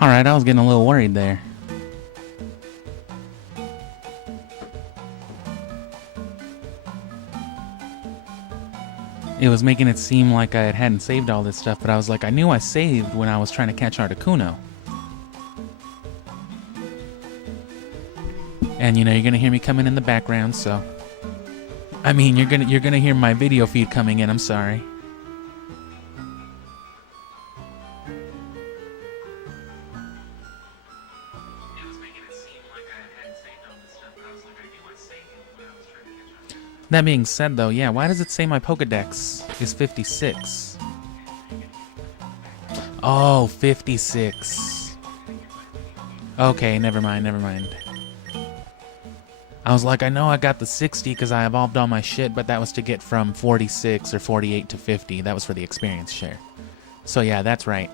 Alright, I was getting a little worried there. It was making it seem like I hadn't saved all this stuff, but I was like, I knew I saved when I was trying to catch Articuno. And you know, you're gonna hear me coming in the background, so I mean, you're gonna hear my video feed coming in. I'm sorry. That being said, though, yeah, why does it say my Pokedex is 56? Oh, 56. Okay, never mind, never mind. I was like, I know I got the 60 because I evolved all my shit, but that was to get from 46 or 48 to 50. That was for the experience share. So yeah, that's right.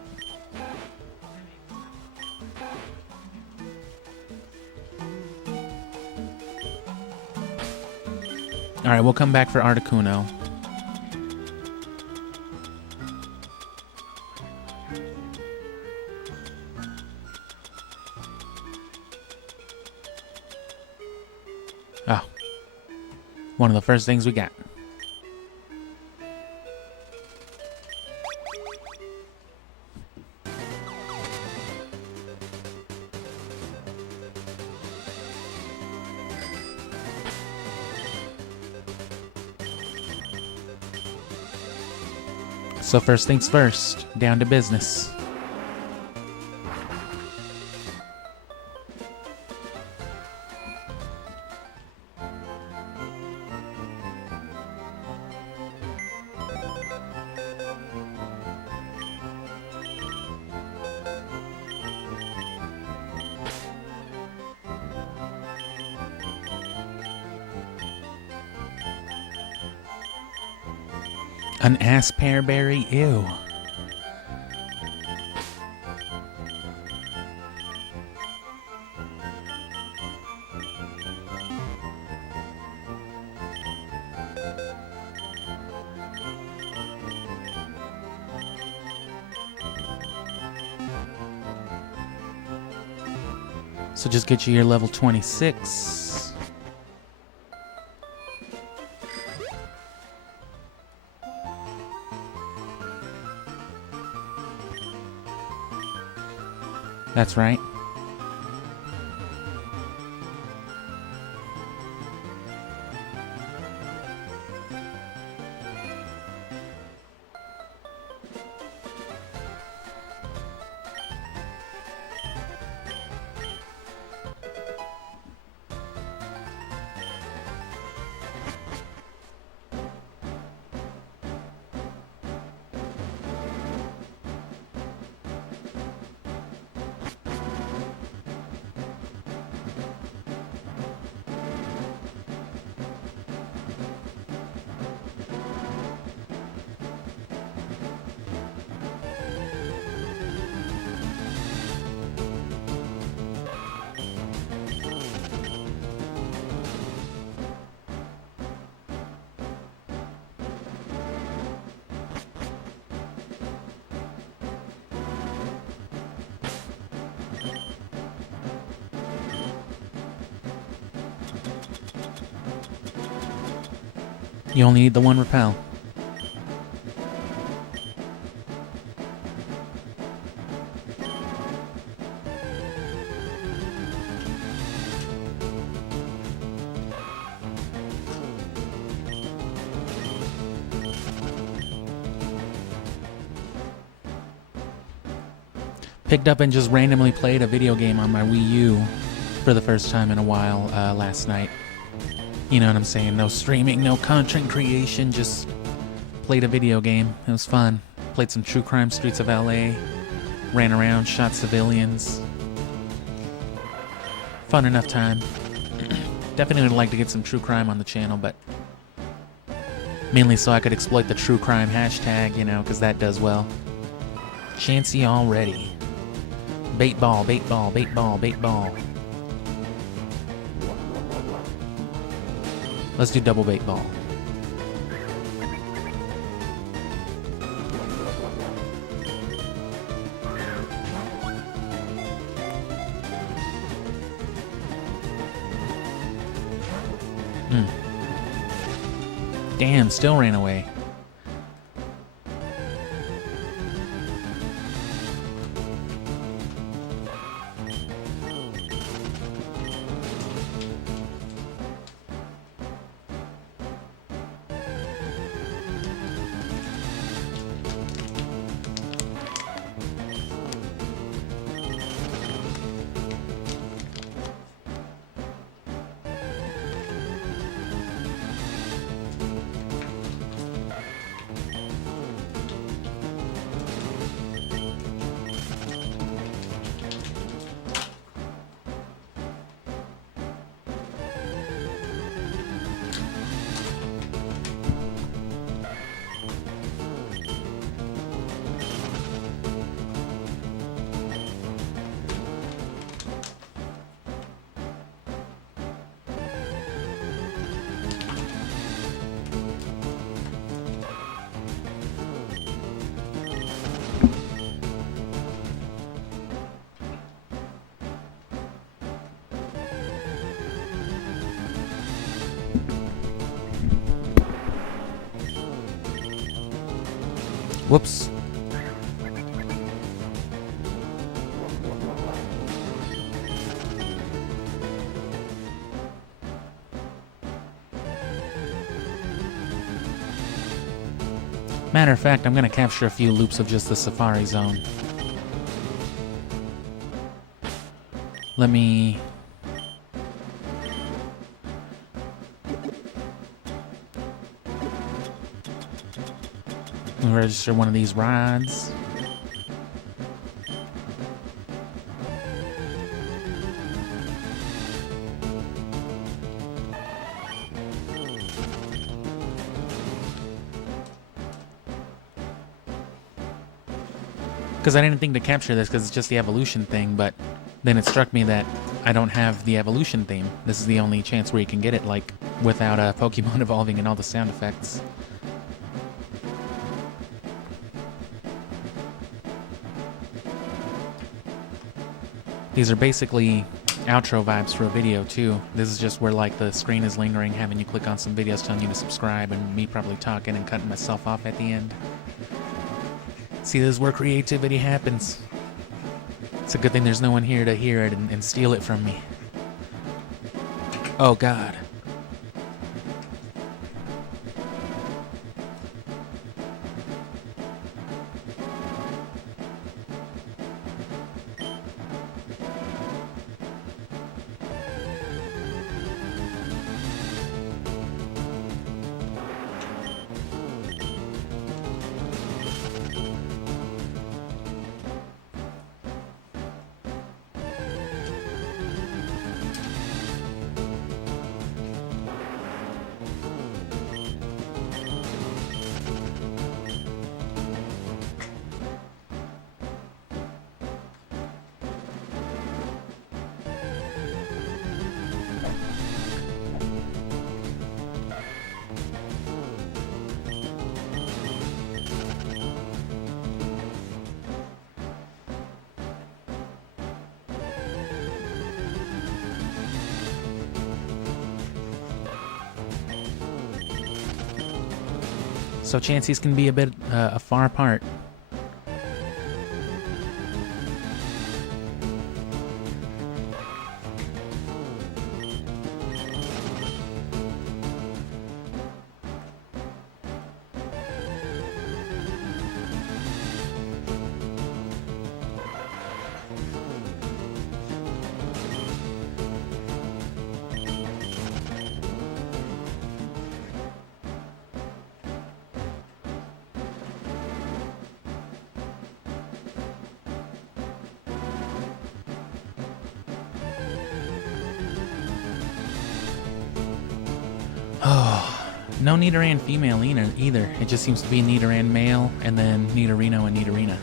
Alright, we'll come back for Articuno. Oh. One of the first things we got. So first things first, down to business. An Asperberry? Ew. So just get you your level 26. That's right. You only need the one repel. Picked up and just randomly played a video game on my Wii U for the first time in a while last night. You know what I'm saying? No streaming, no content creation, just played a video game. It was fun. Played some True Crime Streets of LA, ran around, shot civilians. Fun enough time. Definitely would like to get some true crime on the channel, but mainly so I could exploit the true crime hashtag, you know, because that does well. Chansey already. Bait ball, bait ball, bait ball, bait ball. Let's do double bait ball. Damn, still ran away. Whoops. Matter of fact, I'm going to capture a few loops of just the Safari Zone. Let me... register one of these rides. Because I didn't think to capture this because it's just the evolution thing, but then it struck me that I don't have the evolution theme. This is the only chance where you can get it, like, without a Pokemon evolving and all the sound effects. These are basically outro vibes for a video, too. This is just where, like, the screen is lingering, having you click on some videos telling you to subscribe, and me probably talking and cutting myself off at the end. See, this is where creativity happens. It's a good thing there's no one here to hear it and steal it from me. Oh, God. So chances can be a bit far apart. No Nidoran female either. It just seems to be Nidoran male, and then Nidorino and Nidorina.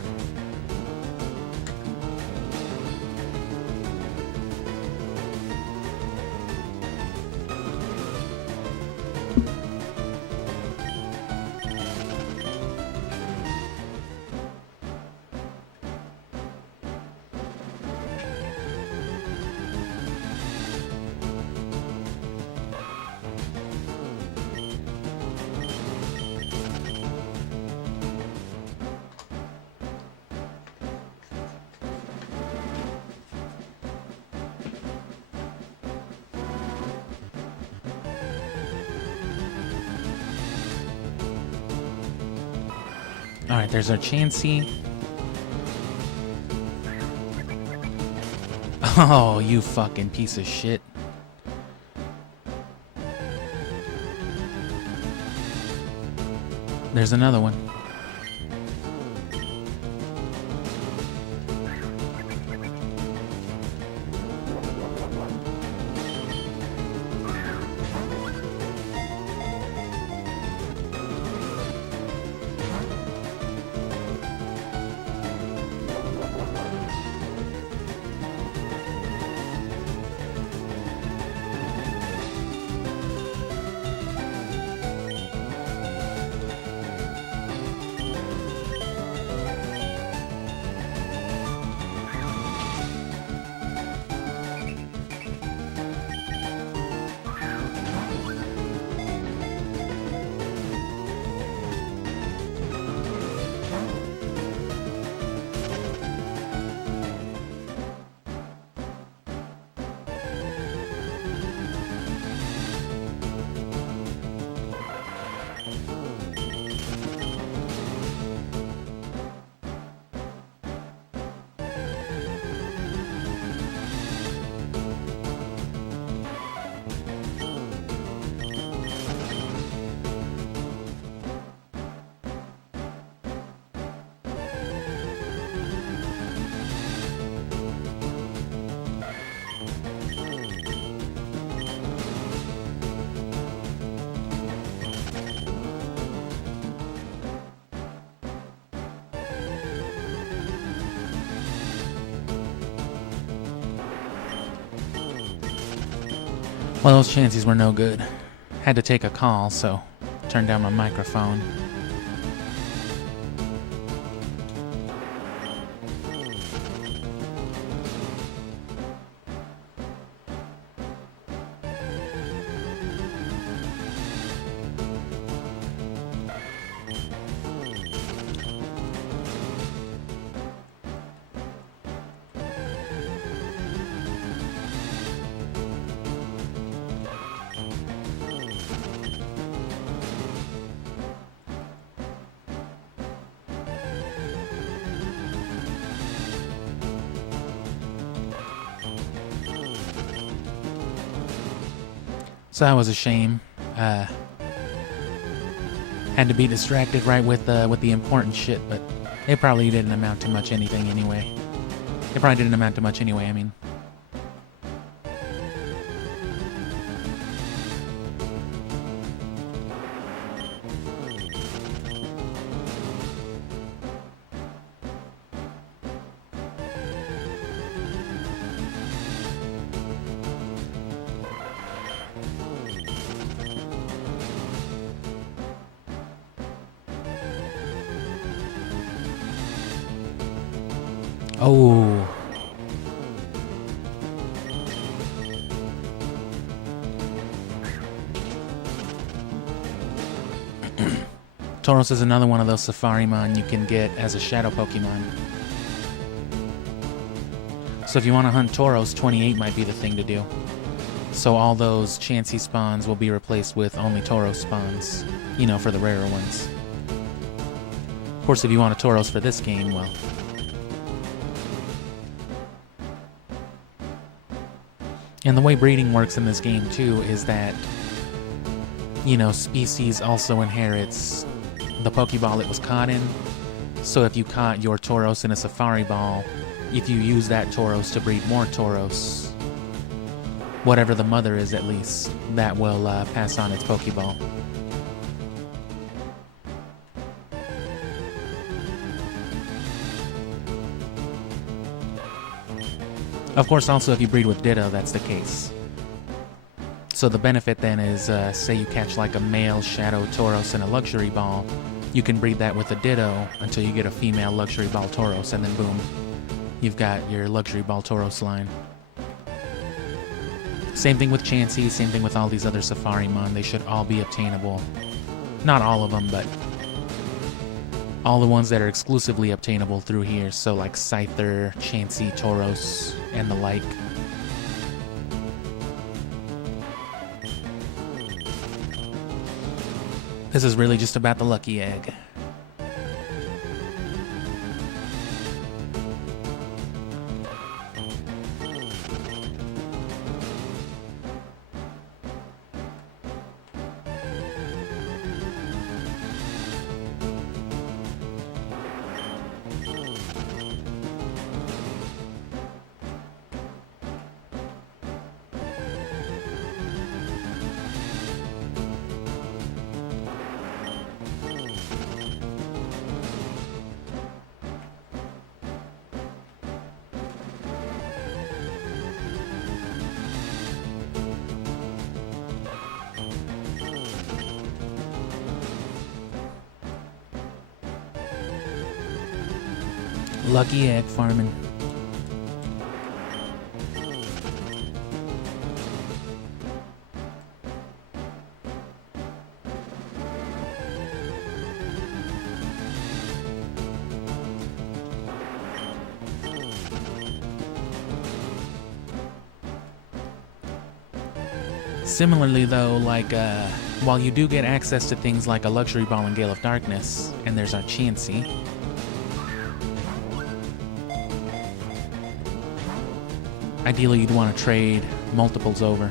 Alright, there's our Chansey. Oh, you fucking piece of shit. There's another one. Well, those chances were no good. Had to take a call, so turned down my microphone. So that was a shame. Had to be distracted right with the important shit, but it probably didn't amount to much anything anyway. It probably didn't amount to much anyway, I mean. Oh. Tauros is another one of those Safarimon you can get as a shadow Pokemon. So if you want to hunt Tauros, 28 might be the thing to do. So all those Chansey spawns will be replaced with only Tauros spawns, you know, for the rarer ones. Of course, if you want a Tauros for this game, well... And the way breeding works in this game, too, is that, you know, species also inherits the Pokeball it was caught in. So if you caught your Tauros in a Safari Ball, if you use that Tauros to breed more Tauros, whatever the mother is at least, that will pass on its Pokeball. Of course, also if you breed with Ditto, that's the case. So the benefit then is, say you catch like a male Shadow Tauros in a Luxury Ball, you can breed that with a Ditto until you get a female Luxury Ball Tauros, and then boom, you've got your Luxury Ball Tauros line. Same thing with Chansey, same thing with all these other Safarimon, they should all be obtainable. Not all of them, but all the ones that are exclusively obtainable through here, so like Scyther, Chansey, Tauros, and the like. This is really just about the lucky egg. Lucky egg farming. Similarly, though, like, while you do get access to things like a Luxury Ball and Gale of Darkness, and there's our Chansey, ideally you'd want to trade multiples over.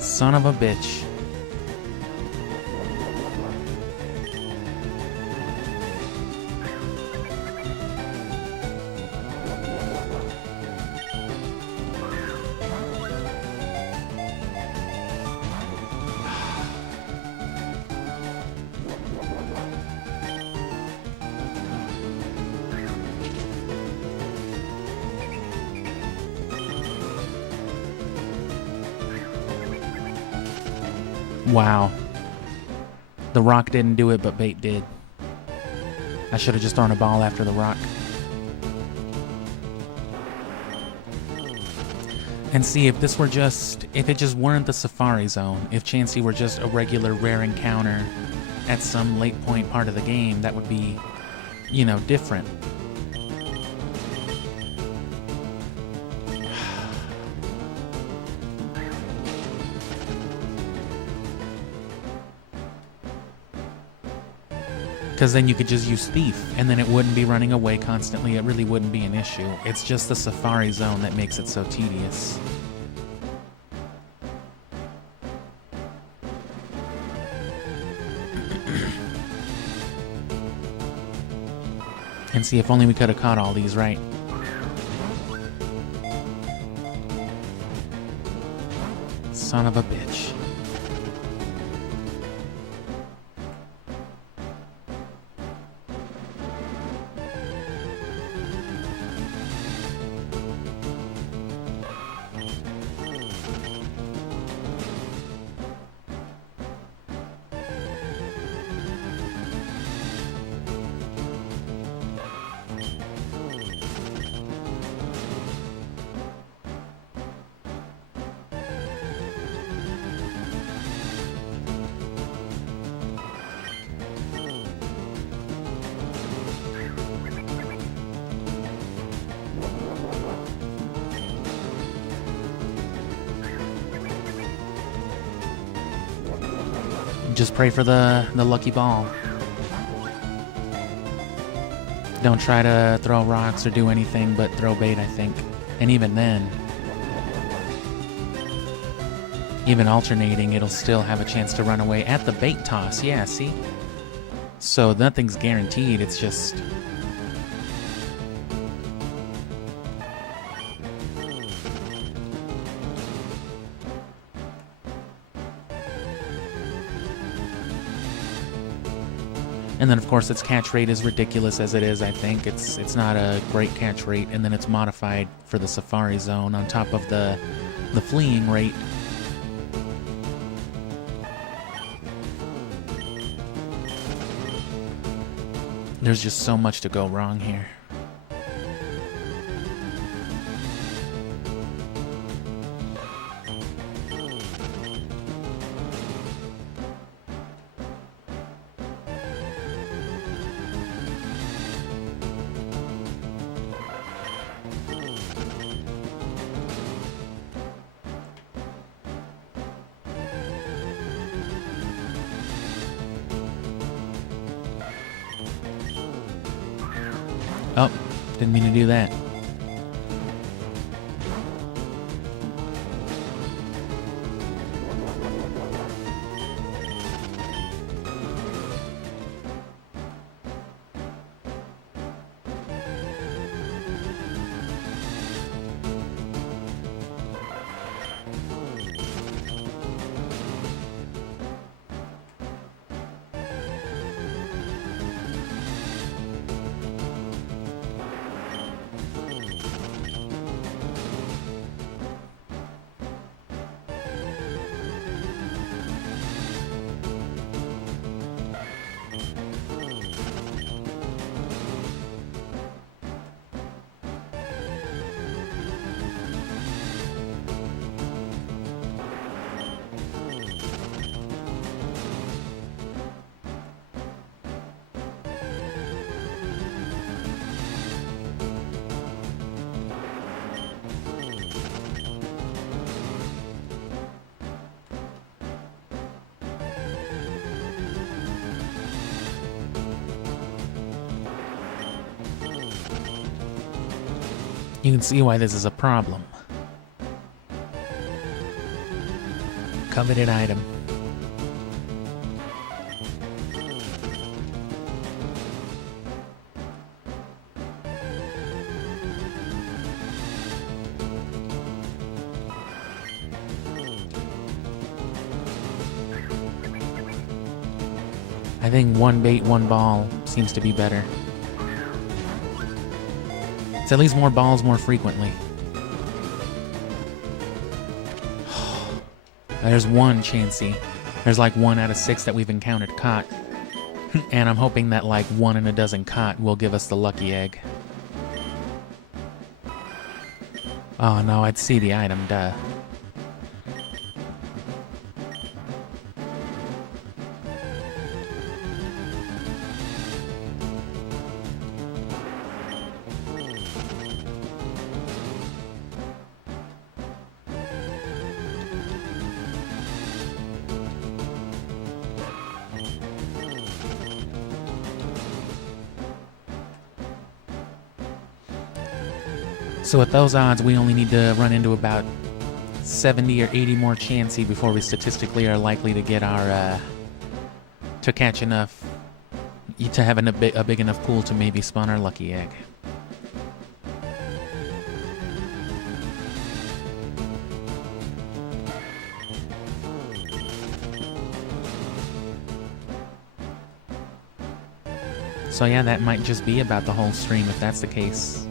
Son of a bitch. Wow. The rock didn't do it, but bait did. I should have just thrown a ball after the rock. And see, if this were just, if it just weren't the Safari Zone, if Chansey were just a regular rare encounter at some late point part of the game, that would be, you know, different. Because then you could just use Thief, and then it wouldn't be running away constantly. It really wouldn't be an issue. It's just the Safari Zone that makes it so tedious. And see, if only we could have caught all these right. Son of a bitch. Just pray for the lucky ball. Don't try to throw rocks or do anything but throw bait, I think. And even then, even alternating, it'll still have a chance to run away at the bait toss. Yeah, see? So nothing's guaranteed, it's just... And then, of course, its catch rate is ridiculous as it is, I think. It's not a great catch rate, and then it's modified for the Safari Zone on top of the fleeing rate. There's just so much to go wrong here. Oh, didn't mean to do that. You can see why this is a problem. Coveted item. I think one bait, one ball seems to be better. It's at least more balls more frequently. There's one Chansey. There's like 1 out of 6 that we've encountered caught. And I'm hoping that like 1 in a dozen caught will give us the lucky egg. Oh no, I'd see the item, duh. So at those odds, we only need to run into about 70 or 80 more Chansey before we statistically are likely to get our, to catch enough, to have a big enough pool to maybe spawn our lucky egg. So yeah, that might just be about the whole stream if that's the case.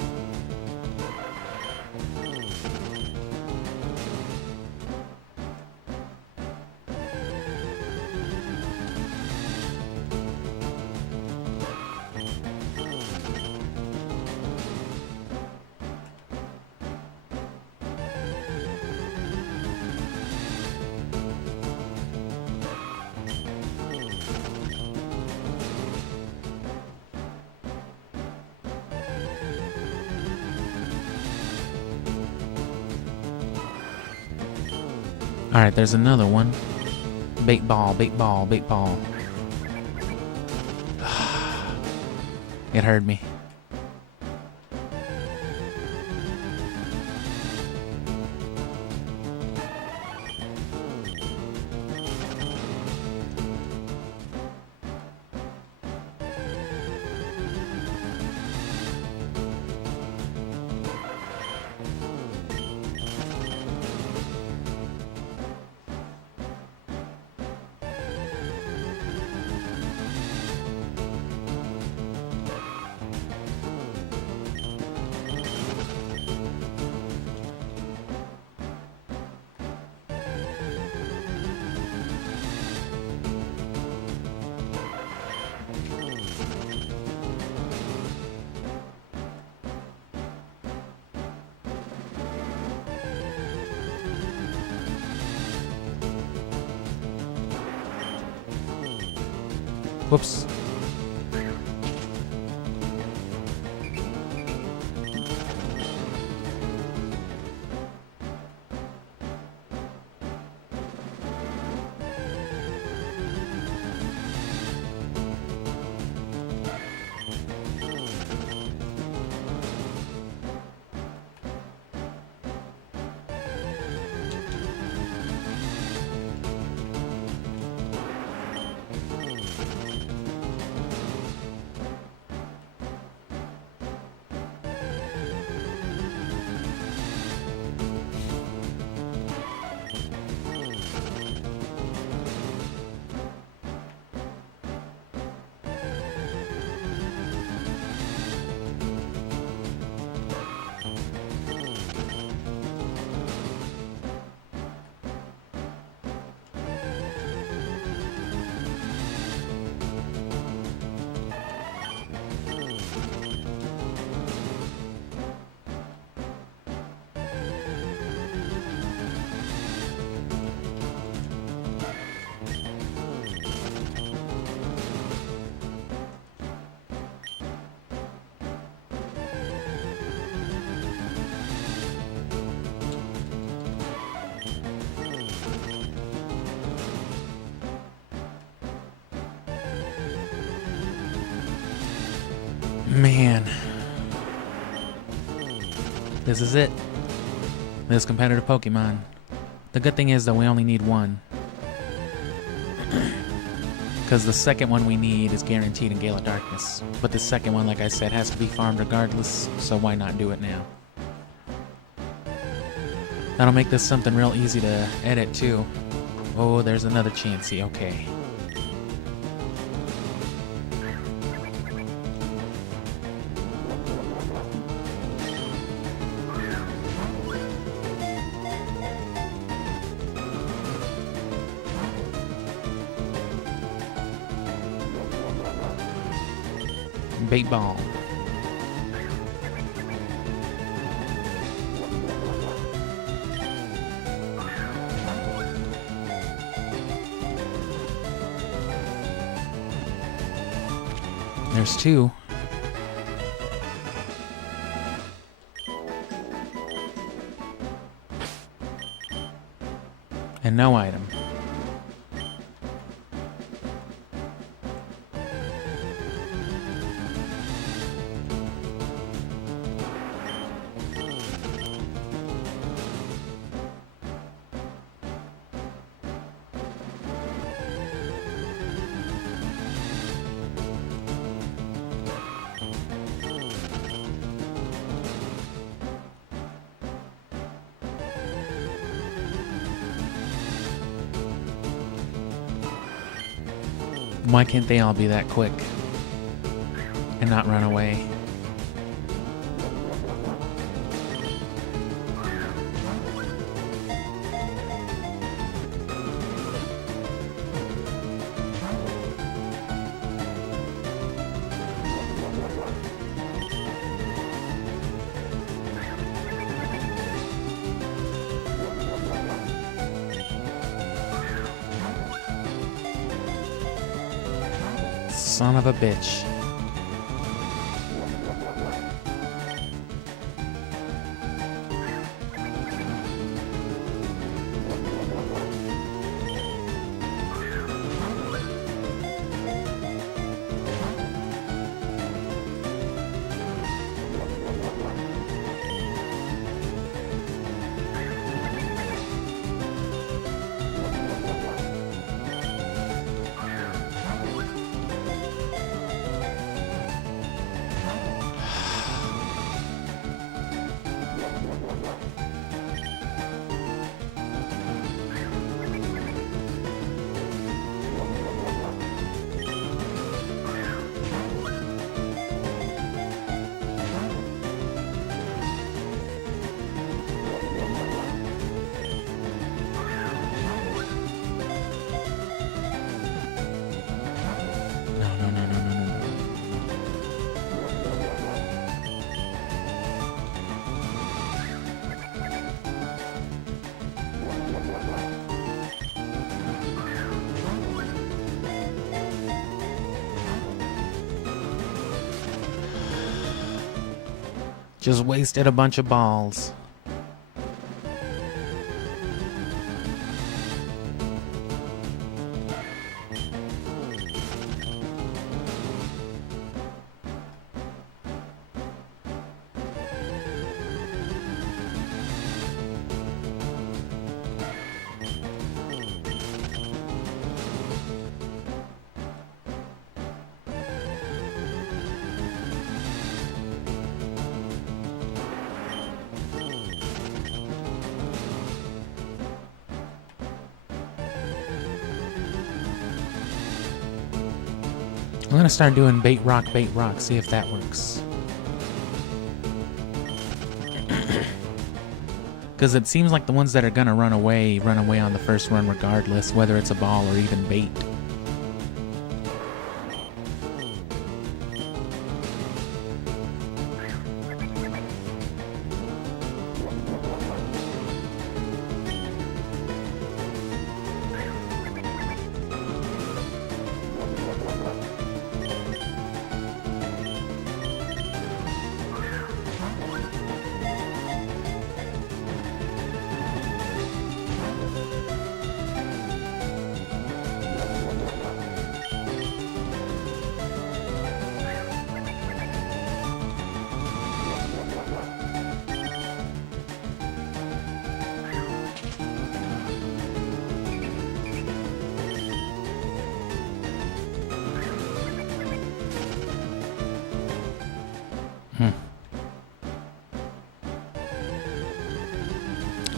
Alright, there's another one. Bait ball, bait ball, bait ball. It hurt me. Whoops. Man. This is it. This competitive Pokemon. The good thing is that we only need one. Because the second one we need is guaranteed in Gale of Darkness. But the second one, like I said, has to be farmed regardless, so why not do it now? That'll make this something real easy to edit too. Oh, there's another Chansey, okay. Bait ball. There's two. And no item. Why can't they all be that quick and not run away? Son of a bitch. Just wasted a bunch of balls. I'm gonna start doing bait rock, see if that works. Because it seems like the ones that are gonna run away on the first run regardless, whether it's a ball or even bait.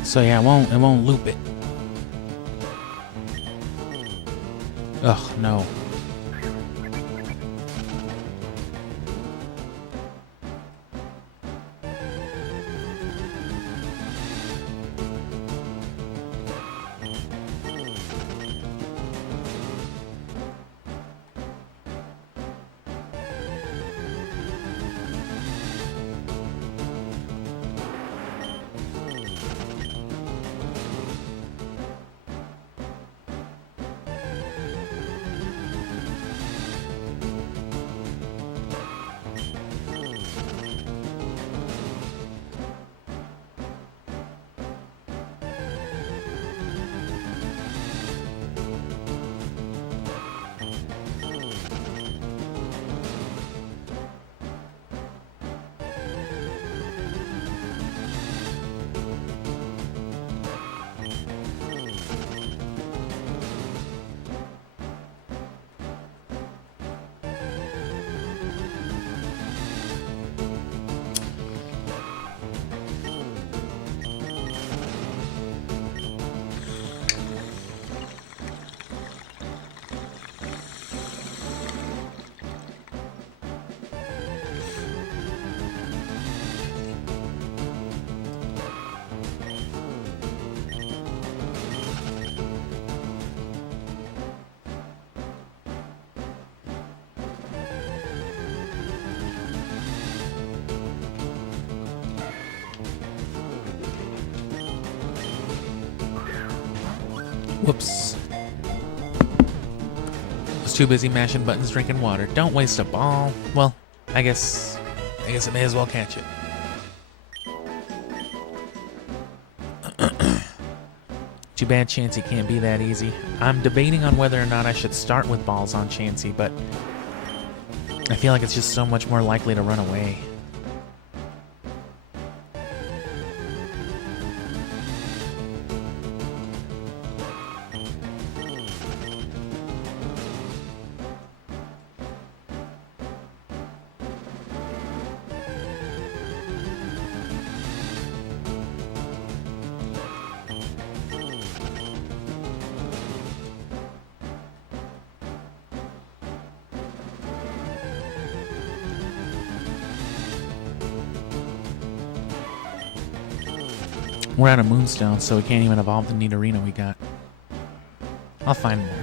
So yeah, it won't loop it. Ugh, no. Whoops. Was too busy mashing buttons, drinking water. Don't waste a ball. Well, I guess I may as well catch it. Too bad Chansey can't be that easy. I'm debating on whether or not I should start with balls on Chansey, but I feel like it's just so much more likely to run away. We're out of Moonstone, so we can't even evolve the Nidorino we got. I'll find more.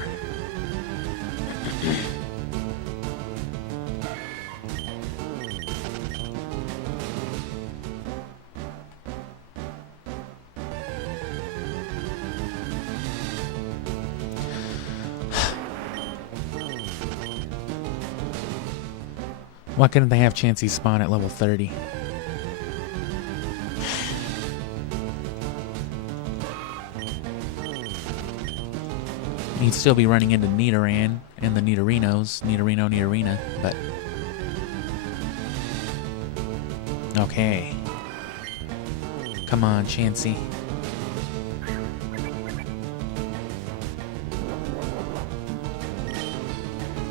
Why couldn't they have Chansey spawn at level 30? He'd still be running into Nidoran and the Nidorinos, Nidorina, but... Okay. Come on, Chansey.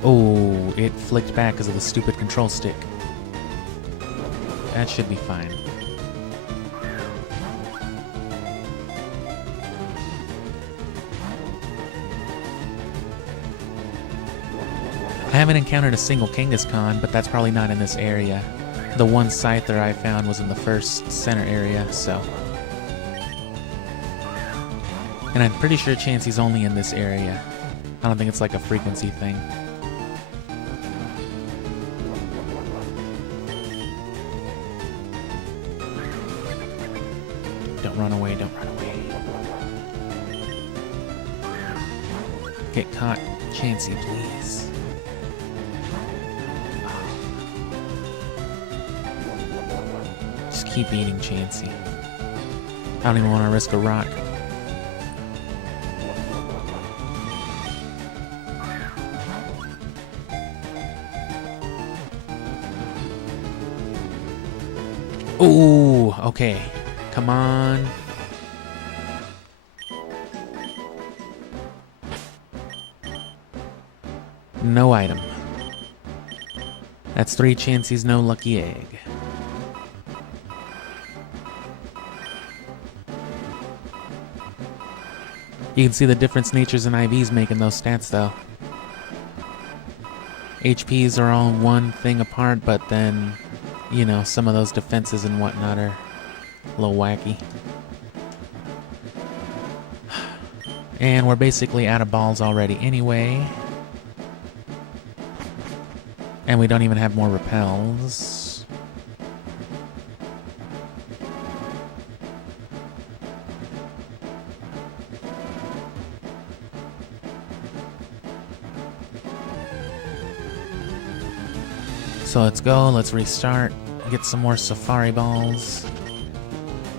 Oh, it flicked back because of the stupid control stick. That should be fine. I haven't encountered a single Kangaskhan, but that's probably not in this area. The one Scyther I found was in the first center area, so... And I'm pretty sure Chansey's only in this area. I don't think it's like a frequency thing. Don't run away, don't run away. Get caught, Chansey, please. Just keep eating, Chansey. I don't even want to risk a rock. Ooh, okay. Come on. No item. That's 3 Chanseys, no lucky egg. You can see the difference natures and IVs make in those stats, though. HPs are all one thing apart, but then, you know, some of those defenses and whatnot are a little wacky. And we're basically out of balls already anyway. And we don't even have more repels. So let's go, let's restart, get some more safari balls.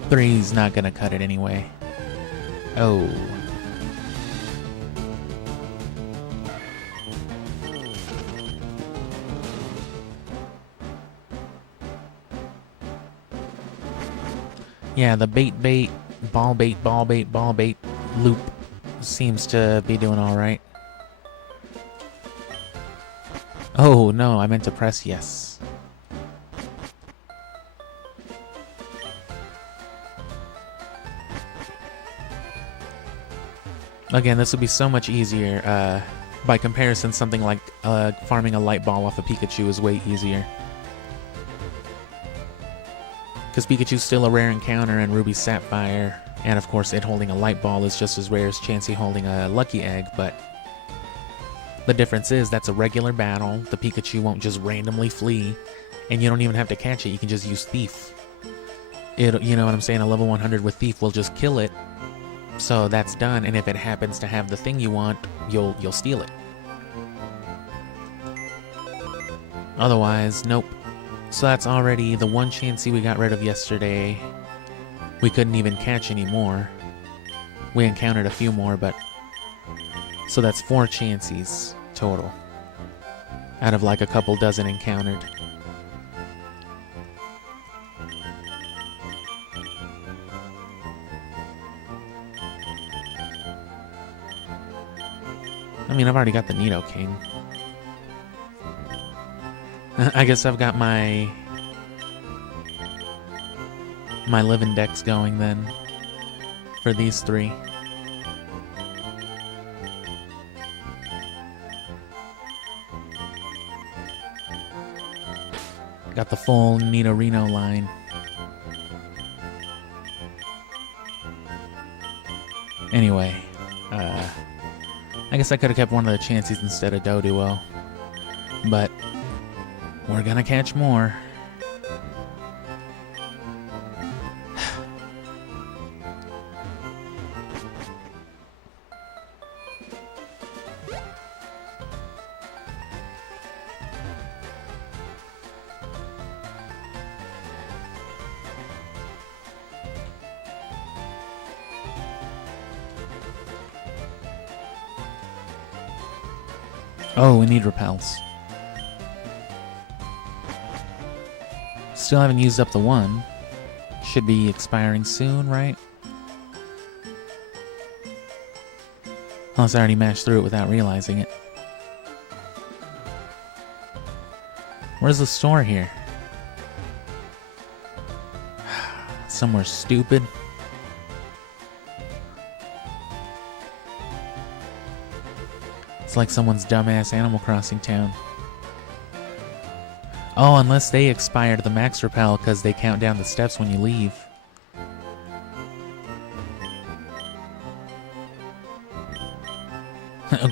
3's not gonna cut it anyway. Oh. Yeah, the bait, ball bait loop seems to be doing alright. Oh, no, I meant to press yes. Again, this would be so much easier. By comparison, something like farming a light ball off a Pikachu is way easier. Because Pikachu's still a rare encounter and Ruby Sapphire, and of course it holding a light ball is just as rare as Chansey holding a lucky egg, but the difference is that's a regular battle, the Pikachu won't just randomly flee, and you don't even have to catch it, you can just use Thief. You know what I'm saying, a level 100 with Thief will just kill it, so that's done, and if it happens to have the thing you want, you'll steal it. Otherwise, nope. So that's already the one Chansey we got rid of yesterday. We couldn't even catch anymore. We encountered a few more, but... So that's 4 Chanseys total. Out of like a couple dozen encountered. I mean, I've already got the Nidoking. I guess I've got my living decks going then for these 3. Got the full Nidorino line. Anyway, I guess I could have kept one of the Chanseys instead of Doduo, but we're gonna catch more. Oh, we need repels. Still haven't used up the one. Should be expiring soon, right? Unless I already mashed through it without realizing it. Where's the store here? Somewhere stupid. It's like someone's dumbass Animal Crossing town. Oh, unless they expired the max repel because they count down the steps when you leave.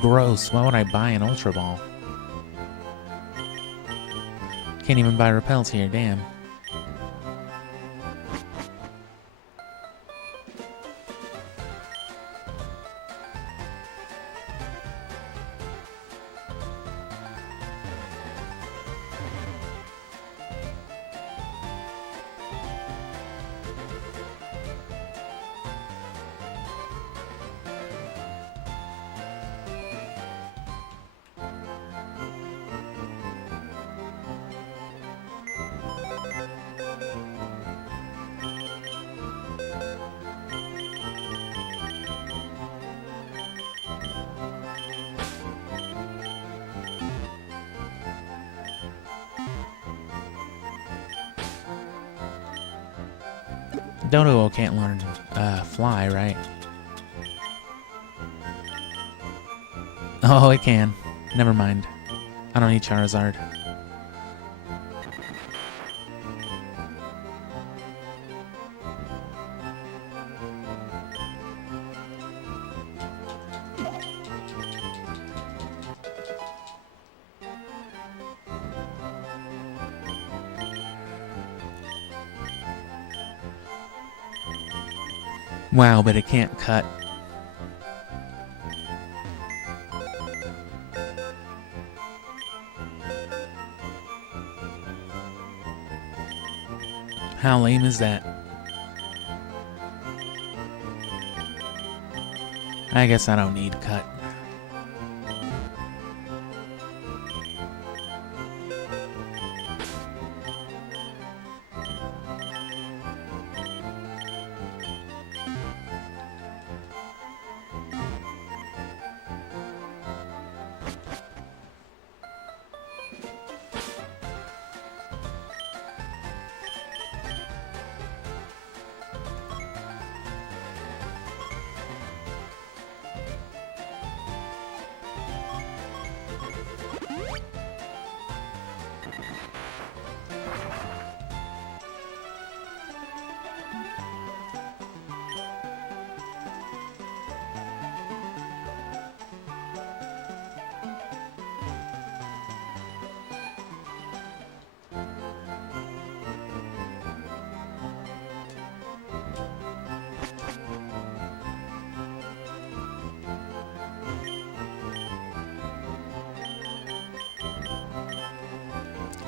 Gross. Why would I buy an Ultra Ball? Can't even buy repels here, damn. Doduo can't learn fly, right? Oh, it can. Never mind. I don't need Charizard. Wow, but it can't cut. How lame is that? I guess I don't need cut.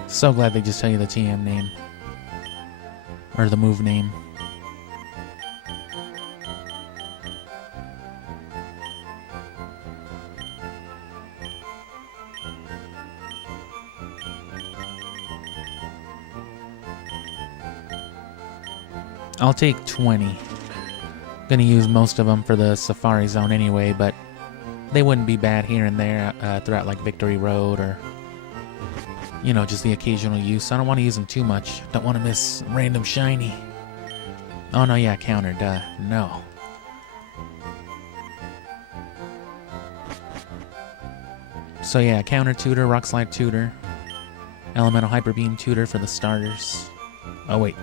So glad they just tell you the TM name. Or the move name. I'll take 20. Gonna use most of them for the Safari Zone anyway, but they wouldn't be bad here and there throughout like Victory Road or, you know, just the occasional use. I don't want to use them too much. Don't want to miss random shiny. Oh no, yeah, counter, duh. No. So yeah, counter tutor, rock slide tutor, elemental hyper beam tutor for the starters. Oh wait.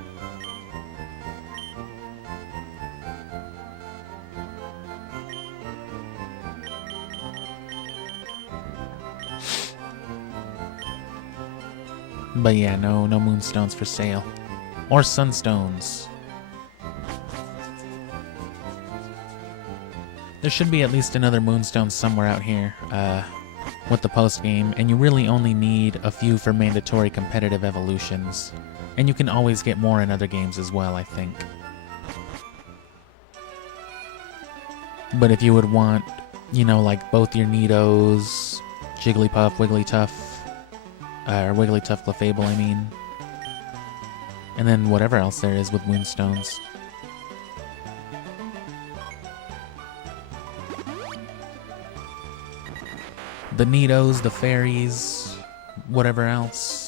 But yeah, no moonstones for sale. Or sunstones. There should be at least another moonstone somewhere out here with the post-game, and you really only need a few for mandatory competitive evolutions. And you can always get more in other games as well, I think. But if you would want, you know, like both your Nidos, Jigglypuff, Wigglytuff, or Wigglytuff Clefable, I mean. And then whatever else there is with moonstones. The Nidos, the fairies, whatever else.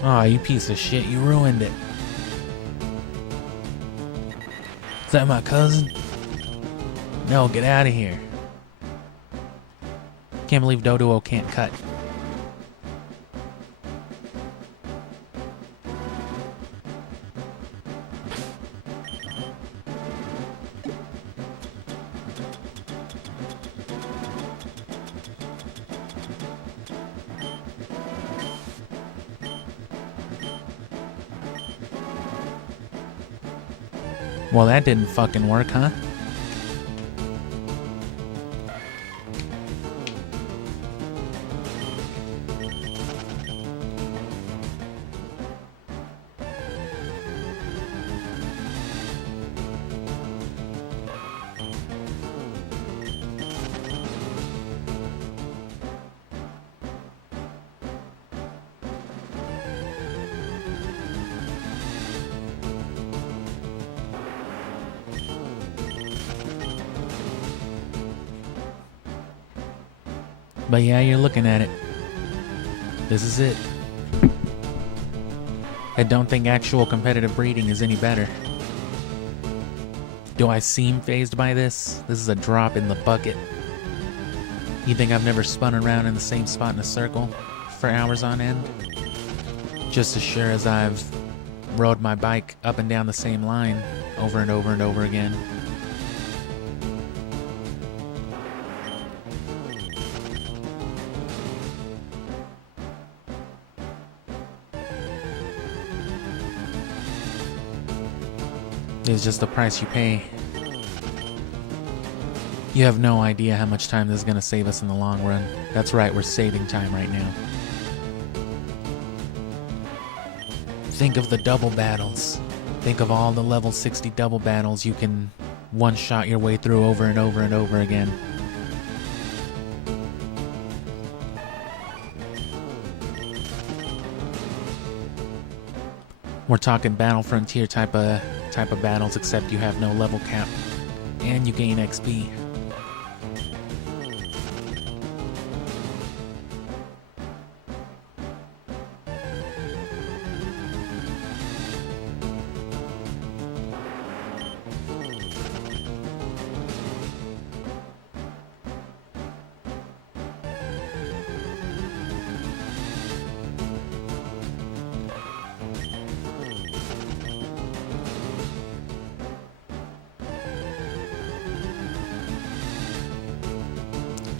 Aw, you piece of shit, you ruined it. Is that my cousin? No, get out of here. Can't believe Doduo can't cut. Well, that didn't fucking work, huh? But yeah, you're looking at it. This is it. I don't think actual competitive breeding is any better. Do I seem phased by this? This is a drop in the bucket. You think I've never spun around in the same spot in a circle for hours on end? Just as sure as I've rode my bike up and down the same line over and over and over again. It's just the price you pay. You have no idea how much time this is going to save us in the long run. That's right, we're saving time right now. Think of the double battles. Think of all the level 60 double battles you can one-shot your way through over and over and over again. We're talking Battle Frontier type of battles, except you have no level cap and you gain XP.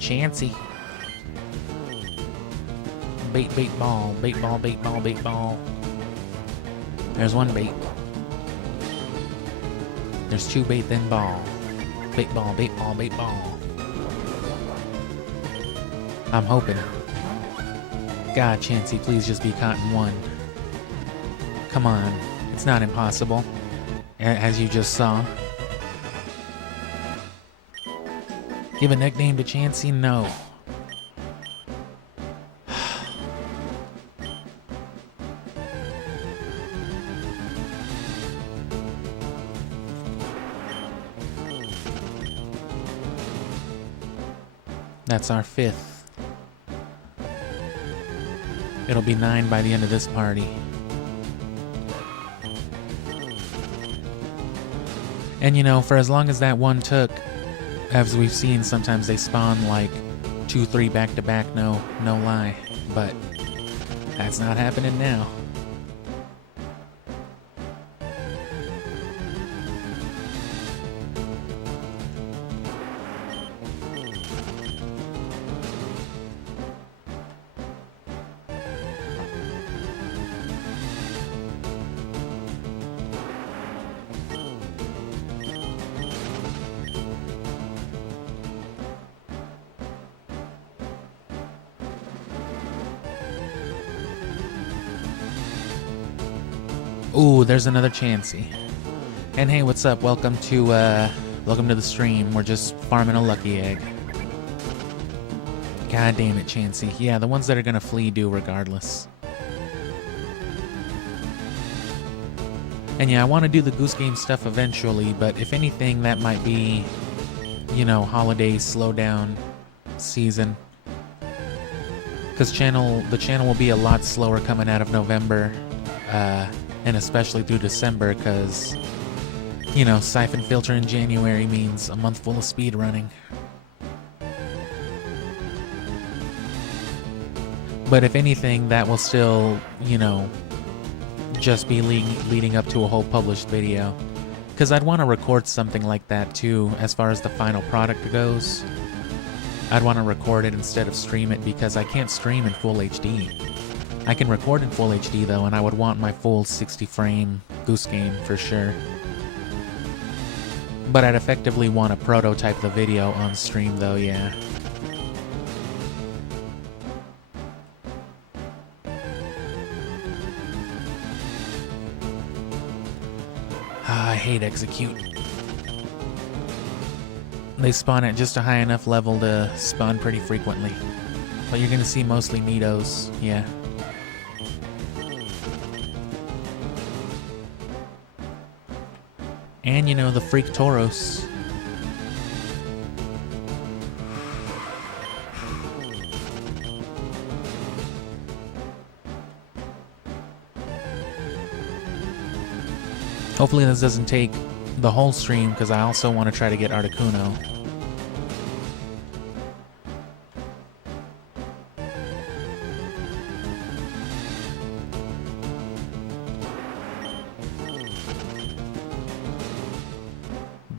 Chancy. Bait, bait, ball. Bait, ball, bait, ball, bait, ball. There's one bait. There's two bait, then ball. Bait, ball, bait, ball, bait, ball. I'm hoping. God, Chancy, please just be caught in one. Come on. It's not impossible. As you just saw. Give a nickname to Chancy? No. That's our 5th. It'll be 9 by the end of this party. And you know, for as long as that one took, as we've seen, sometimes they spawn like 2, 3 back to back, no lie. But that's not happening now. Ooh, there's another Chancy. And hey, what's up? Welcome to the stream. We're just farming a lucky egg. God damn it, Chancy. Yeah, the ones that are gonna flee do regardless. And yeah, I want to do the Goose Game stuff eventually, but if anything, that might be, you know, holiday slowdown season. Because the channel will be a lot slower coming out of November. And especially through December, because, you know, Siphon Filter in January means a month full of speed running. But if anything, that will still, you know, just be leading up to a whole published video. Because I'd want to record something like that too, as far as the final product goes. I'd want to record it instead of stream it, because I can't stream in full HD. I can record in full HD though, and I would want my full 60 frame Goose Game for sure. But I'd effectively want to prototype the video on stream though, yeah. I hate execute. They spawn at just a high enough level to spawn pretty frequently. But you're gonna see mostly Nidos, yeah. And you know, the freak Tauros. Hopefully this doesn't take the whole stream, because I also want to try to get Articuno.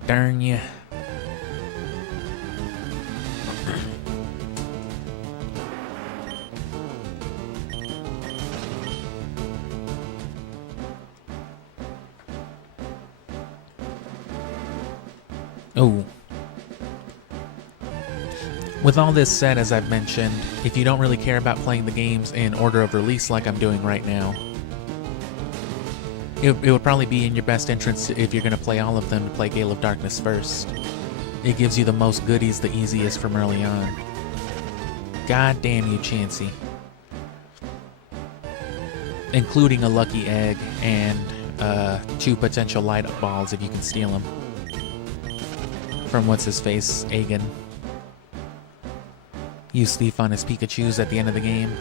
Darn ya. Oh. With all this said, as I've mentioned, if you don't really care about playing the games in order of release like I'm doing right now, it would probably be in your best interest, if you're going to play all of them, to play Gale of Darkness first. It gives you the most goodies the easiest from early on. God damn you, Chansey. Including a lucky egg and 2 potential light up balls if you can steal them. From what's-his-face, Aegon. Use Thief on his Pikachus at the end of the game.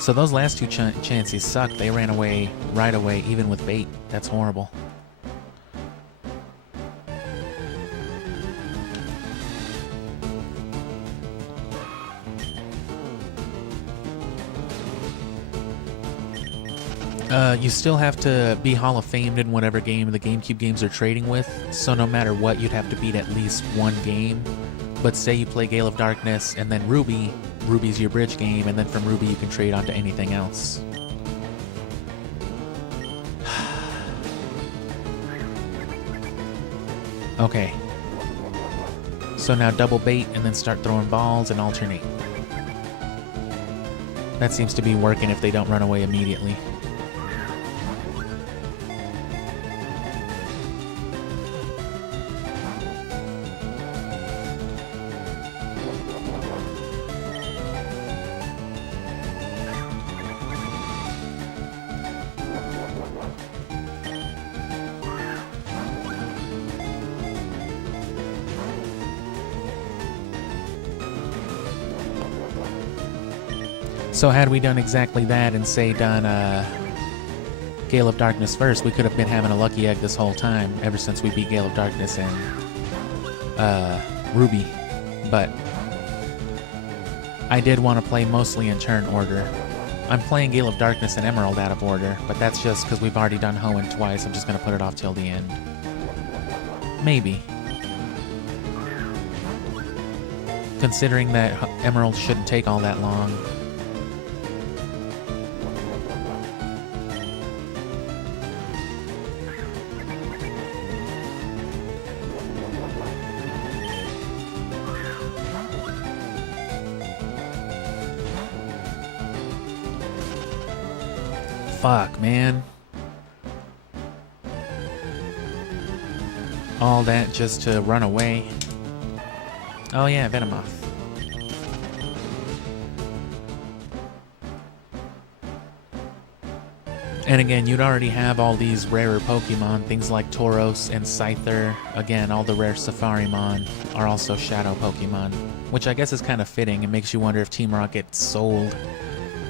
So those last 2 chances suck. They ran away right away, even with bait. That's horrible. You still have to be Hall of Famed in whatever game the GameCube games are trading with, so no matter what, you'd have to beat at least 1 game. But say you play Gale of Darkness and then Ruby's your bridge game, and then from Ruby you can trade onto anything else. Okay. So now double bait and then start throwing balls and alternate. That seems to be working if they don't run away immediately. So had we done exactly that and say done Gale of Darkness first, we could have been having a lucky egg this whole time, ever since we beat Gale of Darkness and Ruby. But I did want to play mostly in turn order. I'm playing Gale of Darkness and Emerald out of order, but that's just because we've already done Hoenn twice. I'm just going to put it off till the end. Maybe. Considering that Emerald shouldn't take all that long. Fuck, man. All that just to run away. Oh yeah, Venomoth. And again, you'd already have all these rarer Pokemon, things like Tauros and Scyther. Again, all the rare Safarimon are also Shadow Pokemon, which I guess is kind of fitting. It makes you wonder if Team Rocket sold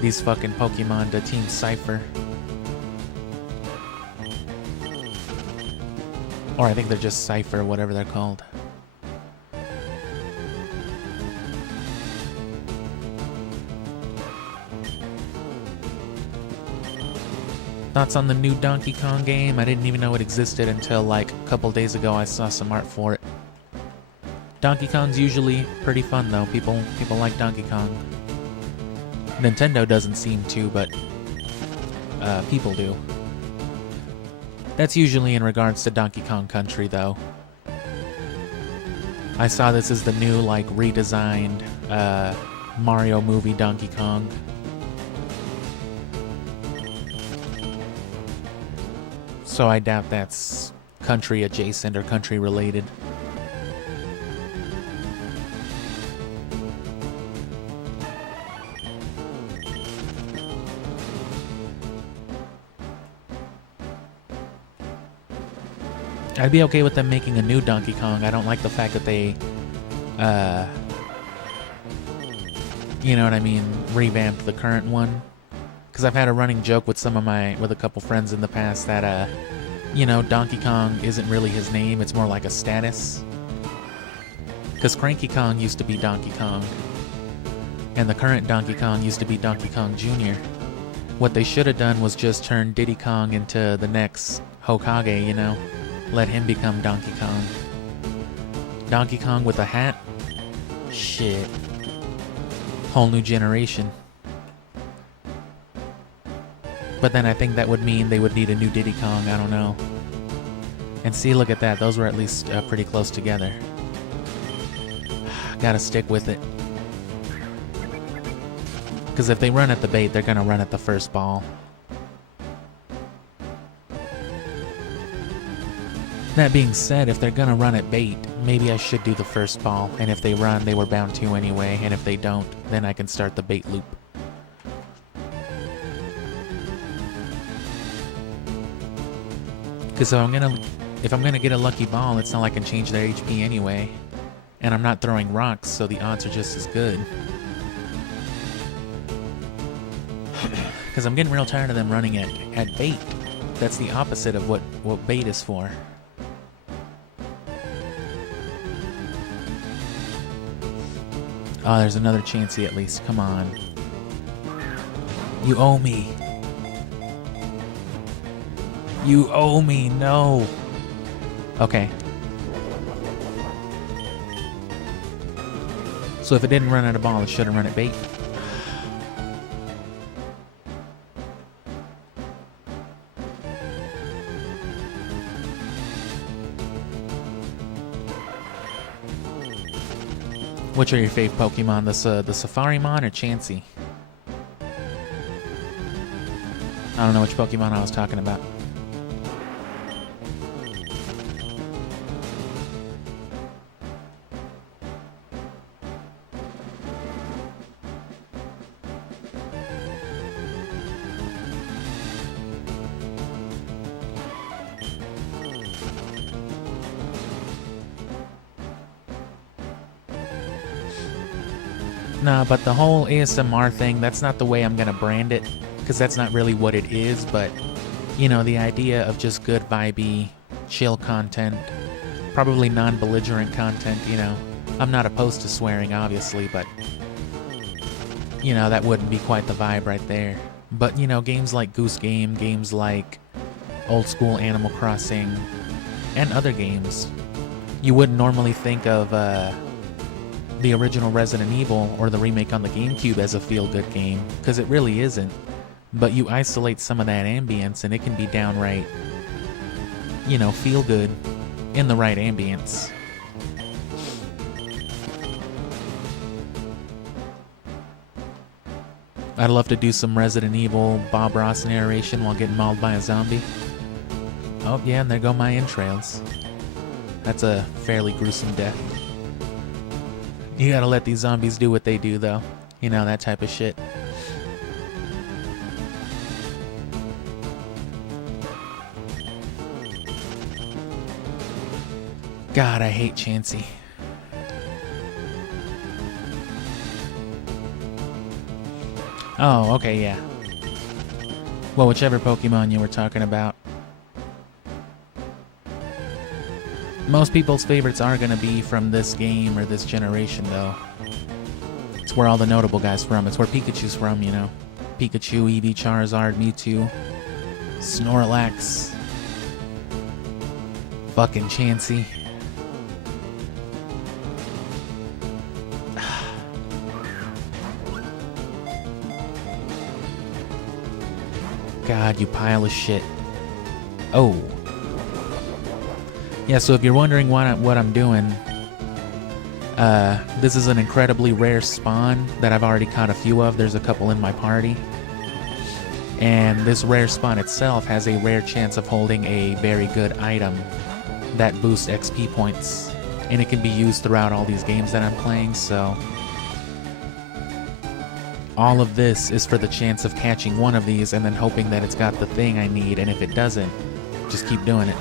these fucking Pokemon to Team Cypher. Or I think they're just Cypher, whatever they're called. Thoughts on the new Donkey Kong game? I didn't even know it existed until like a couple days ago. I saw some art for it. Donkey Kong's usually pretty fun though. People like Donkey Kong. Nintendo doesn't seem to, but people do. That's usually in regards to Donkey Kong Country, though. I saw this as the new, like, redesigned Mario movie Donkey Kong. So I doubt that's country adjacent or country related. I'd be okay with them making a new Donkey Kong. I don't like the fact that they, you know what I mean, revamped the current one. Because I've had a running joke with with a couple friends in the past that, you know, Donkey Kong isn't really his name, it's more like a status. Because Cranky Kong used to be Donkey Kong, and the current Donkey Kong used to be Donkey Kong Jr. What they should have done was just turn Diddy Kong into the next Hokage, you know? Let him become Donkey Kong. Donkey Kong with a hat? Shit. Whole new generation. But then I think that would mean they would need a new Diddy Kong, I don't know. And see, look at that, those were at least pretty close together. Gotta stick with it. Because if they run at the bait, they're gonna run at the first ball. That being said, if they're gonna run at bait, maybe I should do the first ball, and if they run, they were bound to anyway, and if they don't, then I can start the bait loop. Because if I'm gonna get a lucky ball, it's not like I can change their HP anyway, and I'm not throwing rocks, so the odds are just as good. Because I'm getting real tired of them running at bait. That's the opposite of what bait is for. Oh, there's another Chansey at least. Come on. You owe me. You owe me. No. Okay. So if it didn't run at a ball, it should have run at bait. Which are your fave Pokemon, the Safarimon or Chansey? I don't know which Pokemon I was talking about. Nah, but the whole ASMR thing, that's not the way I'm gonna brand it, because that's not really what it is, but, you know, the idea of just good vibey, chill content, probably non-belligerent content, you know. I'm not opposed to swearing, obviously, but, you know, that wouldn't be quite the vibe right there. But, you know, games like Goose Game, games like old school Animal Crossing, and other games, you wouldn't normally think of, the original Resident Evil or the remake on the GameCube as a feel-good game, because it really isn't. But you isolate some of that ambience and it can be downright, you know, feel-good in the right ambience. I'd love to do some Resident Evil Bob Ross narration while getting mauled by a zombie. Oh yeah, and there go my entrails. That's a fairly gruesome death. You gotta let these zombies do what they do, though. You know, that type of shit. God, I hate Chansey. Oh, okay, yeah. Well, whichever Pokemon you were talking about. Most people's favorites are going to be from this game or this generation, though. It's where all the notable guys from. It's where Pikachu's from, you know. Pikachu, Eevee, Charizard, Mewtwo, Snorlax, fucking Chansey. God, you pile of shit. Oh. Yeah, so if you're wondering what I'm doing, this is an incredibly rare spawn that I've already caught a few of. There's a couple in my party. And this rare spawn itself has a rare chance of holding a very good item that boosts XP points. And it can be used throughout all these games that I'm playing, so all of this is for the chance of catching one of these and then hoping that it's got the thing I need, and if it doesn't, just keep doing it.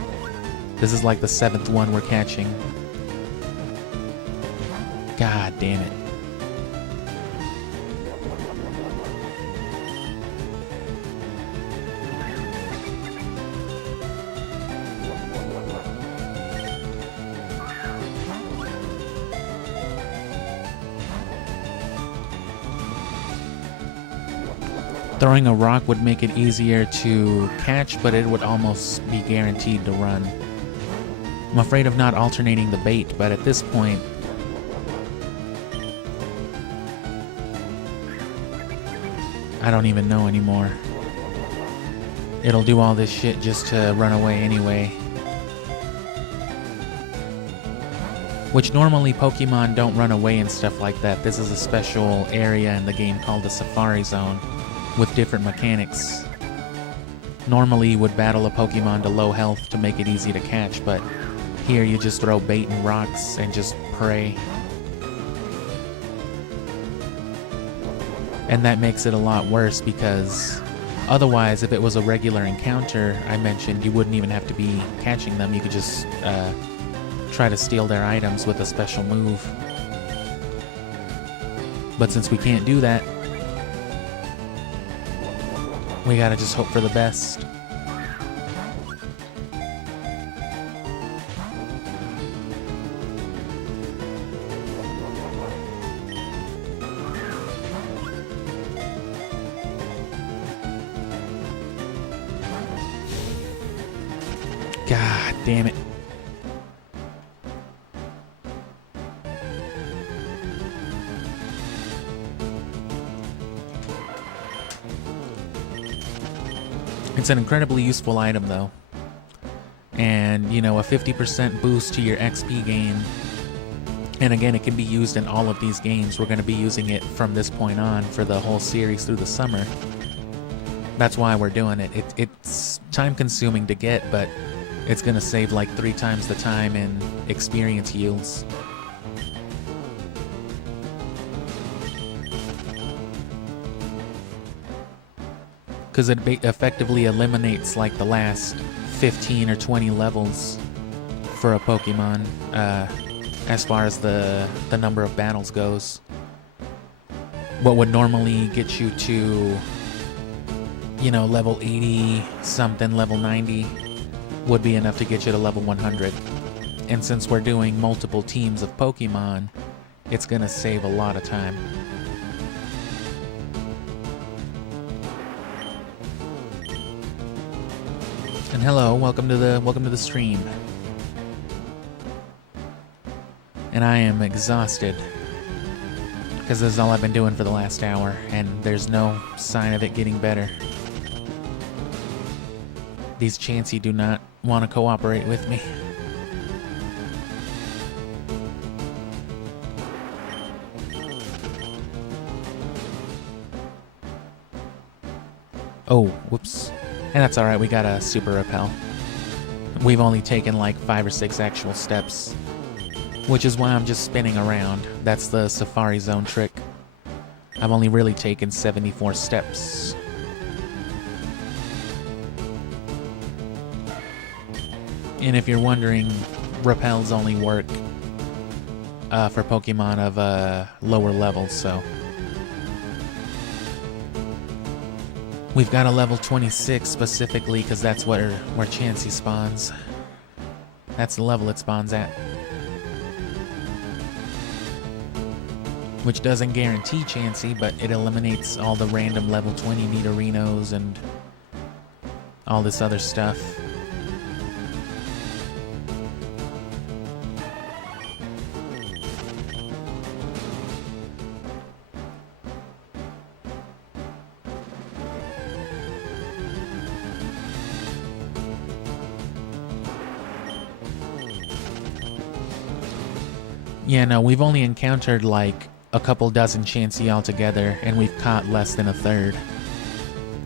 This is like the 7th one we're catching. God damn it. Throwing a rock would make it easier to catch, but it would almost be guaranteed to run. I'm afraid of not alternating the bait, but at this point, I don't even know anymore. It'll do all this shit just to run away anyway. Which normally Pokemon don't run away and stuff like that. This is a special area in the game called the Safari Zone with different mechanics. Normally you would battle a Pokemon to low health to make it easy to catch, but here you just throw bait and rocks and just pray. And that makes it a lot worse because otherwise, if it was a regular encounter I mentioned, you wouldn't even have to be catching them. You could just try to steal their items with a special move. But since we can't do that, we gotta just hope for the best. God damn it. It's an incredibly useful item though. And, you know, a 50% boost to your XP gain. And again, it can be used in all of these games. We're going to be using it from this point on for the whole series through the summer. That's why we're doing it. It's time consuming to get, but it's going to save like 3 times the time in experience yields. Because it effectively eliminates like the last 15 or 20 levels for a Pokemon as far as the number of battles goes. What would normally get you to, you know, level 80 something, level 90 would be enough to get you to level 100. And since we're doing multiple teams of Pokemon, it's gonna save a lot of time. And hello, welcome to the stream. And I am exhausted because this is all I've been doing for the last hour, and there's no sign of it getting better. These Chansey do not want to cooperate with me. Oh, whoops. And that's alright, we got a super repel. We've only taken like 5 or 6 actual steps, which is why I'm just spinning around. That's the Safari Zone trick. I've only really taken 74 steps. And if you're wondering, repels only work for Pokemon of lower levels, so. We've got a level 26 specifically because that's where Chansey spawns. That's the level it spawns at. Which doesn't guarantee Chansey, but it eliminates all the random level 20 Nidorinos and all this other stuff. Yeah, no, we've only encountered like a couple dozen Chansey altogether, and we've caught less than a third.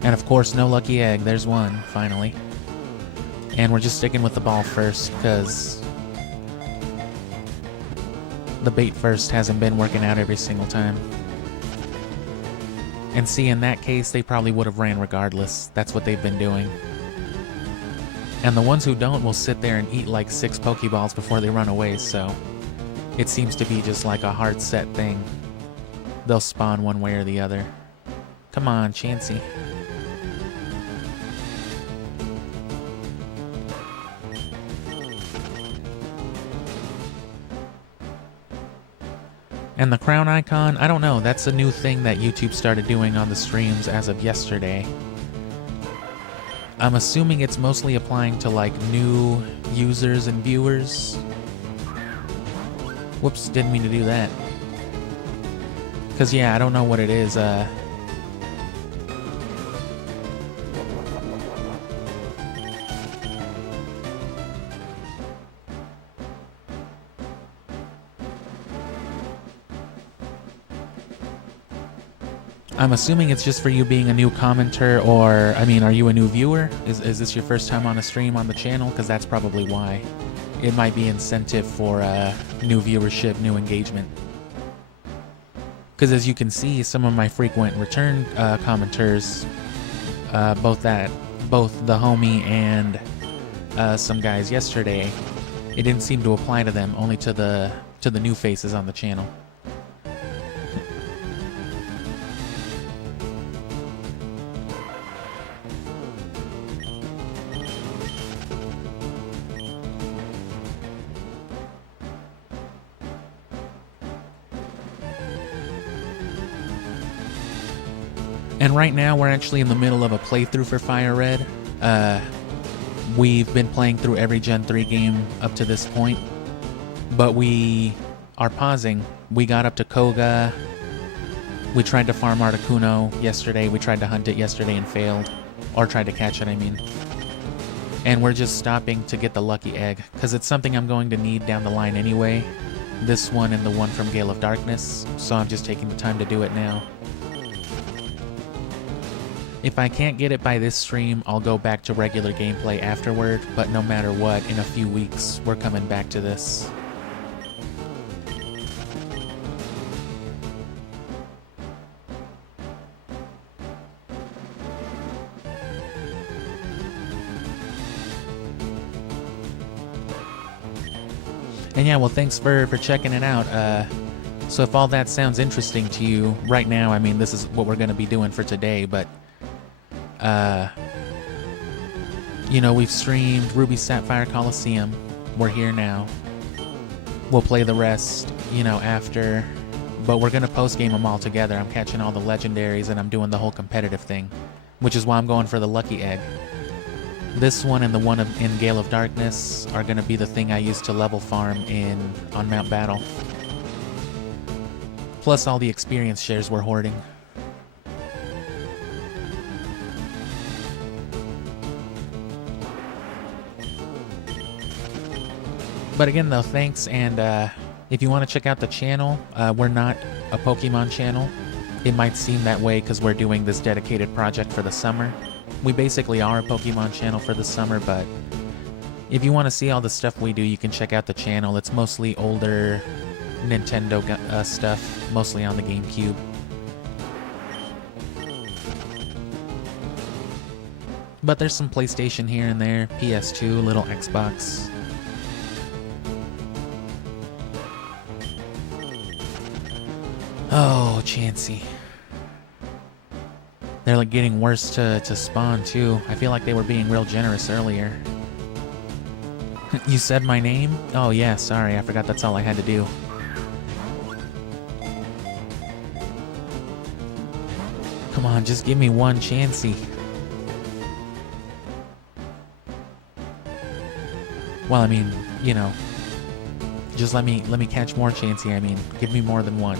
And of course, no lucky egg. There's one, finally. And we're just sticking with the ball first, because the bait first hasn't been working out every single time. And see, in that case, they probably would have ran regardless. That's what they've been doing. And the ones who don't will sit there and eat like 6 Pokeballs before they run away, so it seems to be just like a hard set thing. They'll spawn one way or the other. Come on, Chansey. And the crown icon, I don't know, that's a new thing that YouTube started doing on the streams as of yesterday. I'm assuming it's mostly applying to like new users and viewers. Whoops, didn't mean to do that. Cause yeah, I don't know what it is. I'm assuming it's just for you being a new commenter, or, I mean, are you a new viewer? Is this your first time on a stream on the channel? Because that's probably why. It might be incentive for new viewership, new engagement. Because as you can see, some of my frequent return commenters, both the homie and some guys yesterday, it didn't seem to apply to them, only to the new faces on the channel. And right now, we're actually in the middle of a playthrough for Fire Red. We've been playing through every Gen 3 game up to this point, but we are pausing. We got up to Koga. We tried to farm Articuno yesterday. We tried to hunt it yesterday and failed. Or tried to catch it, I mean. And we're just stopping to get the lucky egg, because it's something I'm going to need down the line anyway. This one and the one from Gale of Darkness, so I'm just taking the time to do it now. If I can't get it by this stream, I'll go back to regular gameplay afterward, but no matter what, in a few weeks, we're coming back to this. And yeah, well, thanks for checking it out. So if all that sounds interesting to you, right now, I mean, this is what we're going to be doing for today, but you know, we've streamed Ruby Sapphire Coliseum. We're here now. We'll play the rest, you know, after, but we're gonna post-game them all together. I'm catching all the legendaries and I'm doing the whole competitive thing, which is why I'm going for the lucky egg. This one and the one in Gale of Darkness are gonna be the thing I use to level farm on Mount Battle. Plus all the experience shares we're hoarding. But again, though, thanks, and if you want to check out the channel, we're not a Pokemon channel. It might seem that way because we're doing this dedicated project for the summer. We basically are a Pokemon channel for the summer, but if you want to see all the stuff we do, you can check out the channel. It's mostly older Nintendo stuff, mostly on the GameCube. But there's some PlayStation here and there, PS2, little Xbox. Oh, Chansey. They're like getting worse to spawn too. I feel like they were being real generous earlier. You said my name? Oh yeah, sorry, I forgot that's all I had to do. Come on, just give me one Chansey. Well, I mean, you know, just let me catch more Chansey. I mean, give me more than one.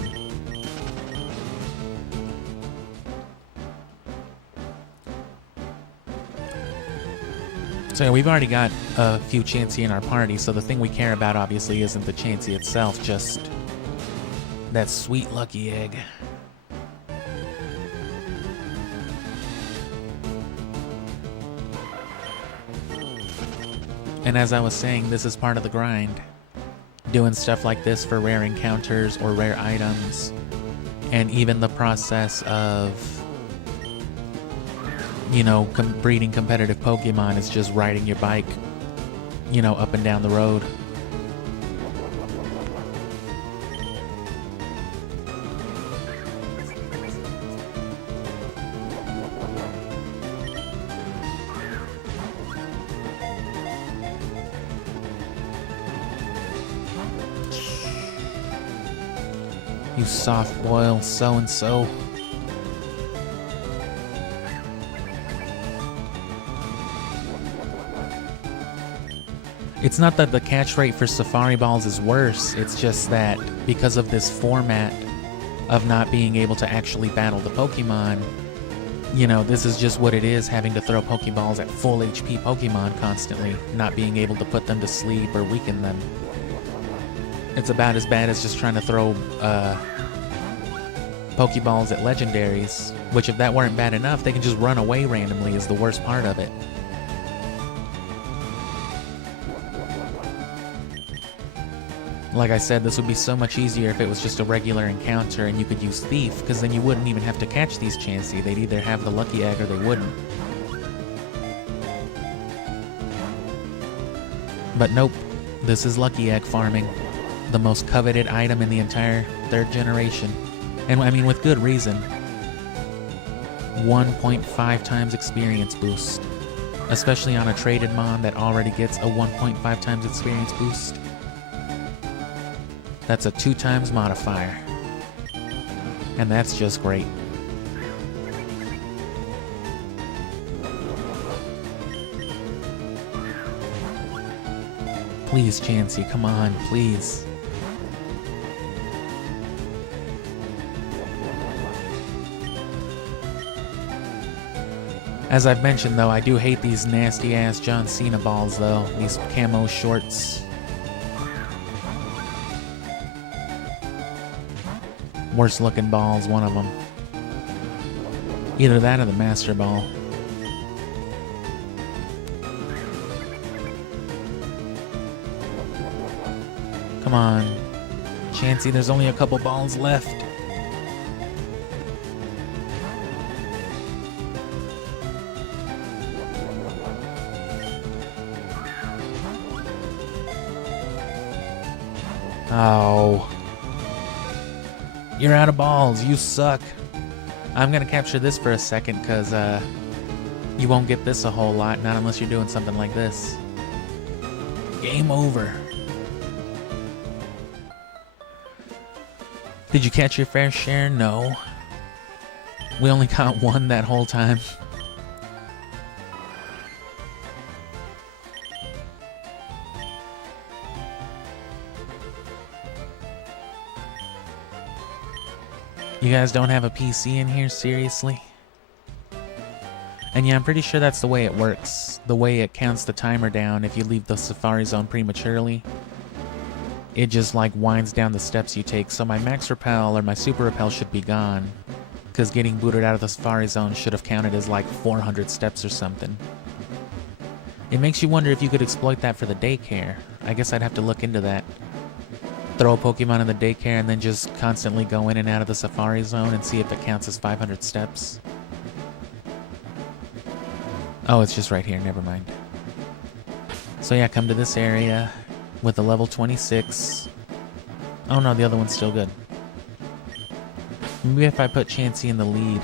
So we've already got a few Chansey in our party, so the thing we care about obviously isn't the Chansey itself, just that sweet lucky egg. And as I was saying, this is part of the grind. Doing stuff like this for rare encounters or rare items, and even the process of, you know, breeding competitive Pokemon is just riding your bike, you know, up and down the road. You soft boil so-and-so. It's not that the catch rate for Safari Balls is worse, it's just that because of this format of not being able to actually battle the Pokemon, you know, this is just what it is, having to throw Pokeballs at full HP Pokemon constantly, not being able to put them to sleep or weaken them. It's about as bad as just trying to throw Pokeballs at legendaries, which if that weren't bad enough, they can just run away randomly is the worst part of it. Like I said, this would be so much easier if it was just a regular encounter and you could use Thief, because then you wouldn't even have to catch these Chansey. They'd either have the lucky egg or they wouldn't. But nope, this is lucky egg farming. The most coveted item in the entire 3rd generation. And I mean, with good reason. 1.5 times experience boost. Especially on a traded mon that already gets a 1.5 times experience boost. That's a 2 times modifier. And that's just great. Please, Chansey, come on, please. As I've mentioned, though, I do hate these nasty-ass John Cena balls, though. These camo shorts. Worst-looking balls, one of them. Either that or the Master Ball. Come on. Chansey, there's only a couple balls left. Oh. You're out of balls. You suck. I'm gonna capture this for a second, because you won't get this a whole lot, not unless you're doing something like this. Game over. Did you catch your fair share? No. We only caught one that whole time. You guys don't have a PC in here? Seriously? And yeah, I'm pretty sure that's the way it works. The way it counts the timer down if you leave the Safari Zone prematurely. It just like winds down the steps you take, so my Max Repel or my Super Repel should be gone. Because getting booted out of the Safari Zone should have counted as like 400 steps or something. It makes you wonder if you could exploit that for the daycare. I guess I'd have to look into that. Throw a Pokemon in the daycare and then just constantly go in and out of the Safari Zone and see if it counts as 500 steps. Oh, it's just right here, never mind. So yeah, come to this area with a level 26. Oh no, the other one's still good. Maybe if I put Chansey in the lead.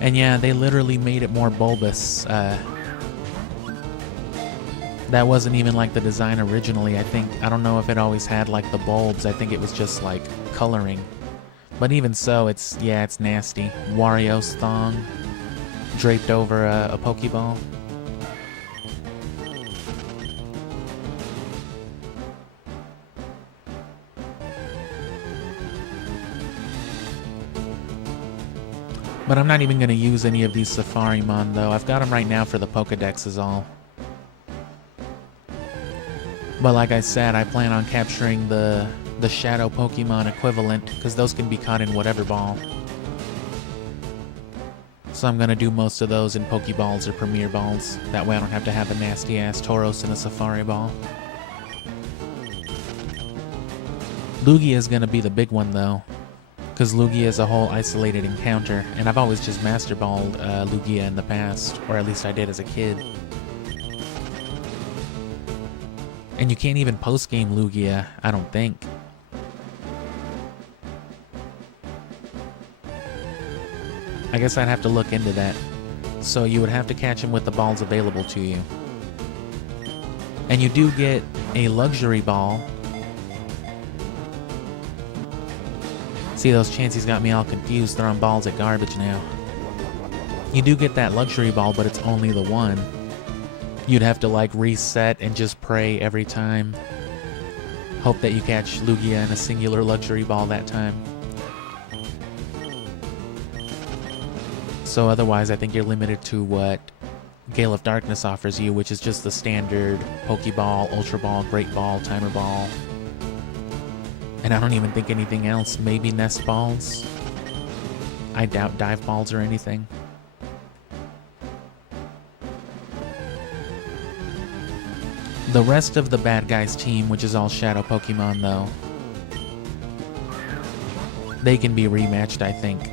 And yeah, they literally made it more bulbous. That wasn't even like the design originally. I don't know if it always had like the bulbs. I think it was just like coloring. But even so, it's nasty. Wario's thong draped over a Pokeball. But I'm not even going to use any of these Safarimon, though. I've got them right now for the Pokedex is all. But like I said, I plan on capturing the Shadow Pokemon equivalent, because those can be caught in whatever ball. So I'm going to do most of those in Pokeballs or Premier Balls. That way I don't have to have a nasty-ass Tauros in a Safari Ball. Lugia is going to be the big one, though. Because Lugia is a whole isolated encounter, and I've always just Master Balled Lugia in the past, or at least I did as a kid. And you can't even post-game Lugia, I don't think. I guess I'd have to look into that. So you would have to catch him with the balls available to you. And you do get a luxury ball. See, those Chanseys got me all confused, throwing balls at garbage now. You do get that luxury ball, but it's only the one. You'd have to like reset and just pray every time. Hope that you catch Lugia in a singular luxury ball that time. So otherwise, I think you're limited to what Gale of Darkness offers you, which is just the standard Pokeball, Ultra Ball, Great Ball, Timer Ball. And I don't even think anything else. Maybe Nest Balls. I doubt Dive Balls or anything. The rest of the bad guys team, which is all Shadow Pokemon though, they can be rematched, I think.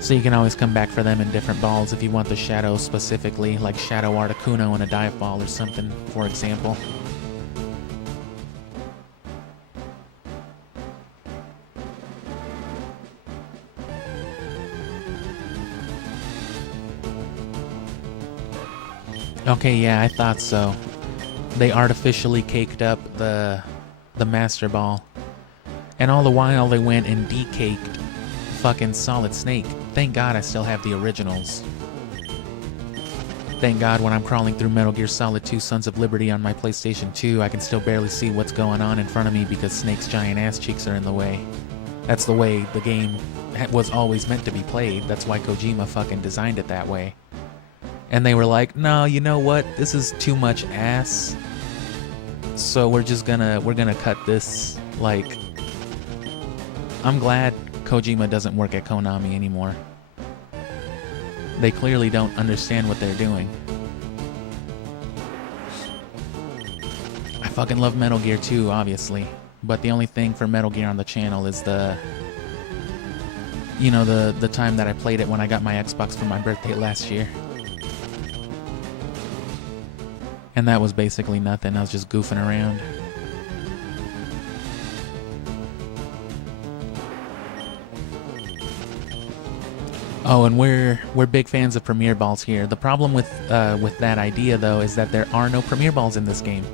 So you can always come back for them in different balls if you want the Shadow specifically, like Shadow Articuno in a Dive Ball or something, for example. Okay, yeah, I thought so. They artificially caked up the Master Ball. And all the while they went and decaked fucking Solid Snake. Thank God I still have the originals. Thank God when I'm crawling through Metal Gear Solid 2 Sons of Liberty on my PlayStation 2, I can still barely see what's going on in front of me because Snake's giant ass cheeks are in the way. That's the way the game was always meant to be played. That's why Kojima fucking designed it that way. And they were like, no, you know what? This is too much ass. So we're gonna cut this. Like, I'm glad Kojima doesn't work at Konami anymore. They clearly don't understand what they're doing. I fucking love Metal Gear 2, obviously. But the only thing for Metal Gear on the channel is the time that I played it when I got my Xbox for my birthday last year. And that was basically nothing. I was just goofing around. Oh, and we're big fans of Premier Balls here. The problem with that idea, though, is that there are no Premier Balls in this game.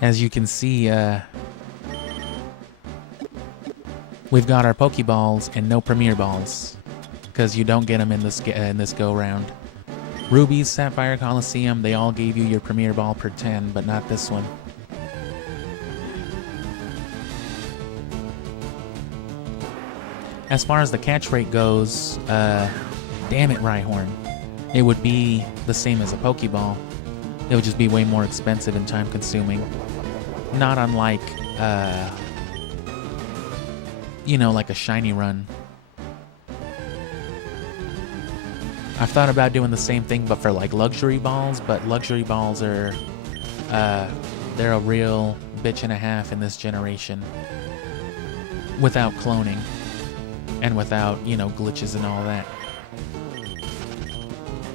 As you can see, we've got our Pokeballs and no Premier Balls, because you don't get them in this go-round. Rubies, Sapphire Coliseum, they all gave you your Premier Ball per 10, but not this one. As far as the catch rate goes, damn it, Rhyhorn. It would be the same as a Pokeball. It would just be way more expensive and time-consuming. Not unlike, like a shiny run. I've thought about doing the same thing, but for like luxury balls, but luxury balls are, they're a real bitch and a half in this generation. Without cloning. And without, glitches and all that.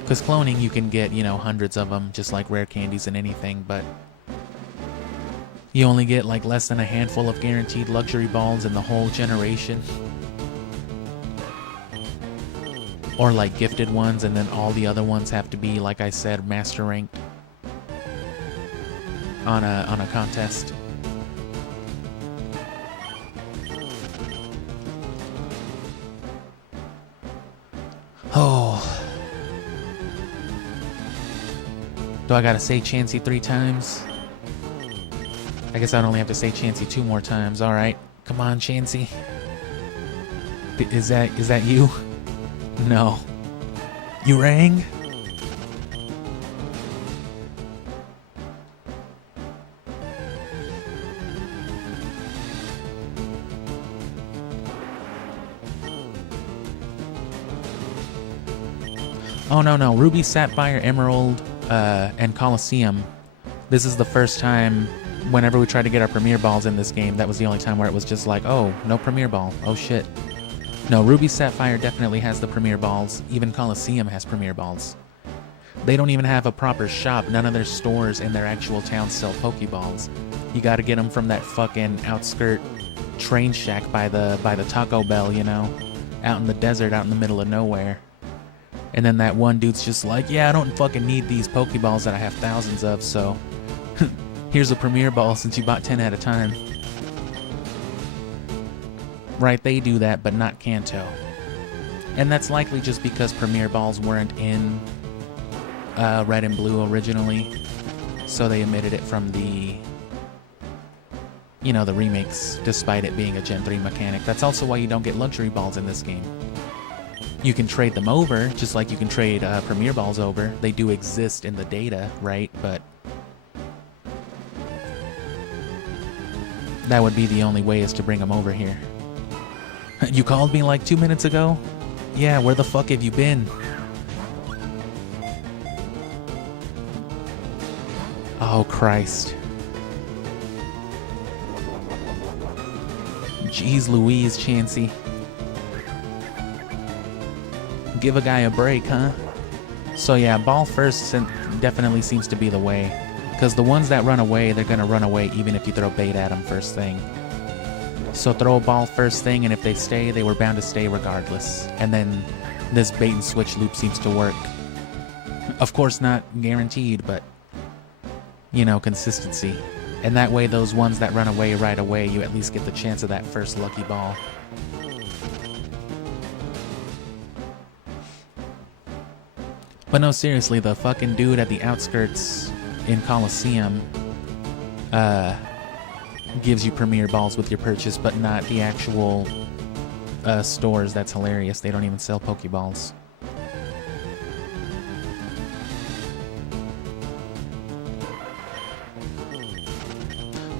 Because cloning, you can get, hundreds of them, just like rare candies and anything, but you only get like less than a handful of guaranteed luxury balls in the whole generation. Or like gifted ones, and then all the other ones have to be, like I said, master ranked on a contest. Oh. Do I gotta say Chansey 3 times? I guess I'd only have to say Chansey 2 more times. Alright. Come on, Chansey. Is that you? No. You rang? Oh, no. Ruby, Sapphire, Emerald, and Colosseum. This is the first time, whenever we tried to get our Premier Balls in this game, that was the only time where it was just like, oh, no Premier Ball. Oh, shit. No, Ruby, Sapphire definitely has the Premier Balls. Even Colosseum has Premier Balls. They don't even have a proper shop. None of their stores in their actual town sell Pokeballs. You gotta get them from that fucking outskirt train shack by the Taco Bell, you know? Out in the desert, out in the middle of nowhere. And then that one dude's just like, yeah, I don't fucking need these Pokeballs that I have thousands of, so here's a Premier Ball since you bought 10 at a time. Right, they do that, but not Kanto. And that's likely just because Premier Balls weren't in Red and Blue originally, so they omitted it from the, you know, the remakes, despite it being a Gen 3 mechanic. That's also why you don't get Luxury Balls in this game. You can trade them over, just like you can trade Premier Balls over. They do exist in the data, right? But that would be the only way, is to bring them over here. You called me like 2 minutes ago? Yeah, where the fuck have you been? Oh, Christ. Jeez Louise, Chansey. Give a guy a break, huh? So yeah, ball first definitely seems to be the way. Because the ones that run away, they're going to run away even if you throw bait at them first thing. So throw a ball first thing, and if they stay, they were bound to stay regardless. And then this bait and switch loop seems to work. Of course not guaranteed, but, you know, consistency. And that way, those ones that run away right away, you at least get the chance of that first lucky ball. But no, seriously, the fucking dude at the outskirts in Colosseum gives you Premier Balls with your purchase, but not the actual stores. That's hilarious. They don't even sell Pokeballs.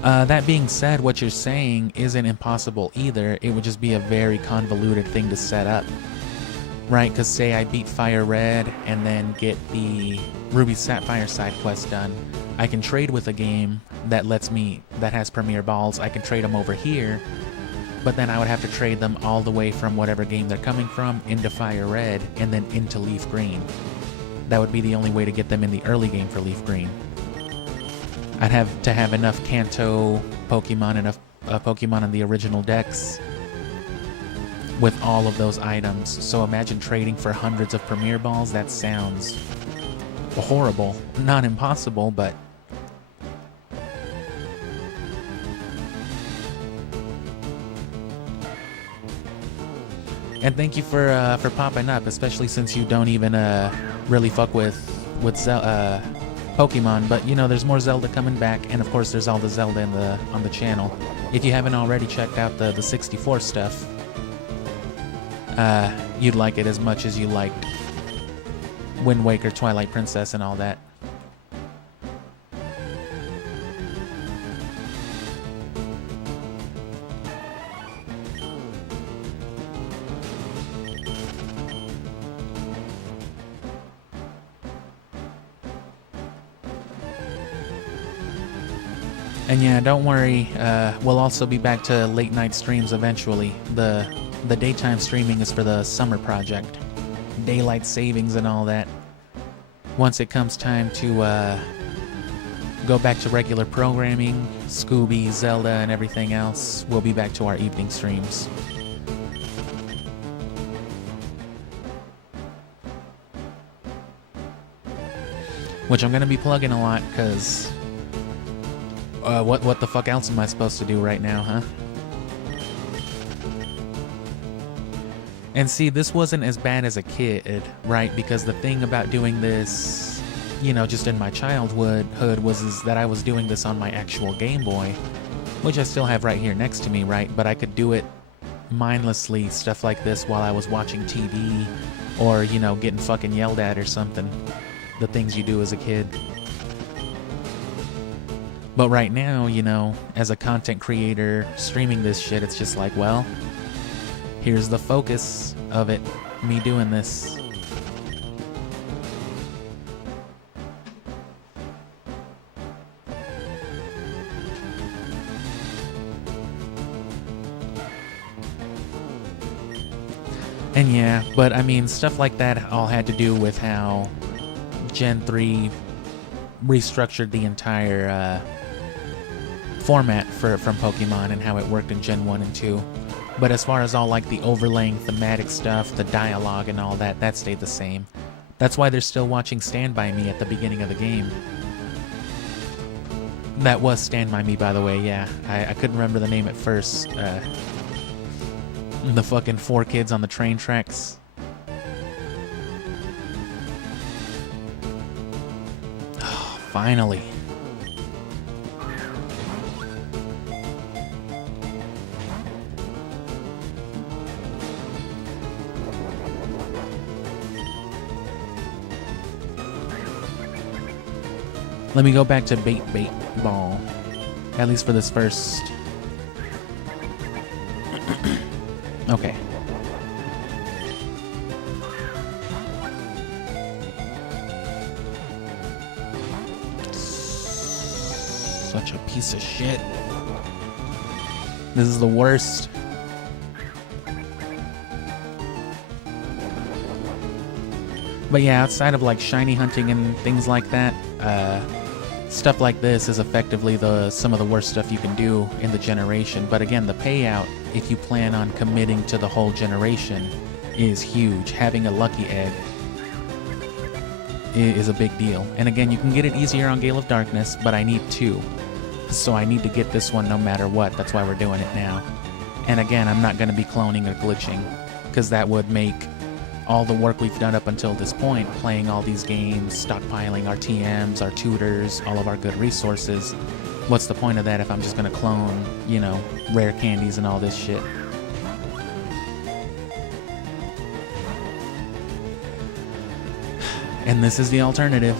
That being said, what you're saying isn't impossible either. It would just be a very convoluted thing to set up. Right, because say I beat Fire Red and then get the Ruby Sapphire side quest done, I can trade with a game that has Premier Balls. I can trade them over here, but then I would have to trade them all the way from whatever game they're coming from into Fire Red and then into Leaf Green. That would be the only way to get them in the early game for Leaf Green. I'd have to have enough Kanto Pokemon, enough Pokemon in the original decks with all of those items. So imagine trading for hundreds of Premier Balls. That sounds horrible. Not impossible, but and thank you for popping up, especially since you don't even really fuck with Pokemon. But you know, there's more Zelda coming back, and of course there's all the Zelda on the channel. If you haven't already checked out the 64 stuff, you'd like it as much as you liked Wind Waker, Twilight Princess, and all that. And yeah, don't worry, we'll also be back to late night streams eventually. The daytime streaming is for the summer project. Daylight savings and all that. Once it comes time to go back to regular programming, Scooby, Zelda, and everything else, we'll be back to our evening streams. Which I'm going to be plugging a lot, because what the fuck else am I supposed to do right now, huh? And see, this wasn't as bad as a kid, right? Because the thing about doing this just in my childhood is that I was doing this on my actual Game Boy, which I still have right here next to me, right? But I could do it mindlessly, stuff like this, while I was watching TV or, getting fucking yelled at or something. The things you do as a kid. But right now, as a content creator streaming this shit, it's just like, well, here's the focus of it, me doing this. And yeah, but I mean, stuff like that all had to do with how Gen 3 restructured the entire format from Pokemon and how it worked in Gen 1 and 2. But as far as all like the overlaying thematic stuff, the dialogue and all that, that stayed the same. That's why they're still watching Stand By Me at the beginning of the game. That was Stand By Me, by the way, yeah. I couldn't remember the name at first. The fucking 4 kids on the train tracks. Oh, finally. Let me go back to bait ball. At least for this first. Okay. Such a piece of shit. This is the worst. But yeah, outside of like shiny hunting and things like that, stuff like this is effectively some of the worst stuff you can do in the generation. But again, the payout, if you plan on committing to the whole generation, is huge. Having a lucky egg is a big deal. And again, you can get it easier on Gale of Darkness, but I need 2. So I need to get this one no matter what. That's why we're doing it now. And again, I'm not going to be cloning or glitching, because that would make all the work we've done up until this point, playing all these games, stockpiling our TMs, our tutors, all of our good resources. What's the point of that if I'm just going to clone, rare candies and all this shit? And this is the alternative.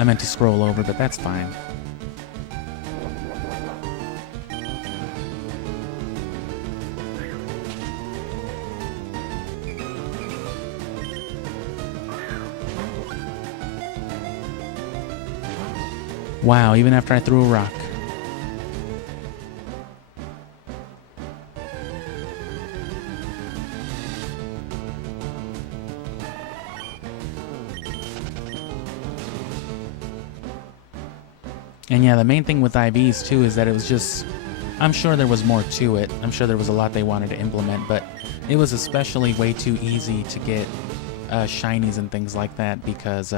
I meant to scroll over, but that's fine. Wow, even after I threw a rock. And yeah, the main thing with IVs too is that it was just, I'm sure there was more to it. I'm sure there was a lot they wanted to implement, but it was especially way too easy to get shinies and things like that because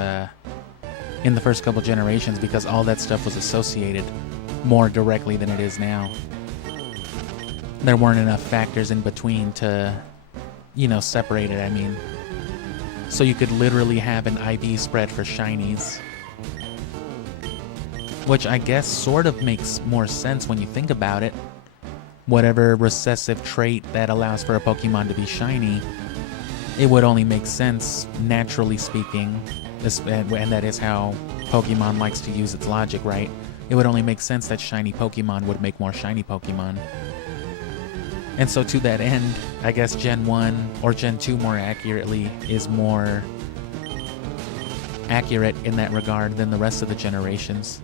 in the first couple generations, because all that stuff was associated more directly than it is now. There weren't enough factors in between to, separate it, I mean. So you could literally have an IV spread for shinies. Which I guess sort of makes more sense when you think about it. Whatever recessive trait that allows for a Pokemon to be shiny, it would only make sense, naturally speaking, and that is how Pokemon likes to use its logic, right? It would only make sense that shiny Pokemon would make more shiny Pokemon. And so to that end, I guess Gen 1, or Gen 2 more accurately, is more accurate in that regard than the rest of the generations.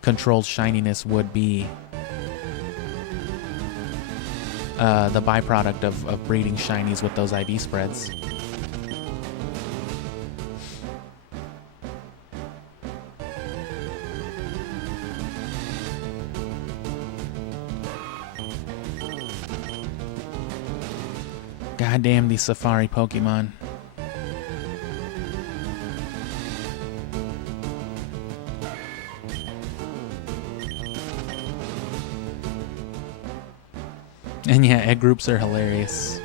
Controlled shininess would be the byproduct of breeding shinies with those IV spreads. Goddamn these safari Pokemon. And yeah, egg groups are hilarious.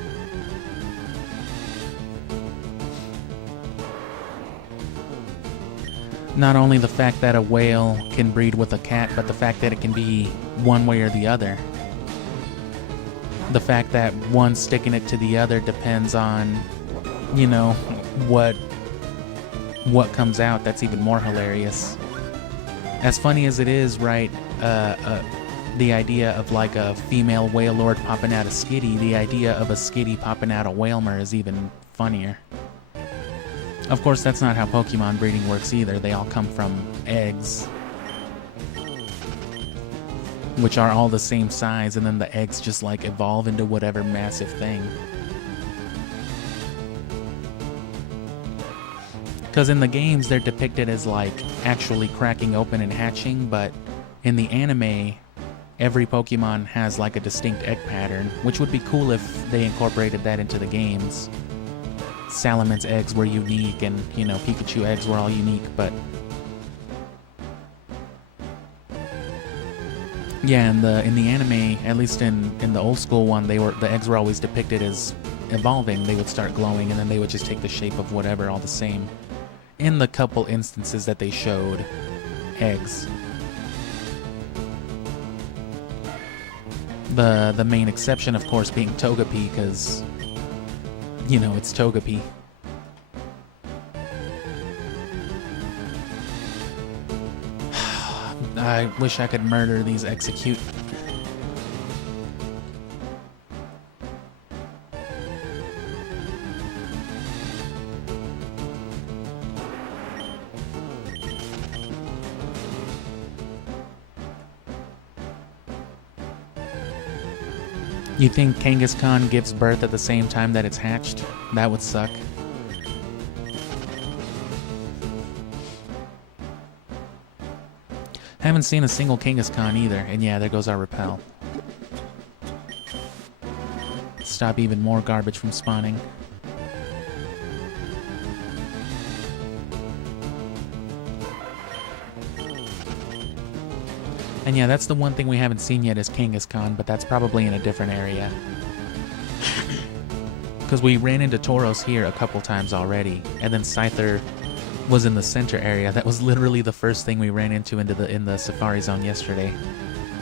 Not only the fact that a whale can breed with a cat, but the fact that it can be one way or the other. The fact that one sticking it to the other depends on, you know, what comes out. That's even more hilarious. As funny as it is, right, the idea of like a female whale lord popping out a skitty, the idea of a skitty popping out a whalmer is even funnier. Of course, that's not how Pokemon breeding works either. They all come from eggs, which are all the same size, and then the eggs just like evolve into whatever massive thing. Because in the games, they're depicted as like actually cracking open and hatching, but in the anime, every Pokemon has like a distinct egg pattern, which would be cool if they incorporated that into the games. Salaman's eggs were unique, and, you know, Pikachu eggs were all unique, but yeah, in the anime, at least in the old school one, the eggs were always depicted as evolving. They would start glowing, and then they would just take the shape of whatever, all the same. In the couple instances that they showed eggs. The main exception, of course, being Togepi, because, you know, it's Togepi. I wish I could murder these execute. You think Kangaskhan gives birth at the same time that it's hatched? That would suck. Haven't seen a single Kangaskhan either, and yeah, there goes our repel. Stop even more garbage from spawning. And yeah, that's the one thing we haven't seen yet is Kangaskhan, but that's probably in a different area. Because we ran into Tauros here a couple times already, and then Scyther was in the center area. That was literally the first thing we ran into in the Safari Zone yesterday.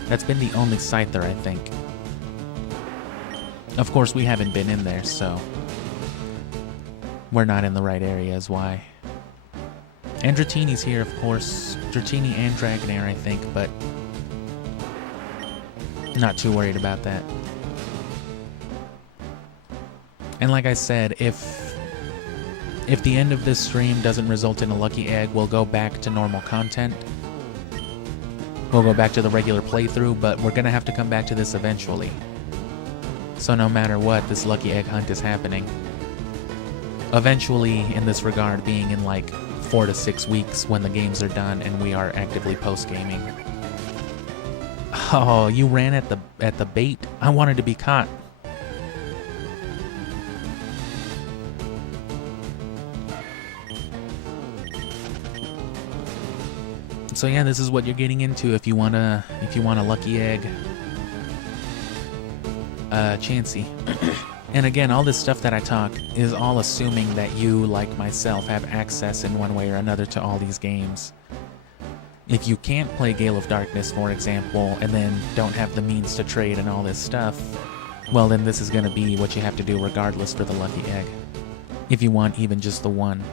That's been the only Scyther, I think. Of course, we haven't been in there, so we're not in the right area is why. And Dratini's here, of course. Dratini and Dragonair, I think, but not too worried about that. And like I said, if the end of this stream doesn't result in a lucky egg, we'll go back to normal content. We'll go back to the regular playthrough, but we're gonna have to come back to this eventually. So no matter what, this lucky egg hunt is happening. Eventually, in this regard, being in like 4 to 6 weeks when the games are done and we are actively post-gaming. Oh, you ran at the bait? I wanted to be caught. So yeah, this is what you're getting into if you want a lucky egg. Chansey. And again, all this stuff that I talk is all assuming that you, like myself, have access in one way or another to all these games. If you can't play Gale of Darkness, for example, and then don't have the means to trade and all this stuff, well then this is going to be what you have to do regardless for the lucky egg. If you want even just the one.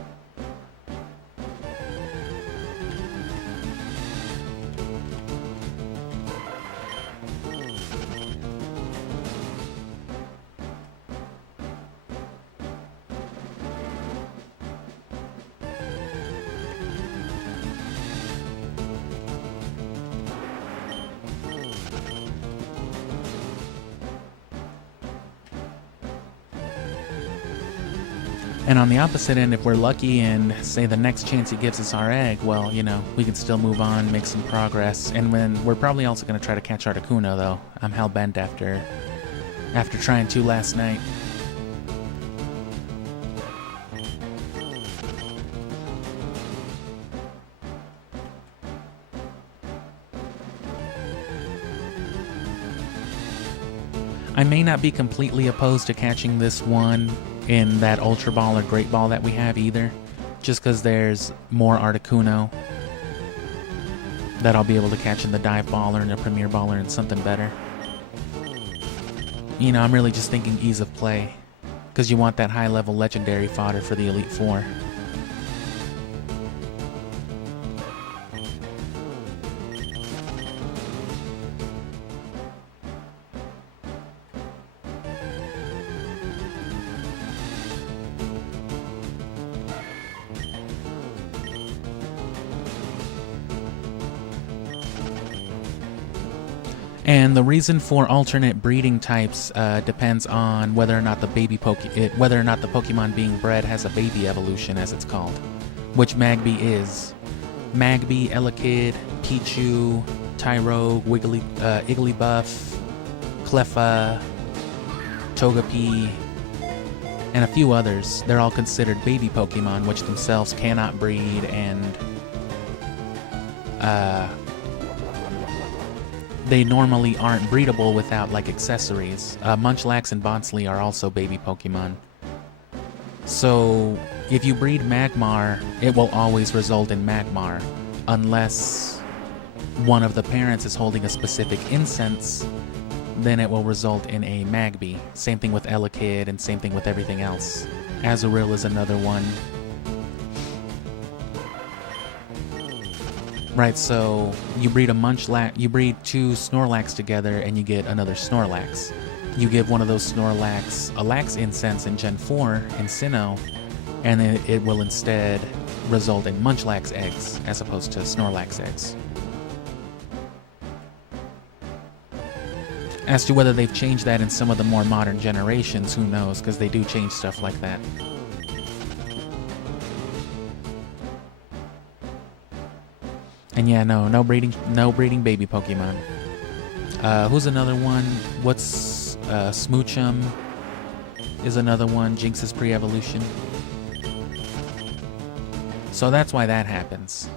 And on the opposite end, if we're lucky and say the next chance he gives us our egg, well, you know, we can still move on, make some progress. And when we're probably also going to try to catch Articuno, though. I'm hell-bent after trying to last night. I may not be completely opposed to catching this one in that Ultra Ball or Great Ball that we have either, just because there's more Articuno that I'll be able to catch in the Dive Ball or in the Premier Ball or in something better. You know, I'm really just thinking ease of play, because you want that high-level legendary fodder for the Elite Four. And the reason for alternate breeding types depends on whether or not the Pokemon being bred has a baby evolution, as it's called, which Magby is. Magby, Elekid, Pichu, Tyrogue, Igglybuff, Cleffa, Togepi, and a few others. They're all considered baby Pokemon, which themselves cannot breed, and they normally aren't breedable without like accessories. Munchlax and Bonsly are also baby Pokemon. So if you breed Magmar, it will always result in Magmar, unless one of the parents is holding a specific incense, then it will result in a Magby. Same thing with Elekid and same thing with everything else. Azurill is another one. Right, so you breed you breed two Snorlax together and you get another Snorlax. You give one of those Snorlax a Lax Incense in Gen 4 in Sinnoh, and it will instead result in Munchlax eggs as opposed to Snorlax eggs. As to whether they've changed that in some of the more modern generations, who knows, because they do change stuff like that. And yeah, no breeding baby Pokemon. Who's another one? What's Smoochum is another one. Jinx's pre-evolution. So that's why that happens.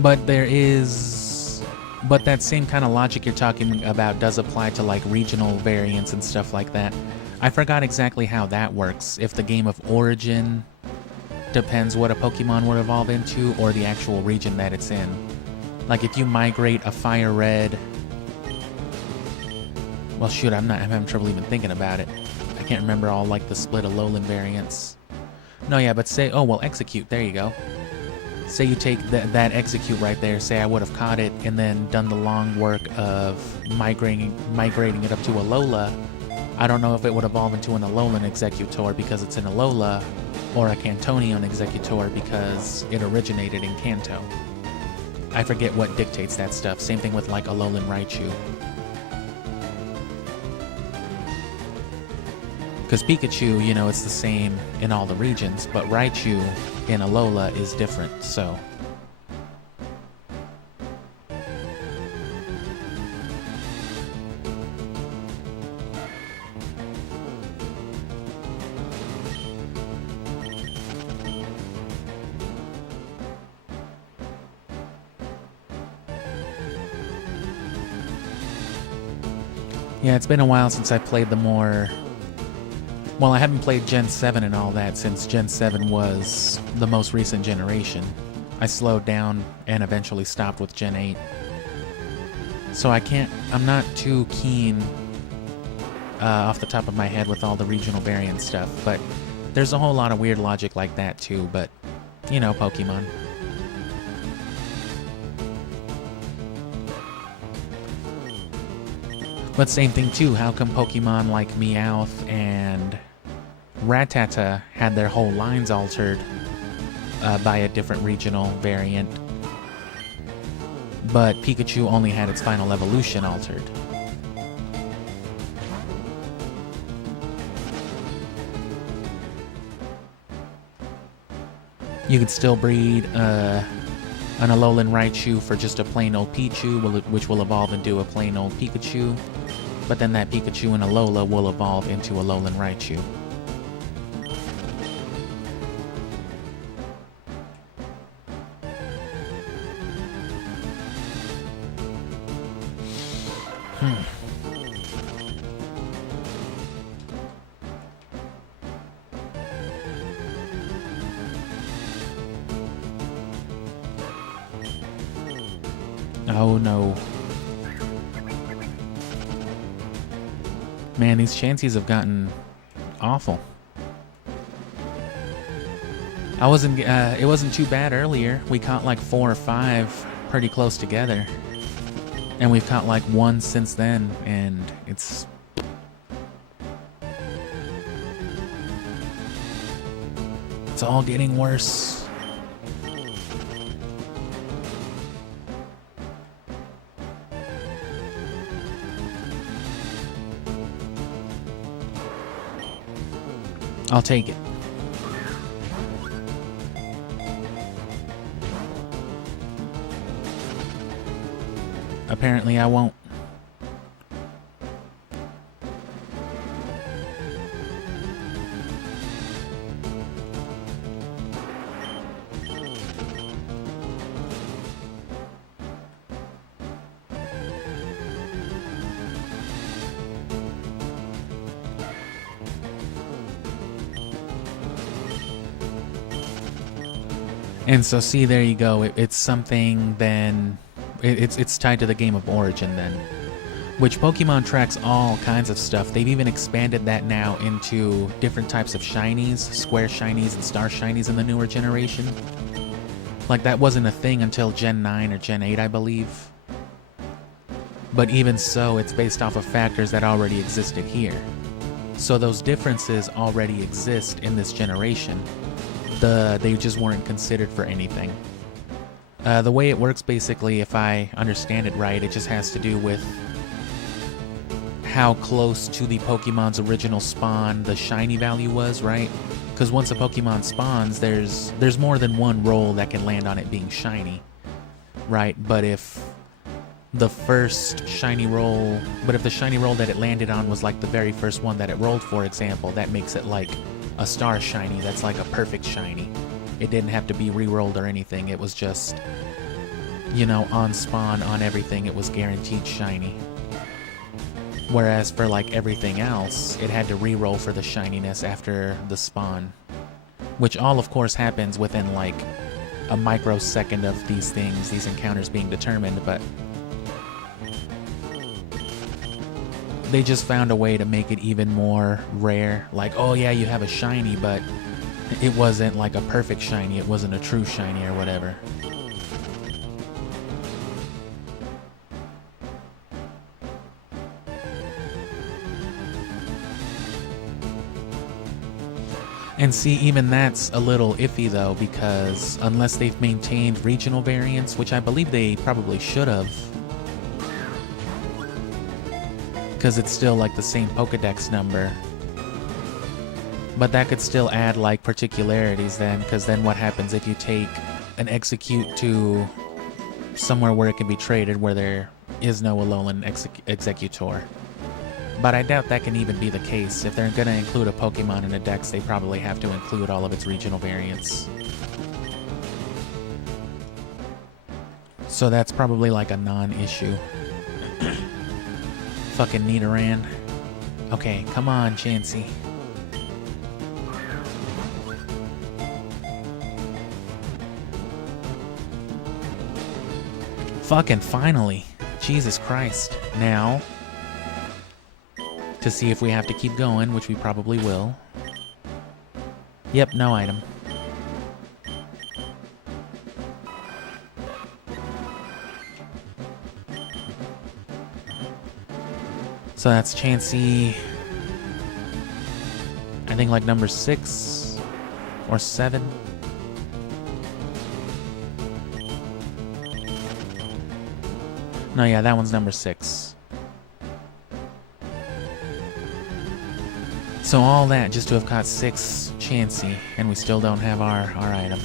But that same kind of logic you're talking about does apply to like regional variants and stuff like that. I forgot exactly how that works. If the game of origin depends what a Pokemon would evolve into, or the actual region that it's in. Like if you migrate a Fire Red... Well shoot, I'm having trouble even thinking about it. I can't remember all like the split Alolan variants. No, yeah, but say... Oh, well, Execute, there you go. Say you take that Execute right there, say I would have caught it and then done the long work of migrating it up to Alola. I don't know if it would evolve into an Alolan Executor because it's an Alola, or a Cantonian Executor because it originated in Kanto. I forget what dictates that stuff. Same thing with like Alolan Raichu. Because Pikachu, you know, it's the same in all the regions, but Raichu in Alola is different, so... Yeah, it's been a while since I played the more... Well, I haven't played Gen 7 and all that since Gen 7 was the most recent generation. I slowed down and eventually stopped with Gen 8. So I'm not too keen off the top of my head with all the regional variant stuff, but there's a whole lot of weird logic like that too, but, you know, Pokemon. But same thing too, how come Pokemon like Meowth and Rattata had their whole lines altered by a different regional variant, but Pikachu only had its final evolution altered? You could still breed an Alolan Raichu for just a plain old Pichu, which will evolve into a plain old Pikachu. But then that Pikachu and Alola will evolve into Alolan Raichu. Oh no. Man, these Chanseys have gotten awful. It wasn't too bad earlier. We caught like 4 or 5 pretty close together. And we've caught like 1 since then, and it's all getting worse. I'll take it. Apparently I won't. And so, see, there you go. It's something then. It's tied to the game of origin then, which Pokemon tracks all kinds of stuff. They've even expanded that now into different types of shinies, square shinies and star shinies in the newer generation. Like, that wasn't a thing until Gen 9 or Gen 8, I believe. But even so, it's based off of factors that already existed here. So those differences already exist in this generation. They just weren't considered for anything. The way it works, basically, if I understand it right, it just has to do with how close to the Pokemon's original spawn the shiny value was, right? Because once a Pokemon spawns, there's more than one roll that can land on it being shiny, right? But if the shiny roll that it landed on was like the very first one that it rolled, for example, that makes it like a star shiny. That's like a perfect shiny. It didn't have to be re-rolled or anything. It was just, you know, on spawn, on everything, it was guaranteed shiny. Whereas for like everything else, it had to re-roll for the shininess after the spawn. Which all, of course, happens within like a microsecond of these things, these encounters being determined, but they just found a way to make it even more rare. Like, oh yeah, you have a shiny, but it wasn't like a perfect shiny, it wasn't a true shiny or whatever. And see, even that's a little iffy though, because unless they've maintained regional variants, which I believe they probably should have, because it's still like the same Pokedex number. But that could still add like particularities then, because then what happens if you take an Execute to somewhere where it can be traded, where there is no Alolan Executor? But I doubt that can even be the case. If they're going to include a Pokemon in a dex, they probably have to include all of its regional variants. So that's probably like a non-issue. Fucking Nidoran. Okay, come on, Chansey. Fucking finally. Jesus Christ. Now, to see if we have to keep going, which we probably will. Yep, no item. So that's Chansey, I think like number 6 or 7. No, yeah, that one's number 6. So all that just to have caught 6 Chansey, and we still don't have our item.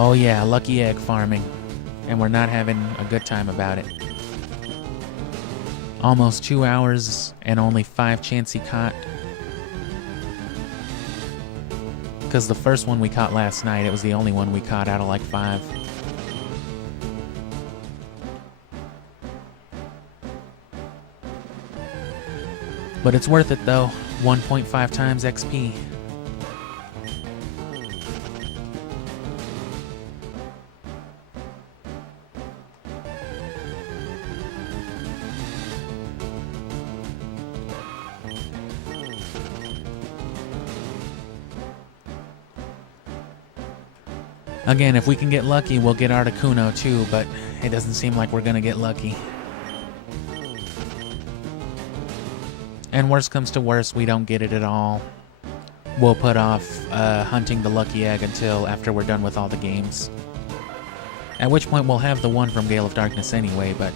Oh yeah, lucky egg farming. And we're not having a good time about it. Almost 2 hours and only 5 chancy caught. Because the first one we caught last night, it was the only one we caught out of like 5. But it's worth it though. 1.5 times XP. Again, if we can get lucky, we'll get Articuno too, but it doesn't seem like we're gonna get lucky. And worst comes to worst, we don't get it at all. We'll put off hunting the lucky egg until after we're done with all the games. At which point we'll have the one from Gale of Darkness anyway, but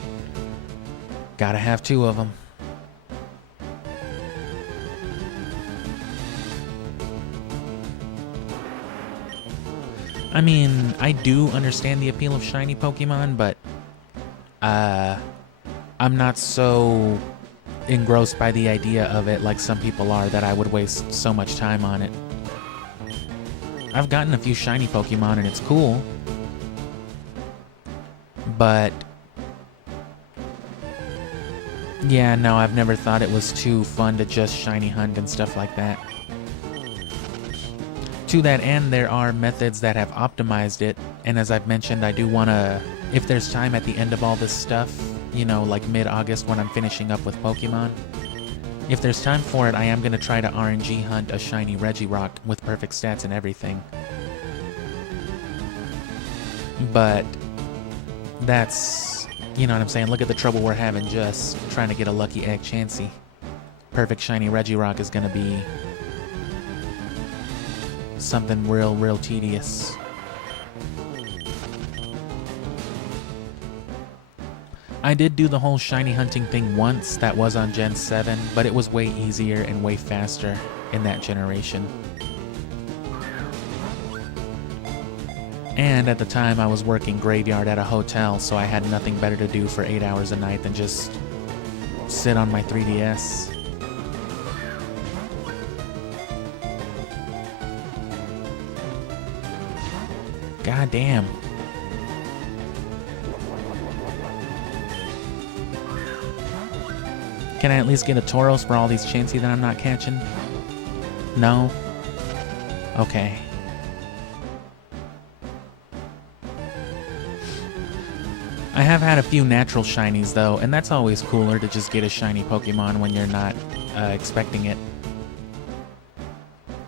gotta have 2 of them. I mean, I do understand the appeal of shiny Pokemon, but I'm not so engrossed by the idea of it like some people are that I would waste so much time on it. I've gotten a few shiny Pokemon and it's cool, but yeah, no, I've never thought it was too fun to just shiny hunt and stuff like that. To that end, there are methods that have optimized it, and as I've mentioned, I do want to, if there's time at the end of all this stuff, you know, like mid-August when I'm finishing up with Pokemon, if there's time for it, I am going to try to RNG hunt a shiny Regirock with perfect stats and everything. But that's, you know what I'm saying, look at the trouble we're having just trying to get a lucky egg Chansey. Perfect shiny Regirock is going to be something real tedious. I did do the whole shiny hunting thing once, that was on Gen 7, but it was way easier and way faster in that generation. And at the time I was working graveyard at a hotel, so I had nothing better to do for 8 hours a night than just sit on my 3DS. God damn. Can I at least get a Tauros for all these Chansey that I'm not catching? No? Okay. I have had a few natural shinies though, and that's always cooler to just get a shiny Pokemon when you're not expecting it.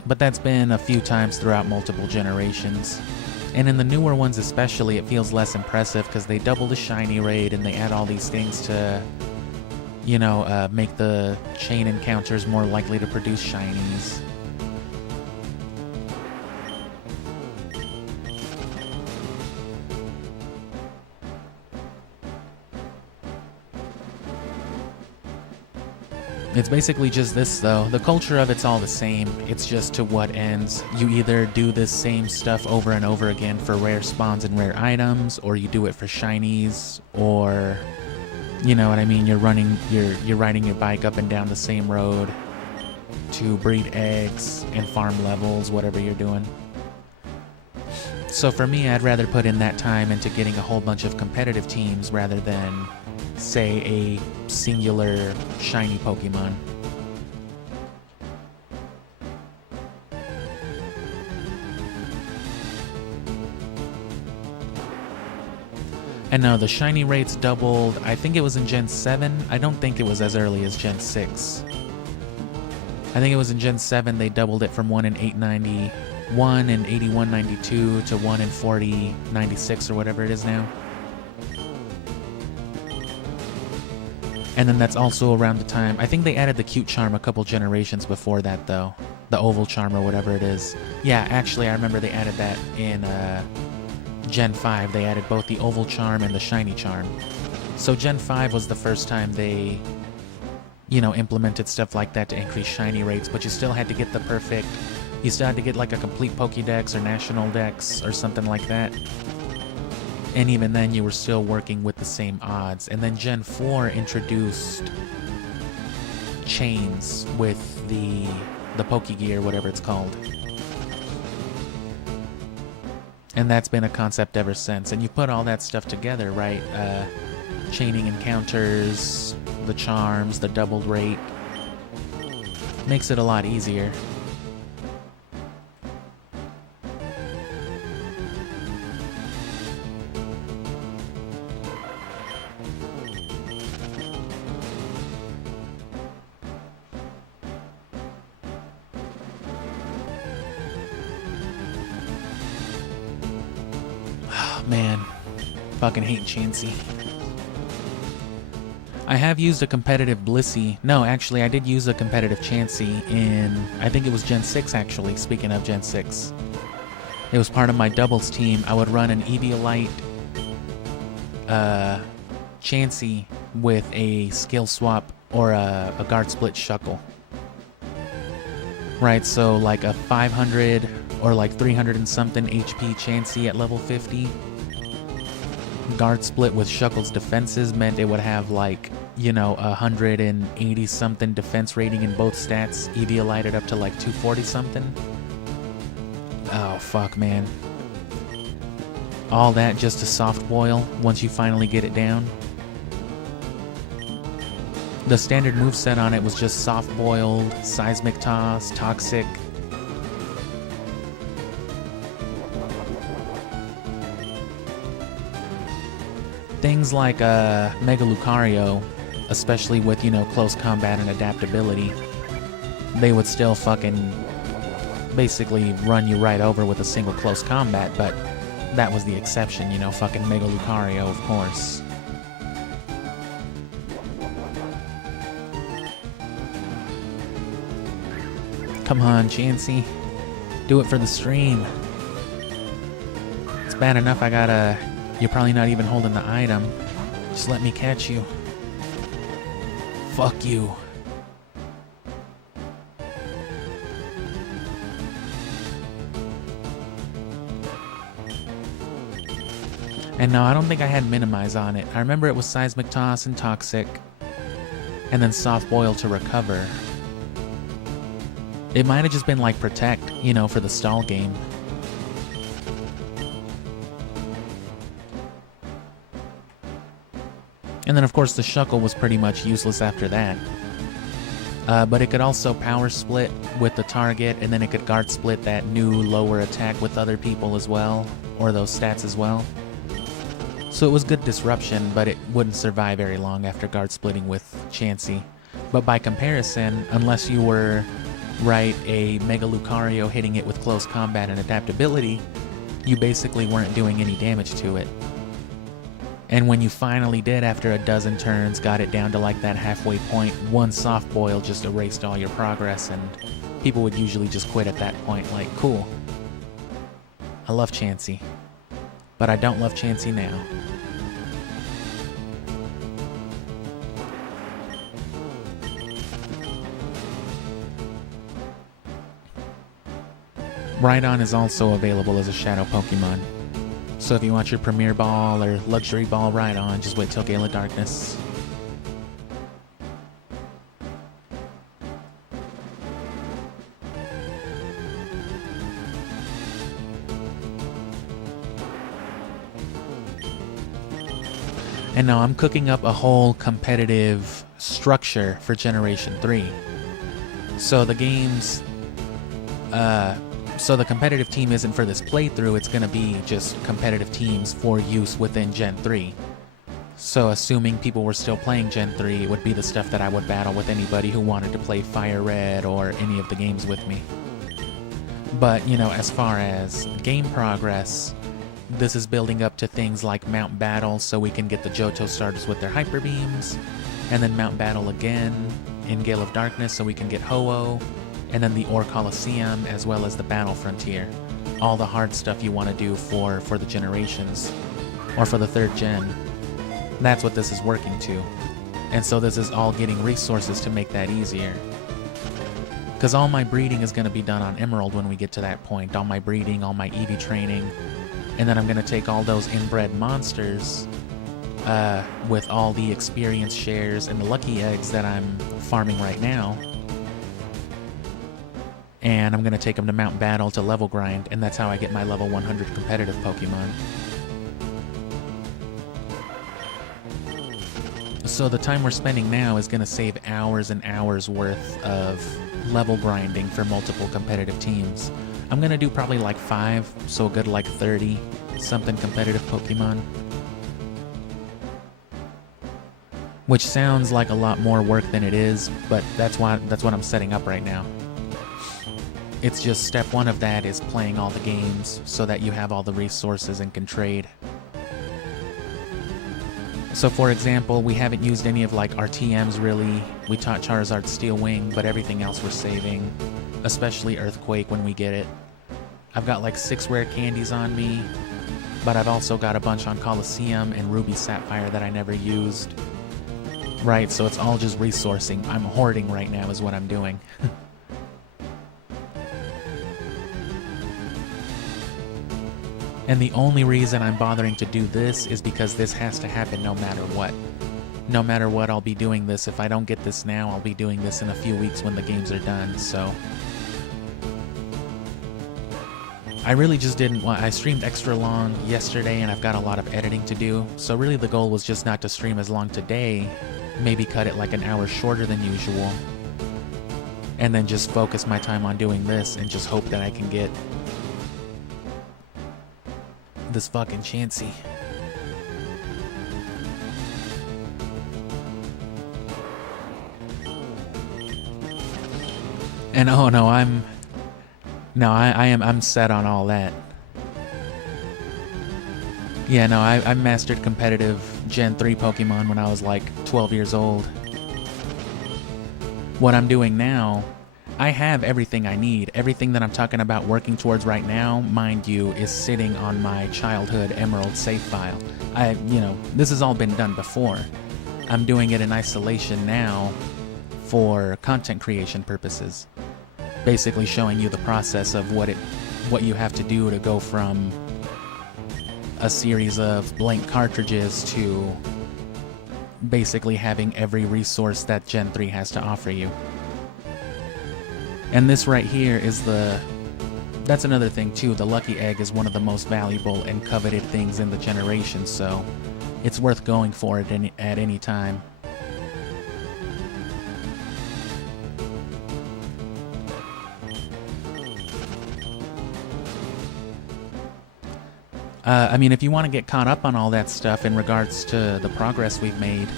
But that's been a few times throughout multiple generations. And in the newer ones especially, it feels less impressive because they double the shiny rate and they add all these things to, you know, make the chain encounters more likely to produce shinies. It's basically just this though. The culture of it's all the same. It's just to what ends. You either do this same stuff over and over again for rare spawns and rare items, or you do it for shinies, or you know what I mean, you're riding your bike up and down the same road to breed eggs and farm levels, whatever you're doing. So for me, I'd rather put in that time into getting a whole bunch of competitive teams rather than, say, a singular shiny Pokemon. And no, the shiny rates doubled. I think it was in Gen 7. I don't think it was as early as Gen 6. I think it was in Gen 7 they doubled it from 1 in 891 and 8192 to 1 in 4096 or whatever it is now. And then that's also around the time, I think they added the cute charm a couple generations before that though. The oval charm or whatever it is. Yeah, actually I remember they added that in Gen 5. They added both the oval charm and the shiny charm. So Gen 5 was the first time they, you know, implemented stuff like that to increase shiny rates, but you still had to get the perfect You still had to get like a complete Pokédex or National Dex or something like that. And even then, you were still working with the same odds. And then Gen 4 introduced chains with the Pokegear, whatever it's called. And that's been a concept ever since. And you put all that stuff together, right? Chaining encounters, the charms, the doubled rate. Makes it a lot easier. Man, fucking hate Chansey. I have used a competitive Blissey. No, actually, I did use a competitive Chansey in, I think it was Gen 6, actually, speaking of Gen 6. It was part of my doubles team. I would run an Eviolite Chansey with a skill swap or a guard split Shuckle. Right, so like a 500 or like 300 and something HP Chansey at level 50. Guard split with Shuckle's defenses meant it would have like, you know, 180 something defense rating in both stats. Eviolited up to like 240 something. Oh fuck, man. All that just to soft boil once you finally get it down. The standard moveset on it was just soft boiled, seismic toss, toxic. Things like Mega Lucario, especially with, you know, close combat and adaptability, they would still fucking basically run you right over with a single close combat, but that was the exception, you know, fucking Mega Lucario, of course. Come on, Chansey. Do it for the stream. It's bad enough I gotta... You're probably not even holding the item. Just let me catch you. Fuck you. And no, I don't think I had Minimize on it. I remember it was Seismic Toss and Toxic, and then Soft Boil to recover. It might have just been like Protect, you know, for the stall game. And then of course the Shuckle was pretty much useless after that. But it could also Power Split with the target, and then it could Guard Split that new lower attack with other people as well, or those stats as well. So it was good disruption, but it wouldn't survive very long after Guard Splitting with Chansey. But by comparison, unless you were, right, a Mega Lucario hitting it with close combat and adaptability, you basically weren't doing any damage to it. And when you finally did, after a dozen turns, got it down to like that halfway point, one soft boil just erased all your progress, and people would usually just quit at that point, like, cool. I love Chansey, but I don't love Chansey now. Rhydon is also available as a Shadow Pokemon. So if you want your Premier Ball or Luxury Ball Rhydon, just wait till Gale of Darkness. And now I'm cooking up a whole competitive structure for Generation 3. So the game's... So the competitive team isn't for this playthrough, it's going to be just competitive teams for use within Gen 3. So assuming people were still playing Gen 3, it would be the stuff that I would battle with anybody who wanted to play Fire Red or any of the games with me. But, you know, as far as game progress, this is building up to things like Mount Battle, so we can get the Johto starters with their Hyper Beams, and then Mount Battle again in Gale of Darkness so we can get Ho-Oh, and then the Ore Coliseum, as well as the Battle Frontier. All the hard stuff you want to do for the generations, or for the 3rd gen. That's what this is working to. And so this is all getting resources to make that easier. Because all my breeding is going to be done on Emerald when we get to that point. All my breeding, all my EV training. And then I'm going to take all those inbred monsters with all the experience shares and the lucky eggs that I'm farming right now. And I'm going to take them to Mount Battle to level grind. And that's how I get my level 100 competitive Pokemon. So the time we're spending now is going to save hours and hours worth of level grinding for multiple competitive teams. I'm going to do probably like 5, so a good like 30 something competitive Pokemon. Which sounds like a lot more work than it is, but that's what I'm setting up right now. It's just step 1 of that is playing all the games so that you have all the resources and can trade. So for example, we haven't used any of like our TMs really. We taught Charizard Steel Wing, but everything else we're saving, especially Earthquake when we get it. I've got like 6 rare candies on me, but I've also got a bunch on Coliseum and Ruby Sapphire that I never used. Right, so it's all just resourcing. I'm hoarding right now is what I'm doing. And the only reason I'm bothering to do this is because this has to happen no matter what. No matter what, I'll be doing this. If I don't get this now, I'll be doing this in a few weeks when the games are done, so... I really just didn't want... I streamed extra long yesterday and I've got a lot of editing to do, so really the goal was just not to stream as long today, maybe cut it like an hour shorter than usual, and then just focus my time on doing this and just hope that I can get this fucking Chansey. And oh no, I'm set on all that. Yeah, no, I mastered competitive Gen 3 Pokemon when I was like 12 years old. What I'm doing now, I have everything I need. Everything that I'm talking about working towards right now, mind you, is sitting on my childhood Emerald save file. This has all been done before. I'm doing it in isolation now for content creation purposes. Basically showing you the process of what you have to do to go from a series of blank cartridges to basically having every resource that Gen 3 has to offer you. And this right here is that's another thing too. The Lucky Egg is one of the most valuable and coveted things in the generation, so it's worth going for it at any time. If you want to get caught up on all that stuff in regards to the progress we've made,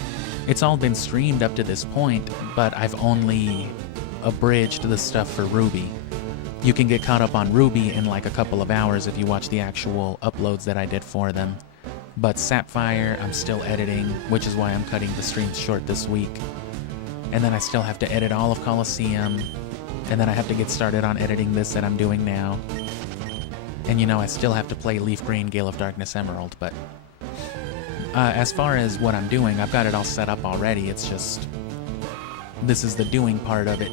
it's all been streamed up to this point, but I've only abridged the stuff for Ruby. You can get caught up on Ruby in like a couple of hours if you watch the actual uploads that I did for them. But Sapphire, I'm still editing, which is why I'm cutting the streams short this week. And then I still have to edit all of Coliseum, and then I have to get started on editing this that I'm doing now. And I still have to play Leaf Green, Gale of Darkness, Emerald, but as far as what I'm doing, I've got it all set up already. It's just, this is the doing part of it.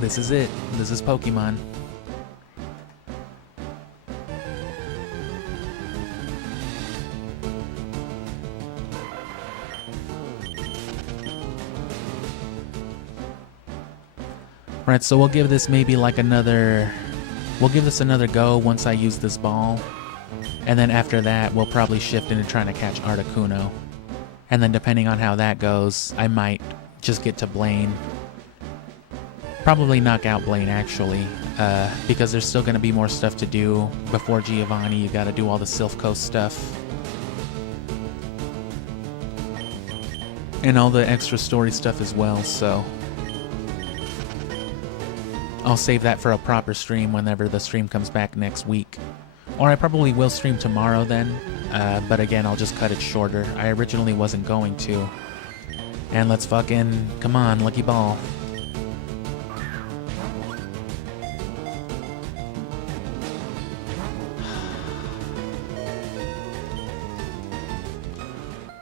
This is it. This is Pokemon. Right, so we'll give this maybe like another... We'll give this another go once I use this ball. And then after that, we'll probably shift into trying to catch Articuno. And then depending on how that goes, I might just get to Blaine. Probably knock out Blaine, actually. Because there's still going to be more stuff to do before Giovanni. You got to do all the Sylph Coast stuff. And all the extra story stuff as well, so... I'll save that for a proper stream whenever the stream comes back next week. Or I probably will stream tomorrow then, but again, I'll just cut it shorter. I originally wasn't going to. And let's fucking... Come on, Lucky Ball.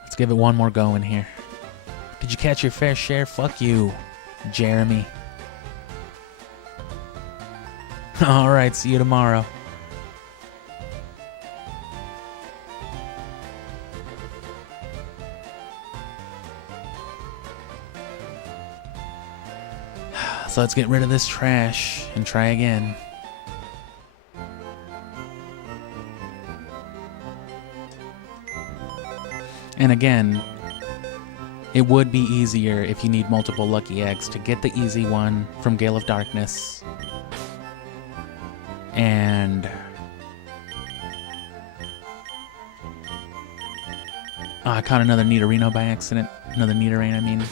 Let's give it one more go in here. Did you catch your fair share? Fuck you, Jeremy. Alright, see you tomorrow. So let's get rid of this trash and try again. And again, it would be easier if you need multiple lucky eggs to get the easy one from Gale of Darkness. And I caught another Nidorino by accident. Another Nidorine, I mean.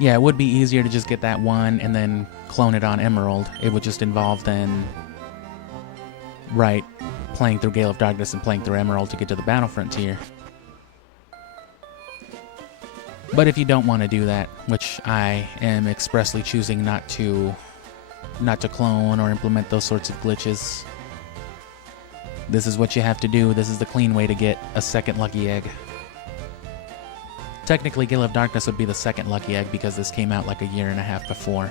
Yeah, it would be easier to just get that one and then clone it on Emerald. It would just involve then, right, playing through Gale of Darkness and playing through Emerald to get to the Battle Frontier. But if you don't want to do that, which I am expressly choosing not to clone or implement those sorts of glitches, this is what you have to do. This is the clean way to get a second lucky egg. Technically, Gale of Darkness would be the second lucky egg because this came out like a year and a half before.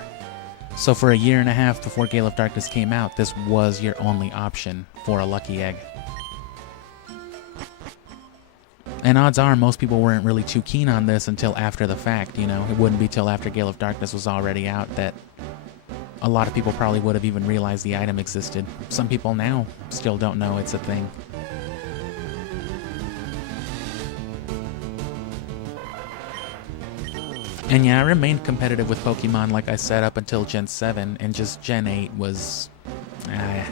So for a year and a half before Gale of Darkness came out, this was your only option for a lucky egg. And odds are most people weren't really too keen on this until after the fact, you know. It wouldn't be till after Gale of Darkness was already out that a lot of people probably would have even realized the item existed. Some people now still don't know it's a thing. And yeah, I remained competitive with Pokemon, like I said, up until Gen 7, and just Gen 8 was... it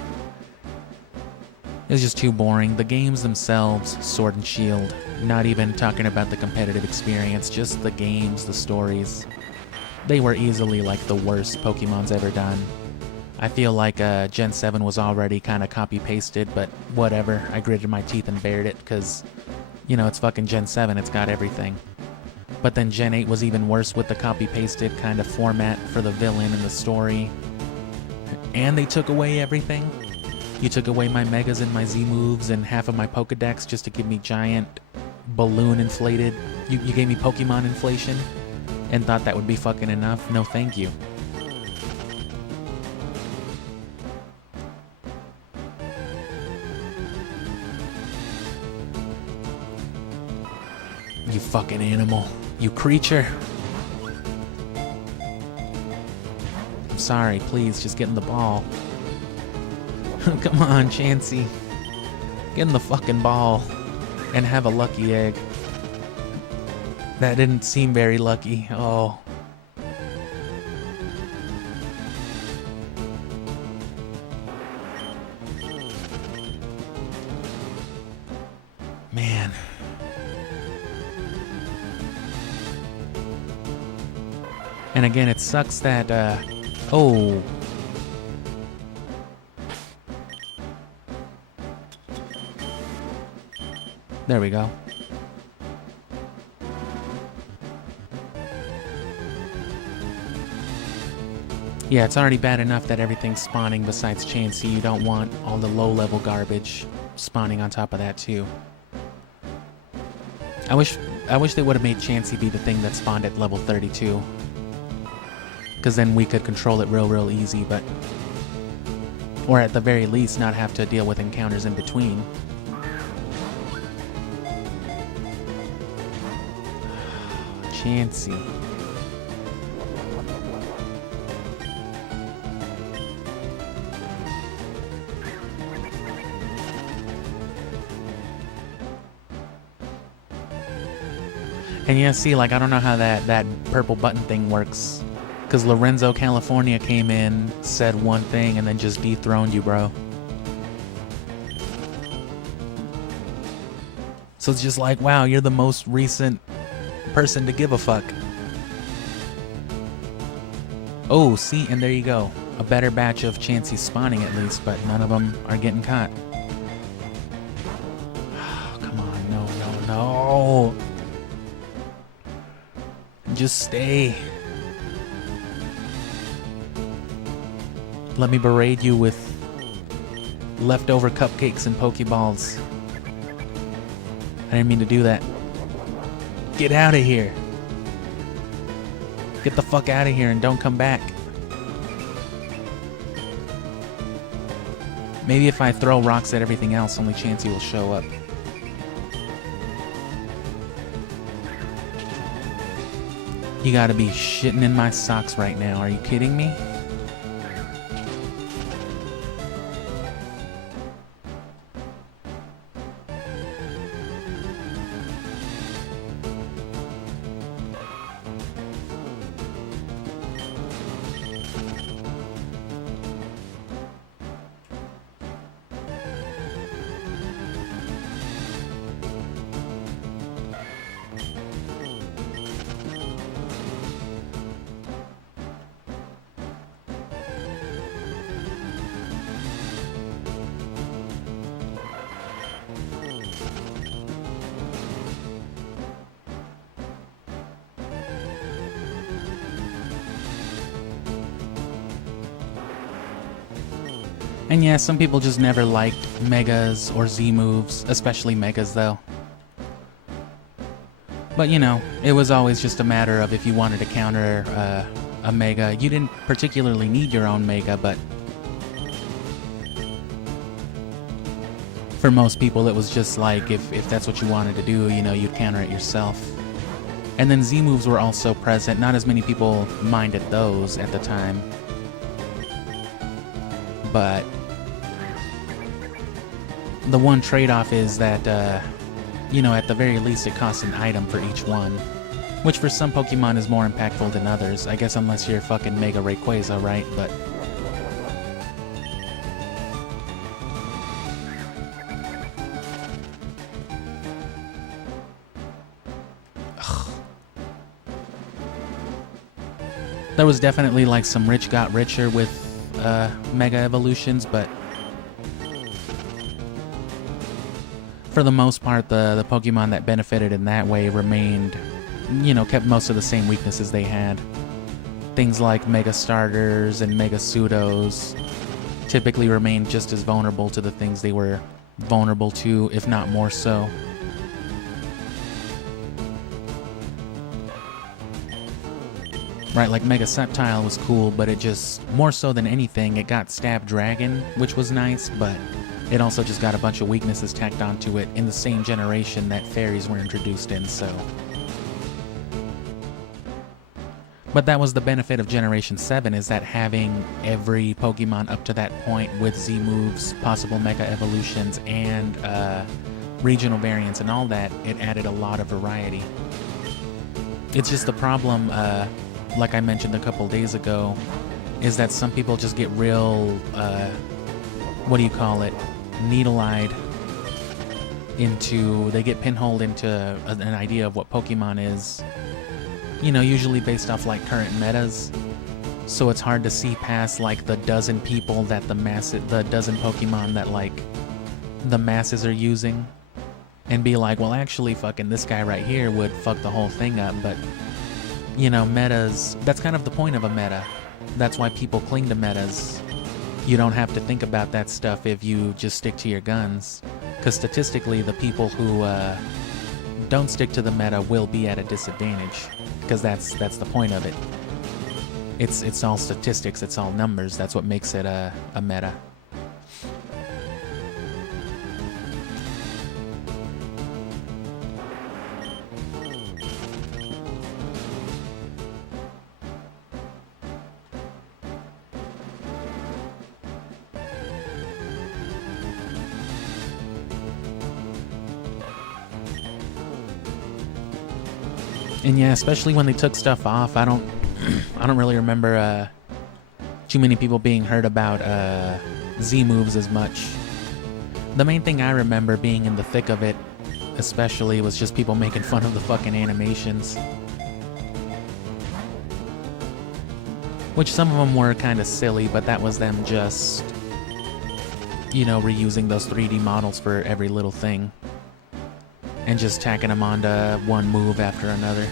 was just too boring. The games themselves, Sword and Shield, not even talking about the competitive experience, just the games, the stories. They were easily like the worst Pokemon's ever done. I feel like Gen 7 was already kind of copy-pasted, but whatever. I gritted my teeth and bared it, because, you know, it's fucking Gen 7, it's got everything. But then Gen 8 was even worse with the copy-pasted kind of format for the villain and the story. And they took away everything. You took away my Megas and my Z-moves and half of my Pokedex just to give me giant balloon inflated. You gave me Pokemon inflation and thought that would be fucking enough? No thank you. You fucking animal. You creature. I'm sorry, please, just get in the ball. Come on, Chansey. Get in the fucking ball. And have a lucky egg. That didn't seem very lucky. Oh. Man. And again, it sucks that, oh. There we go. Yeah, it's already bad enough that everything's spawning besides Chansey. You don't want all the low-level garbage spawning on top of that, too. I wish they would have made Chansey be the thing that spawned at level 32. Because then we could control it real easy, but... Or at the very least, not have to deal with encounters in between. Chansey. And yeah, see, like, I don't know how that purple button thing works. Because Lorenzo, California came in, said one thing, and then just dethroned you, bro. So it's just like, wow, you're the most recent person to give a fuck. Oh, see, and there you go. A better batch of Chansey spawning at least, but none of them are getting caught. Oh, come on, no. Just stay. Let me berate you with leftover cupcakes and Pokeballs. I didn't mean to do that. Get out of here. Get the fuck out of here and don't come back. Maybe if I throw rocks at everything else, only chance he will show up. You gotta be shitting in my socks right now. Are you kidding me? And yeah, some people just never liked Megas or Z moves, especially Megas though. But you know, it was always just a matter of if you wanted to counter a Mega. You didn't particularly need your own Mega, but for most people it was just like if that's what you wanted to do, you know, you'd counter it yourself. And then Z moves were also present. Not as many people minded those at the time. But the one trade-off is that, you know, at the very least it costs an item for each one. Which for some Pokemon is more impactful than others. I guess unless you're fucking Mega Rayquaza, right? But there was definitely like some rich got richer with Mega Evolutions, but for the most part, the Pokemon that benefited in that way remained, you know, kept most of the same weaknesses they had. Things like Mega Starters and Mega Pseudos typically remained just as vulnerable to the things they were vulnerable to, if not more so. Right, like Mega Sceptile was cool, but it just, more so than anything, it got Stab Dragon, which was nice, but it also just got a bunch of weaknesses tacked onto it in the same generation that fairies were introduced in, so. But that was the benefit of Generation 7, is that having every Pokemon up to that point with Z moves, possible Mega Evolutions, and regional variants and all that, it added a lot of variety. It's just the problem, like I mentioned a couple days ago, is that some people just get real, what do you call it, needle-eyed into, they get pinholed into an idea of what Pokemon is, you know, usually based off like current metas. So it's hard to see past like the dozen people that the dozen Pokemon that like the masses are using and be like, well, actually fucking this guy right here would fuck the whole thing up. But you know, metas, that's kind of the point of a meta. That's why people cling to metas. You don't have to think about that stuff if you just stick to your guns. Because statistically, the people who don't stick to the meta will be at a disadvantage. Because that's the point of it. It's all statistics, it's all numbers. That's what makes it a meta. And yeah, especially when they took stuff off, I don't really remember too many people being heard about Z moves as much. The main thing I remember being in the thick of it, especially, was just people making fun of the fucking animations. Which some of them were kind of silly, but that was them just, you know, reusing those 3D models for every little thing. And just tacking them onto one move after another.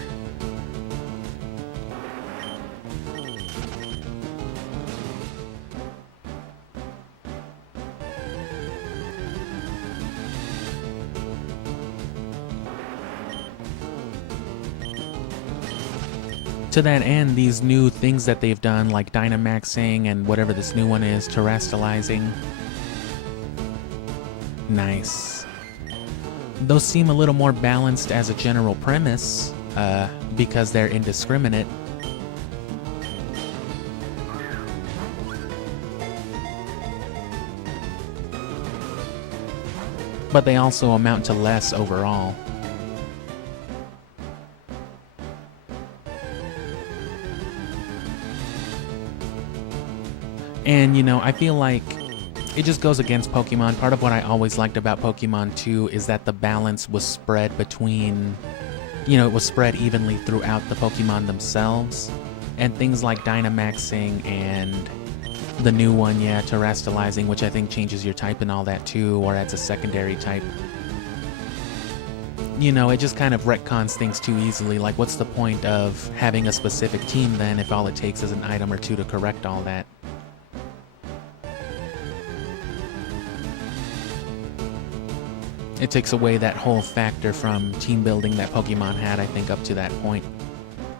To that end, these new things that they've done, like Dynamaxing and whatever this new one is, terrestrializing. Nice. Those seem a little more balanced as a general premise, because they're indiscriminate. But they also amount to less overall. And, you know, I feel like it just goes against Pokemon. Part of what I always liked about Pokemon 2 is that the balance was spread between, you know, it was spread evenly throughout the Pokemon themselves. And things like Dynamaxing and the new one, yeah, terrestrializing, which I think changes your type and all that too, or adds a secondary type. You know, it just kind of retcons things too easily. Like, what's the point of having a specific team then if all it takes is an item or two to correct all that? It takes away that whole factor from team building that Pokemon had, I think, up to that point.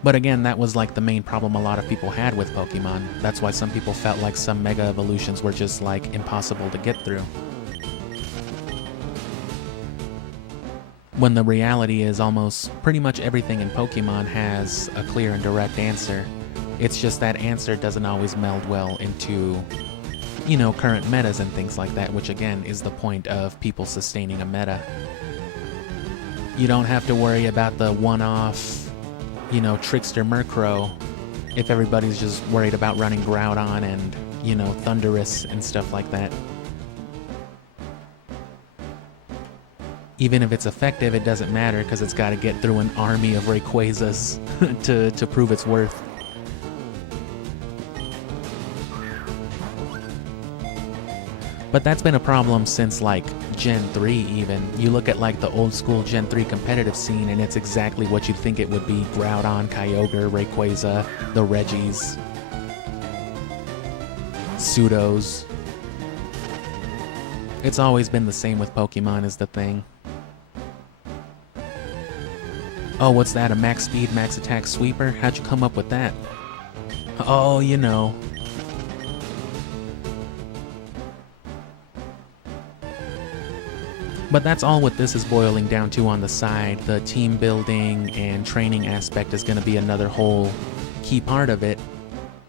But again, that was like the main problem a lot of people had with Pokemon. That's why some people felt like some Mega Evolutions were just like impossible to get through. When the reality is almost pretty much everything in Pokemon has a clear and direct answer. It's just that answer doesn't always meld well into, you know, current metas and things like that, which again is the point of people sustaining a meta. You don't have to worry about the one-off, you know, Trickster Murkrow if everybody's just worried about running Groudon and, you know, Thundurus and stuff like that. Even if it's effective, it doesn't matter because it's got to get through an army of Rayquazas to prove its worth. But that's been a problem since like Gen 3 even. You look at like the old school Gen 3 competitive scene and it's exactly what you'd think it would be. Groudon, Kyogre, Rayquaza, the Reggies, Pseudos. It's always been the same with Pokemon is the thing. Oh, what's that? A max speed, max attack sweeper? How'd you come up with that? Oh, you know. But that's all what this is boiling down to on the side. The team building and training aspect is going to be another whole key part of it.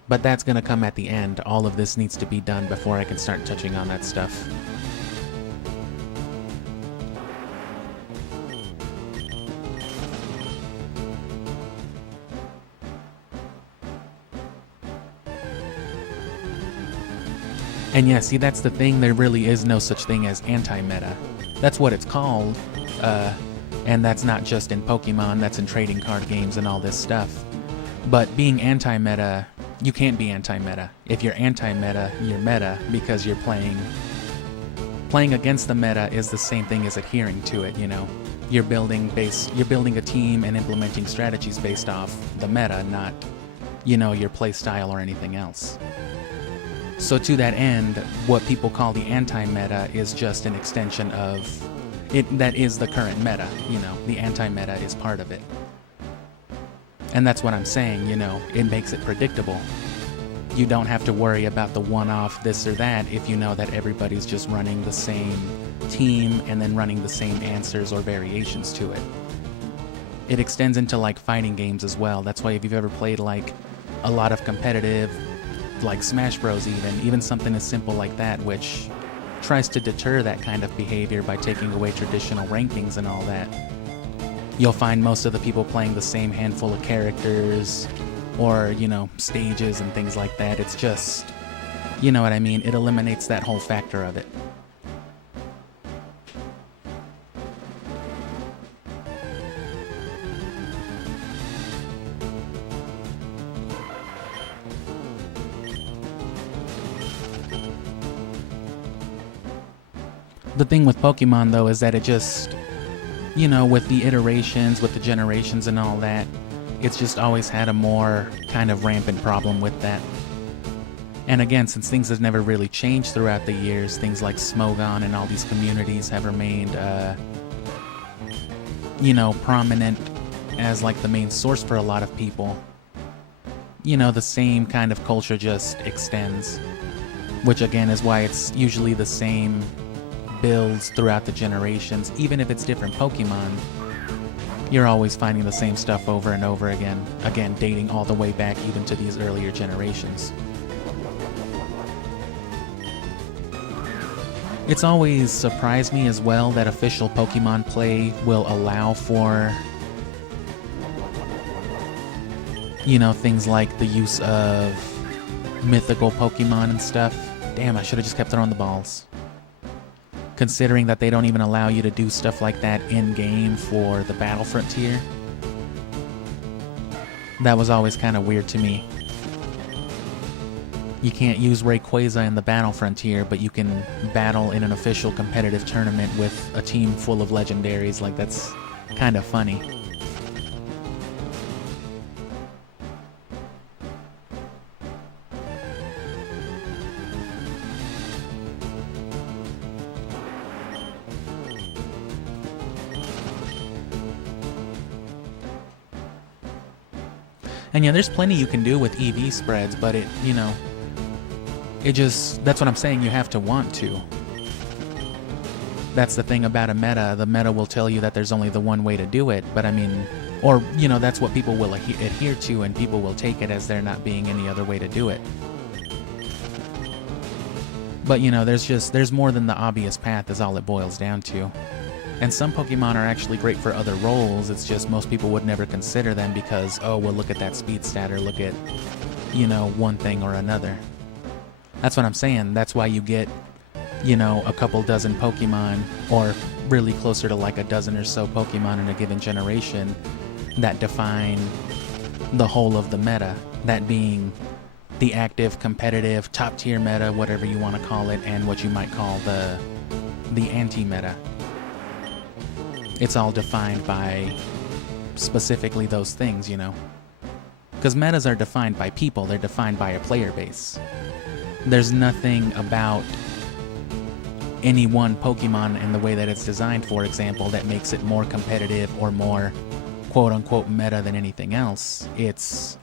But that's going to come at the end. All of this needs to be done before I can start touching on that stuff. And yeah, see, that's the thing. There really is no such thing as anti-meta. That's what it's called, and that's not just in Pokemon, that's in trading card games and all this stuff. But being anti-meta, you can't be anti-meta. If you're anti-meta, you're meta, because you're playing against the meta is the same thing as adhering to it, you know. You're building a team and implementing strategies based off the meta, not, you know, your play style or anything else. So to that end, what people call the anti-meta is just an extension of it that is the current meta, you know, the anti-meta is part of it. And that's what I'm saying, you know, it makes it predictable. You don't have to worry about the one-off this or that if you know that everybody's just running the same team and then running the same answers or variations to it. It extends into like fighting games as well. That's why if you've ever played like a lot of competitive, like Smash Bros, even something as simple like that, which tries to deter that kind of behavior by taking away traditional rankings and all that. You'll find most of the people playing the same handful of characters or, you know, stages and things like that. It's just, you know what I mean? It eliminates that whole factor of it. The thing with Pokemon, though, is that it just, you know, with the iterations, with the generations and all that, it's just always had a more kind of rampant problem with that. And again, since things have never really changed throughout the years, things like Smogon and all these communities have remained, you know, prominent as like the main source for a lot of people. you know, the same kind of culture just extends, which again is why it's usually the same builds throughout the generations. Even if it's different Pokemon, you're always finding the same stuff over and over again, dating all the way back even to these earlier generations. It's always surprised me as well that official Pokemon play will allow for, you know, things like the use of mythical Pokemon and stuff. Damn, I should have just kept throwing the balls. Considering that they don't even allow you to do stuff like that in-game for the Battle Frontier. That was always kind of weird to me. You can't use Rayquaza in the Battle Frontier, but you can battle in an official competitive tournament with a team full of legendaries. Like, that's kind of funny. And yeah, there's plenty you can do with EV spreads, but it, you know, it just, that's what I'm saying, you have to want to. That's the thing about a meta. The meta will tell you that there's only the one way to do it, but I mean, or, you know, that's what people will adhere to, and people will take it as there not being any other way to do it. But, you know, there's more than the obvious path is all it boils down to. And some Pokemon are actually great for other roles, it's just most people would never consider them because, oh, well, look at that speed stat, or look at, you know, one thing or another. That's what I'm saying. That's why you get, you know, a couple dozen Pokemon, or really closer to like a dozen or so Pokemon in a given generation that define the whole of the meta. That being the active, competitive, top-tier meta, whatever you want to call it, and what you might call the anti-meta. It's all defined by specifically those things, you know. Because metas are defined by people, they're defined by a player base. There's nothing about any one Pokemon and the way that it's designed, for example, that makes it more competitive or more quote-unquote meta than anything else. It's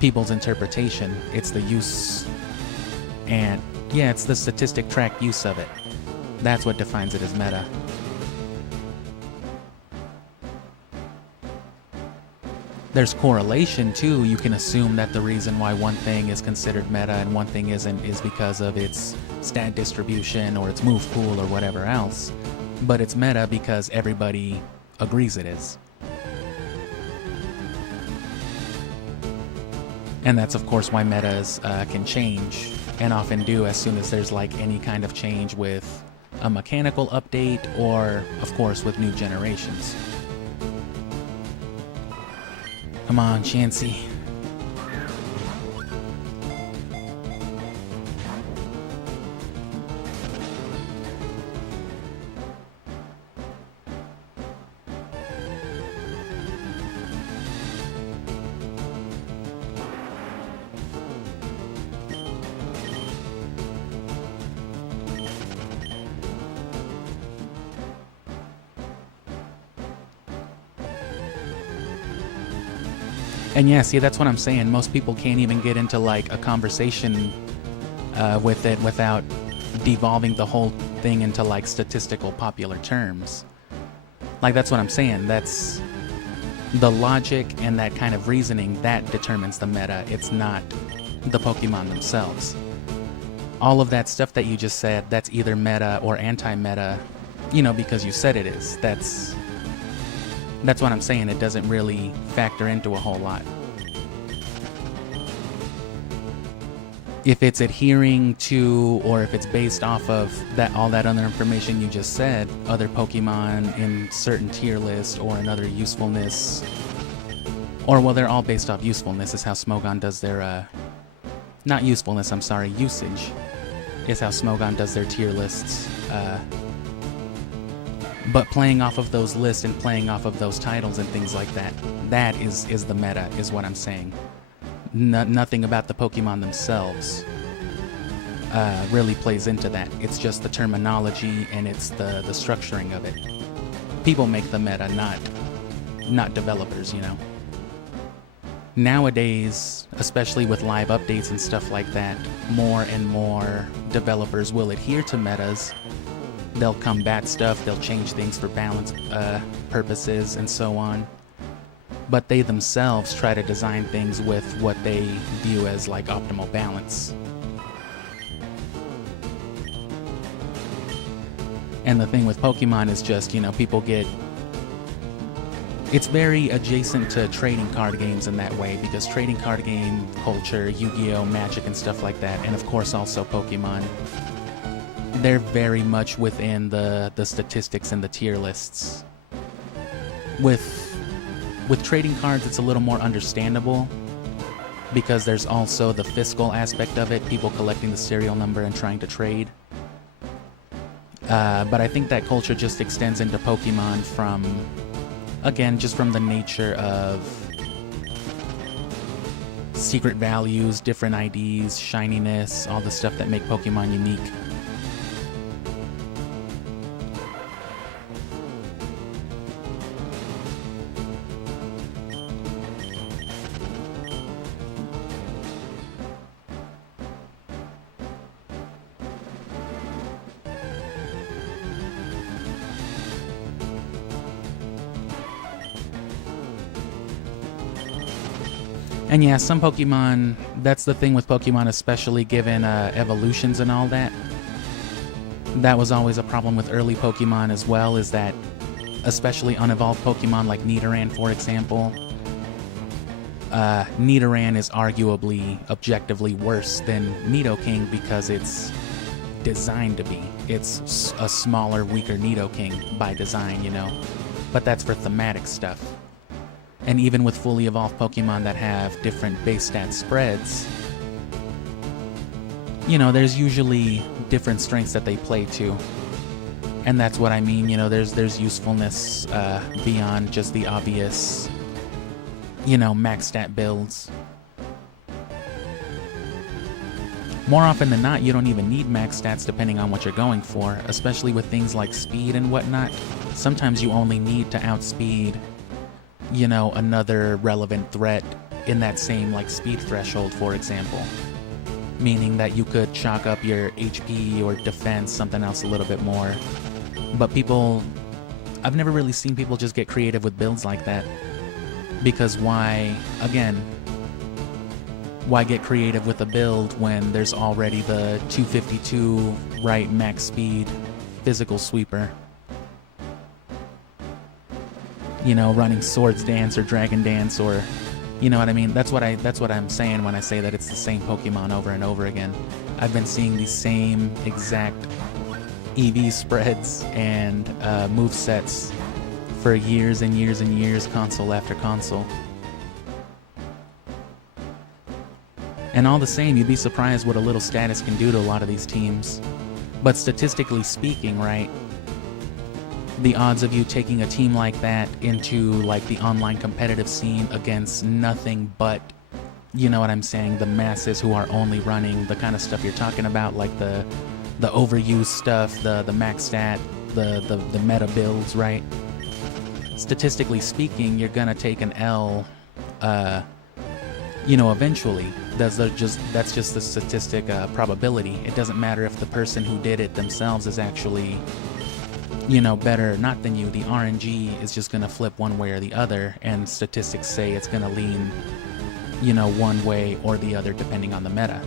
people's interpretation. It's the use, and yeah, it's the statistic track use of it. That's what defines it as meta. There's correlation too. You can assume that the reason why one thing is considered meta and one thing isn't is because of its stat distribution or its move pool or whatever else. But it's meta because everybody agrees it is. And that's of course why metas can change, and often do as soon as there's like any kind of change with a mechanical update, or of course with new generations. Come on, Chansey. And yeah, see, that's what I'm saying. Most people can't even get into like a conversation with it without devolving the whole thing into like statistical popular terms. Like, that's what I'm saying. That's the logic and that kind of reasoning that determines the meta. It's not the Pokemon themselves. All of that stuff that you just said, that's either meta or anti-meta, you know, because you said it is. That's what I'm saying. It doesn't really factor into a whole lot. If it's adhering to, or if it's based off of that, all that other information you just said, other Pokemon in certain tier lists or another usefulness, or well, they're all based off usefulness, is how Smogon does their, not usefulness, I'm sorry, usage, is how Smogon does their tier lists. But playing off of those lists and playing off of those titles and things like that, that is the meta, is what I'm saying. Nothing about the Pokemon themselves really plays into that. It's just the terminology and it's the structuring of it. People make the meta, not developers, you know. Nowadays, especially with live updates and stuff like that, more and more developers will adhere to metas. They'll combat stuff, they'll change things for balance purposes, and so on. But they themselves try to design things with what they view as like optimal balance. And the thing with Pokemon is just, people get... It's very adjacent to trading card games in that way, because trading card game culture, Yu-Gi-Oh!, Magic, and stuff like that, and of course also Pokemon, they're very much within the statistics and the tier lists. With trading cards, it's a little more understandable, because there's also the fiscal aspect of it, people collecting the serial number and trying to trade. But I think that culture just extends into Pokemon from, again, just from the nature of secret values, different IDs, shininess, all the stuff that make Pokemon unique. And yeah, some Pokemon, that's the thing with Pokemon, especially given evolutions and all that. That was always a problem with early Pokemon as well, is that especially unevolved Pokemon like Nidoran, for example. Nidoran is arguably objectively worse than Nidoking because it's designed to be. It's a smaller, weaker Nidoking by design, But that's for thematic stuff. And even with fully evolved Pokemon that have different base stat spreads, there's usually different strengths that they play to. And that's what I mean, there's usefulness beyond just the obvious, max stat builds. More often than not, you don't even need max stats depending on what you're going for, especially with things like speed and whatnot. Sometimes you only need to outspeed another relevant threat in that same speed threshold, for example. Meaning that you could chalk up your HP or defense, something else a little bit more. But I've never really seen people just get creative with builds like that. Because why get creative with a build when there's already the 252 max speed physical sweeper? Running Swords Dance or Dragon Dance, or, what I mean? That's what I'm saying when I say that it's the same Pokemon over and over again. I've been seeing these same exact EV spreads and movesets for years and years and years, console after console. And all the same, you'd be surprised what a little status can do to a lot of these teams. But statistically speaking, right, the odds of you taking a team like that into the online competitive scene against nothing but, the masses who are only running the kind of stuff you're talking about, like the overused stuff, the max stat, the meta builds, right? Statistically speaking, you're gonna take an L, eventually. That's just the statistic probability. It doesn't matter if the person who did it themselves is actually better or not than you. The RNG is just going to flip one way or the other, and statistics say it's going to lean, one way or the other depending on the meta.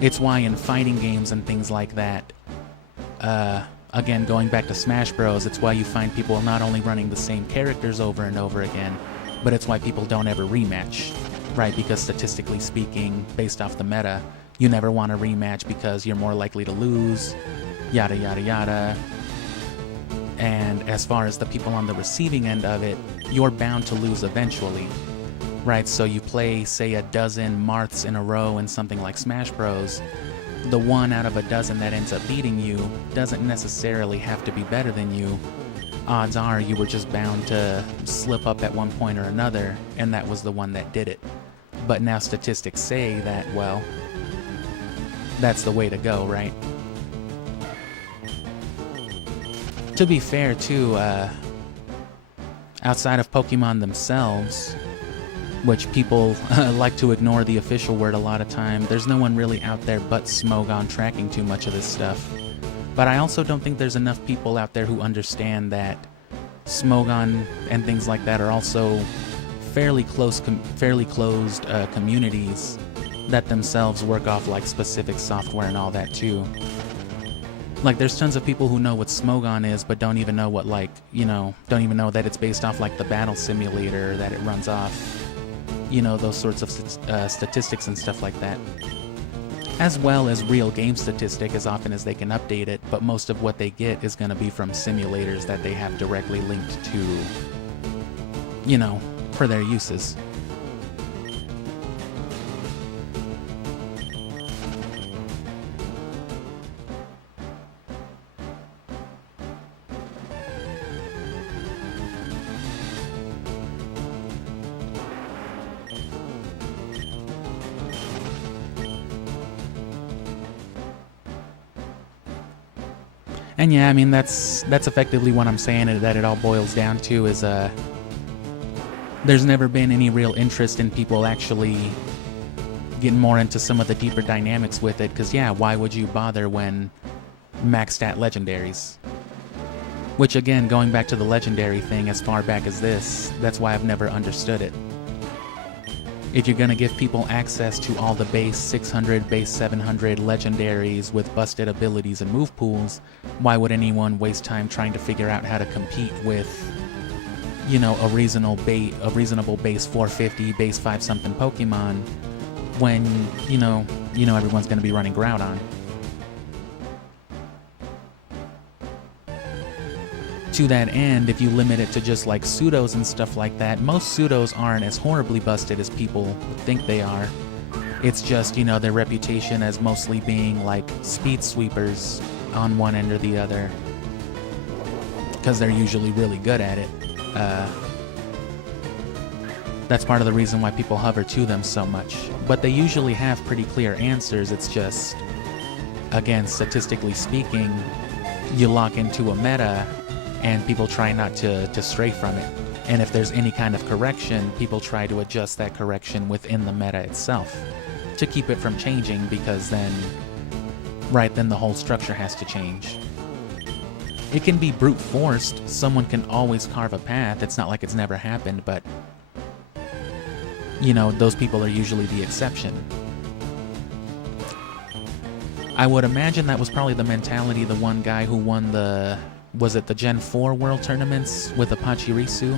It's why in fighting games and things like that, again, going back to Smash Bros, it's why you find people not only running the same characters over and over again, but it's why people don't ever rematch, right? Because statistically speaking, based off the meta, you never want to rematch because you're more likely to lose, yada yada yada. And as far as the people on the receiving end of it, you're bound to lose eventually, right? So you play, say, a dozen Marths in a row in something like Smash Bros. The one out of a dozen that ends up beating you doesn't necessarily have to be better than you. Odds are you were just bound to slip up at one point or another, and that was the one that did it. But now statistics say that, well, that's the way to go, right? To be fair, too, outside of Pokemon themselves, which people like to ignore the official word a lot of time, there's no one really out there but Smogon tracking too much of this stuff. But I also don't think there's enough people out there who understand that Smogon and things like that are also fairly closed communities that themselves work off like specific software and all that too. Like, there's tons of people who know what Smogon is, but don't even know what, like, you know, don't even know that it's based off, like, the battle simulator, that it runs off, you know, those sorts of statistics and stuff like that. As well as real game statistic as often as they can update it, but most of what they get is going to be from simulators that they have directly linked to, you know, for their uses. And yeah, I mean, that's effectively what I'm saying, that it all boils down to is there's never been any real interest in people actually getting more into some of the deeper dynamics with it, because yeah, why would you bother when maxed stat legendaries? Which again, going back to the legendary thing as far back as this, that's why I've never understood it. If you're gonna give people access to all the base 600, base 700 legendaries with busted abilities and move pools, why would anyone waste time trying to figure out how to compete with, you know, a reasonable base 450, base 5 something Pokemon when, you know everyone's gonna be running Groudon? To that end, if you limit it to just like pseudos and stuff like that, most pseudos aren't as horribly busted as people think they are. It's just, you know, their reputation as mostly being like speed sweepers on one end or the other, because they're usually really good at it. That's part of the reason why people hover to them so much. But they usually have pretty clear answers. It's just, again, statistically speaking, you lock into a meta and people try not to stray from it. And if there's any kind of correction, people try to adjust that correction within the meta itself to keep it from changing, because then the whole structure has to change. It can be brute forced. Someone can always carve a path. It's not like it's never happened, but, you know, those people are usually the exception. I would imagine that was probably the mentality of the one guy who won was it the Gen 4 World Tournaments with Pachirisu?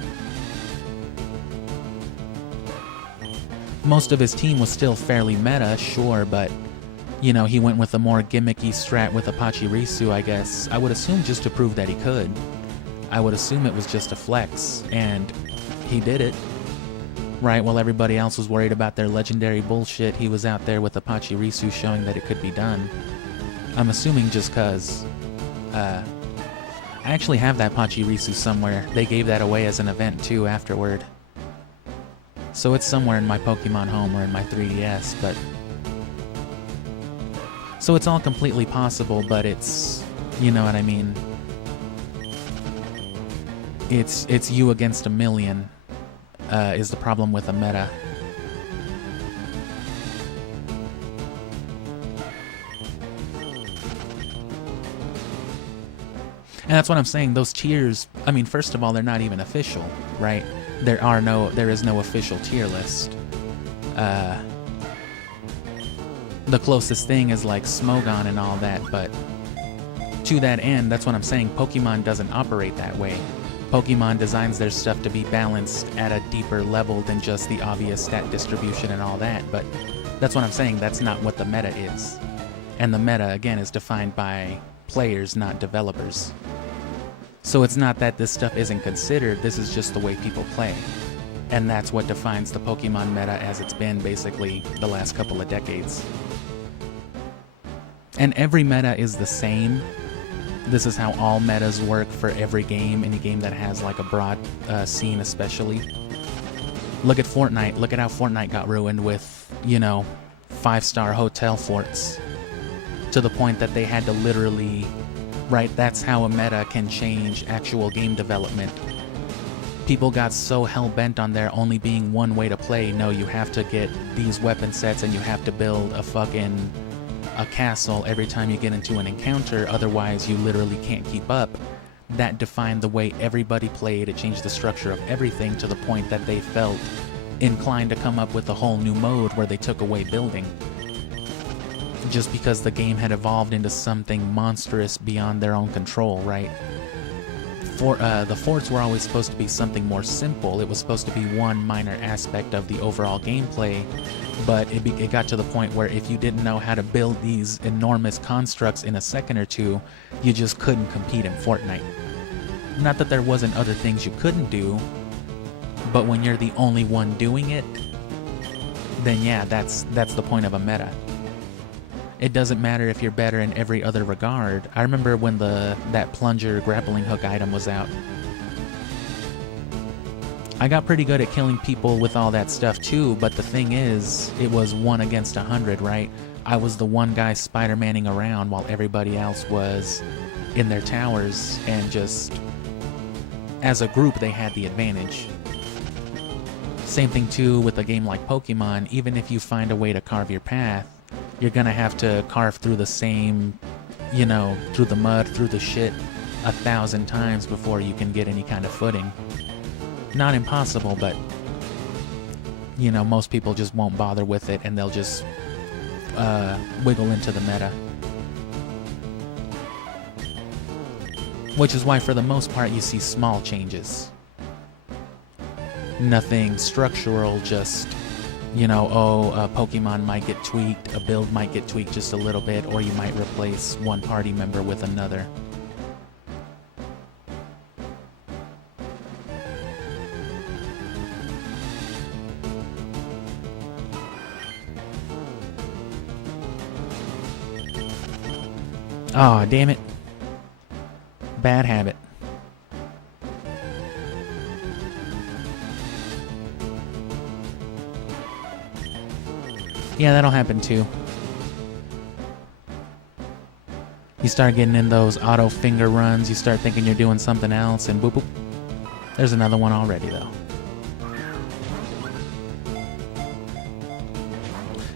Most of his team was still fairly meta, sure, but, you know, he went with a more gimmicky strat with Pachirisu, I guess. I would assume just to prove that he could. I would assume it was just a flex, and he did it. Right, while everybody else was worried about their legendary bullshit, he was out there with Pachirisu showing that it could be done. I'm assuming just because, I actually have that Pachirisu somewhere. They gave that away as an event too afterward. So it's somewhere in my Pokemon home or in my 3DS, but... So it's all completely possible, but it's... You know what I mean? It's you against a million, is the problem with a meta. And that's what I'm saying, those tiers, I mean, first of all, they're not even official, right? There is no official tier list. The closest thing is like Smogon and all that, but to that end, that's what I'm saying, Pokemon doesn't operate that way. Pokemon designs their stuff to be balanced at a deeper level than just the obvious stat distribution and all that, but that's what I'm saying, that's not what the meta is. And the meta, again, is defined by players, not developers. So it's not that this stuff isn't considered, this is just the way people play. And that's what defines the Pokemon meta as it's been basically the last couple of decades. And every meta is the same. This is how all metas work for every game, any game that has like a broad scene especially. Look at Fortnite, look at how Fortnite got ruined with, you know, 5-star hotel forts. To the point that they had to literally, right, that's how a meta can change actual game development. People got so hell-bent on there only being one way to play. No, you have to get these weapon sets and you have to build a castle every time you get into an encounter, otherwise you literally can't keep up. That defined the way everybody played. It changed the structure of everything to the point that they felt inclined to come up with a whole new mode where they took away building. Just because the game had evolved into something monstrous beyond their own control, right? The forts were always supposed to be something more simple. It was supposed to be one minor aspect of the overall gameplay, but it got to the point where if you didn't know how to build these enormous constructs in a second or two, you just couldn't compete in Fortnite. Not that there wasn't other things you couldn't do, but when you're the only one doing it, then yeah, that's the point of a meta. It doesn't matter if you're better in every other regard. I remember when that plunger grappling hook item was out. I got pretty good at killing people with all that stuff too, but the thing is, it was 1 against 100, right? I was the one guy Spider-Manning around while everybody else was in their towers, and just as a group they had the advantage. Same thing too with a game like Pokemon. Even if you find a way to carve your path, you're gonna have to carve through the same, through the mud, through the shit 1,000 times before you can get any kind of footing. Not impossible, but most people just won't bother with it and they'll just wiggle into the meta. Which is why for the most part you see small changes. Nothing structural, just a Pokemon might get tweaked, a build might get tweaked just a little bit, or you might replace one party member with another. Aw, damn it. Bad habit. Yeah, that'll happen too. You start getting in those auto finger runs, you start thinking you're doing something else, and boop boop. There's another one already though.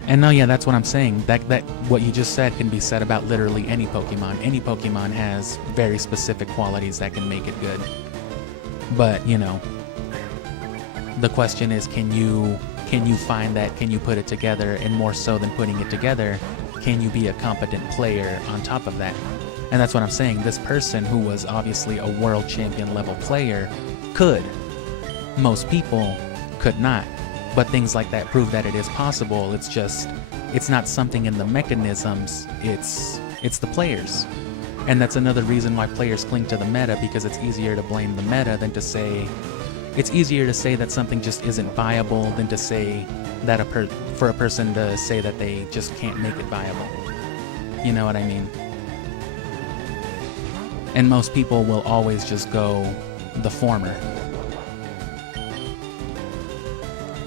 And no, yeah, that's what I'm saying. That what you just said can be said about literally any Pokemon. Any Pokemon has very specific qualities that can make it good. But, the question is, can you find that? Can you put it together? And more so than putting it together, can you be a competent player on top of that? And that's what I'm saying. This person who was obviously a world champion level player could. Most people could not. But things like that prove that it is possible. It's just, it's not something in the mechanisms, it's the players. And that's another reason why players cling to the meta, because it's easier to blame the meta than to say, it's easier to say that something just isn't viable than to say that for a person to say that they just can't make it viable. You know what I mean? And most people will always just go the former.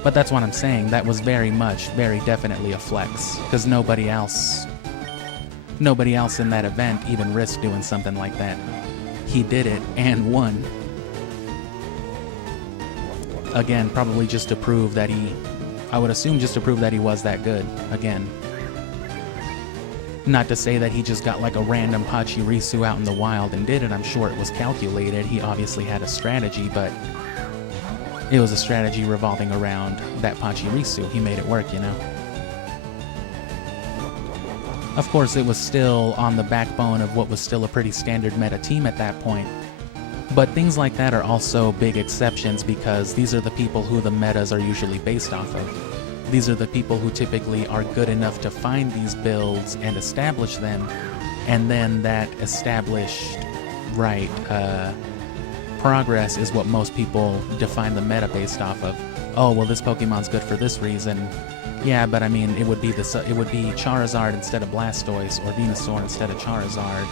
But that's what I'm saying. That was very definitely a flex, because nobody else in that event even risked doing something like that. He did it and won. Again, probably just to prove that I would assume just to prove that he was that good, again. Not to say that he just got like a random Pachirisu out in the wild and did it. I'm sure it was calculated. He obviously had a strategy, but it was a strategy revolving around that Pachirisu. He made it work, Of course, it was still on the backbone of what was still a pretty standard meta team at that point. But things like that are also big exceptions, because these are the people who the metas are usually based off of. These are the people who typically are good enough to find these builds and establish them, and then that established, progress is what most people define the meta based off of. Oh, well, this Pokemon's good for this reason. Yeah, but I mean, it would be Charizard instead of Blastoise, or Venusaur instead of Charizard,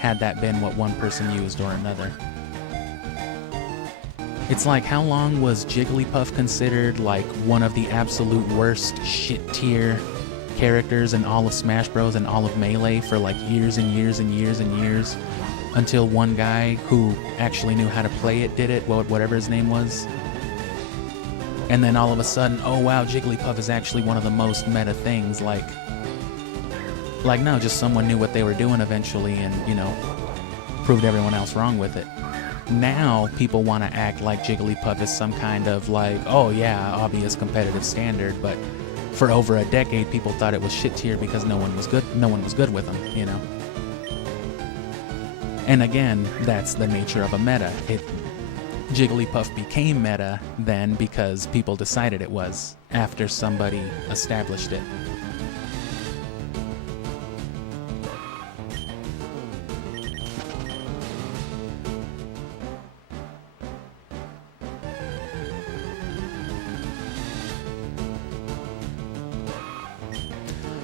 had that been what one person used or another. It's like, how long was Jigglypuff considered like one of the absolute worst shit tier characters in all of Smash Bros. And all of Melee for like years and years and years and years? until one guy who actually knew how to play it did it, whatever his name was. And then all of a sudden, oh wow, Jigglypuff is actually one of the most meta things. Like no, just someone knew what they were doing eventually and, you know, proved everyone else wrong with it. Now people want to act like Jigglypuff is some kind of like, oh yeah, obvious competitive standard, but for over a decade people thought it was shit tier because no one was good with him, you know. And again, that's the nature of a meta. Jigglypuff became meta then because people decided it was, after somebody established it.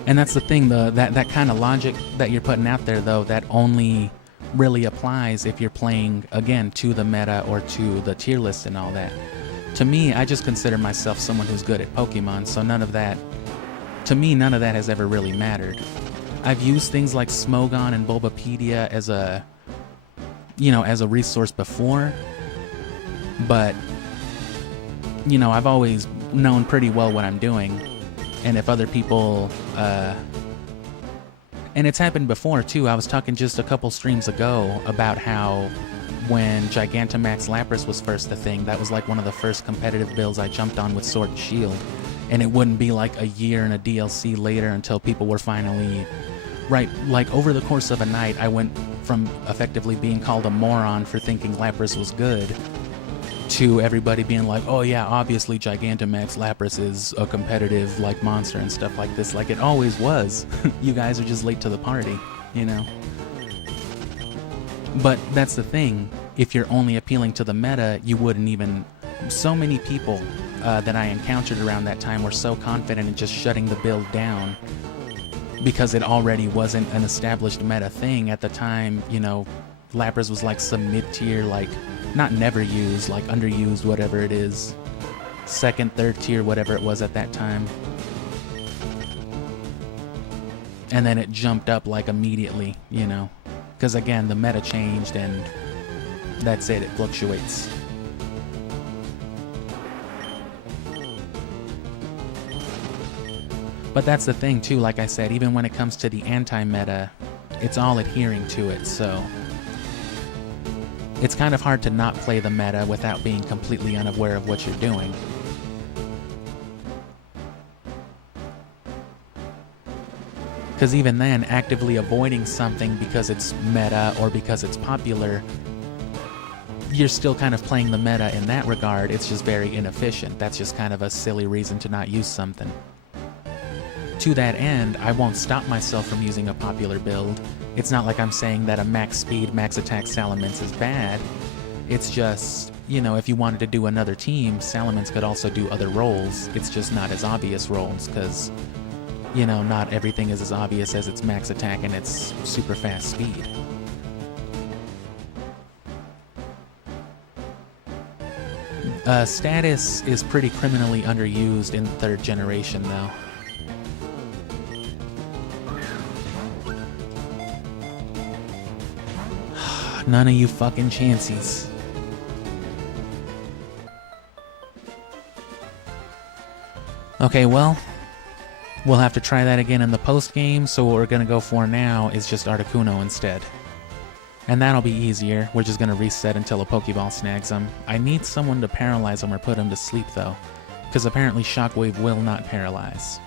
And that's the thing, that kind of logic that you're putting out there, though, that only really applies if you're playing, again, to the meta or to the tier list and all that. To me, I just consider myself someone who's good at Pokemon, so none of that has ever really mattered. I've used things like Smogon and Bulbapedia as a resource before, but, you know, I've always known pretty well what I'm doing. And if other people, and it's happened before too. I was talking just a couple streams ago about how when Gigantamax Lapras was first a thing, that was like one of the first competitive builds I jumped on with Sword and Shield. And it wouldn't be like a year and a DLC later until people were finally, right, like over the course of a night, I went from effectively being called a moron for thinking Lapras was good to everybody being like, oh yeah, obviously Gigantamax Lapras is a competitive like monster and stuff like this, like it always was. You guys are just late to the party, you know. But that's the thing, if you're only appealing to the meta, you wouldn't even... So many people that I encountered around that time were so confident in just shutting the build down because it already wasn't an established meta thing at the time. You know, Lapras was like some mid-tier, like not never used, like underused, whatever it is, second, third tier, whatever it was at that time. And then it jumped up like immediately, you know, because again, the meta changed and that's it, it fluctuates. But that's the thing too, like I said, even when it comes to the anti-meta, it's all adhering to it, so it's kind of hard to not play the meta without being completely unaware of what you're doing. Because even then, actively avoiding something because it's meta or because it's popular, you're still kind of playing the meta in that regard. It's just very inefficient. That's just kind of a silly reason to not use something. To that end, I won't stop myself from using a popular build. It's not like I'm saying that a max speed, max attack Salamence is bad. It's just, you know, if you wanted to do another team, Salamence could also do other roles. It's just not as obvious roles, because, you know, not everything is as obvious as its max attack and its super fast speed. Status is pretty criminally underused in 3rd generation, though. None of you fucking chances. Okay, well, we'll have to try that again in the post-game, so what we're gonna go for now is just Articuno instead. And that'll be easier. We're just gonna reset until a Pokeball snags him. I need someone to paralyze him or put him to sleep, though, because apparently Shockwave will not paralyze.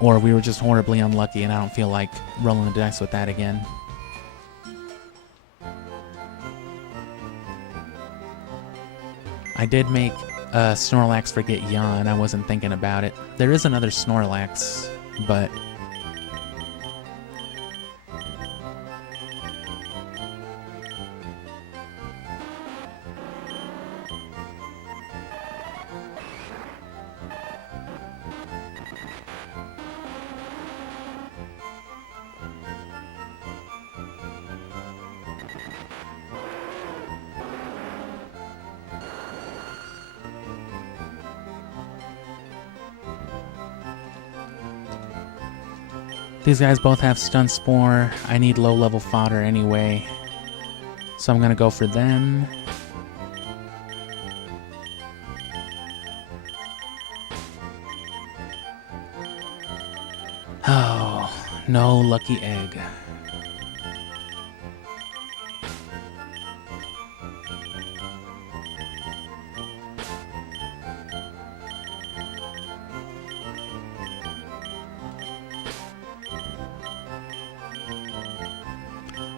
Or we were just horribly unlucky, and I don't feel like rolling the dice with that again. I did make Snorlax forget Yawn. I wasn't thinking about it. There is another Snorlax, but... These guys both have stun spore. I need low level fodder anyway, so I'm gonna go for them. Oh, no lucky egg.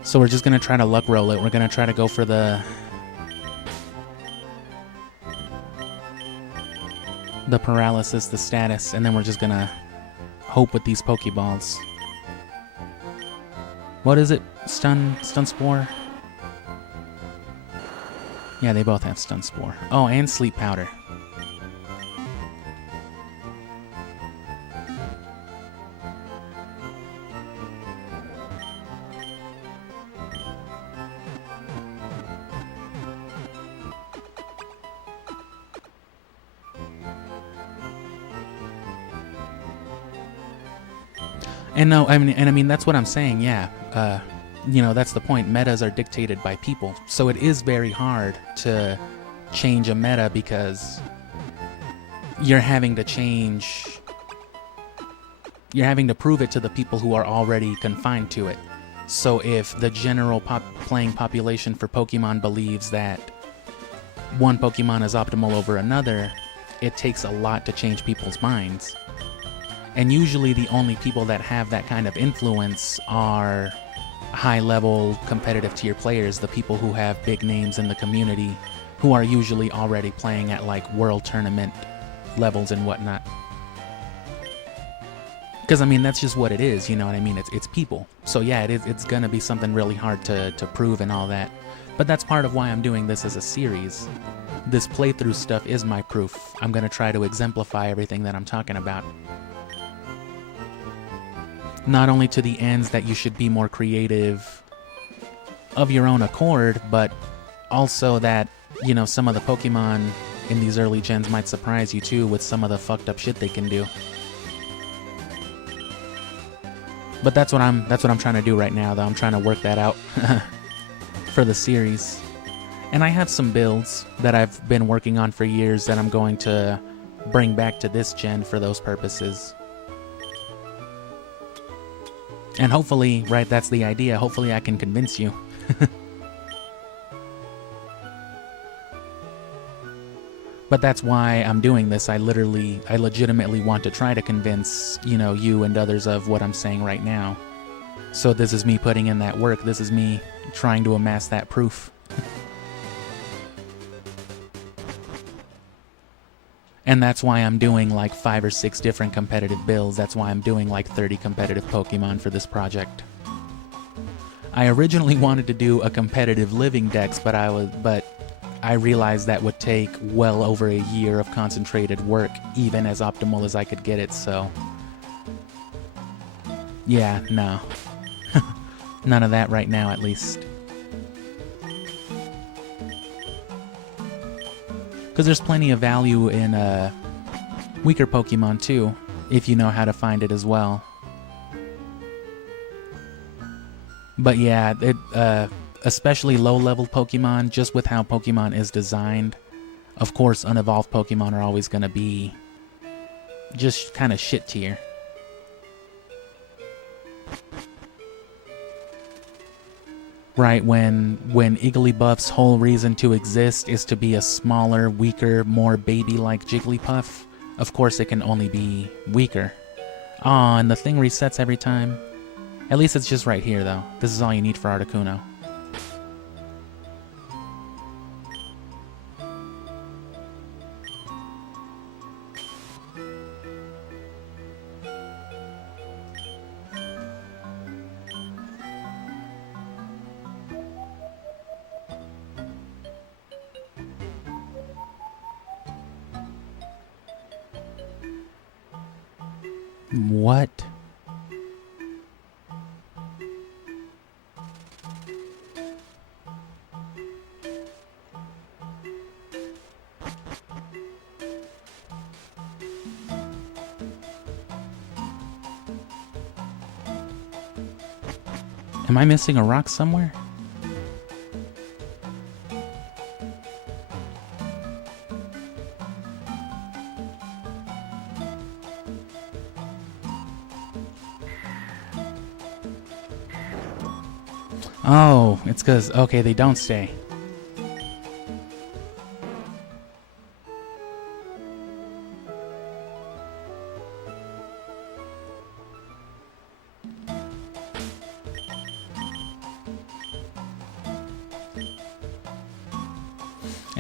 So we're just gonna try to luck roll it. We're gonna try to go for the paralysis, the status, and then we're just gonna hope with these Pokeballs. What is it? Stun spore? Yeah, they both have stun spore. Oh, and sleep powder. And no, I mean that's what I'm saying. Yeah, you know, that's the point. Metas are dictated by people, so it is very hard to change a meta because you're having to prove it to the people who are already confined to it. So if the general playing population for Pokemon believes that one Pokemon is optimal over another, it takes a lot to change people's minds. And usually the only people that have that kind of influence are high-level competitive tier players, the people who have big names in the community, who are usually already playing at like world tournament levels and whatnot. Because I mean, that's just what it is, you know what I mean? It's people. So yeah, it's gonna be something really hard to prove and all that. But that's part of why I'm doing this as a series. This playthrough stuff is my proof. I'm gonna try to exemplify everything that I'm talking about. Not only to the ends that you should be more creative of your own accord, but also that, you know, some of the Pokemon in these early gens might surprise you too with some of the fucked up shit they can do. But that's what I'm trying to do right now, though. I'm trying to work that out for the series. And I have some builds that I've been working on for years that I'm going to bring back to this gen for those purposes. And hopefully, right, that's the idea. Hopefully I can convince you. But that's why I'm doing this. I legitimately want to try to convince, you know, you and others of what I'm saying right now. So this is me putting in that work. This is me trying to amass that proof. And that's why I'm doing like 5 or 6 different competitive builds. That's why I'm doing like 30 competitive Pokemon for this project. I originally wanted to do a competitive living dex, but I realized that would take well over a year of concentrated work, even as optimal as I could get it, so yeah, no. None of that right now, at least. Because there's plenty of value in weaker Pokemon too, if you know how to find it as well. But yeah, especially low-level Pokemon, just with how Pokemon is designed, of course unevolved Pokemon are always going to be just kind of shit tier. Right, when Igglybuff's whole reason to exist is to be a smaller, weaker, more baby-like Jigglypuff, of course it can only be weaker. Aw, and the thing resets every time. At least it's just right here, though. This is all you need for Articuno. What? Am I missing a rock somewhere? Oh, it's because, okay, they don't stay.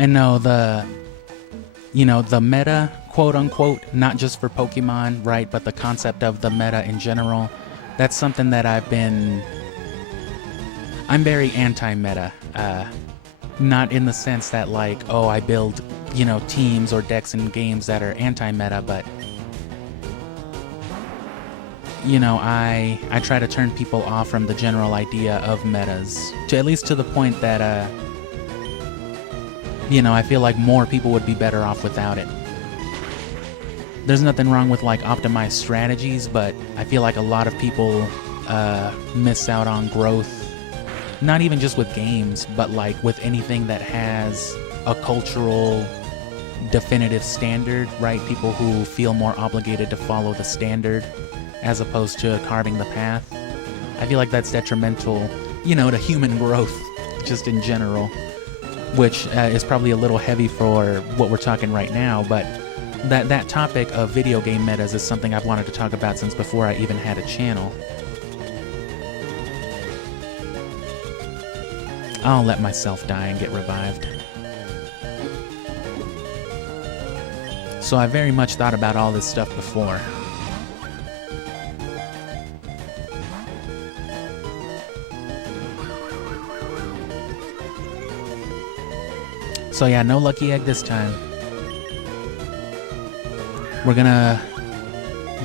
And no, the meta, quote unquote, not just for Pokemon, right, but the concept of the meta in general, that's something that I'm very anti-meta. Not in the sense that, like, oh, I build, teams or decks in games that are anti-meta, but, I try to turn people off from the general idea of metas, at least to the point that, I feel like more people would be better off without it. There's nothing wrong with, like, optimized strategies, but I feel like a lot of people miss out on growth, not even just with games, but, like, with anything that has a cultural, definitive standard, right? People who feel more obligated to follow the standard as opposed to carving the path. I feel like that's detrimental, to human growth, just in general. Which is probably a little heavy for what we're talking right now, but that topic of video game metas is something I've wanted to talk about since before I even had a channel. I'll let myself die and get revived. So I very much thought about all this stuff before. So yeah, no lucky egg this time. We're gonna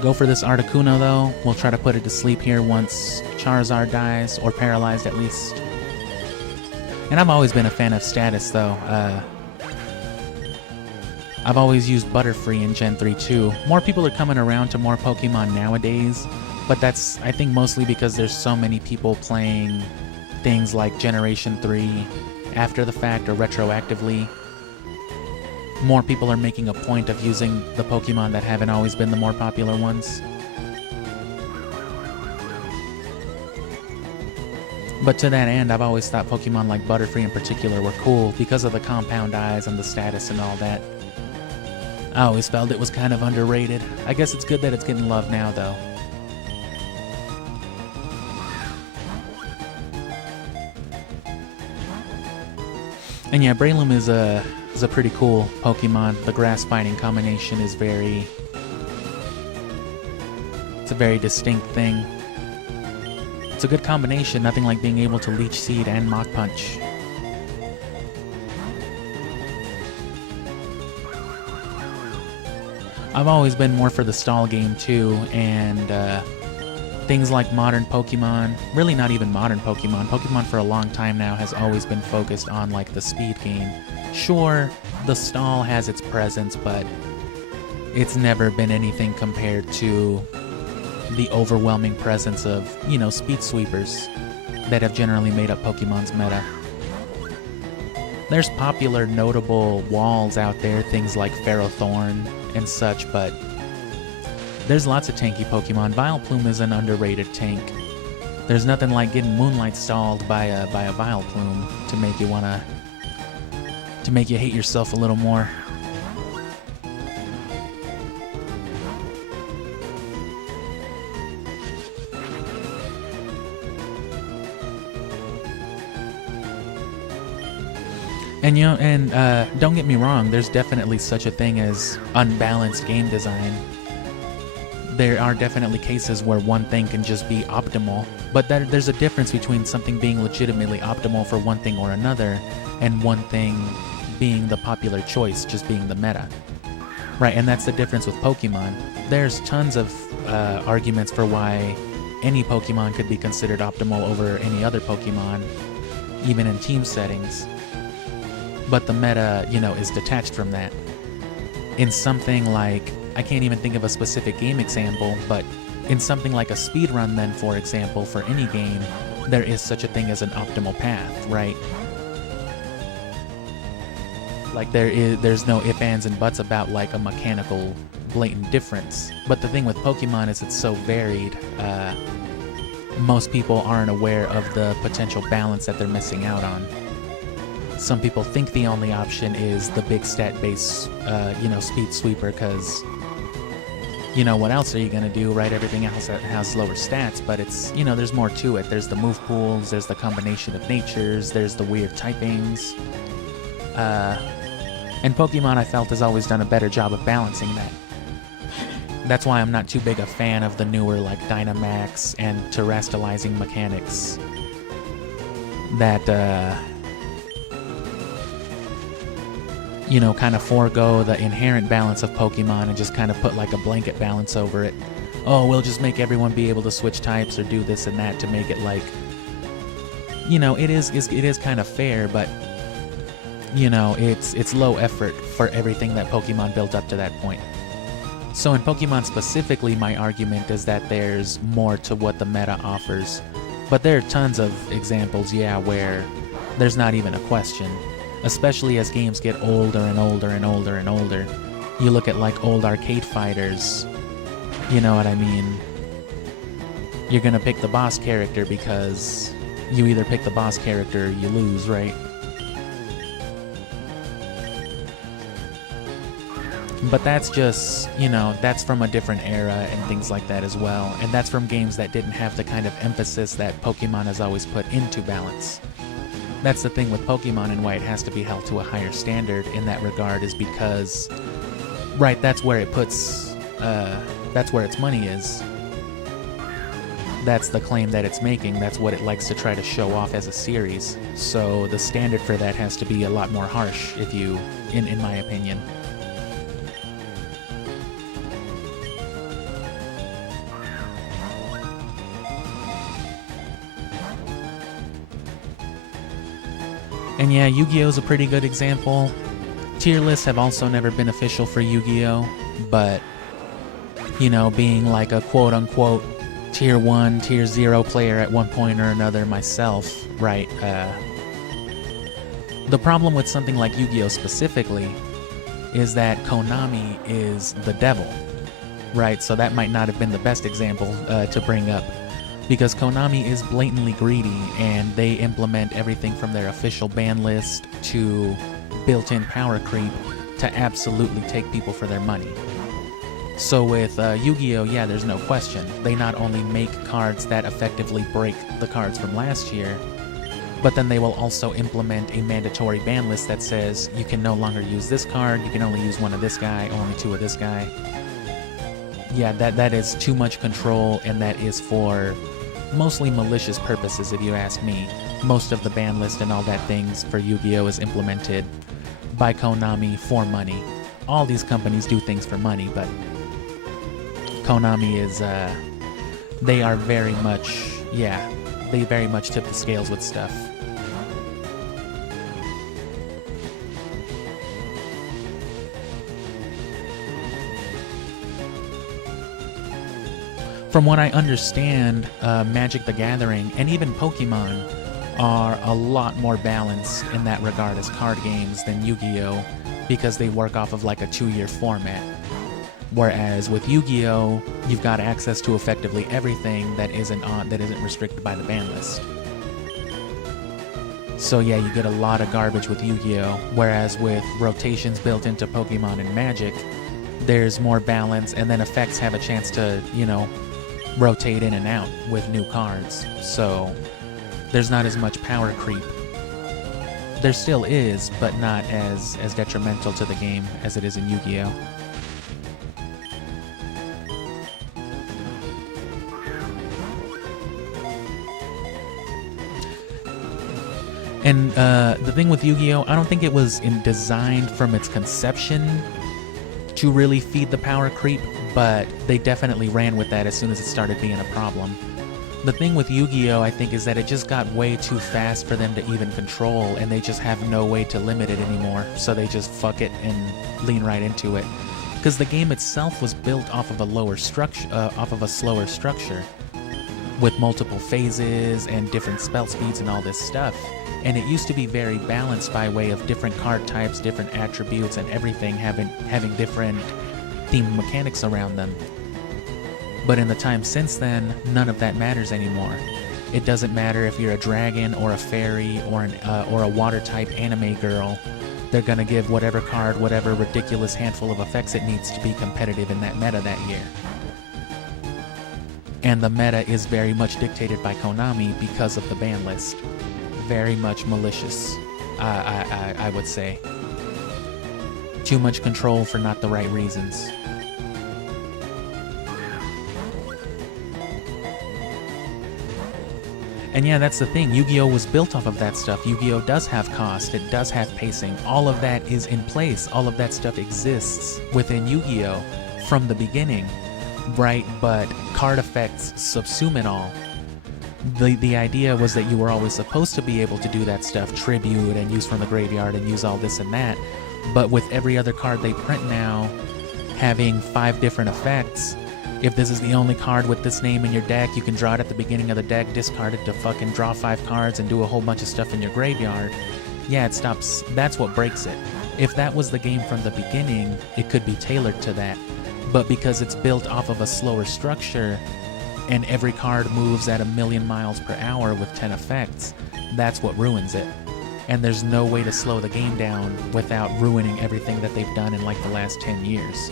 go for this Articuno though. We'll try to put it to sleep here once Charizard dies, or paralyzed at least. And I've always been a fan of status though. I've always used Butterfree in Gen 3 too. More people are coming around to more Pokemon nowadays, but that's, I think, mostly because there's so many people playing things like Generation 3 after the fact or retroactively. More people are making a point of using the Pokemon that haven't always been the more popular ones. But to that end, I've always thought Pokemon like Butterfree in particular were cool because of the compound eyes and the status and all that. I always felt it was kind of underrated. I guess it's good that it's getting love now though. And yeah, Breloom is a pretty cool Pokemon. The grass fighting combination is it's a very distinct thing. It's a good combination, nothing like being able to Leech Seed and Mach Punch. I've always been more for the stall game too, and things like modern Pokemon, really not even modern Pokemon. Pokemon for a long time now has always been focused on like the speed game. Sure, the stall has its presence, but it's never been anything compared to the overwhelming presence of, speed sweepers that have generally made up Pokemon's meta. There's popular, notable walls out there, things like Ferrothorn and such, but there's lots of tanky Pokemon. Vileplume is an underrated tank. There's nothing like getting Moonlight stalled by a Vileplume to make you hate yourself a little more. And don't get me wrong, there's definitely such a thing as unbalanced game design. There are definitely cases where one thing can just be optimal, but there's a difference between something being legitimately optimal for one thing or another, and one thing being the popular choice, just being the meta. Right, and that's the difference with Pokemon. There's tons of arguments for why any Pokemon could be considered optimal over any other Pokemon, even in team settings. But the meta, is detached from that. In something like, I can't even think of a specific game example, but in something like a speedrun then, for example, for any game, there is such a thing as an optimal path, right? Like there's no ifs, ands, and buts about like a mechanical blatant difference. But the thing with Pokemon is it's so varied. Most people aren't aware of the potential balance that they're missing out on. Some people think the only option is the big stat base, speed sweeper, because what else are you gonna do, right? Everything else has lower stats, but it's, there's more to it. There's the move pools, there's the combination of natures, there's the weird typings. And Pokemon, I felt, has always done a better job of balancing that. That's why I'm not too big a fan of the newer, like, Dynamax and terrestrializing mechanics that, kind of forego the inherent balance of Pokemon and just kind of put, like, a blanket balance over it. Oh, we'll just make everyone be able to switch types or do this and that to make it, like, it is kind of fair, but it's low effort for everything that Pokemon built up to that point. So in Pokemon specifically, my argument is that there's more to what the meta offers. But there are tons of examples, where there's not even a question. Especially as games get older and older and older and older. You look at like old arcade fighters, you know what I mean? You're gonna pick the boss character because you either pick the boss character or you lose, right? But that's just, that's from a different era and things like that as well. And that's from games that didn't have the kind of emphasis that Pokemon has always put into balance. That's the thing with Pokemon and why it has to be held to a higher standard in that regard, is because, right, that's where it puts, that's where its money is. That's the claim that it's making. That's what it likes to try to show off as a series. So the standard for that has to be a lot more harsh, in my opinion. And yeah, Yu-Gi-Oh! Is a pretty good example. Tier lists have also never been official for Yu-Gi-Oh! But, being like a quote-unquote Tier 1, Tier 0 player at one point or another myself, right, the problem with something like Yu-Gi-Oh! Specifically is that Konami is the devil, right? So that might not have been the best example to bring up. Because Konami is blatantly greedy, and they implement everything from their official ban list to built-in power creep to absolutely take people for their money. So with Yu-Gi-Oh!, there's no question. They not only make cards that effectively break the cards from last year, but then they will also implement a mandatory ban list that says you can no longer use this card, you can only use one of this guy, only two of this guy. Yeah, that is too much control, and that is for mostly malicious purposes, if you ask me. Most of the ban list and all that things for Yu-Gi-Oh! Is implemented by Konami for money. All these companies do things for money, but Konami is, they are very much, they very much tip the scales with stuff. From what I understand, Magic the Gathering and even Pokemon are a lot more balanced in that regard as card games than Yu-Gi-Oh! Because they work off of like a 2-year format. Whereas with Yu-Gi-Oh!, you've got access to effectively everything that isn't restricted by the ban list. So yeah, you get a lot of garbage with Yu-Gi-Oh! Whereas with rotations built into Pokemon and Magic, there's more balance, and then effects have a chance to, rotate in and out with new cards, so there's not as much power creep. There still is, but not as detrimental to the game as it is in Yu-Gi-Oh! And the thing with Yu-Gi-Oh!, I don't think it was designed from its conception to really feed the power creep, but they definitely ran with that as soon as it started being a problem. The thing with Yu-Gi-Oh! I think is that it just got way too fast for them to even control, and they just have no way to limit it anymore, so they just fuck it and lean right into it. Because the game itself was built off of a slower structure. with multiple phases and different spell speeds and all this stuff. And it used to be very balanced by way of different card types, different attributes, and everything having different themed mechanics around them. But in the time since then, none of that matters anymore. It doesn't matter if you're a dragon or a fairy or a water type anime girl. They're gonna give whatever card, whatever ridiculous handful of effects it needs to be competitive in that meta that year. And the meta is very much dictated by Konami because of the ban list. Very much malicious, I would say. Too much control for not the right reasons. And yeah, that's the thing. Yu-Gi-Oh! Was built off of that stuff. Yu-Gi-Oh! Does have cost. It does have pacing. All of that is in place. All of that stuff exists within Yu-Gi-Oh! From the beginning, right? But card effects subsume it all. The idea was that you were always supposed to be able to do that stuff, tribute and use from the graveyard and use all this and that. But with every other card they print now having 5 different effects, if this is the only card with this name in your deck, you can draw it at the beginning of the deck, discard it to fucking draw 5 cards and do a whole bunch of stuff in your graveyard. Yeah, it stops. That's what breaks it. If that was the game from the beginning, it could be tailored to that. But because it's built off of a slower structure, and every card moves at 1,000,000 miles per hour with 10 effects, that's what ruins it. And there's no way to slow the game down without ruining everything that they've done in like the last 10 years.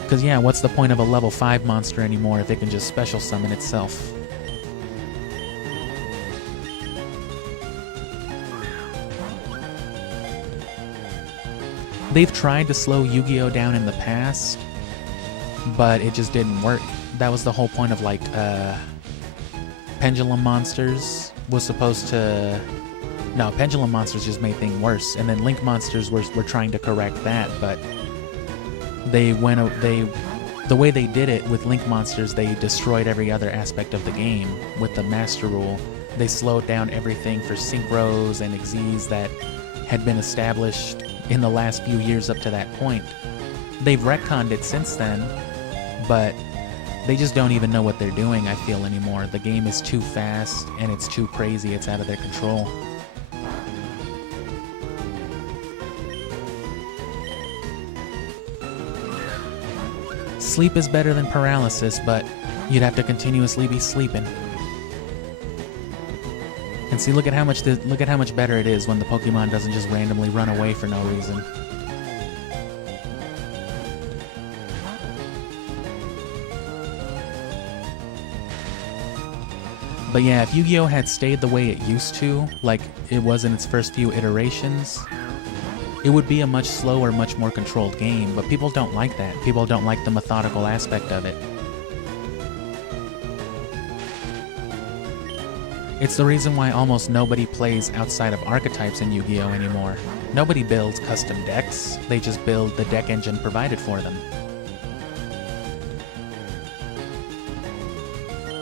Because yeah, what's the point of a level 5 monster anymore if it can just special summon itself? They've tried to slow Yu-Gi-Oh! Down in the past, but it just didn't work. That was the whole point of like Pendulum Monsters was supposed to... No, Pendulum Monsters just made things worse, and then Link Monsters were trying to correct that, but the way they did it with Link Monsters, they destroyed every other aspect of the game with the Master Rule. They slowed down everything for synchros and exes that had been established in the last few years up to that point. They've retconned it since then, but they just don't even know what they're doing, I feel, anymore. The game is too fast and it's too crazy, it's out of their control. Sleep is better than paralysis, but you'd have to continuously be sleeping. And see, look at how much better it is when the Pokemon doesn't just randomly run away for no reason. But yeah, if Yu-Gi-Oh! Had stayed the way it used to, like it was in its first few iterations, it would be a much slower, much more controlled game, but people don't like that. People don't like the methodical aspect of it. It's the reason why almost nobody plays outside of archetypes in Yu-Gi-Oh! Anymore. Nobody builds custom decks, they just build the deck engine provided for them.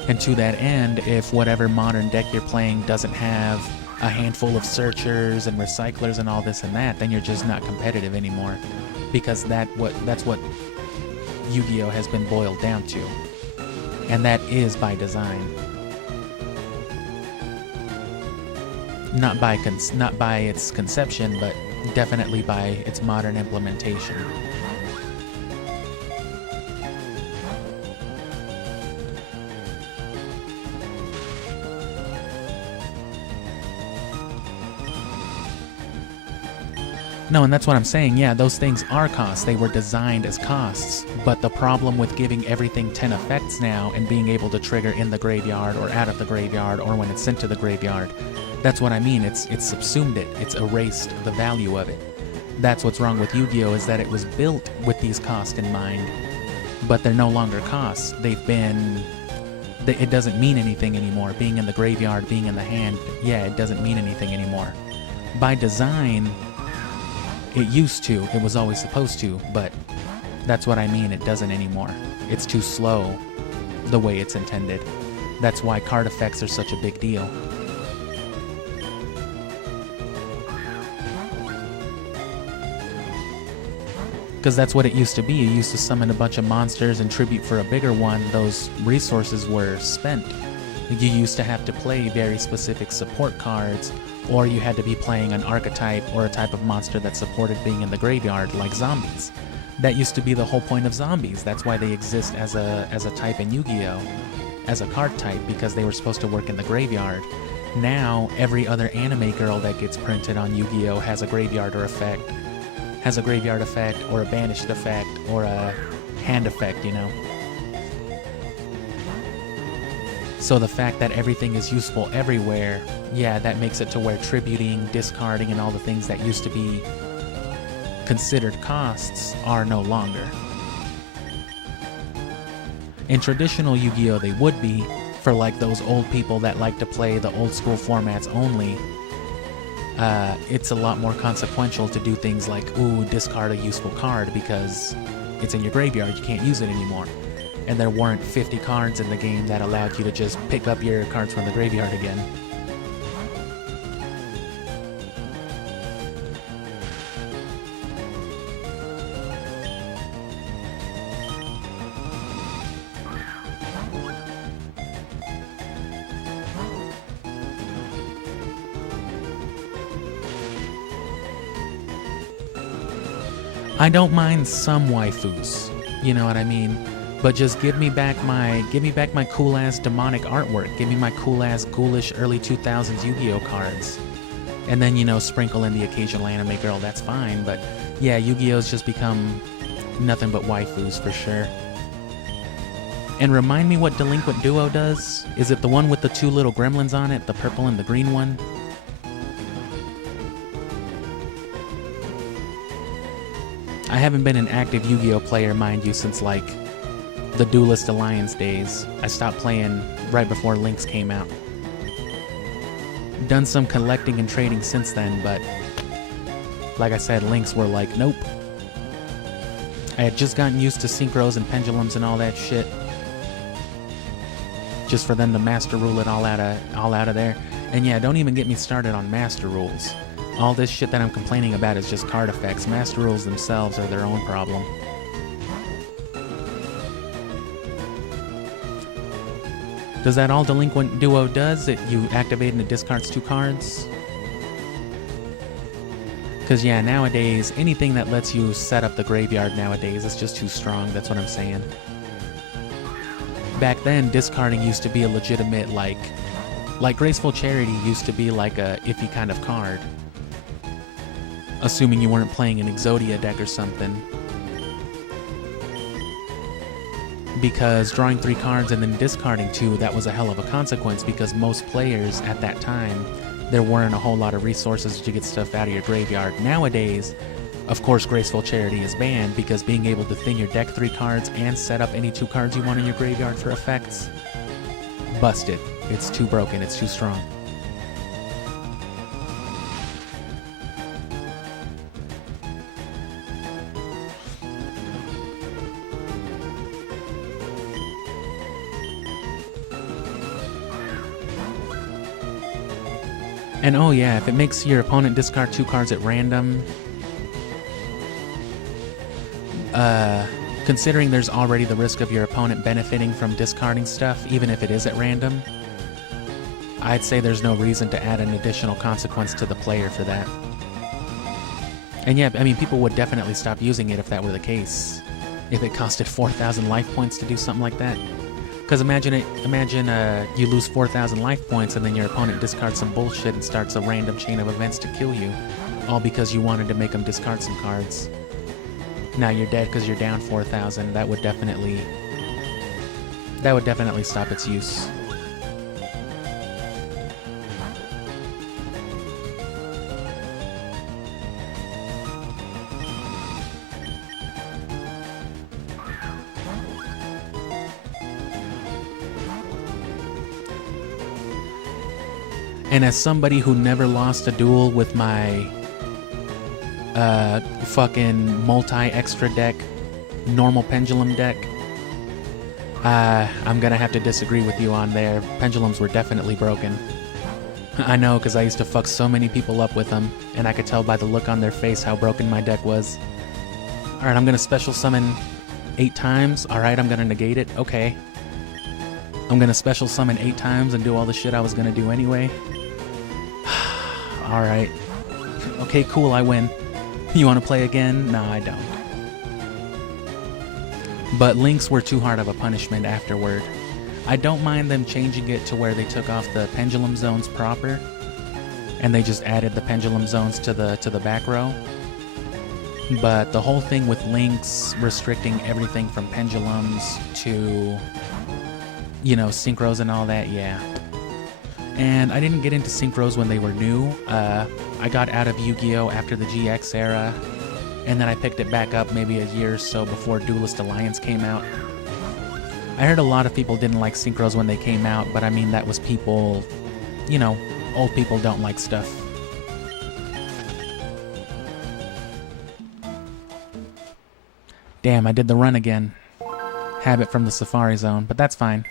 And to that end, if whatever modern deck you're playing doesn't have a handful of searchers and recyclers and all this and that, then you're just not competitive anymore. Because that's what Yu-Gi-Oh! Has been boiled down to. And that is by design. Not by its conception, but definitely by its modern implementation. No, and that's what I'm saying. Yeah, those things are costs. They were designed as costs. But the problem with giving everything 10 effects now and being able to trigger in the graveyard or out of the graveyard or when it's sent to the graveyard, that's what I mean. It's subsumed it. It's erased the value of it. That's what's wrong with Yu-Gi-Oh! Is that it was built with these costs in mind, but they're no longer costs. It doesn't mean anything anymore. Being in the graveyard, being in the hand, yeah, it doesn't mean anything anymore. By design, it used to. It was always supposed to, but that's what I mean. It doesn't anymore. It's too slow the way it's intended. That's why card effects are such a big deal. Because that's what it used to be. You used to summon a bunch of monsters and tribute for a bigger one. Those resources were spent. You used to have to play very specific support cards, or you had to be playing an archetype or a type of monster that supported being in the graveyard, like zombies. That used to be the whole point of zombies. That's why they exist as a type in Yu-Gi-Oh! As a card type, because they were supposed to work in the graveyard. Now, every other anime girl that gets printed on Yu-Gi-Oh! Has a graveyard effect, or a banished effect, or a hand effect, you know? So the fact that everything is useful everywhere, yeah, that makes it to where tributing, discarding, and all the things that used to be considered costs are no longer. In traditional Yu-Gi-Oh! They would be, for like those old people that like to play the old school formats only. It's a lot more consequential to do things like, ooh, discard a useful card because it's in your graveyard, you can't use it anymore. And there weren't 50 cards in the game that allowed you to just pick up your cards from the graveyard again. I don't mind some waifus, you know what I mean? But just give me back my cool ass demonic artwork. Give me my cool ass ghoulish early 2000s Yu-Gi-Oh cards. And then, you know, sprinkle in the occasional anime girl, that's fine. But yeah, Yu-Gi-Oh's just become nothing but waifus for sure. And remind me what Delinquent Duo does? Is it the one with the two little gremlins on it, the purple and the green one? I haven't been an active Yu-Gi-Oh player, mind you, since like the Duelist Alliance days. I stopped playing right before Lynx came out. Done some collecting and trading since then, but like I said, Lynx were like, nope. I had just gotten used to synchros and pendulums and all that shit. Just for them to master rule it all out of there. And yeah, don't even get me started on master rules. All this shit that I'm complaining about is just card effects. Master rules themselves are their own problem. Does that all Delinquent Duo does? That you activate and it discards 2 cards? Because yeah, nowadays, anything that lets you set up the graveyard nowadays is just too strong, that's what I'm saying. Back then, discarding used to be a legitimate, like Graceful Charity used to be like a iffy kind of card. Assuming you weren't playing an Exodia deck or something. Because drawing 3 cards and then discarding 2, that was a hell of a consequence, because most players at that time, there weren't a whole lot of resources to get stuff out of your graveyard. Nowadays, of course, Graceful Charity is banned, because being able to thin your deck 3 cards and set up any 2 cards you want in your graveyard for effects, busted. It's too broken, it's too strong. And oh yeah, if it makes your opponent discard 2 cards at random, considering there's already the risk of your opponent benefiting from discarding stuff, even if it is at random, I'd say there's no reason to add an additional consequence to the player for that. And yeah, I mean, people would definitely stop using it if that were the case. If it costed 4,000 life points to do something like that. Because imagine you lose 4,000 life points and then your opponent discards some bullshit and starts a random chain of events to kill you, all because you wanted to make them discard some cards. Now you're dead because you're down 4,000. That would definitely stop its use. And as somebody who never lost a duel with my fucking multi-extra deck, normal pendulum deck, I'm gonna have to disagree with you on there. Pendulums were definitely broken. I know, because I used to fuck so many people up with them, and I could tell by the look on their face how broken my deck was. Alright, I'm gonna special summon 8 times. Alright, I'm gonna negate it. Okay. I'm gonna special summon 8 times and do all the shit I was gonna do anyway. Alright. Okay, cool, I win. You wanna play again? No, I don't. But links were too hard of a punishment afterward. I don't mind them changing it to where they took off the pendulum zones proper, and they just added the pendulum zones to the back row. But the whole thing with links restricting everything from pendulums to, you know, synchros and all that, yeah. And I didn't get into synchros when they were new. I got out of Yu-Gi-Oh! After the GX era, and then I picked it back up maybe a year or so before Duelist Alliance came out. I heard a lot of people didn't like synchros when they came out, but I mean, that was people, you know, old people don't like stuff. Damn, I did the run again. Habit from the Safari Zone, but that's fine.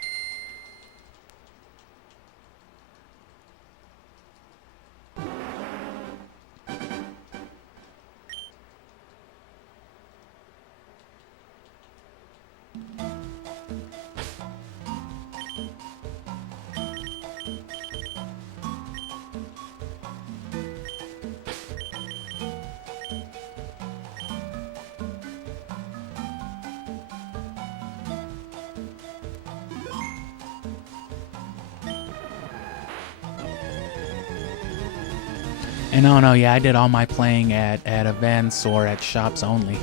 And oh no, yeah, I did all my playing at events or at shops only.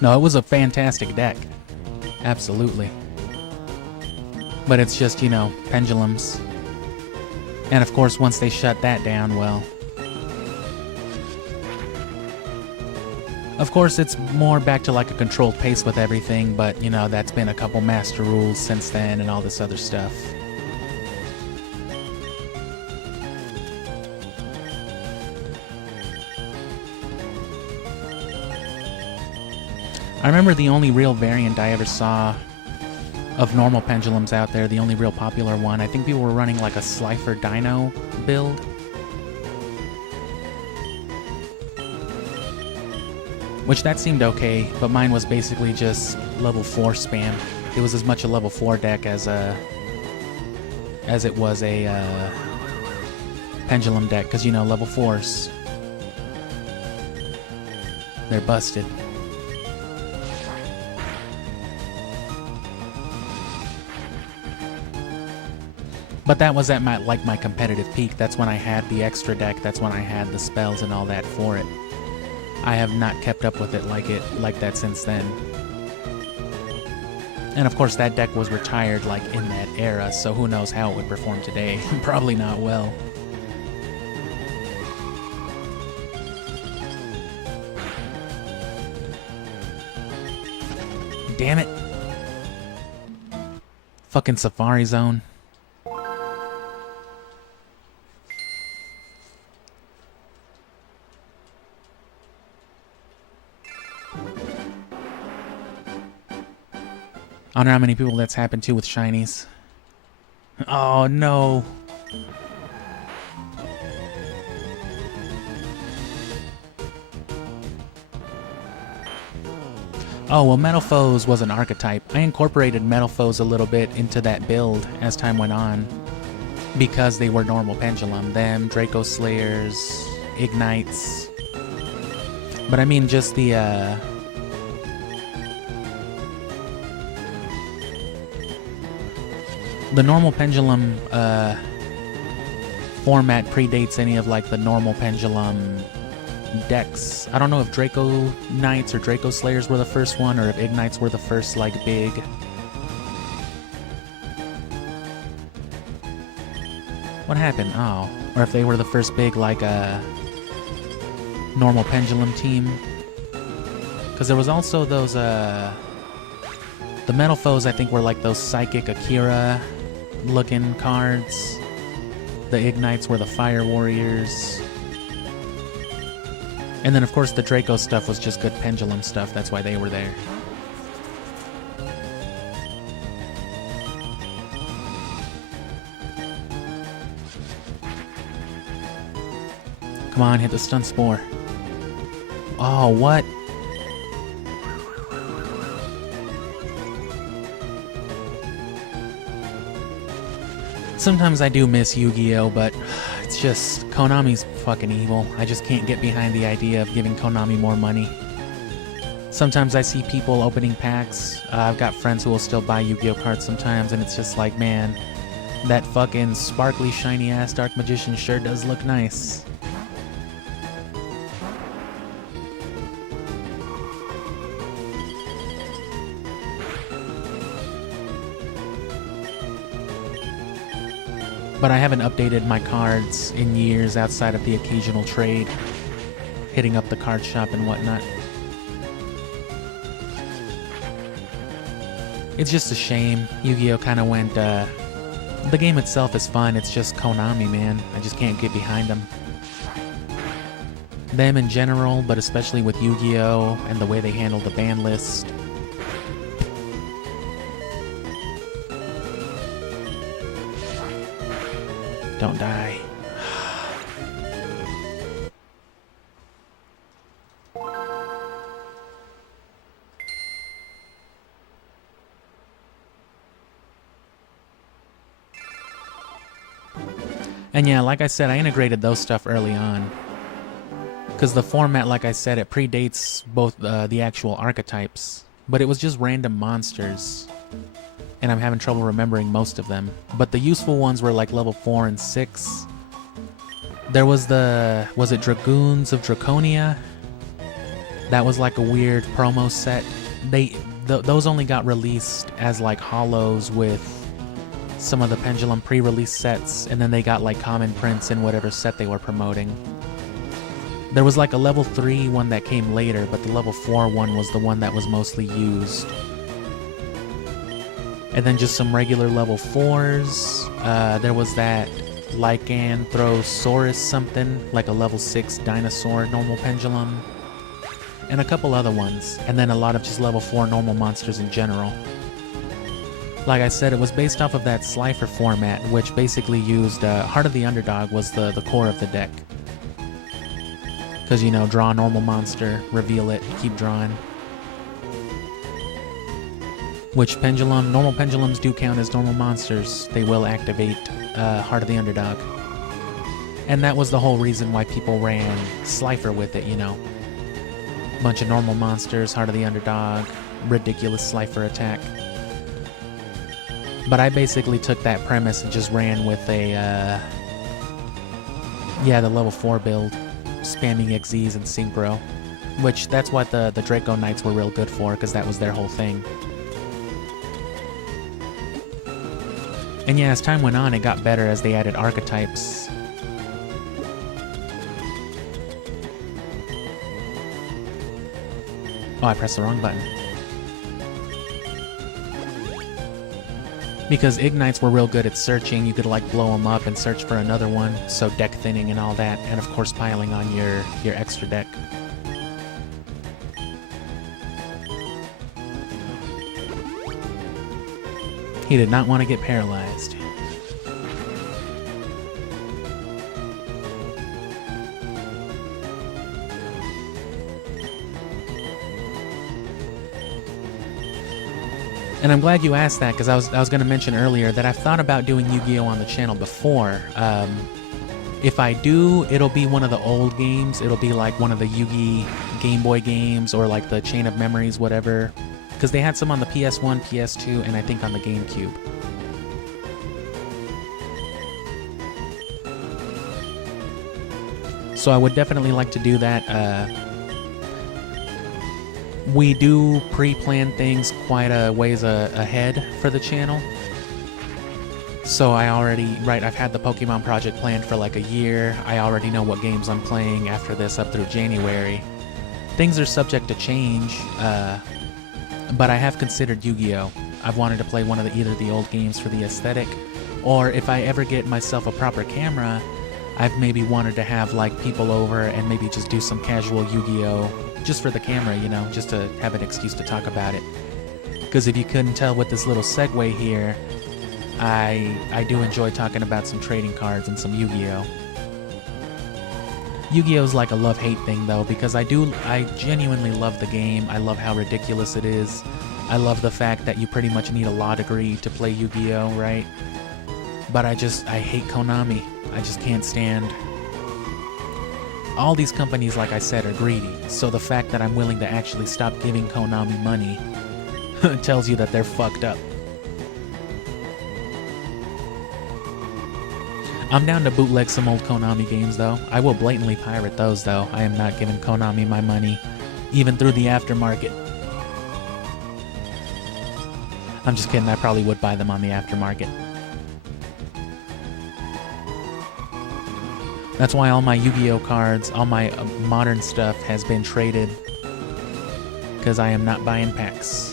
No, it was a fantastic deck. Absolutely. But it's just, you know, pendulums. And of course, once they shut that down, well... Of course, it's more back to like a controlled pace with everything, but, you know, that's been a couple master rules since then and all this other stuff. I remember the only real variant I ever saw of normal pendulums out there, the only real popular one, I think people were running like a Slifer Dino build. Which that seemed okay, but mine was basically just level 4 spam. It was as much a level 4 deck as it was a pendulum deck, because you know, level 4s, they're busted. But that was at my competitive peak. That's when I had the extra deck. That's when I had the spells and all that for it. I have not kept up with it like that since then. And of course that deck was retired like in that era, so who knows how it would perform today. Probably not well. Damn it. Fucking Safari Zone. I wonder how many people that's happened to with shinies. Oh no. Oh, well, Metal Foes was an archetype. I incorporated Metal Foes a little bit into that build as time went on, because they were normal pendulum. Them, Draco Slayers, Ignites. But I mean just the normal pendulum format predates any of like the normal pendulum decks. I don't know if Draco Knights or Draco Slayers were the first one, or if Ignites were the first like big. What happened? Oh, or if they were the first big like normal pendulum team. Because there was also those the Metal Foes, I think, were like those Psychic Akira looking cards. The Ignites were the Fire Warriors. And then of course the Draco stuff was just good pendulum stuff, that's why they were there. Come on, hit the stun spore. Oh, what? Sometimes I do miss Yu-Gi-Oh, but it's just, Konami's fucking evil. I just can't get behind the idea of giving Konami more money. Sometimes I see people opening packs. I've got friends who will still buy Yu-Gi-Oh cards sometimes, and it's just like, man, that fucking sparkly, shiny-ass Dark Magician sure does look nice. But I haven't updated my cards in years outside of the occasional trade, hitting up the card shop and whatnot. It's just a shame. Yu-Gi-Oh kind of went, the game itself is fun, it's just Konami, man. I just can't get behind them. Them in general, but especially with Yu-Gi-Oh! And the way they handle the ban list. Don't die. And yeah, like I said, I integrated those stuff early on. Because the format, like I said, it predates both the actual archetypes. But it was just random monsters. And I'm having trouble remembering most of them. But the useful ones were like level 4 and 6. There was was it Dragoons of Draconia? That was like a weird promo set. Those only got released as like holos with some of the Pendulum pre-release sets, and then they got like common prints in whatever set they were promoting. There was like a level 3 one that came later, but the level 4 one was the one that was mostly used. And then just some regular level 4s. There was that Lycanthrosaurus something, like a level 6 dinosaur normal pendulum. And a couple other ones. And then a lot of just level 4 normal monsters in general. Like I said, it was based off of that Slifer format, which basically used Heart of the Underdog was the core of the deck. Because, you know, draw a normal monster, reveal it, keep drawing. Which normal pendulums do count as normal monsters. They will activate Heart of the Underdog. And that was the whole reason why people ran Slifer with it, you know. Bunch of normal monsters, Heart of the Underdog, ridiculous Slifer attack. But I basically took that premise and just ran with a, the level 4 build, spamming XZs and Synchro. Which, that's what the Draco Knights were real good for, because that was their whole thing. And yeah, as time went on, it got better as they added archetypes. Oh, I pressed the wrong button. Because Ignites were real good at searching, you could like blow them up and search for another one, so deck thinning and all that, and of course piling on your extra deck. He did not want to get paralyzed. And I'm glad you asked that, because I was going to mention earlier that I've thought about doing Yu-Gi-Oh! On the channel before. If I do, it'll be one of the old games. It'll be like one of the Yu-Gi Game Boy games, or like the Chain of Memories, whatever. Because they had some on the PS1, PS2, and I think on the GameCube. So I would definitely like to do that. We do pre-plan things quite a ways ahead for the channel. So I've had the Pokemon project planned for like a year. I already know what games I'm playing after this up through January. Things are subject to change, but I have considered Yu-Gi-Oh! I've wanted to play one of either the old games for the aesthetic, or if I ever get myself a proper camera, I've maybe wanted to have like people over and maybe just do some casual Yu-Gi-Oh! Just for the camera, you know, just to have an excuse to talk about it. Because if you couldn't tell with this little segue here, I do enjoy talking about some trading cards and some Yu-Gi-Oh! Yu-Gi-Oh's like a love-hate thing though, because I genuinely love the game. I love how ridiculous it is. I love the fact that you pretty much need a law degree to play Yu-Gi-Oh, right? But I hate Konami. I just can't stand. All these companies, like I said, are greedy. So the fact that I'm willing to actually stop giving Konami money tells you that they're fucked up. I'm down to bootleg some old Konami games, though. I will blatantly pirate those, though. I am not giving Konami my money, even through the aftermarket. I'm just kidding, I probably would buy them on the aftermarket. That's why all my Yu-Gi-Oh cards, all my modern stuff has been traded, because I am not buying packs.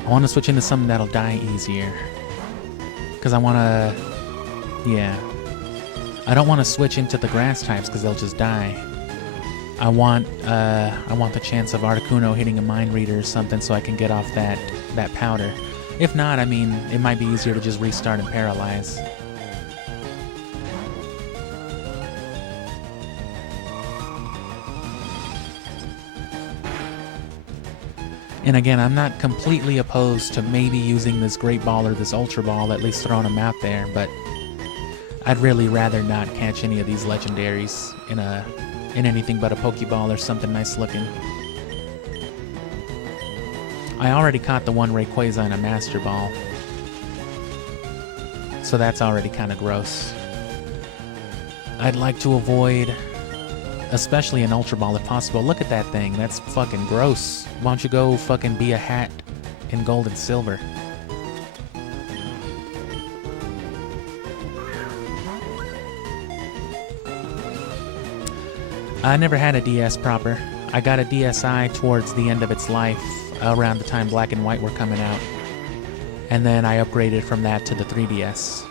I want to switch into something that'll die easier. Because I want to... Yeah. I don't want to switch into the grass types because they'll just die. I want the chance of Articuno hitting a Mind Reader or something so I can get off that powder. If not, I mean, it might be easier to just restart and paralyze. And again, I'm not completely opposed to maybe using this Great Ball or this Ultra Ball, at least throwing them out there, but I'd really rather not catch any of these legendaries in anything but a Pokeball or something nice looking. I already caught the one Rayquaza in a Master Ball, so that's already kind of gross. I'd like to avoid, especially an Ultra Ball if possible. Look at that thing, that's fucking gross. Why don't you go fucking be a hat in gold and silver? I never had a DS proper. I got a DSi towards the end of its life, around the time Black and White were coming out. And then I upgraded from that to the 3DS.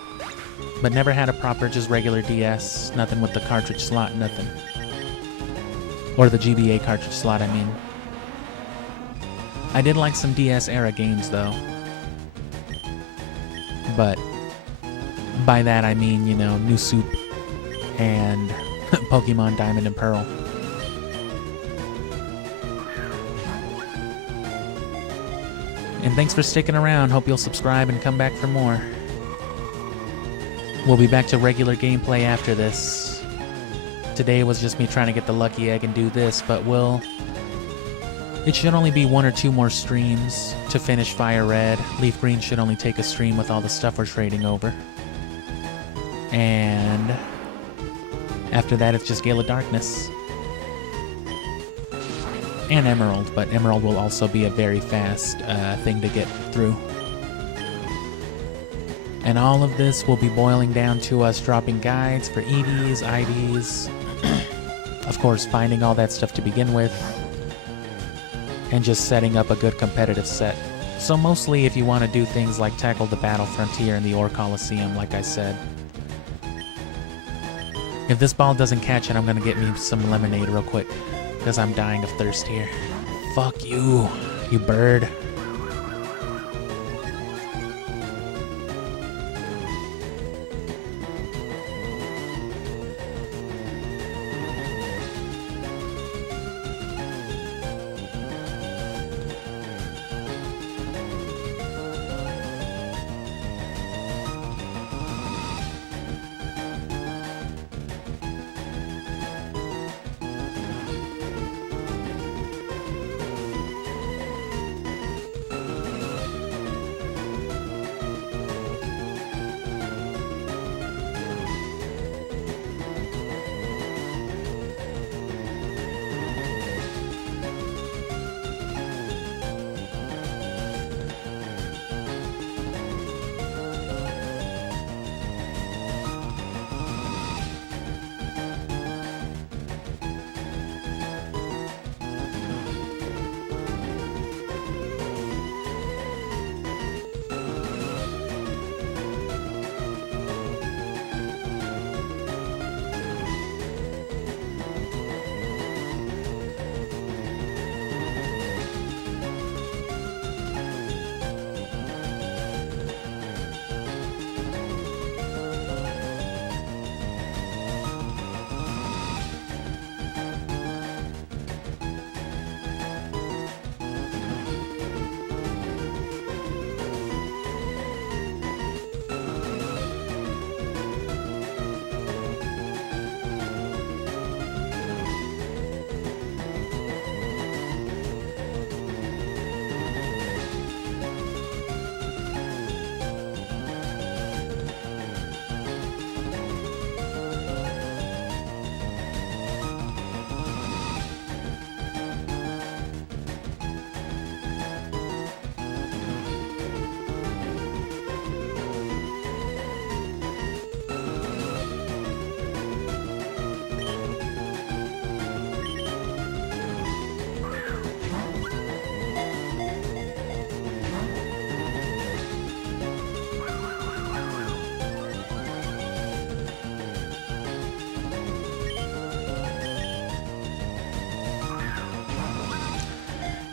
But never had a proper, just regular DS. Nothing with the cartridge slot, nothing. Or the GBA cartridge slot, I mean. I did like some DS-era games, though. But by that I mean, you know, New Soup and Pokemon Diamond and Pearl. And thanks for sticking around. Hope you'll subscribe and come back for more. We'll be back to regular gameplay after this. Today was just me trying to get the lucky egg and do this, but it should only be 1 or 2 more streams to finish Fire Red. Leaf Green should only take a stream with all the stuff we're trading over. And after that, it's just Gale of Darkness. And Emerald, but Emerald will also be a very fast thing to get through. And all of this will be boiling down to us dropping guides for EDs, IDs, of course finding all that stuff to begin with, and just setting up a good competitive set. So mostly if you want to do things like tackle the Battle Frontier and the Ore Coliseum, like I said. If this ball doesn't catch it, I'm going to get me some lemonade real quick, because I'm dying of thirst here. Fuck you, you bird.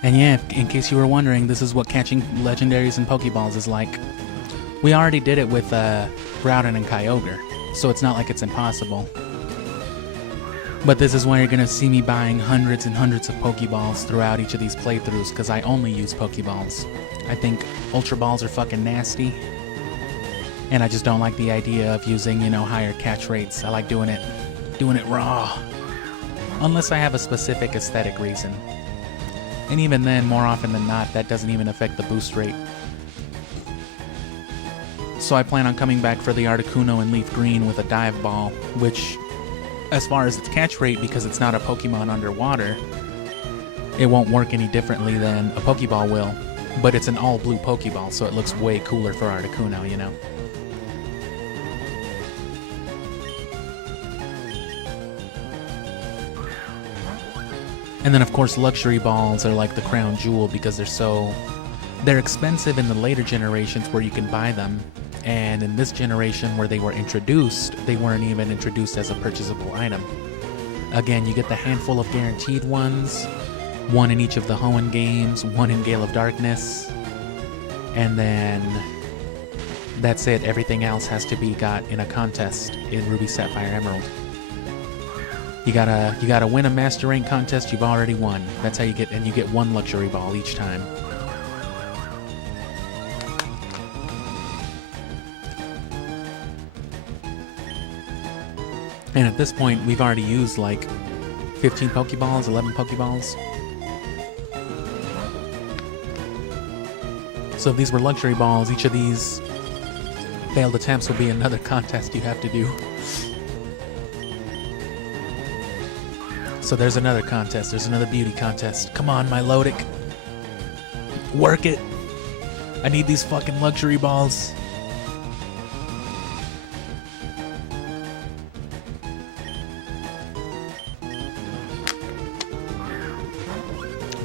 And yeah, in case you were wondering, this is what catching legendaries and Pokeballs is like. We already did it with Groudon and Kyogre, so it's not like it's impossible. But this is why you're going to see me buying hundreds and hundreds of Pokeballs throughout each of these playthroughs, because I only use Pokeballs. I think Ultra Balls are fucking nasty, and I just don't like the idea of using, you know, higher catch rates. I like doing it raw. Unless I have a specific aesthetic reason. And even then, more often than not, that doesn't even affect the boost rate. So I plan on coming back for the Articuno and Leaf Green with a Dive Ball, which, as far as its catch rate, because it's not a Pokemon underwater, it won't work any differently than a Pokeball will. But it's an all-blue Pokeball, so it looks way cooler for Articuno, you know? And then, of course, luxury balls are like the crown jewel because they're expensive in the later generations where you can buy them. And in this generation where they were introduced, they weren't even introduced as a purchasable item. Again, you get the handful of guaranteed ones, one in each of the Hoenn games, one in Gale of Darkness, and then that's it. Everything else has to be got in a contest in Ruby, Sapphire, Emerald. You gotta win a Master Rank contest you've already won. That's how you get, and you get one luxury ball each time. And at this point, we've already used like 15 Pokeballs, 11 Pokeballs. So if these were luxury balls, each of these failed attempts will be another contest you have to do. So there's another contest, there's another beauty contest. Come on, my Lodic. Work it. I need these fucking luxury balls.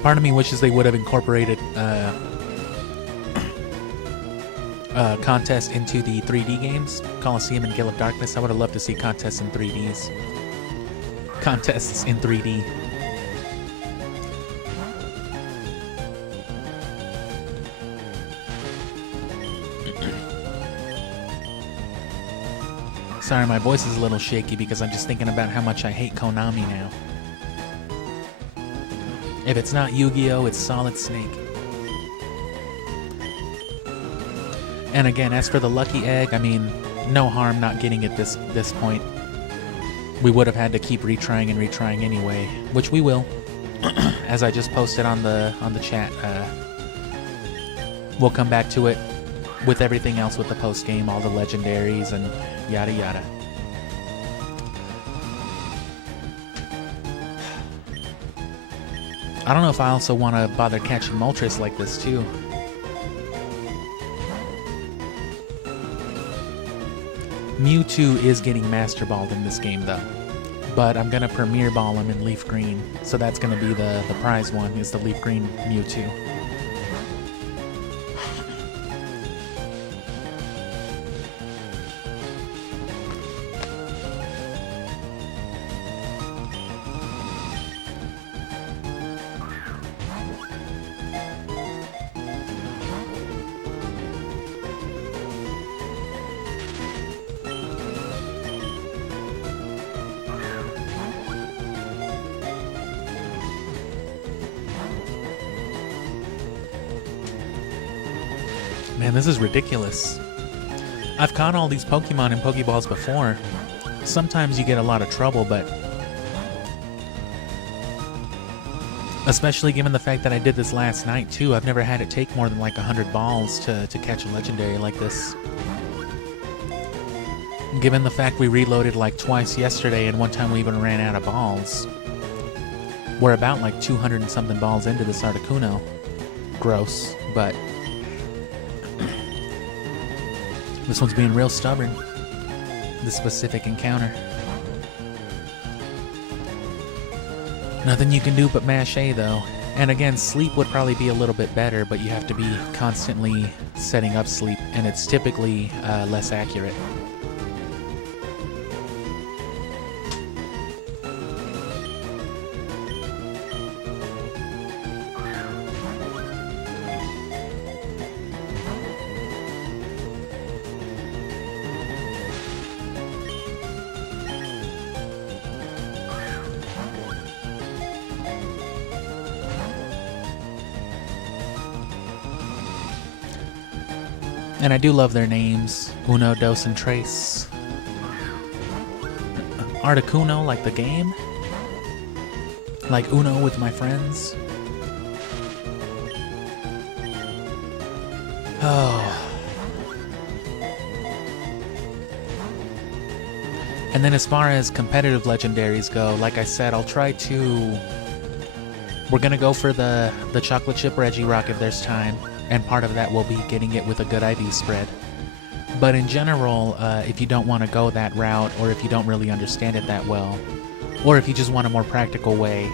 Part of me wishes they would have incorporated contest into the 3D games, Colosseum and Gale of Darkness. I would have loved to see contests in 3Ds. Contests in 3D. Sorry, my voice is a little shaky because I'm just thinking about how much I hate Konami now. If it's not Yu-Gi-Oh, it's Solid Snake. And again, as for the lucky egg, I mean, no harm not getting it this point. We would have had to keep retrying and retrying anyway, which we will, as I just posted on the chat. We'll come back to it with everything else with the post game, all the legendaries and yada yada. I don't know if I also want to bother catching Moltres like this too. Mewtwo is getting Master Balled in this game though, but I'm gonna Premier Ball him in Leaf Green, so that's gonna be the prize one, is the Leaf Green Mewtwo. Man, this is ridiculous. I've caught all these Pokemon in Pokeballs before. Sometimes you get a lot of trouble, but especially given the fact that I did this last night too, I've never had it take more than like 100 balls to catch a legendary like this. Given the fact we reloaded like twice yesterday and one time we even ran out of balls. We're about like 200 and something balls into this Articuno. Gross, but this one's being real stubborn, this specific encounter. Nothing you can do but mash A though. And again, sleep would probably be a little bit better, but you have to be constantly setting up sleep, and it's typically less accurate. And I do love their names. Uno, Dos, and Tres. Articuno, like the game. Like Uno with my friends. Oh. And then as far as competitive legendaries go, like I said, I'll try to... We're gonna go for the chocolate chip Regirock if there's time. And part of that will be getting it with a good ID spread. But in general, if you don't want to go that route, or if you don't really understand it that well, or if you just want a more practical way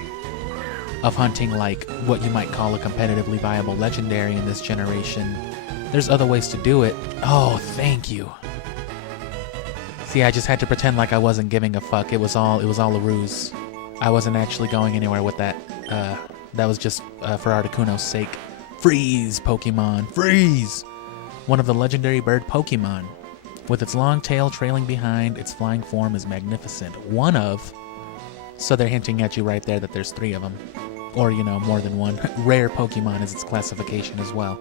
of hunting like what you might call a competitively viable legendary in this generation, there's other ways to do it. Oh, thank you. See, I just had to pretend like I wasn't giving a fuck. It was all a ruse. I wasn't actually going anywhere with that. That was just for Articuno's sake. Freeze, Pokemon, freeze! One of the legendary bird Pokemon. With its long tail trailing behind, its flying form is magnificent. One of, so they're hinting at you right there that there's 3 of them. Or, you know, more than one. Rare Pokemon is its classification as well.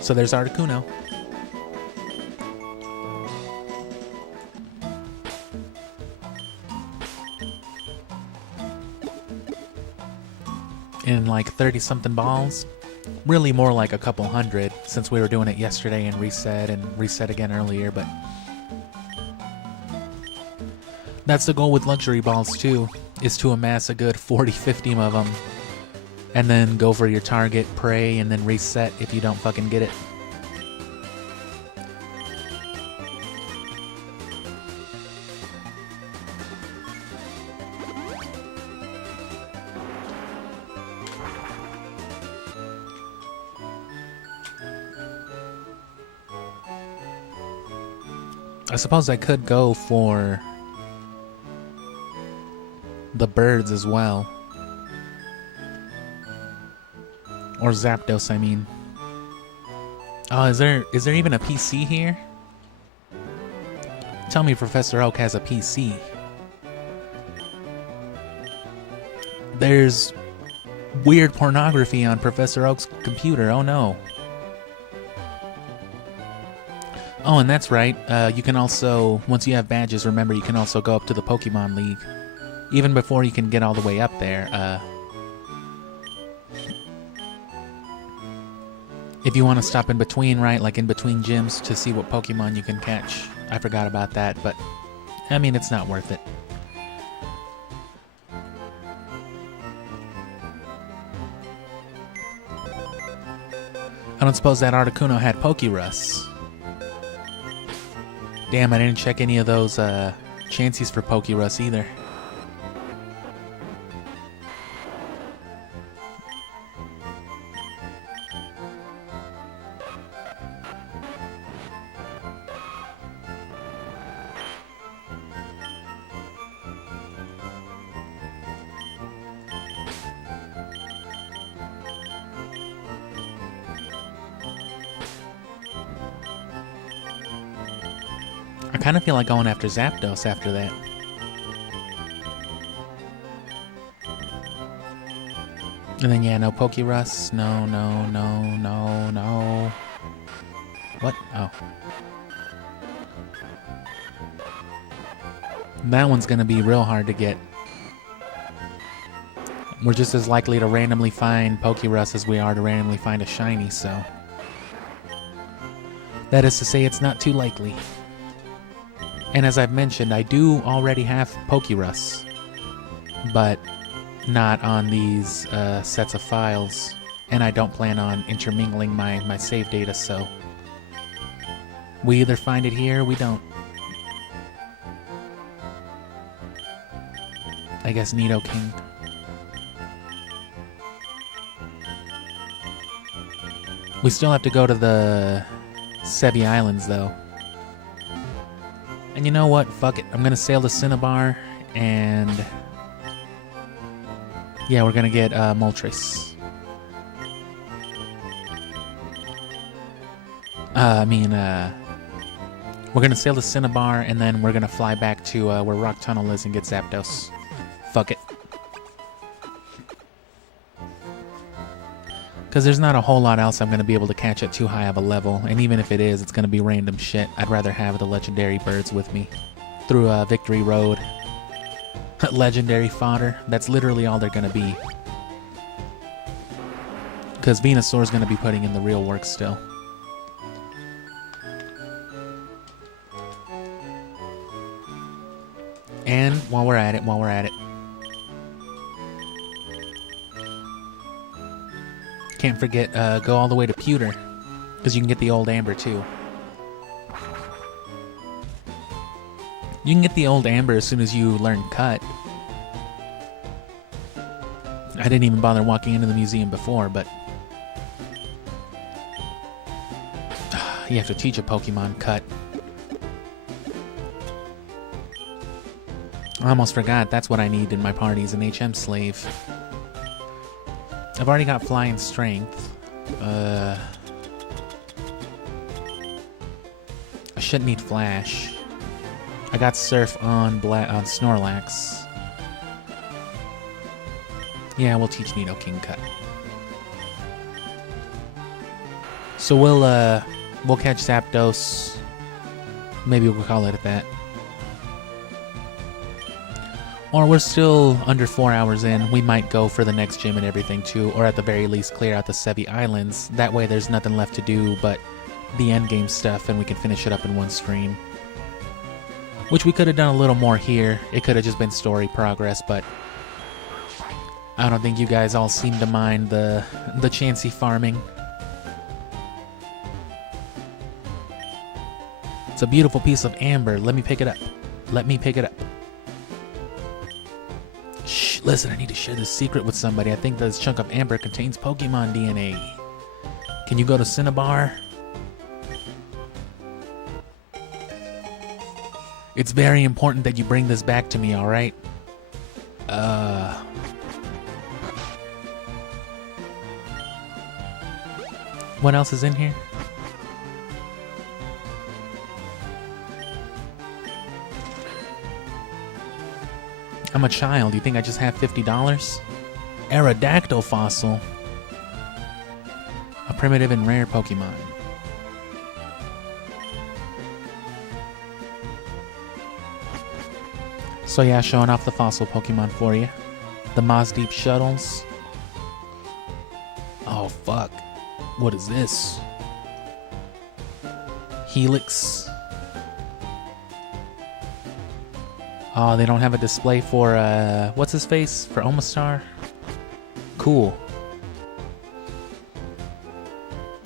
So there's Articuno. In like 30-something balls. Really more like a couple hundred, since we were doing it yesterday and reset again earlier, but... That's the goal with luxury balls too, is to amass a good 40-50 of them. And then go for your target, pray, and then reset if you don't fucking get it. I suppose I could go for the birds as well. Or Zapdos, I mean. Oh, is there even a PC here? Tell me Professor Oak has a PC. There's weird pornography on Professor Oak's computer, oh no. Oh, and that's right, you can also, once you have badges, remember you can also go up to the Pokemon League. Even before you can get all the way up there, if you want to stop in between, right, like in between gyms to see what Pokemon you can catch. I forgot about that, but, I mean, it's not worth it. I don't suppose that Articuno had Pokerus. Damn, I didn't check any of those chances for Pokerus either. I kind of feel like going after Zapdos after that. And then, yeah, no Pokerus. No. What? Oh. That one's gonna be real hard to get. We're just as likely to randomly find Pokerus as we are to randomly find a shiny, so... That is to say, it's not too likely. And as I've mentioned, I do already have Pokerus, but not on these sets of files, and I don't plan on intermingling my save data, so we either find it here or we don't. I guess Nidoking. We still have to go to the Sevi Islands, though. And you know what? Fuck it. I'm gonna sail to Cinnabar, and... yeah, we're gonna get Moltres. We're gonna sail to Cinnabar, and then we're gonna fly back to where Rock Tunnel is and get Zapdos. Fuck it. Because there's not a whole lot else I'm going to be able to catch at too high of a level, and even if it is, it's going to be random shit. I'd rather have the legendary birds with me through Victory Road. Legendary fodder, that's literally all they're going to be. Because Venusaur's going to be putting in the real work still. And while we're at it, can't forget, go all the way to Pewter, because you can get the old amber too. You can get the old amber as soon as you learn cut. I didn't even bother walking into the museum before, but you have to teach a Pokemon cut. I almost forgot, that's what I need in my party is an HM slave. I've already got Fly and Strength. I shouldn't need Flash. I got Surf on Snorlax. Yeah, we'll teach Nidoking Cut. So we'll catch Zapdos. Maybe we'll call it at that. Or we're still under 4 hours in. We might go for the next gym and everything too, or at the very least clear out the Sevi Islands. That way there's nothing left to do but the endgame stuff and we can finish it up in one stream. Which we could have done a little more here. It could have just been story progress, but I don't think you guys all seem to mind the Chansey farming. It's a beautiful piece of amber. Let me pick it up. Let me pick it up. Shh, listen, I need to share this secret with somebody. I think this chunk of amber contains Pokemon DNA. Can you go to Cinnabar? It's very important that you bring this back to me, alright? What else is in here? I'm a child. You think I just have $50? Aerodactyl fossil. A primitive and rare Pokemon. So yeah, showing off the fossil Pokemon for you. The Mozdeep shuttles. Oh fuck. What is this? Helix. Oh, they don't have a display for, what's his face? For Omastar? Cool.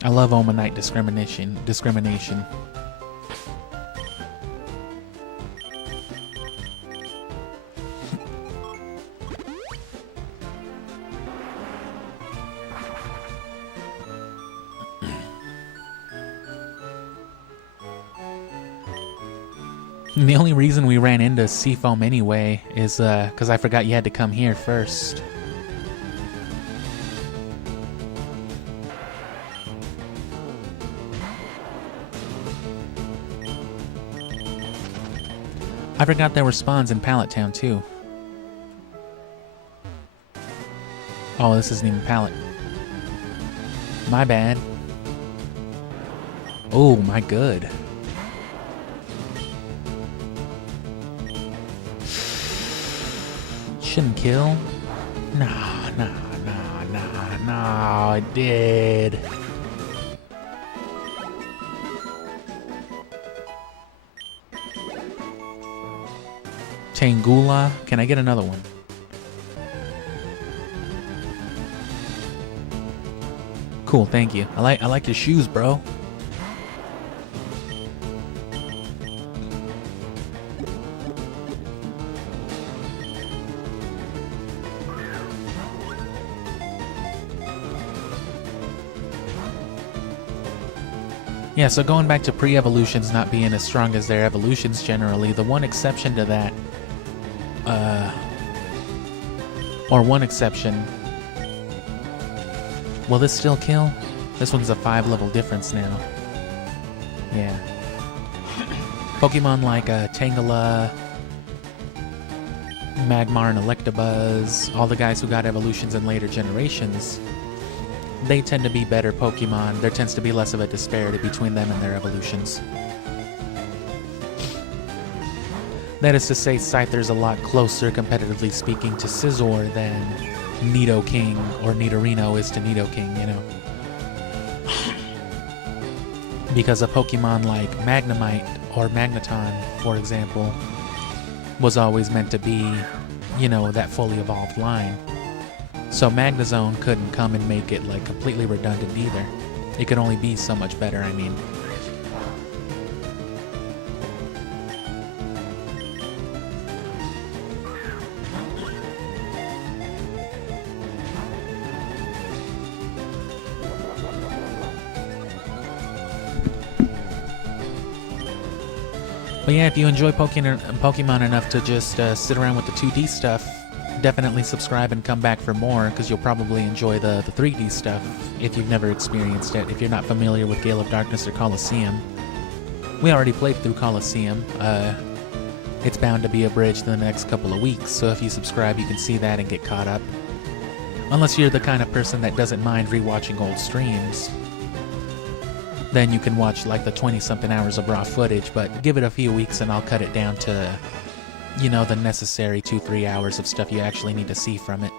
I love Omanite discrimination. The only reason we ran into Seafoam anyway is because I forgot you had to come here first. I forgot there were spawns in Pallet Town too. Oh, this isn't even Pallet. My bad. Oh, my good. Shouldn't kill. No, I did. Tangula, can I get another one? Cool, thank you. I like your shoes, bro. Yeah, so going back to pre-evolutions not being as strong as their evolutions generally, the one exception to that, or one exception, will this still kill? This one's a 5-level difference now. Yeah. Pokemon like Tangela, Magmar and Electabuzz, all the guys who got evolutions in later generations, they tend to be better Pokemon. There tends to be less of a disparity between them and their evolutions. That is to say, Scyther's a lot closer, competitively speaking, to Scizor than Nidoking or Nidorino is to Nidoking, you know? Because a Pokemon like Magnemite or Magneton, for example, was always meant to be, you know, that fully evolved line. So Magnezone couldn't come and make it like completely redundant either. It could only be so much better, I mean. But yeah, if you enjoy Pokemon enough to just sit around with the 2D stuff, definitely subscribe and come back for more, because you'll probably enjoy the 3D stuff if you've never experienced it, if you're not familiar with Gale of Darkness or Colosseum. We already played through Colosseum. It's bound to be abridged in the next couple of weeks, so if you subscribe you can see that and get caught up. Unless you're the kind of person that doesn't mind rewatching old streams, then you can watch like the 20-something hours of raw footage, but give it a few weeks and I'll cut it down to, you know, the necessary 2-3 hours of stuff you actually need to see from it.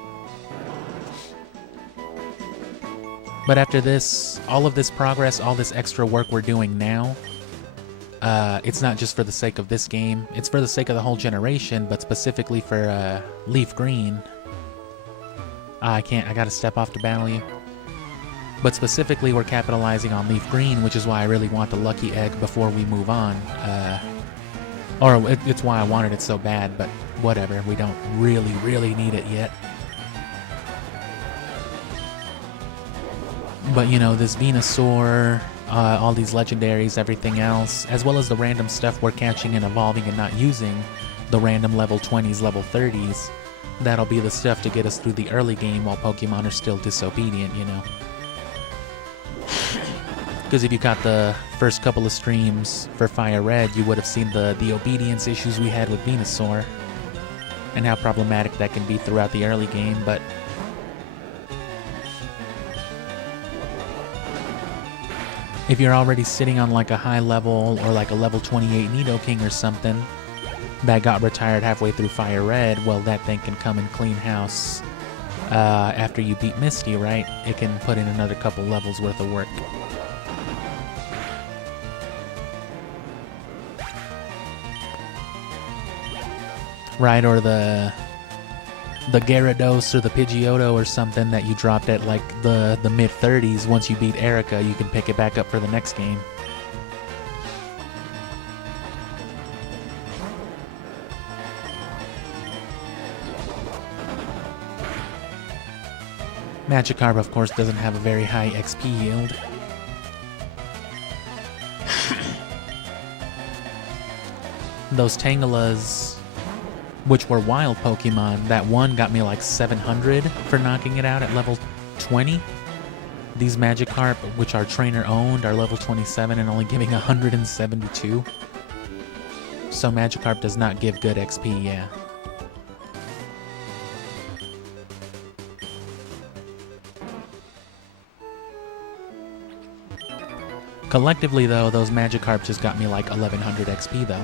But after this, all of this progress, all this extra work we're doing now, it's not just for the sake of this game, it's for the sake of the whole generation, but specifically for Leaf Green. I gotta step off to battle you. But specifically, we're capitalizing on Leaf Green, which is why I really want the Lucky Egg before we move on. It's why I wanted it so bad, but whatever, we don't really need it yet. But you know, this Venusaur, all these legendaries, everything else, as well as the random stuff we're catching and evolving and not using, the random level 20s, level 30s, that'll be the stuff to get us through the early game while Pokemon are still disobedient, you know. Because if you caught the first couple of streams for Fire Red, you would have seen the obedience issues we had with Venusaur, and how problematic that can be throughout the early game, but if you're already sitting on like a high level or like a level 28 Nidoking or something that got retired halfway through Fire Red, well, that thing can come and clean house after you beat Misty, right? It can put in another couple levels worth of work. Right, or the Gyarados or the Pidgeotto or something that you dropped at like the mid-30s, once you beat Erica, you can pick it back up for the next game. Magikarp, of course, doesn't have a very high XP yield. Those Tangalas, which were wild Pokemon, that one got me like 700 for knocking it out at level 20. These Magikarp, which are trainer owned, are level 27 and only giving 172. So Magikarp does not give good XP, yeah. Collectively though, those Magikarp just got me like 1100 XP though.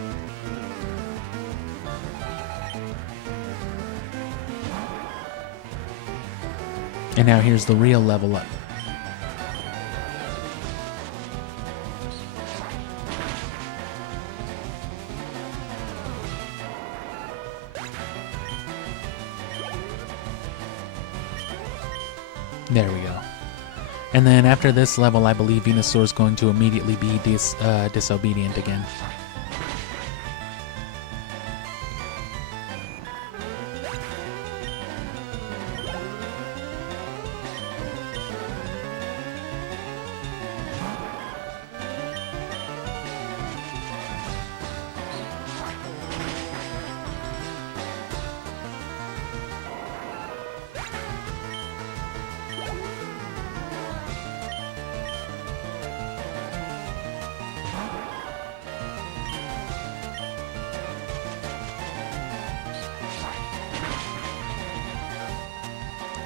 And now here's the real level up. There we go. And then after this level, I believe Venusaur is going to immediately be disobedient again.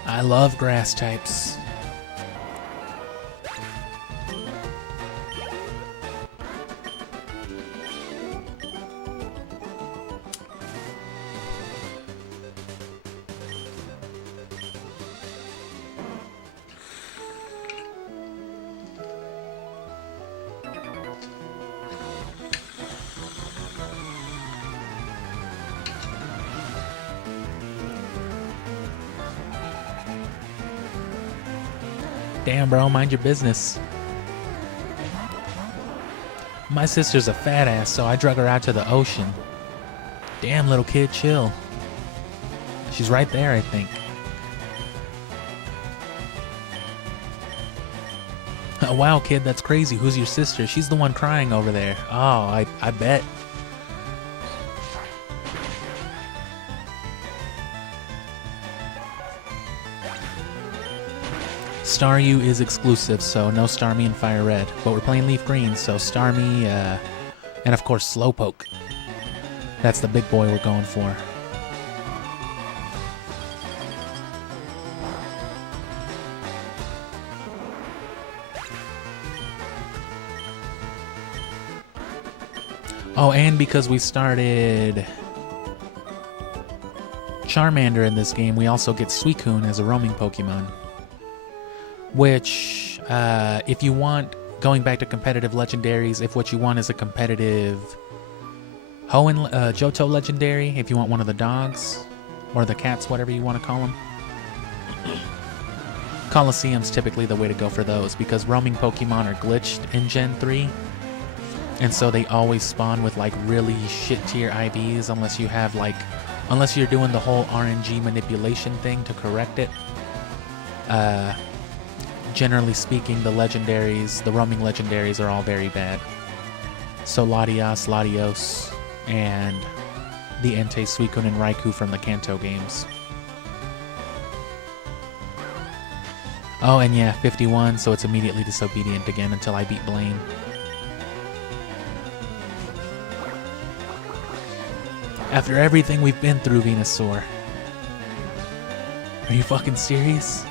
I love grass types. Damn, bro, mind your business. My sister's a fat ass, so I drug her out to the ocean. Damn, little kid, chill. She's right there, I think. Oh, wow, kid, that's crazy. Who's your sister? She's the one crying over there. Oh, I bet. Star U is exclusive, so no Star Me and Fire Red. But we're playing Leaf Green, so Star Me, and of course Slowpoke. That's the big boy we're going for. Oh, and because we started Charmander in this game, we also get Suicune as a roaming Pokemon. Which, if you want, going back to competitive legendaries, if what you want is a competitive Johto legendary, if you want one of the dogs, or the cats, whatever you want to call them, Colosseum's typically the way to go for those, because roaming Pokemon are glitched in Gen 3, and so they always spawn with like really shit tier IVs unless you have like, unless you're doing the whole RNG manipulation thing to correct it. Generally speaking, the legendaries, the roaming legendaries are all very bad. So Latios, and the Entei, Suicune, and Raikou from the Kanto games. Oh, and yeah, 51, so it's immediately disobedient again until I beat Blaine. After everything we've been through, Venusaur. Are you fucking serious?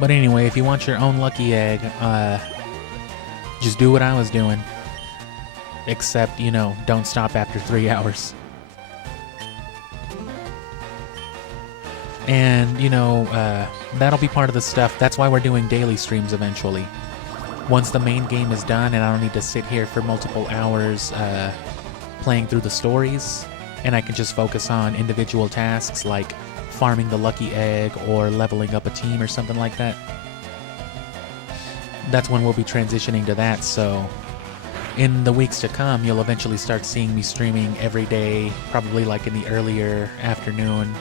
But anyway, if you want your own lucky egg, just do what I was doing. Except, you know, don't stop after 3 hours. And, you know, that'll be part of the stuff. That's why we're doing daily streams eventually. Once the main game is done and I don't need to sit here for multiple hours playing through the stories, and I can just focus on individual tasks like farming the lucky egg or leveling up a team or something like that. That's when we'll be transitioning to that, so in the weeks to come, you'll eventually start seeing me streaming every day, probably like in the earlier afternoon,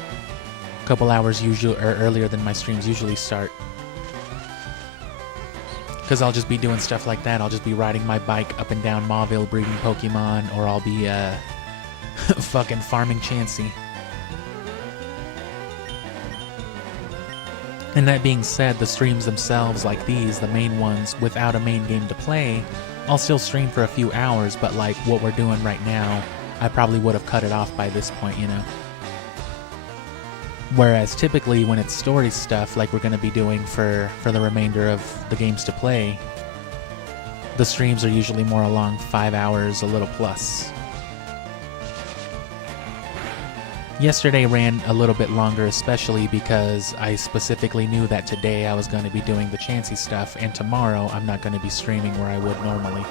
a couple hours earlier than my streams usually start. Because I'll just be doing stuff like that. I'll just be riding my bike up and down Mauville breeding Pokemon, or I'll be fucking farming Chansey. And that being said, the streams themselves, like these, the main ones, without a main game to play, I'll still stream for a few hours, but like what we're doing right now, I probably would have cut it off by this point, you know? Whereas typically when it's story stuff, like we're going to be doing for the remainder of the games to play, the streams are usually more along 5 hours, a little plus. Yesterday ran a little bit longer, especially because I specifically knew that today I was going to be doing the Chansey stuff, and tomorrow I'm not going to be streaming where I would normally.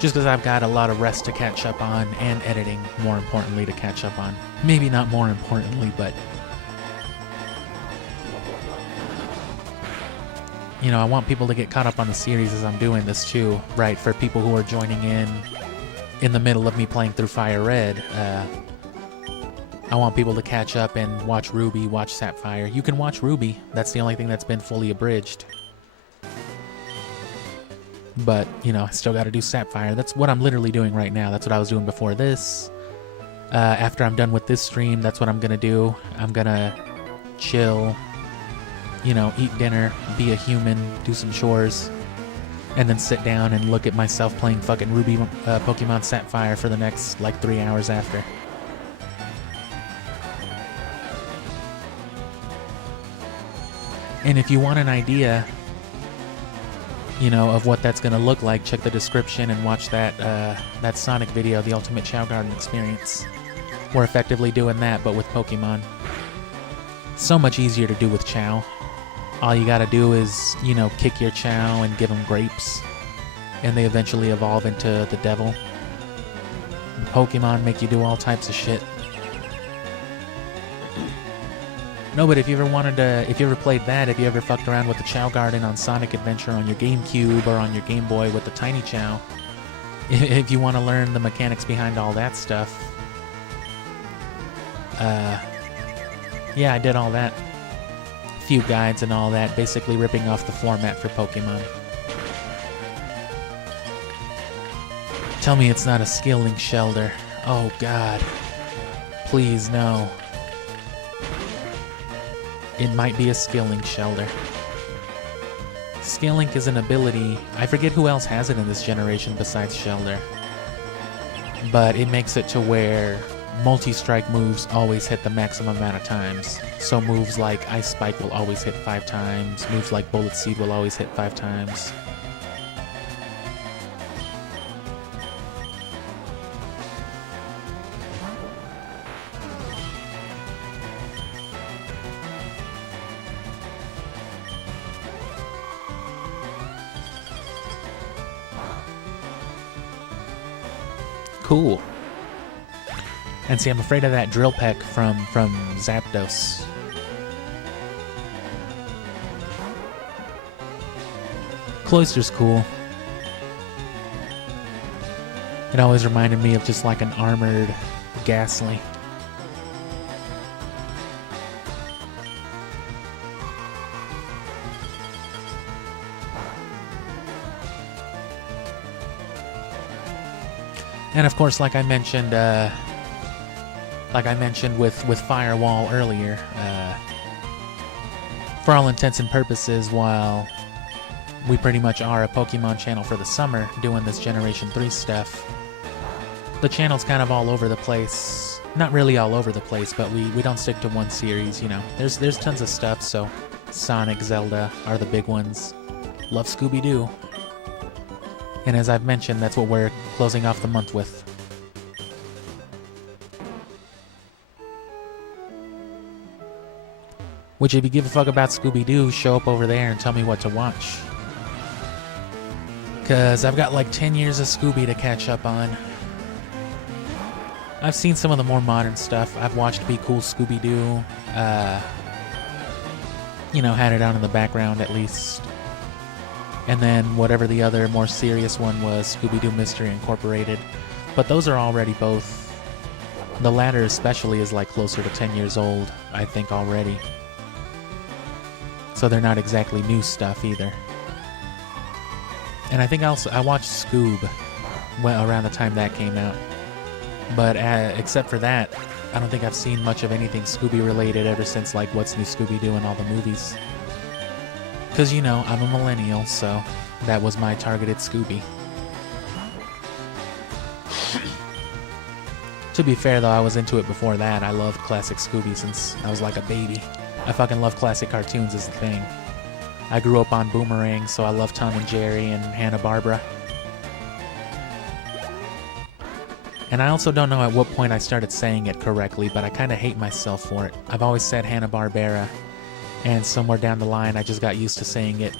Just because I've got a lot of rest to catch up on, and editing, more importantly, to catch up on. Maybe not more importantly, but you know, I want people to get caught up on the series as I'm doing this too, right? For people who are joining in the middle of me playing through Fire Red, I want people to catch up and watch Ruby, watch Sapphire. You can watch Ruby. That's the only thing that's been fully abridged. But, you know, I still got to do Sapphire. That's what I'm literally doing right now. That's what I was doing before this. After I'm done with this stream, that's what I'm going to do. I'm going to chill, you know, eat dinner, be a human, do some chores, and then sit down and look at myself playing fucking Ruby Pokemon Sapphire for the next, like, 3 hours after. And if you want an idea, you know, of what that's going to look like, check the description and watch that Sonic video, the Ultimate Chao Garden Experience. We're effectively doing that, but with Pokemon. So much easier to do with Chao. all you gotta do is, you know, kick your Chao and give them grapes, and they eventually evolve into the devil. Pokemon make you do all types of shit. No, but if you ever played that, if you ever fucked around with the Chao Garden on Sonic Adventure on your GameCube or on your Game Boy with the Tiny Chao, if you want to learn the mechanics behind all that stuff, yeah, I did all that. Few guides and all that, basically ripping off the format for Pokemon. Tell me it's not a skill link shelter. Oh god. Please, no. It might be a skill link shelter. Skill link is an ability. I forget who else has it in this generation besides Shelter. But it makes it to where multi-strike moves always hit the maximum amount of times. So moves like Ice Spike will always hit 5 times. Moves like Bullet Seed will always hit 5 times. Cool. And see, I'm afraid of that drill peck from Zapdos. Cloyster's cool. It always reminded me of just like an armored Ghastly. And of course, like I mentioned with Firewall earlier, for all intents and purposes, while we pretty much are a Pokemon channel for the summer doing this Generation 3 stuff, the channel's kind of all over the place. Not really all over the place, but we don't stick to one series, you know. There's tons of stuff, so Sonic, Zelda are the big ones. Love Scooby-Doo. And as I've mentioned, that's what we're closing off the month with. Which, if you give a fuck about Scooby-Doo, show up over there and tell me what to watch. Because I've got like 10 years of Scooby to catch up on. I've seen some of the more modern stuff. I've watched Be Cool Scooby-Doo. You know, had it on in the background at least. And then whatever the other more serious one was, Scooby-Doo Mystery Incorporated. But those are already both... The latter especially is like closer to 10 years old, I think, already. So they're not exactly new stuff either. And I think I watched Scoob around the time that came out. But except for that, I don't think I've seen much of anything Scooby related ever since like What's New Scooby-Doo and all the movies. Because, you know, I'm a millennial, so that was my targeted Scooby. To be fair, though, I was into it before that. I loved classic Scooby since I was like a baby. I fucking love classic cartoons is the thing. I grew up on Boomerang, so I love Tom and Jerry and Hanna-Barbera. And I also don't know at what point I started saying it correctly, but I kind of hate myself for it. I've always said Hanna-Barbera. And somewhere down the line, I just got used to saying it,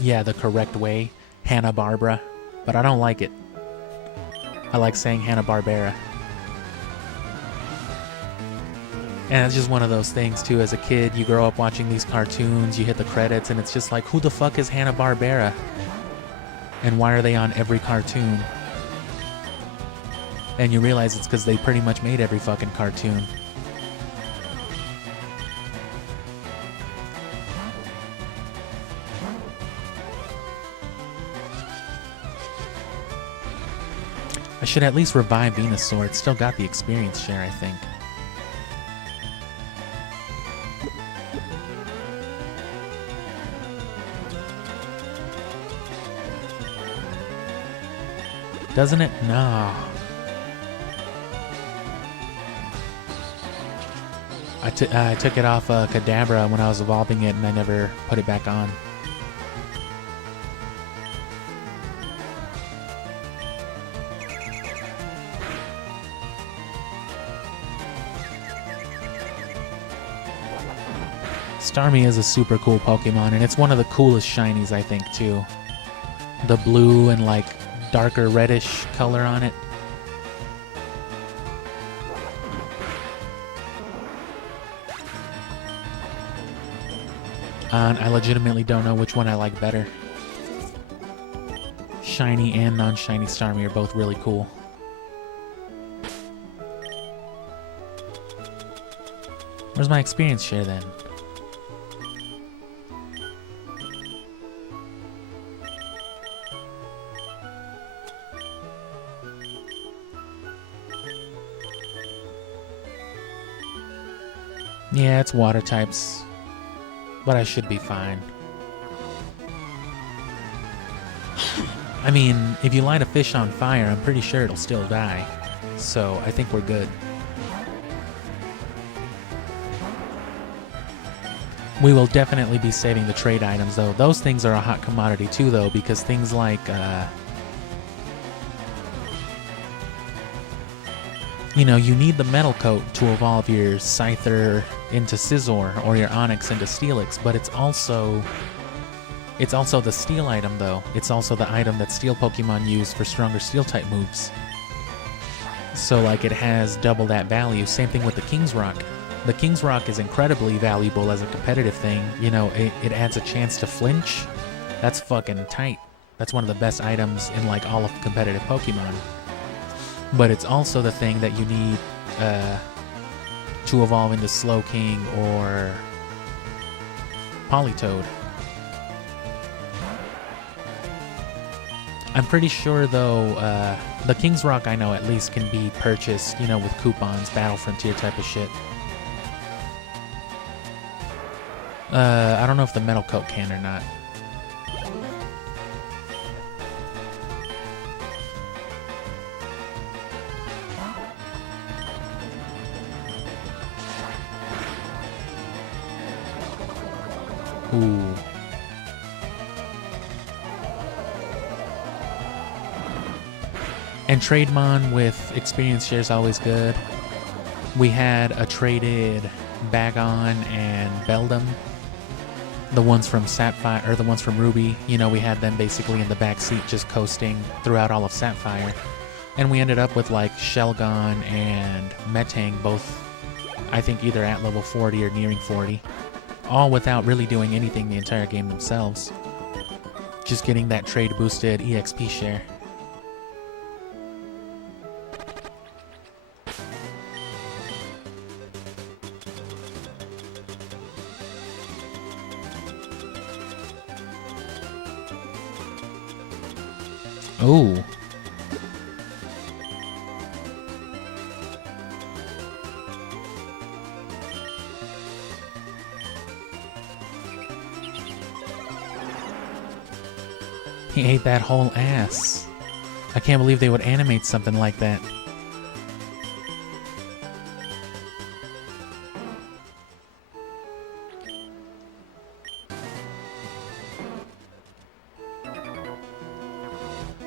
yeah, the correct way, Hanna-Barbera. But I don't like it. I like saying Hanna-Barbera. And it's just one of those things, too. As a kid, you grow up watching these cartoons, you hit the credits, and it's just like, who the fuck is Hanna-Barbera? And why are they on every cartoon? And you realize it's because they pretty much made every fucking cartoon. I should at least revive Venusaur. It's still got the experience share, I think. Doesn't it? No. I took it off Kadabra when I was evolving it, and I never put it back on. Starmie is a super cool Pokemon, and it's one of the coolest shinies, I think, too. The blue and, like, darker reddish color on it. I legitimately don't know which one I like better. Shiny and non-shiny Starmie are both really cool. Where's my experience share then? Yeah, it's water types, but I should be fine. I mean, if you light a fish on fire, I'm pretty sure it'll still die. So I think we're good. We will definitely be saving the trade items, though. Those things are a hot commodity, too, though, because things like, you know, you need the metal coat to evolve your Scyther into Scizor or your Onix into Steelix, but it's also the steel item, though. It's also the item that steel Pokemon use for stronger steel-type moves. So, like, it has double that value. Same thing with the King's Rock. The King's Rock is incredibly valuable as a competitive thing. You know, it adds a chance to flinch. That's fucking tight. That's one of the best items in, like, all of competitive Pokemon. But it's also the thing that you need to evolve into Slowking or Politoed. I'm pretty sure, though, the King's Rock, I know, at least can be purchased, you know, with coupons, Battle Frontier type of shit. I don't know if the metal coat can or not. Ooh. And Trademon with experience share is always good. We had a traded Bagon and Beldum. The ones from Sapphire, or the ones from Ruby, you know, we had them basically in the back seat just coasting throughout all of Sapphire. And we ended up with like Shelgon and Metang, both, I think, either at level 40 or nearing 40. All without really doing anything the entire game themselves. Just getting that trade boosted EXP share. Oh. He ate that whole ass. I can't believe they would animate something like that.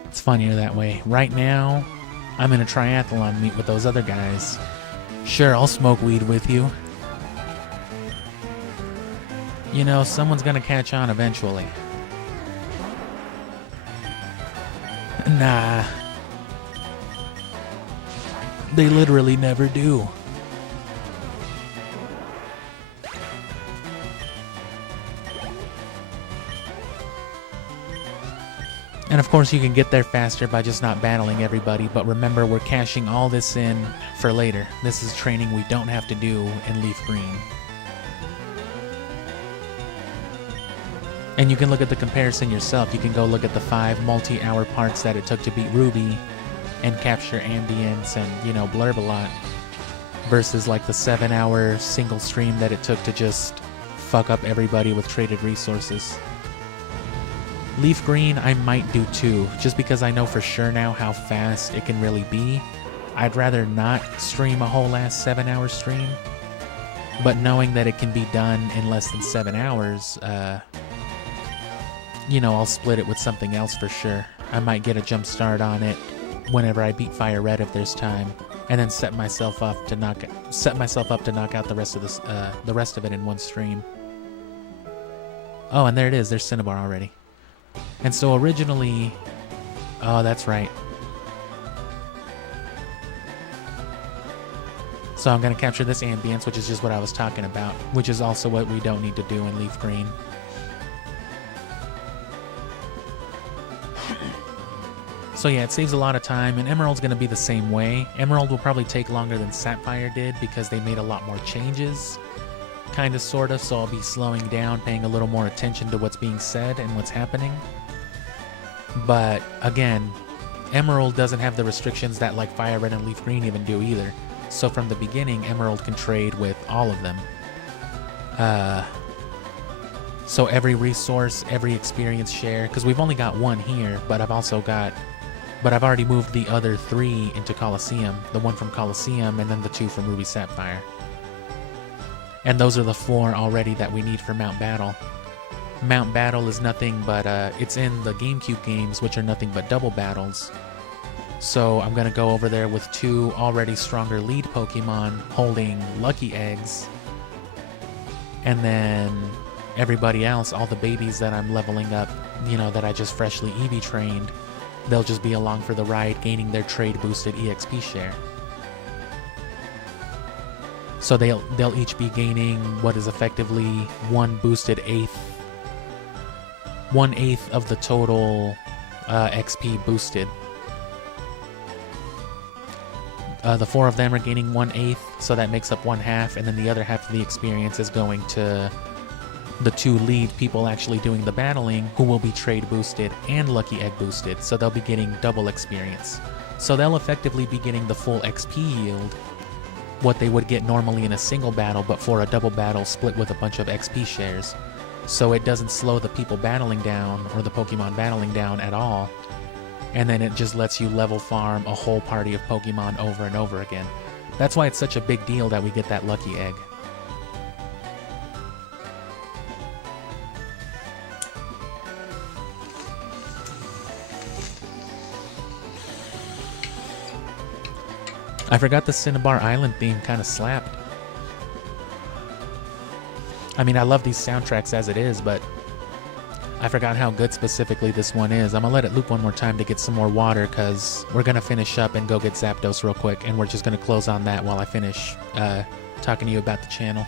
It's funnier that way. Right now, I'm in a triathlon meet with those other guys. Sure, I'll smoke weed with you. You know, someone's gonna catch on eventually. Nah. They literally never do. And of course you can get there faster by just not battling everybody, but remember, we're cashing all this in for later. This is training we don't have to do in Leaf Green. And you can look at the comparison yourself. You can go look at the 5 multi-hour parts that it took to beat Ruby and capture Ambience and, you know, Blurb a lot, versus like the 7-hour single stream that it took to just fuck up everybody with traded resources. Leaf Green I might do too, just because I know for sure now how fast it can really be. I'd rather not stream a whole ass 7-hour stream, but knowing that it can be done in less than 7 hours, you know, I'll split it with something else for sure. I might get a jump start on it whenever I beat Fire Red if there's time, and then set myself up to knock out the rest of this, the rest of it in one stream. Oh, and there it is. There's Cinnabar already. And so originally... Oh, that's right. So I'm going to capture this ambience, which is just what I was talking about, which is also what we don't need to do in Leaf Green. So yeah, it saves a lot of time, and Emerald's going to be the same way. Emerald will probably take longer than Sapphire did because they made a lot more changes, kind of, sort of, so I'll be slowing down, paying a little more attention to what's being said and what's happening. But again, Emerald doesn't have the restrictions that like Fire Red and Leaf Green even do either. So from the beginning, Emerald can trade with all of them. So every resource, every experience share, because we've only got one here, but I've already moved the other 3 into Colosseum. The one from Colosseum and then the 2 from Ruby Sapphire. And those are the 4 already that we need for Mount Battle. Mount Battle is nothing but, it's in the GameCube games, which are nothing but double battles. So I'm going to go over there with 2 already stronger lead Pokemon holding Lucky Eggs. And then everybody else, all the babies that I'm leveling up, you know, that I just freshly EV trained, they'll just be along for the ride, gaining their trade boosted EXP share. So they'll each be gaining what is effectively 1/8 of the total XP boosted. The 4 of them are gaining 1/8, so that makes up 1/2, and then the other half of the experience is going to the 2 lead people actually doing the battling, who will be trade boosted and Lucky Egg boosted, so they'll be getting double experience. So they'll effectively be getting the full XP yield, what they would get normally in a single battle, but for a double battle split with a bunch of XP shares. So it doesn't slow the people battling down, or the Pokemon battling down at all. And then it just lets you level farm a whole party of Pokemon over and over again. That's why it's such a big deal that we get that Lucky Egg. I forgot the Cinnabar Island theme kind of slapped. I mean, I love these soundtracks as it is, but I forgot how good specifically this one is. I'm gonna let it loop one more time to get some more water, because we're gonna finish up and go get Zapdos real quick, and we're just gonna close on that while I finish talking to you about the channel.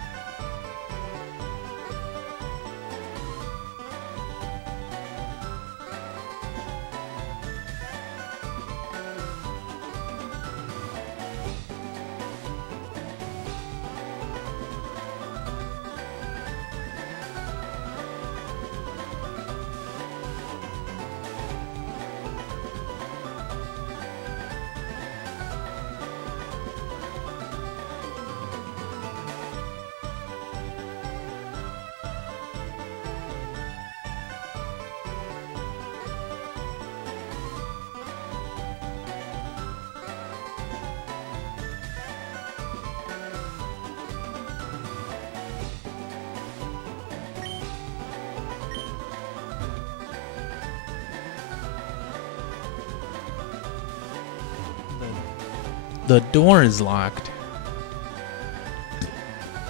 The door is locked.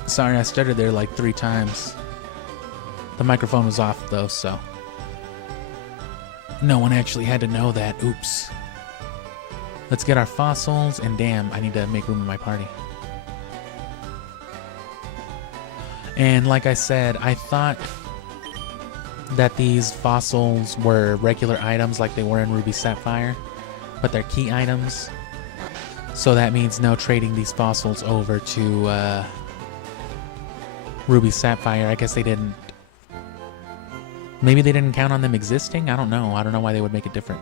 Sorry, I stuttered there like 3 times. The microphone was off though, so no one actually had to know that. Oops. Let's get our fossils, and damn, I need to make room in my party. And like I said, I thought that these fossils were regular items like they were in Ruby Sapphire, but they're key items. So that means no trading these fossils over to Ruby Sapphire. I guess they didn't... Maybe they didn't count on them existing? I don't know. I don't know why they would make it different.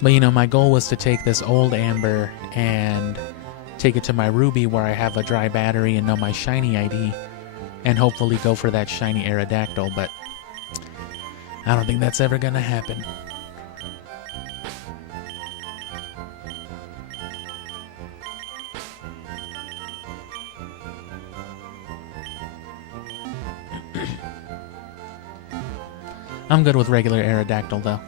But you know, my goal was to take this old Amber and take it to my Ruby where I have a dry battery and know my shiny ID, and hopefully go for that shiny Aerodactyl, but I don't think that's ever gonna happen. I'm good with regular Aerodactyl, though.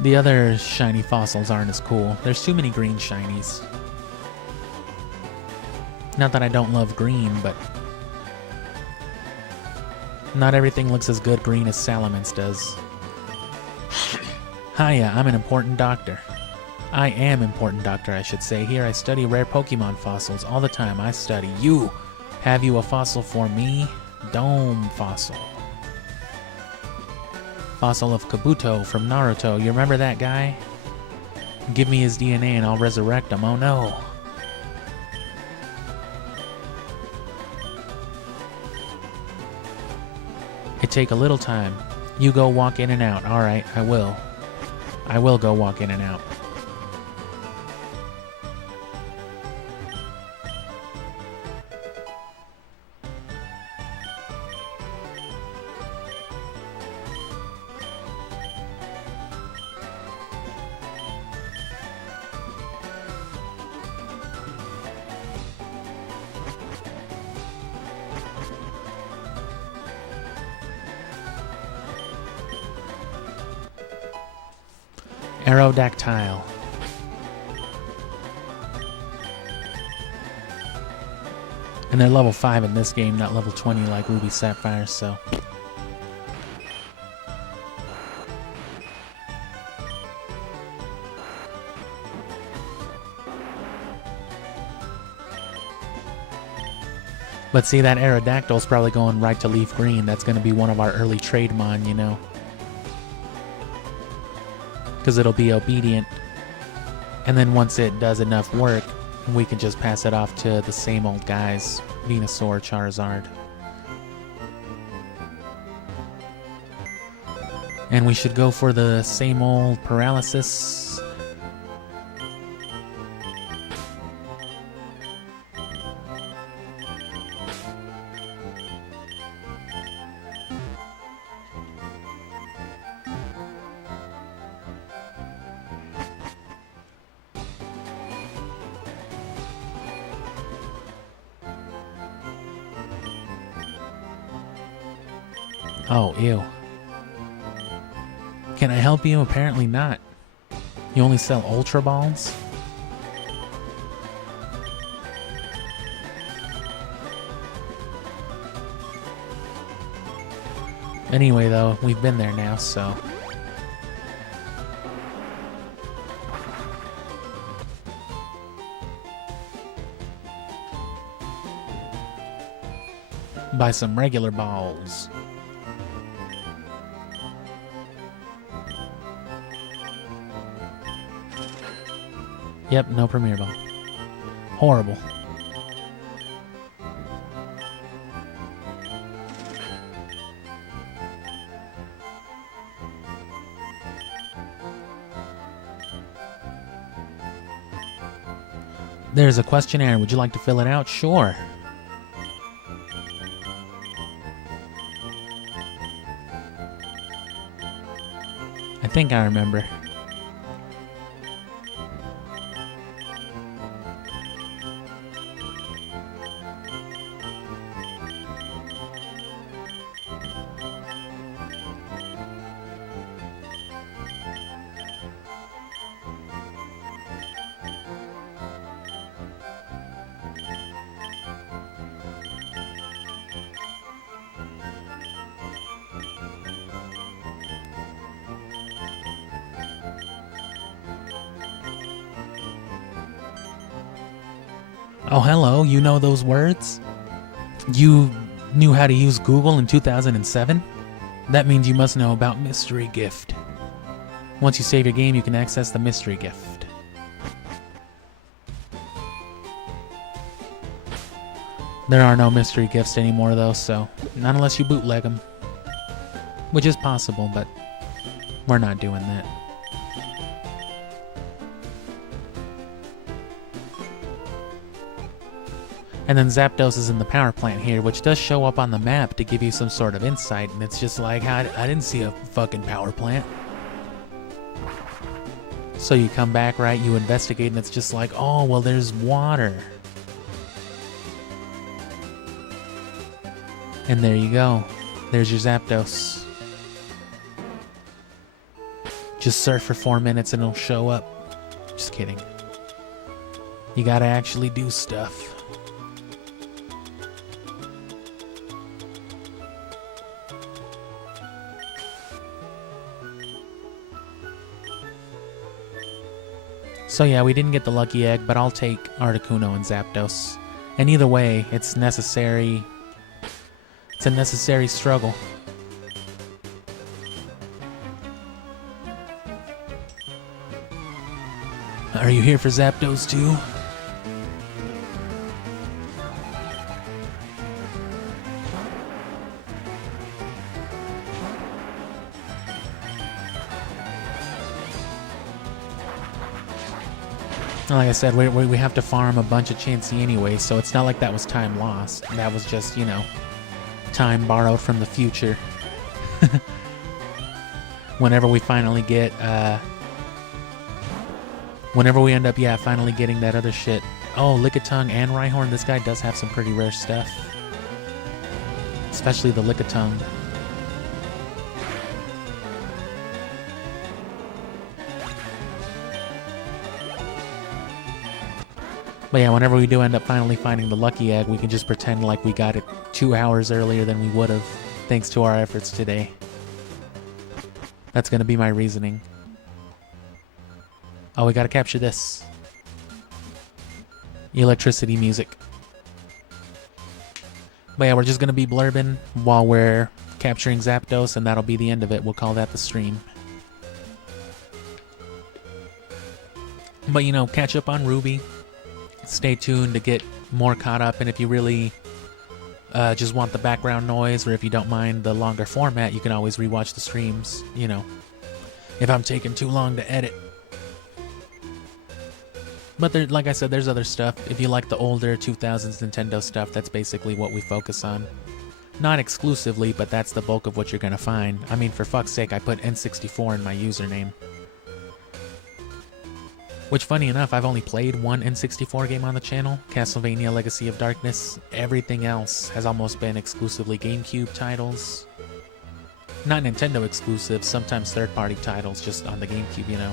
The other shiny fossils aren't as cool. There's too many green shinies. Not that I don't love green, but not everything looks as good green as Salamence does. Hiya, I'm an important doctor. I am important doctor, I should say. Here I study rare Pokemon fossils all the time. I study you. Have you a fossil for me? Dome fossil. Fossil of Kabuto from Naruto. You remember that guy? Give me his DNA and I'll resurrect him. Oh no. It take a little time. You go walk in and out. Alright, I will. I will go walk in and out. Aerodactyl. And they're level 5 in this game, not level 20 like Ruby Sapphire, so... But see, that Aerodactyl's probably going right to Leaf Green. That's going to be one of our early Trademon, you know. Because it'll be obedient. And then once it does enough work, we can just pass it off to the same old guys. Venusaur, Charizard. And we should go for the same old Paralysis. Oh, ew. Can I help you? Apparently not. You only sell Ultra Balls? Anyway, though, we've been there now, so... Buy some regular balls. Yep, no Premier Ball. Horrible. There's a questionnaire. Would you like to fill it out? Sure. I think I remember. Oh, hello, you know those words? You knew how to use Google in 2007? That means you must know about Mystery Gift. Once you save your game, you can access the Mystery Gift. There are no Mystery Gifts anymore, though, so not unless you bootleg them. Which is possible, but we're not doing that. And then Zapdos is in the power plant here, which does show up on the map to give you some sort of insight, and it's just like, I didn't see a fucking power plant. So you come back, right, you investigate, and it's just like, oh, well, there's water. And there you go. There's your Zapdos. Just surf for 4 minutes and it'll show up. Just kidding. You gotta actually do stuff. So yeah, we didn't get the lucky egg, but I'll take Articuno and Zapdos. And either way, it's necessary. It's a necessary struggle. Are you here for Zapdos too? Like I said, we have to farm a bunch of Chansey anyway, so it's not like that was time lost. That was just, you know, time borrowed from the future. Whenever we finally get, whenever we end up, yeah, finally getting that other shit. Oh, Lickitung and Rhyhorn, this guy does have some pretty rare stuff. Especially the Lickitung. But yeah, whenever we do end up finally finding the lucky egg, we can just pretend like we got it 2 hours earlier than we would have, thanks to our efforts today. That's gonna be my reasoning. Oh, we gotta capture this. Electricity music. But yeah, we're just gonna be blurbing while we're capturing Zapdos, and that'll be the end of it. We'll call that the stream. But you know, catch up on Ruby. Stay tuned to get more caught up, and if you really just want the background noise, or if you don't mind the longer format, you can always rewatch the streams, you know, if I'm taking too long to edit. But there, like I said, there's other stuff. If you like the older 2000s Nintendo stuff, that's basically what we focus on. Not exclusively, but that's the bulk of what you're gonna find. I mean, for fuck's sake, I put N64 in my username. Which, funny enough, I've only played one N64 game on the channel, Castlevania Legacy of Darkness. Everything else has almost been exclusively GameCube titles. Not Nintendo exclusive, sometimes third-party titles just on the GameCube, you know.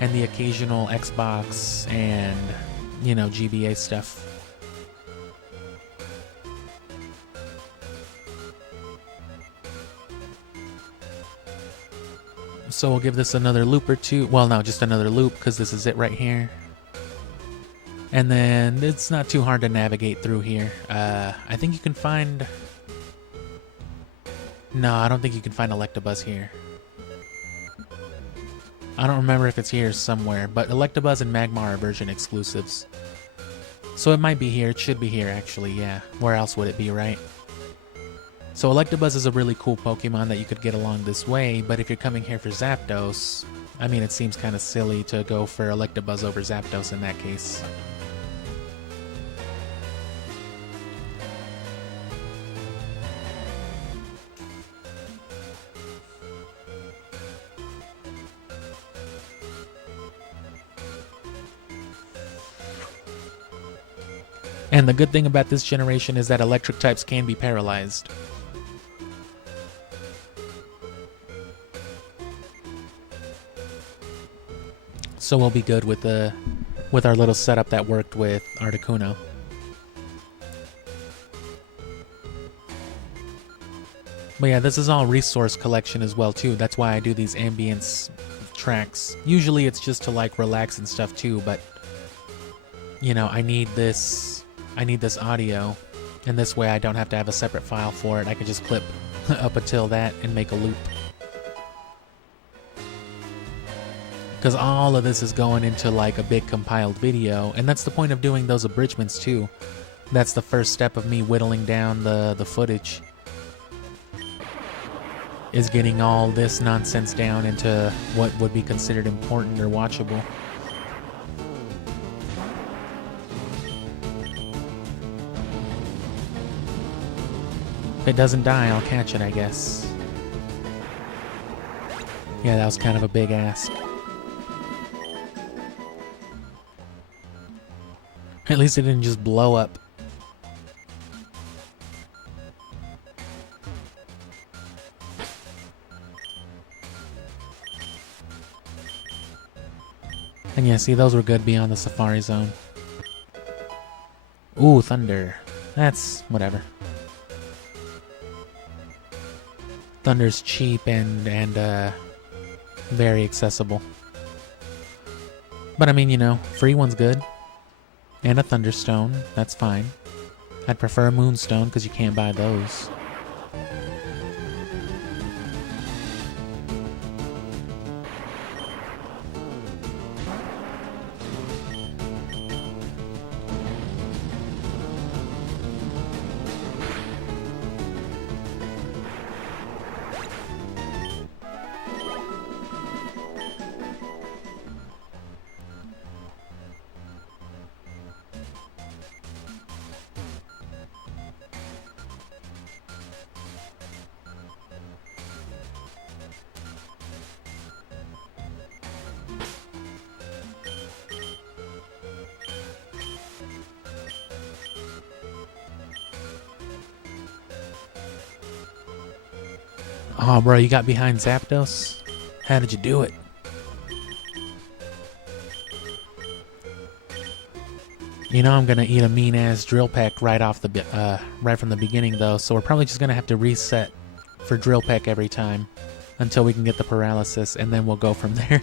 And the occasional Xbox and, you know, GBA stuff. So we'll give this another loop or two. Well, no, just another loop, because this is it right here. And then it's not too hard to navigate through here. I think you can find... No, I don't think you can find Electabuzz here. I don't remember if it's here somewhere, but Electabuzz and Magmar are version exclusives. So it might be here. It should be here, actually, yeah. Where else would it be, right? So Electabuzz is a really cool Pokemon that you could get along this way, but if you're coming here for Zapdos, I mean, it seems kind of silly to go for Electabuzz over Zapdos in that case. And the good thing about this generation is that electric types can be paralyzed. So we'll be good with our little setup that worked with Articuno. But yeah, this is all resource collection as well too. That's why I do these ambience tracks. Usually it's just to like relax and stuff too, but you know, I need this audio, and this way I don't have to have a separate file for it. I can just clip up until that and make a loop. Because all of this is going into like a big compiled video, and that's the point of doing those abridgments too. That's the first step of me whittling down the footage, is getting all this nonsense down into what would be considered important or watchable. If it doesn't die, I'll catch it, I guess. Yeah, that was kind of a big ask. At least it didn't just blow up. And yeah, see, those were good beyond the Safari Zone. Ooh, Thunder. That's whatever. Thunder's cheap and very accessible. But I mean, you know, free one's good. And a Thunderstone, that's fine. I'd prefer a Moonstone because you can't buy those. Oh, bro, you got behind Zapdos? How did you do it? You know I'm gonna eat a mean-ass drill peck right from the beginning, though, so we're probably just gonna have to reset for drill peck every time until we can get the paralysis, and then we'll go from there.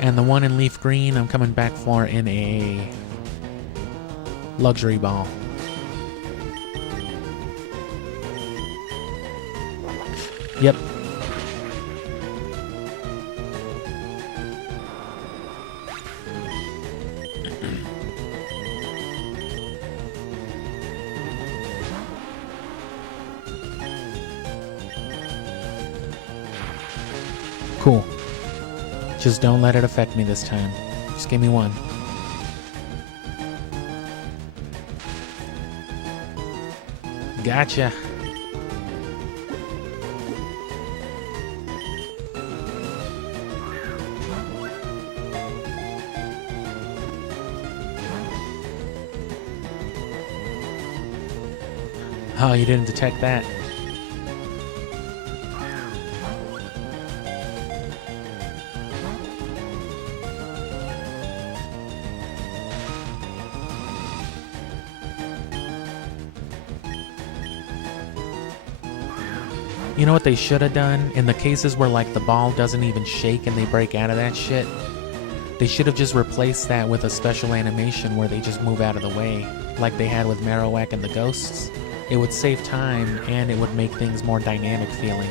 And the one in Leaf Green I'm coming back for in a luxury ball. Yep. Cool. Just don't let it affect me this time. Just give me one. Gotcha. Oh, you didn't detect that. You know what they should have done? In the cases where like the ball doesn't even shake and they break out of that shit, they should have just replaced that with a special animation where they just move out of the way, like they had with Marowak and the Ghosts. It would save time and it would make things more dynamic feeling.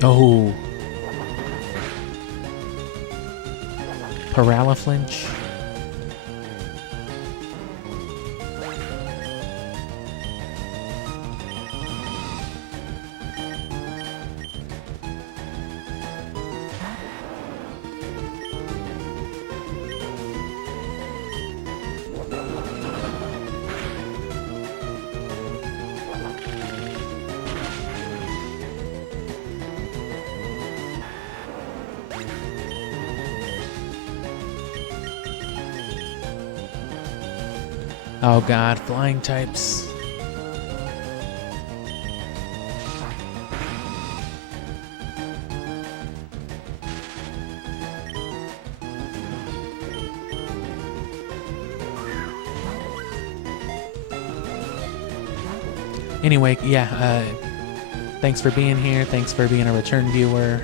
Oh. Paralaflinch. Oh god, flying types. Anyway, yeah, thanks for being here. Thanks for being a return viewer.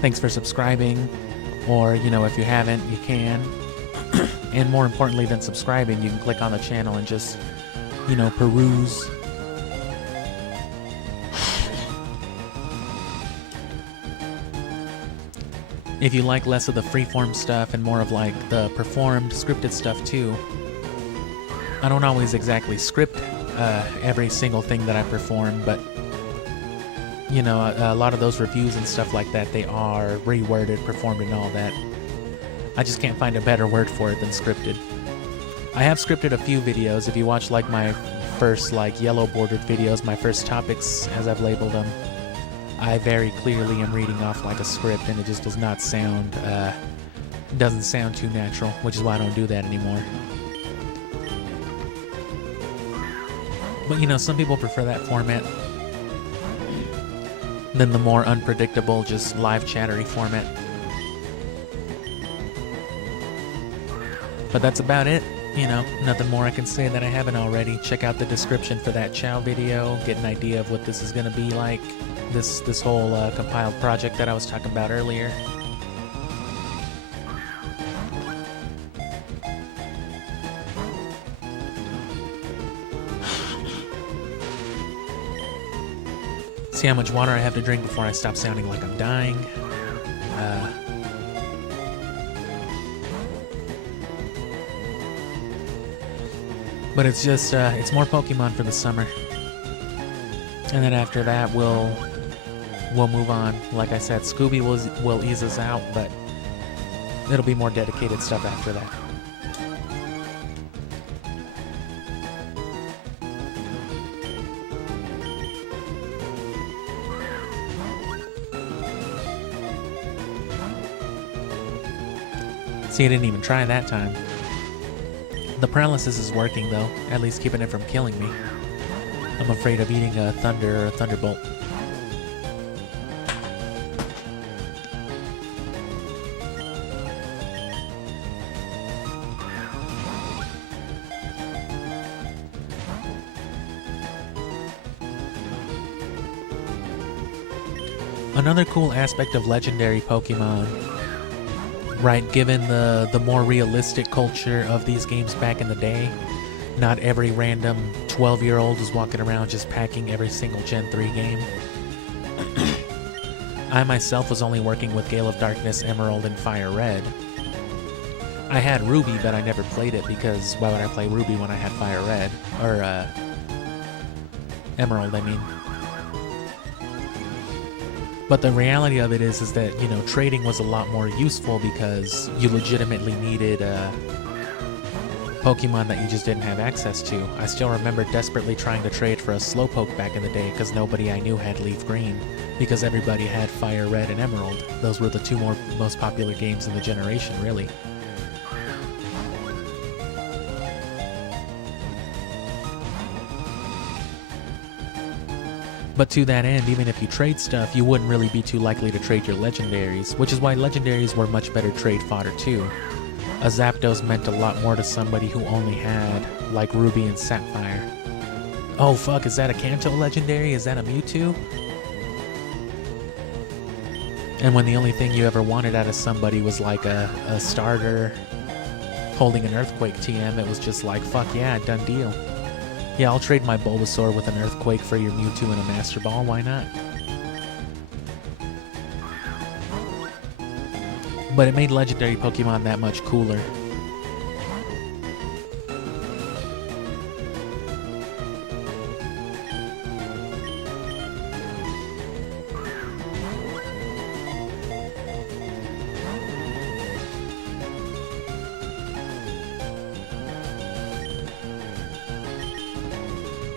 Thanks for subscribing. Or, you know, if you haven't, you can. And more importantly than subscribing, you can click on the channel and just, you know, peruse. If you like less of the freeform stuff and more of like the performed, scripted stuff too, I don't always exactly script every single thing that I perform, but you know, a lot of those reviews and stuff like that, they are reworded, performed, and all that. I just can't find a better word for it than scripted. I have scripted a few videos. If you watch like my first like yellow bordered videos, my first topics as I've labeled them, I very clearly am reading off like a script, and it just does not sound, doesn't sound too natural, which is why I don't do that anymore. But you know, some people prefer that format than the more unpredictable, just live chattery format. But that's about it. You know, nothing more I can say that I haven't already. Check out the description for that Chao video, get an idea of what this is going to be like, this whole compiled project that I was talking about earlier. See how much water I have to drink before I stop sounding like I'm dying. But it's just, it's more Pokemon for the summer. And then after that, we'll move on. Like I said, Scooby will ease us out, but it'll be more dedicated stuff after that. See, I didn't even try that time. The paralysis is working though, at least keeping it from killing me. I'm afraid of eating a thunder or a thunderbolt. Another cool aspect of legendary Pokemon, right, given the more realistic culture of these games back in the day, not every random 12-year-old is walking around just packing every single Gen 3 game. I myself was only working with Gale of Darkness, Emerald, and Fire Red. I had Ruby, but I never played it because why would I play Ruby when I had Fire Red? Or, Emerald, I mean. But the reality of it is that, you know, trading was a lot more useful because you legitimately needed Pokemon that you just didn't have access to. I still remember desperately trying to trade for a Slowpoke back in the day because nobody I knew had Leaf Green, because everybody had Fire Red and Emerald. Those were the two most popular games in the generation, really. But to that end, even if you trade stuff, you wouldn't really be too likely to trade your legendaries, which is why legendaries were much better trade fodder too. A Zapdos meant a lot more to somebody who only had, like, Ruby and Sapphire. Oh fuck, is that a Kanto legendary? Is that a Mewtwo? And when the only thing you ever wanted out of somebody was like a starter holding an Earthquake TM, it was just like, fuck yeah, done deal. Yeah, I'll trade my Bulbasaur with an Earthquake for your Mewtwo and a Master Ball, why not? But it made legendary Pokemon that much cooler.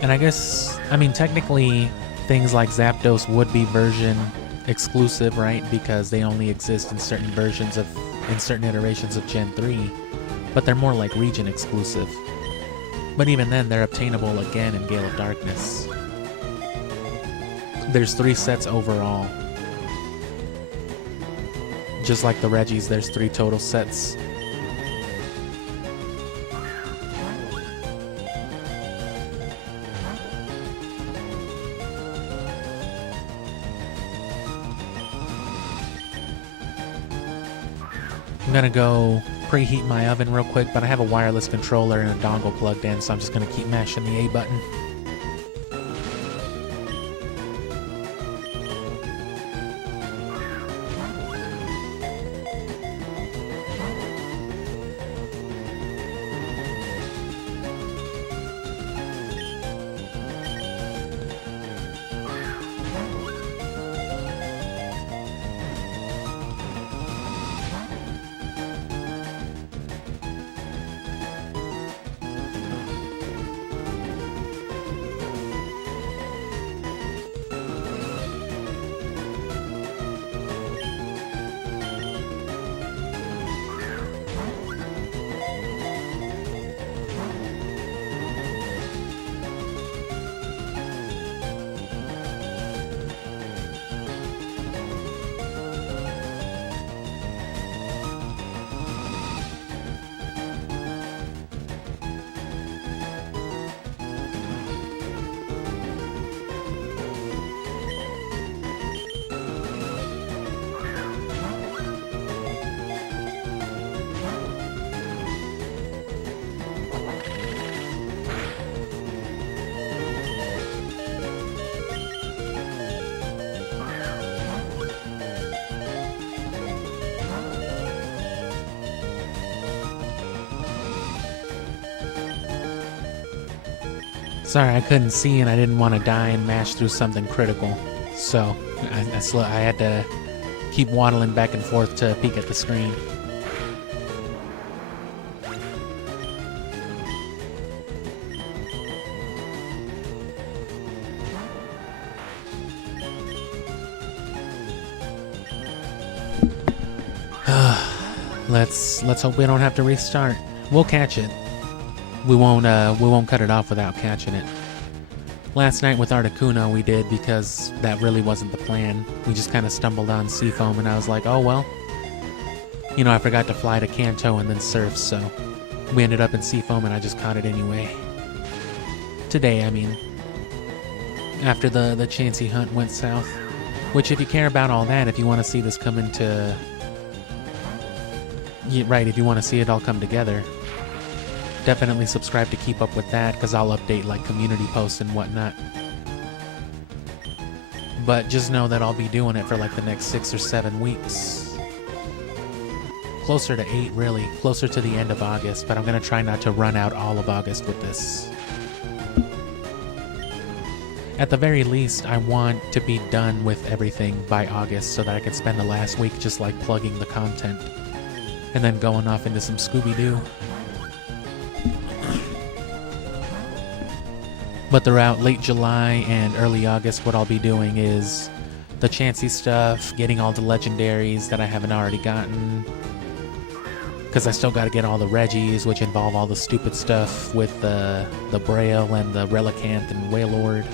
And I guess, I mean, technically, things like Zapdos would be version exclusive, right? Because they only exist in certain versions of, in certain iterations of Gen 3. But they're more like region exclusive. But even then, they're obtainable again in Gale of Darkness. There's 3 sets overall. Just like the Regis, there's 3 total sets. I'm gonna go preheat my oven real quick, but I have a wireless controller and a dongle plugged in, so I'm just gonna keep mashing the A button. Sorry, I couldn't see and I didn't want to die and mash through something critical. So, I had to keep waddling back and forth to peek at the screen. Let's hope we don't have to restart. We'll catch it. We won't cut it off without catching it. Last night with Articuno we did because that really wasn't the plan. We just kind of stumbled on Seafoam and I was like, oh well. You know, I forgot to fly to Kanto and then surf, so we ended up in Seafoam and I just caught it anyway. Today, I mean. After the Chansey hunt went south. Which, if you care about all that, if you want to see this come into... Yeah, right, if you want to see it all come together, definitely subscribe to keep up with that, because I'll update like community posts and whatnot. But just know that I'll be doing it for like the next 6 or 7 weeks. Closer to 8, really. Closer to the end of August, but I'm going to try not to run out all of August with this. At the very least, I want to be done with everything by August so that I can spend the last week just like plugging the content. And then going off into some Scooby-Doo. But throughout late July and early August, what I'll be doing is the Chansey stuff, getting all the legendaries that I haven't already gotten. Because I still got to get all the Reggies, which involve all the stupid stuff with the Braille and the Relicanth and Wailord.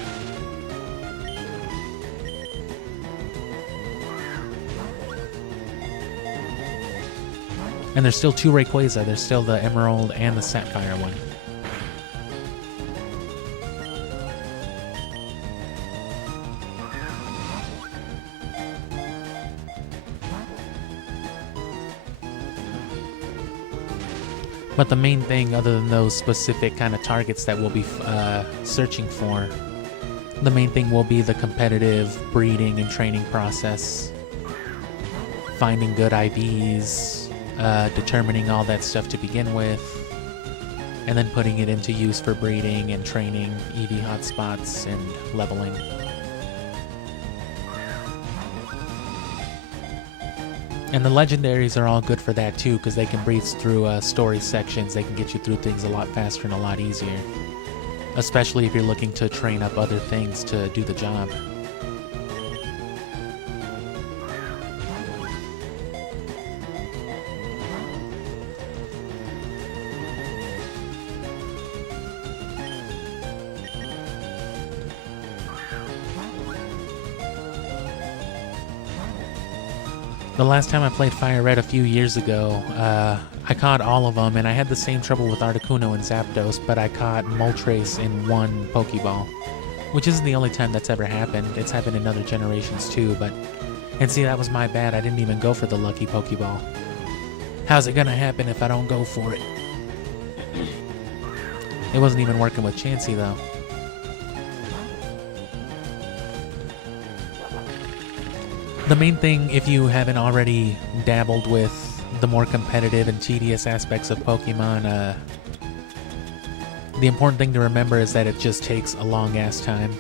And there's still 2 Rayquaza. There's still the Emerald and the Sapphire one. But the main thing, other than those specific kind of targets that we'll be searching for, the main thing will be the competitive breeding and training process. Finding good IVs. Determining all that stuff to begin with, and then putting it into use for breeding and training, EV hotspots, and leveling. And the legendaries are all good for that too, because they can breeze through story sections. They can get you through things a lot faster and a lot easier, especially if you're looking to train up other things to do the job. The last time I played Fire Red a few years ago, I caught all of them, and I had the same trouble with Articuno and Zapdos, but I caught Moltres in 1 Pokeball, which isn't the only time that's ever happened. It's happened in other generations too, and see, that was my bad. I didn't even go for the lucky Pokeball. How's it gonna happen if I don't go for it? It wasn't even working with Chansey though. The main thing, if you haven't already dabbled with the more competitive and tedious aspects of Pokemon, the important thing to remember is that it just takes a long-ass time.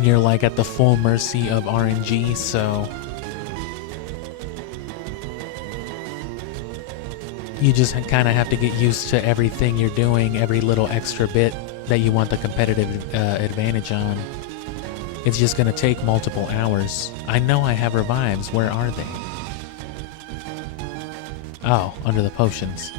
You're like at the full mercy of RNG, so you just kind of have to get used to everything you're doing, every little extra bit that you want the competitive advantage on. It's just going to take multiple hours. I know I have revives. Where are they? Oh, under the potions.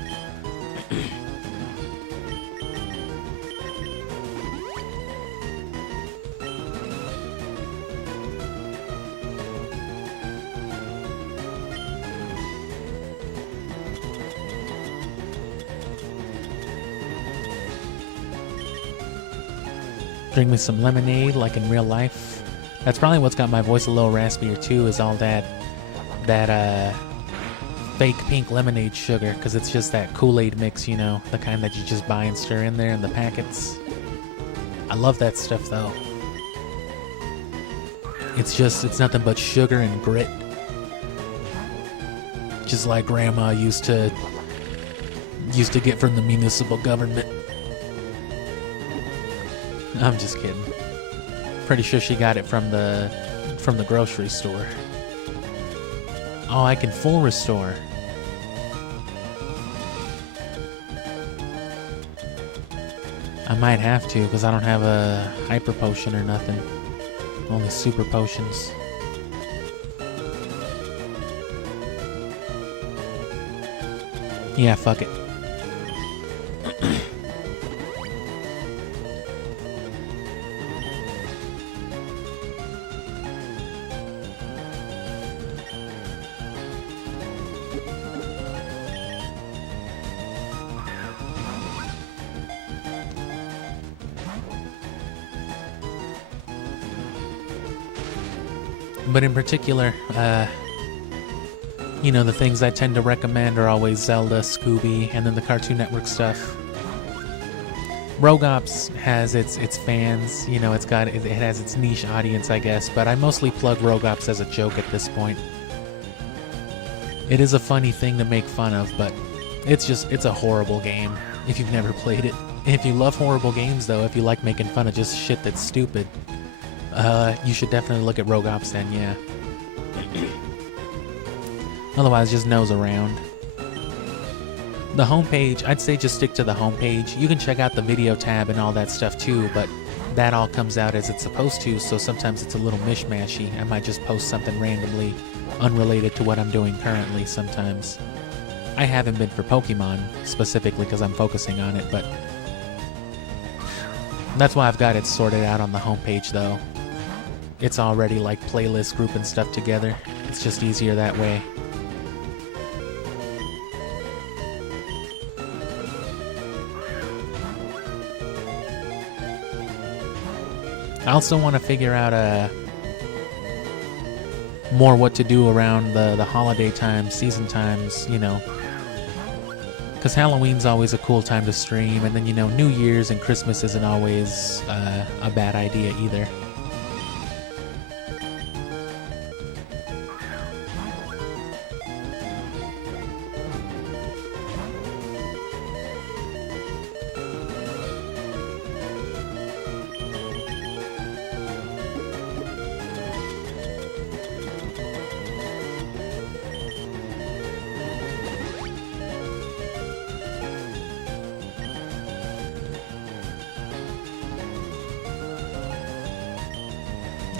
Drink me some lemonade like in real life. That's probably what's got my voice a little raspier too, is all that fake pink lemonade sugar, because it's just that Kool-Aid mix, you know, the kind that you just buy and stir in there in the packets. I love that stuff though. It's nothing but sugar and grit. Just like grandma used to used to get from the municipal government. I'm just kidding. Pretty sure she got it from the grocery store. Oh, I can full restore. I might have to, because I don't have a hyper potion or nothing. Only super potions. Yeah, fuck it. But in particular, you know, the things I tend to recommend are always Zelda, Scooby, and then the Cartoon Network stuff. Rogue Ops has its fans, you know, it has its niche audience, I guess, but I mostly plug Rogue Ops as a joke at this point. It is a funny thing to make fun of, but it's a horrible game if you've never played it. If you love horrible games, though, if you like making fun of just shit that's stupid, you should definitely look at Rogue Ops then, yeah. Otherwise, just nose around. The homepage, I'd say just stick to the homepage. You can check out the video tab and all that stuff too, but that all comes out as it's supposed to, so sometimes it's a little mishmashy. I might just post something randomly unrelated to what I'm doing currently sometimes. I haven't been for Pokemon, specifically because I'm focusing on it, but that's why I've got it sorted out on the homepage though. It's already like playlist grouping stuff together. It's just easier that way. I also want to figure out more what to do around the holiday times, season times, you know. Because Halloween's always a cool time to stream, and then, you know, New Year's and Christmas isn't always a bad idea either.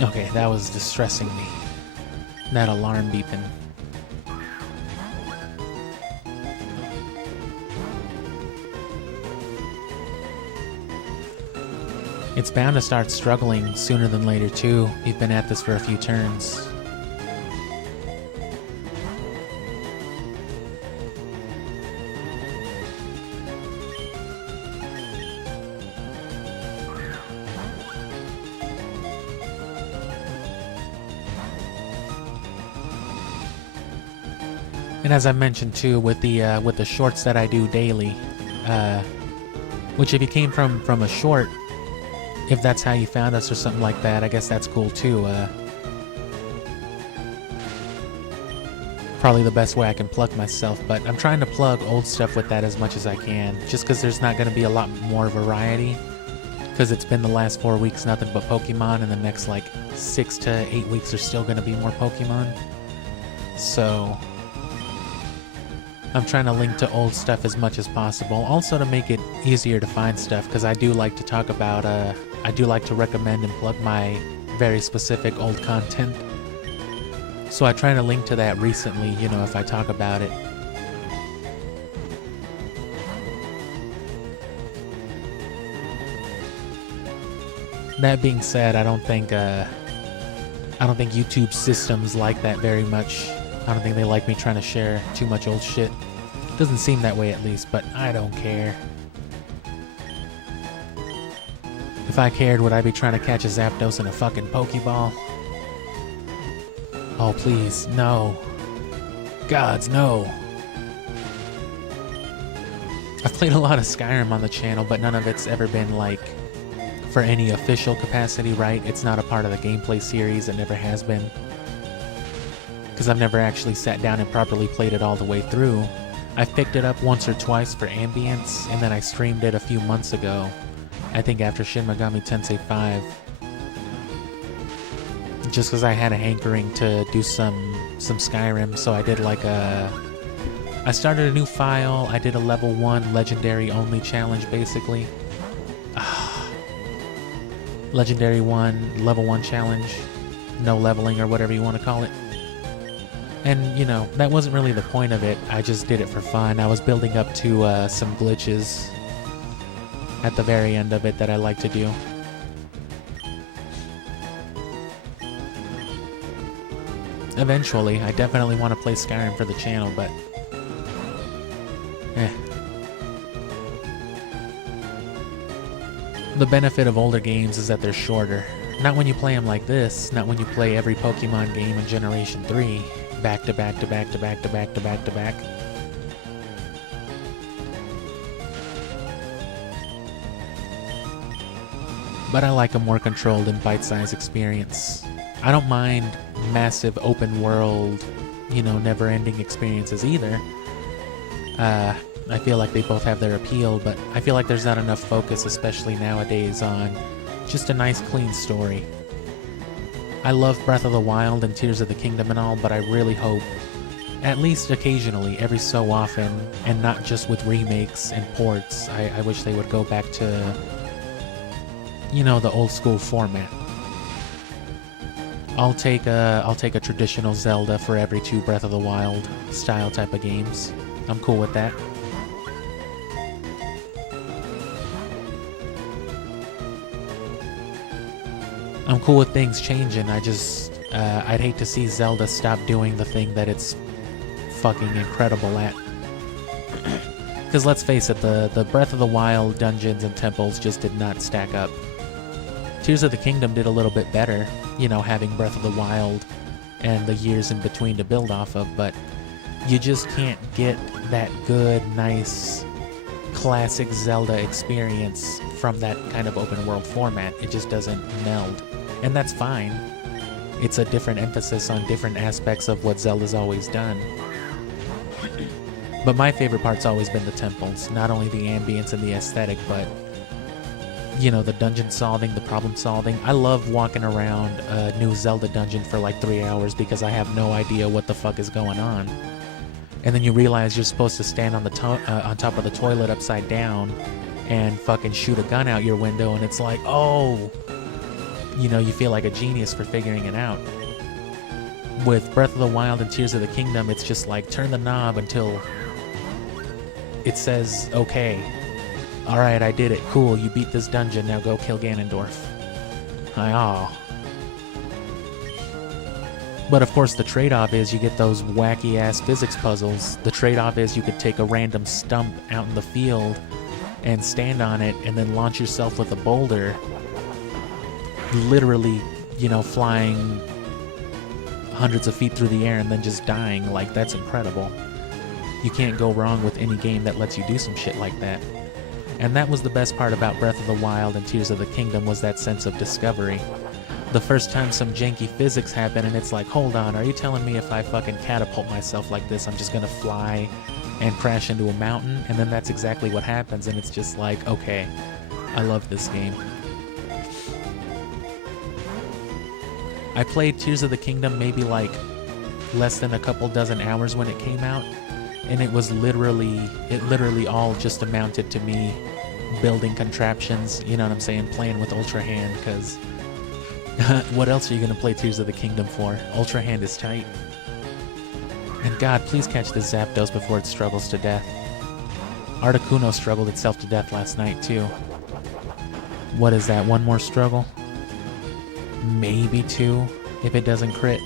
Okay, that was distressing me. That alarm beeping. It's bound to start struggling sooner than later too. You've been at this for a few turns. And as I mentioned too, with the shorts that I do daily, which if you came from a short, if that's how you found us or something like that, I guess that's cool too. Probably the best way I can plug myself, but I'm trying to plug old stuff with that as much as I can, just because there's not going to be a lot more variety, because it's been the last 4 weeks nothing but Pokemon, and the next like 6 to 8 weeks are still going to be more Pokemon. So I'm trying to link to old stuff as much as possible, also to make it easier to find stuff, because I do like to talk about, I do like to recommend and plug my very specific old content. So I try to link to that recently, you know, if I talk about it. That being said, I don't think YouTube systems like that very much. I don't think they like me trying to share too much old shit. Doesn't seem that way at least, but I don't care. If I cared, would I be trying to catch a Zapdos in a fucking Pokeball? Oh, please, no. Gods, no. I've played a lot of Skyrim on the channel, but none of it's ever been, like, for any official capacity, right? It's not a part of the gameplay series, it never has been. Because I've never actually sat down and properly played it all the way through. I've picked it up once or twice for ambience, and then I streamed it a few months ago. I think after Shin Megami Tensei 5. Just because I had a hankering to do some Skyrim, so I did like I started a new file, I did a level 1 legendary only challenge basically. Legendary 1, level 1 challenge, no leveling or whatever you want to call it. And, you know, that wasn't really the point of it. I just did it for fun. I was building up to some glitches at the very end of it that I like to do. Eventually, I definitely want to play Skyrim for the channel, but... The benefit of older games is that they're shorter. Not when you play them like this, not when you play every Pokemon game in Generation 3. Back to back to back to back to back to back to back. But I like a more controlled and bite-sized experience. I don't mind massive open world, you know, never-ending experiences either. I feel like they both have their appeal, but I feel like there's not enough focus, especially nowadays, on just a nice, clean story. I love Breath of the Wild and Tears of the Kingdom and all, but I really hope, at least occasionally, every so often, and not just with remakes and ports, I wish they would go back to, you know, the old school format. I'll take a traditional Zelda for every 2 Breath of the Wild style type of games. I'm cool with that. I'm cool with things changing. I'd hate to see Zelda stop doing the thing that it's fucking incredible at. Because let's face it, the Breath of the Wild dungeons and temples just did not stack up. Tears of the Kingdom did a little bit better, you know, having Breath of the Wild and the years in between to build off of, but you just can't get that good, nice, classic Zelda experience from that kind of open world format. It just doesn't meld. And that's fine. It's a different emphasis on different aspects of what Zelda's always done. But my favorite part's always been the temples. Not only the ambience and the aesthetic, but, you know, the dungeon solving, the problem solving. I love walking around a new Zelda dungeon for like 3 hours because I have no idea what the fuck is going on. And then you realize you're supposed to stand on on top of the toilet upside down and fucking shoot a gun out your window, and it's like, oh, you know, you feel like a genius for figuring it out. With Breath of the Wild and Tears of the Kingdom, it's just like, turn the knob until it says, okay, alright, I did it, cool, you beat this dungeon, now go kill Ganondorf. But of course the trade-off is you get those wacky-ass physics puzzles. The trade-off is you could take a random stump out in the field and stand on it and then launch yourself with a boulder, literally, you know, flying hundreds of feet through the air and then just dying. Like, that's incredible. You can't go wrong with any game that lets you do some shit like that. And that was the best part about Breath of the Wild and Tears of the Kingdom, was that sense of discovery. The first time some janky physics happen and it's like, hold on, are you telling me if I fucking catapult myself like this, I'm just gonna fly and crash into a mountain? And then that's exactly what happens, and it's just like, okay, I love this game. I played Tears of the Kingdom maybe like less than a couple dozen hours when it came out, and it literally all just amounted to me building contraptions, you know what I'm saying, playing with Ultra Hand, because what else are you going to play Tears of the Kingdom for? Ultra Hand is tight. And God, please catch this Zapdos before it struggles to death. Articuno struggled itself to death last night too. What is that, one more struggle? Maybe 2, if it doesn't crit.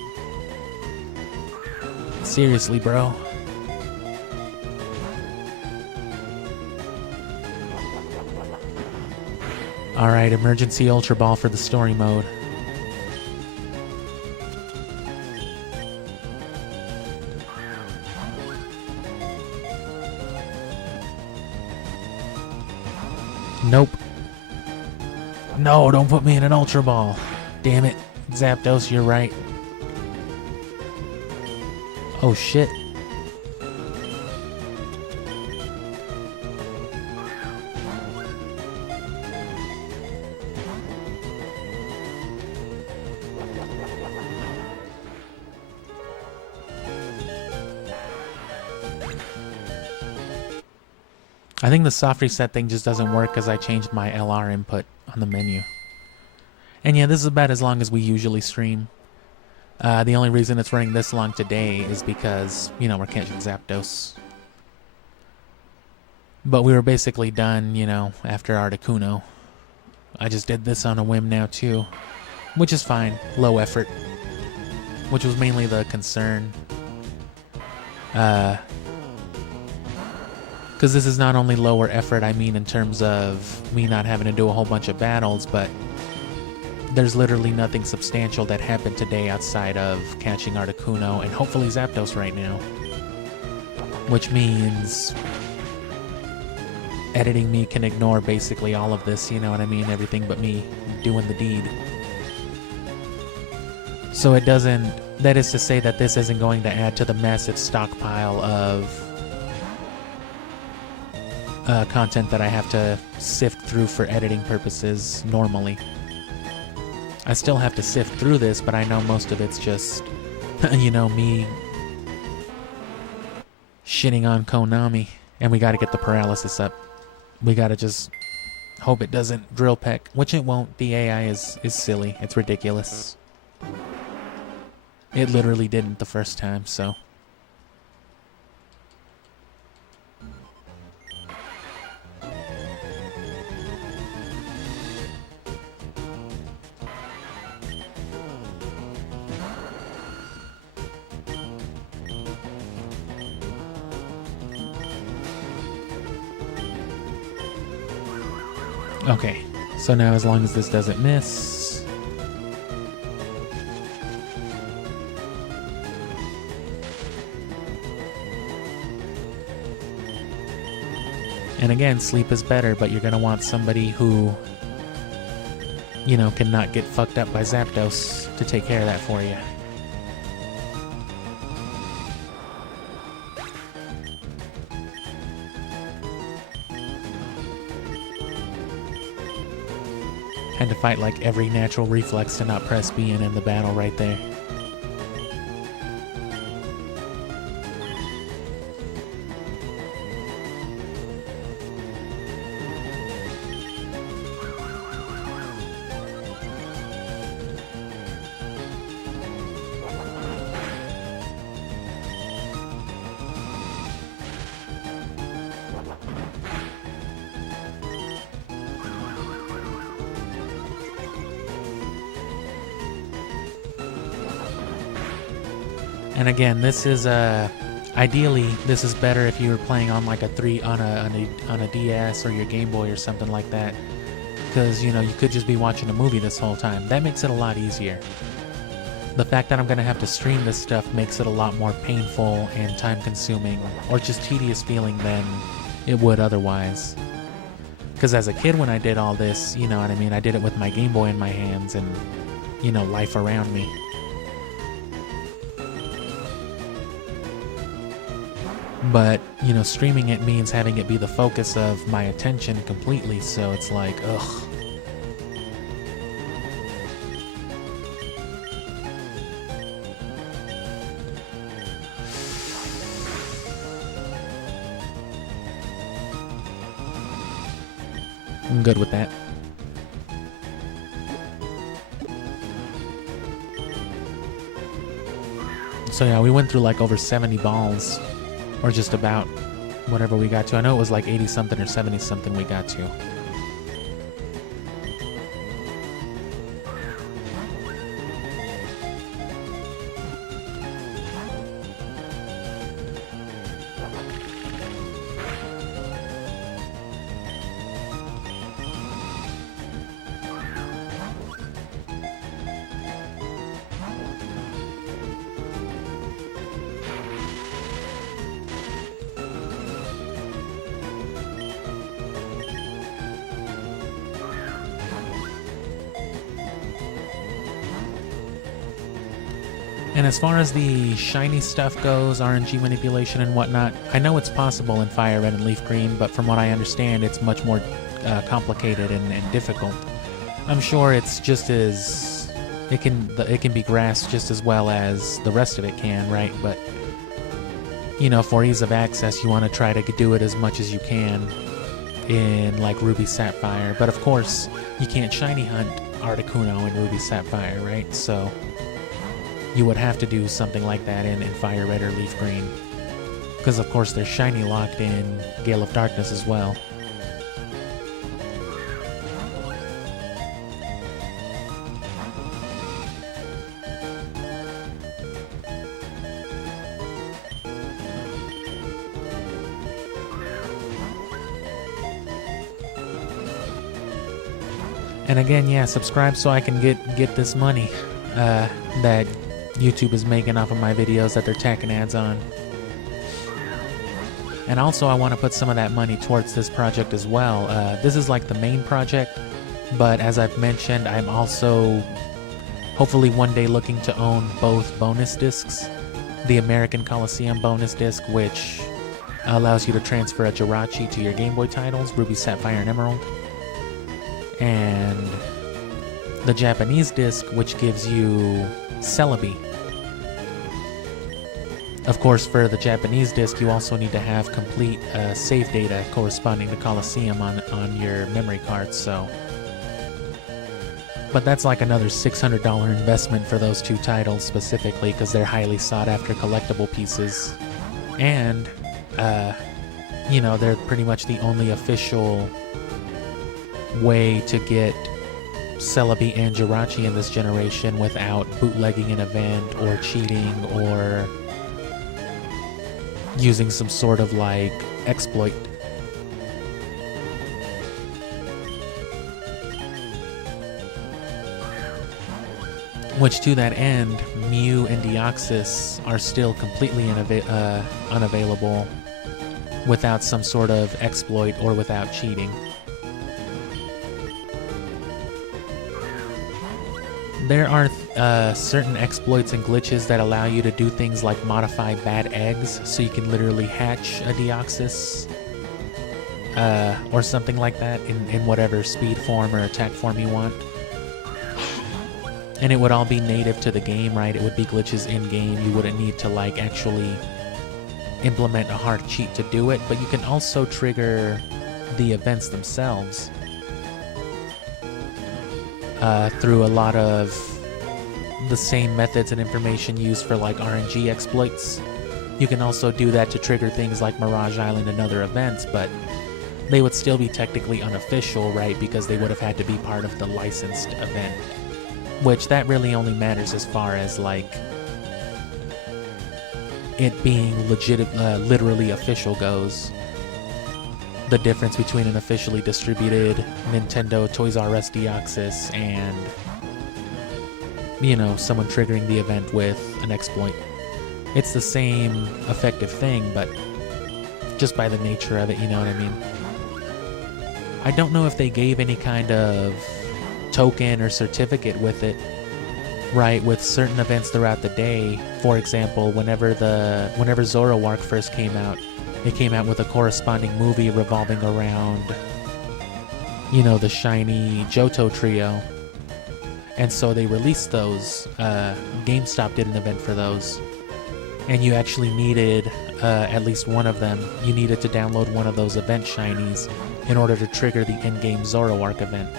Seriously, bro. Alright, emergency Ultra Ball for the story mode. Nope. No, don't put me in an Ultra Ball. Damn it. Zapdos, you're right. Oh shit. I think the soft reset thing just doesn't work because I changed my LR input on the menu. And yeah, this is about as long as we usually stream. The only reason it's running this long today is because, you know, we're catching Zapdos. But we were basically done, you know, after Articuno. I just did this on a whim now too, which is fine. Low effort, which was mainly the concern. Because this is not only lower effort, I mean in terms of me not having to do a whole bunch of battles, but there's literally nothing substantial that happened today outside of catching Articuno and hopefully Zapdos right now. Which means editing me can ignore basically all of this, you know what I mean? Everything but me doing the deed. So it doesn't, that is to say that this isn't going to add to the massive stockpile of content that I have to sift through for editing purposes normally. I still have to sift through this, but I know most of it's just, you know, me shitting on Konami. And we gotta get the paralysis up. We gotta just hope it doesn't drill peck, which it won't. The AI is silly. It's ridiculous. It literally didn't the first time, so. Okay, so now as long as this doesn't miss. And again, sleep is better, but you're gonna want somebody who, you know, cannot get fucked up by Zapdos to take care of that for you. Had to fight like every natural reflex to not press B and end the battle right there. And again, this is ideally this is better if you were playing on like a on a DS or your Game Boy or something like that, because you know you could just be watching a movie this whole time. That makes it a lot easier. The fact that I'm gonna have to stream this stuff makes it a lot more painful and time-consuming, or just tedious feeling than it would otherwise. Because as a kid, when I did all this, you know what I mean, I did it with my Game Boy in my hands and, you know, life around me. But, you know, streaming it means having it be the focus of my attention completely, so it's like, ugh. I'm good with that. So yeah, we went through like over 70 balls. Or just about whatever we got to. I know it was like 80 something or 70 something we got to. And as far as the shiny stuff goes, RNG manipulation and whatnot, I know it's possible in Fire Red and Leaf Green, but from what I understand, it's much more complicated and difficult. I'm sure it's just as it can be grasped just as well as the rest of it can, right? But you know, for ease of access, you want to try to do it as much as you can. in like Ruby Sapphire, but of course you can't shiny hunt Articuno in Ruby Sapphire, right? So you would have to do something like that in Fire Red or Leaf Green, because of course they're shiny locked in Gale of Darkness as well. And again, yeah, subscribe so I can get this money that YouTube is making off of my videos that they're tacking ads on. And also I want to put some of that money towards this project as well. This is like the main project, but as I've mentioned, I'm also hopefully one day looking to own both bonus discs. The American Coliseum bonus disc, which allows you to transfer a Jirachi to your Game Boy titles, Ruby, Sapphire, and Emerald. And the Japanese disc, which gives you Celebi. Of course, for the Japanese disc, you also need to have complete save data corresponding to Coliseum on your memory card, so... But that's like another $600 investment for those two titles specifically, because they're highly sought-after collectible pieces. And, you know, they're pretty much the only official way to get Celebi and Jirachi in this generation without bootlegging an event or cheating or using some sort of like exploit. Which to that end, Mew and Deoxys are still completely unavailable without some sort of exploit or without cheating. There are certain exploits and glitches that allow you to do things like modify bad eggs, so you can literally hatch a Deoxys or something like that in whatever speed form or attack form you want. And it would all be native to the game, right? It would be glitches in-game. You wouldn't need to like actually implement a hard cheat to do it, but you can also trigger the events themselves through a lot of the same methods and information used for like RNG exploits. You can also do that to trigger things like Mirage Island and other events, but they would still be technically unofficial, right? Because they would have had to be part of the licensed event. Which that really only matters as far as like it being literally official goes. The difference between an officially distributed Nintendo Toys R Us Deoxys and, you know, someone triggering the event with an exploit. It's the same effective thing, but just by the nature of it, you know what I mean? I don't know if they gave any kind of token or certificate with it, right? With certain events throughout the day. For example, whenever Zoroark first came out, it came out with a corresponding movie revolving around, you know, the shiny Johto trio. And so they released those. GameStop did an event for those. And you actually needed at least one of them. You needed to download one of those event shinies in order to trigger the in-game Zoroark event.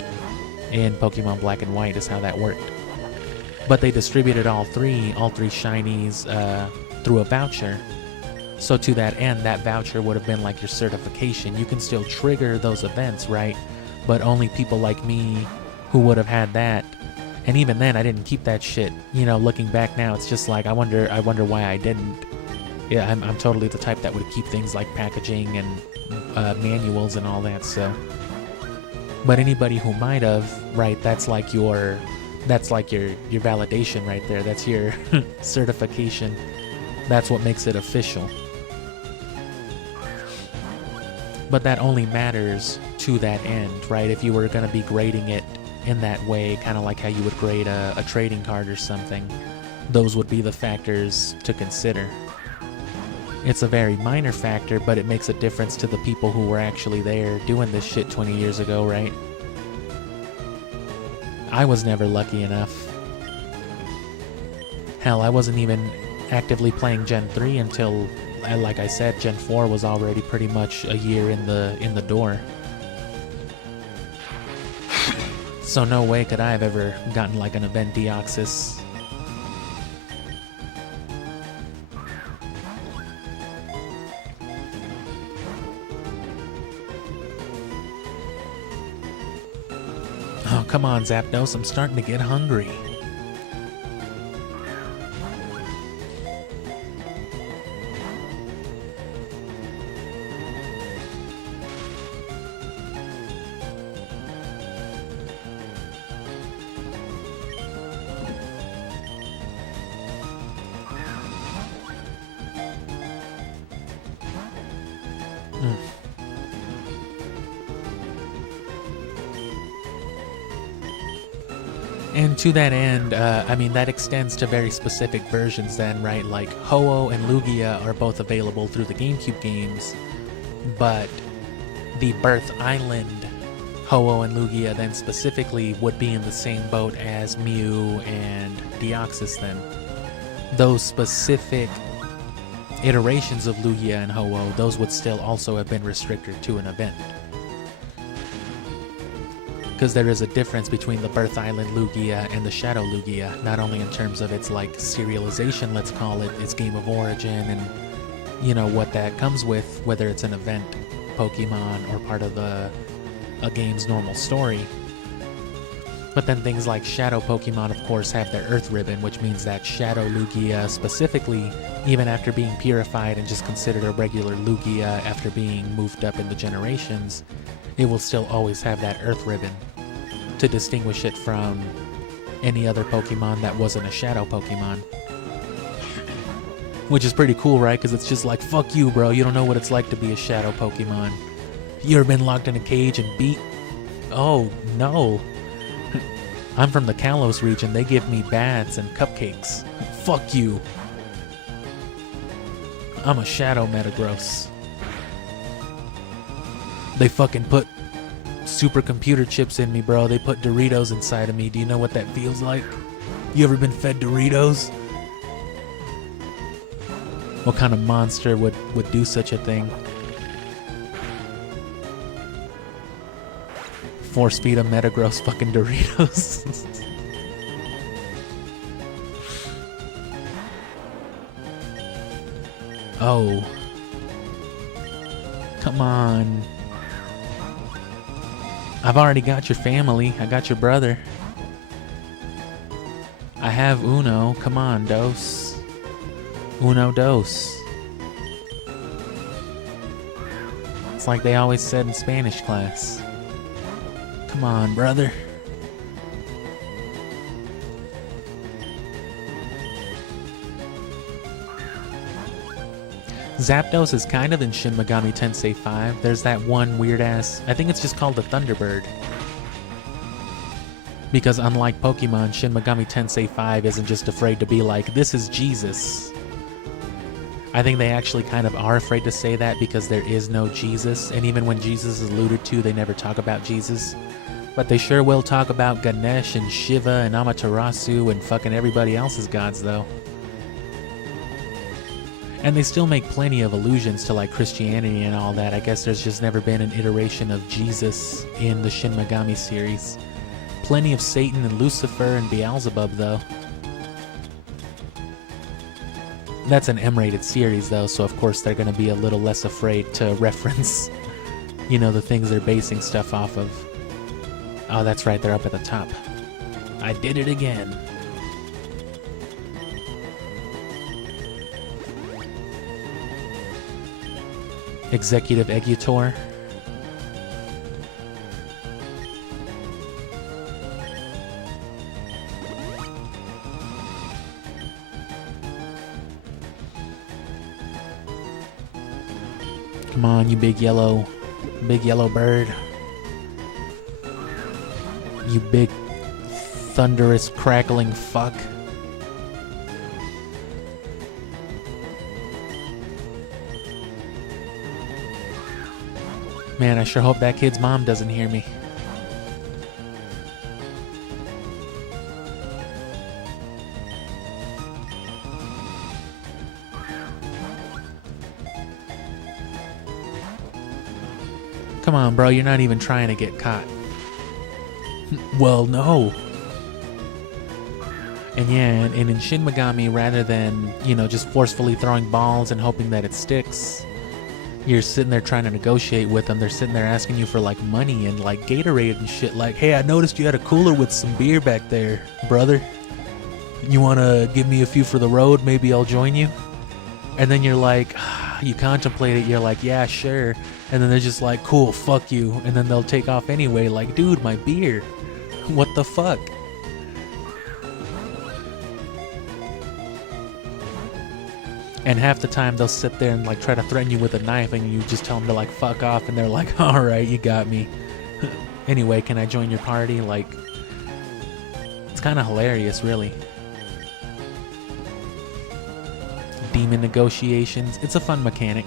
In Pokemon Black and White is how that worked. But they distributed all three shinies through a voucher. So to that end, that voucher would have been like your certification. You can still trigger those events, right? But only people like me who would have had that. And even then, I didn't keep that shit. You know, looking back now, it's just like, I wonder why I didn't. Yeah, I'm totally the type that would keep things like packaging and manuals and all that, so. But anybody who might have, right, that's like your validation right there. That's your certification. That's what makes it official. But that only matters to that end, right? If you were going to be grading it in that way, kind of like how you would grade a trading card or something, those would be the factors to consider. It's a very minor factor, but it makes a difference to the people who were actually there doing this shit 20 years ago, right? I was never lucky enough. Hell, I wasn't even actively playing Gen 3 until, like I said, Gen 4 was already pretty much a year in the door. So no way could I have ever gotten like an event Deoxys. Oh, come on, Zapdos, I'm starting to get hungry. And to that end, I mean, that extends to very specific versions then, right? Like, Ho-Oh and Lugia are both available through the GameCube games, but the Birth Island Ho-Oh and Lugia then specifically would be in the same boat as Mew and Deoxys then. Those specific iterations of Lugia and Ho-Oh, those would still also have been restricted to an event. Because there is a difference between the Birth Island Lugia and the Shadow Lugia, not only in terms of its like serialization, let's call it, its game of origin, and you know what that comes with, whether it's an event Pokemon or part of a game's normal story. But then things like Shadow Pokemon, of course, have their Earth Ribbon, which means that Shadow Lugia specifically, even after being purified and just considered a regular Lugia after being moved up in the generations, it will still always have that Earth Ribbon to distinguish it from any other Pokemon that wasn't a Shadow Pokemon. Which is pretty cool, right? Because it's just like, fuck you, bro. You don't know what it's like to be a Shadow Pokemon. You ever been locked in a cage and beat? Oh, no. I'm from the Kalos region. They give me baths and cupcakes. Fuck you. I'm a Shadow Metagross. They fucking put supercomputer chips in me, bro. They put Doritos inside of me. Do you know what that feels like? You ever been fed Doritos? What kind of monster would do such a thing? Force feed a Metagross fucking Doritos. Oh. Come on. I've already got your family. I got your brother. I have Uno. Come on, Dos. Uno dos. It's like they always said in Spanish class. Come on, brother. Zapdos is kind of in Shin Megami Tensei 5. There's that one weird-ass... I think it's just called the Thunderbird. Because unlike Pokemon, Shin Megami Tensei 5 isn't just afraid to be like, this is Jesus. I think they actually kind of are afraid to say that because there is no Jesus, and even when Jesus is alluded to, they never talk about Jesus. But they sure will talk about Ganesh and Shiva and Amaterasu and fucking everybody else's gods, though. And they still make plenty of allusions to like Christianity and all that. I guess there's just never been an iteration of Jesus in the Shin Megami series. Plenty of Satan and Lucifer and Beelzebub, though. That's an M-rated series, though, so of course they're going to be a little less afraid to reference, you know, the things they're basing stuff off of. Oh, that's right, they're up at the top. I did it again. Executive Egutor. Come on, you big yellow bird. You big thunderous crackling fuck. Man, I sure hope that kid's mom doesn't hear me. Come on, bro, you're not even trying to get caught. Well, no. And yeah, and in Shin Megami, rather than, just forcefully throwing balls and hoping that it sticks, you're sitting there trying to negotiate with them. They're sitting there asking you for, like, money and, like, Gatorade and shit. Like, hey, I noticed you had a cooler with some beer back there, brother. You want to give me a few for the road? Maybe I'll join you? And then you're like, you contemplate it. You're like, yeah, sure. And then they're just like, cool, fuck you. And then they'll take off anyway. Like, dude, my beer. What the fuck? And half the time they'll sit there and like try to threaten you with a knife, and you just tell them to like fuck off, and they're like, all right, you got me. Anyway, can I join your party? Like, it's kind of hilarious, really. Demon negotiations. It's a fun mechanic.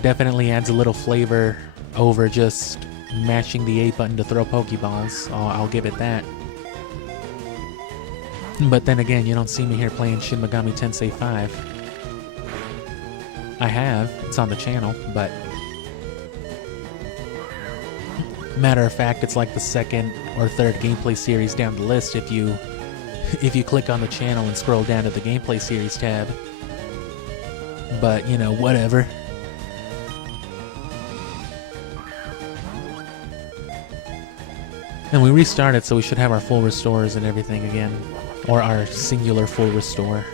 Definitely adds a little flavor over just mashing the A button to throw Pokeballs. I'll give it that. But then again, you don't see me here playing Shin Megami Tensei 5. I have. It's on the channel, but matter of fact, it's like the second or third gameplay series down the list if you click on the channel and scroll down to the gameplay series tab. But, whatever. And we restarted, so we should have our full restores and everything again. Or our singular full restore.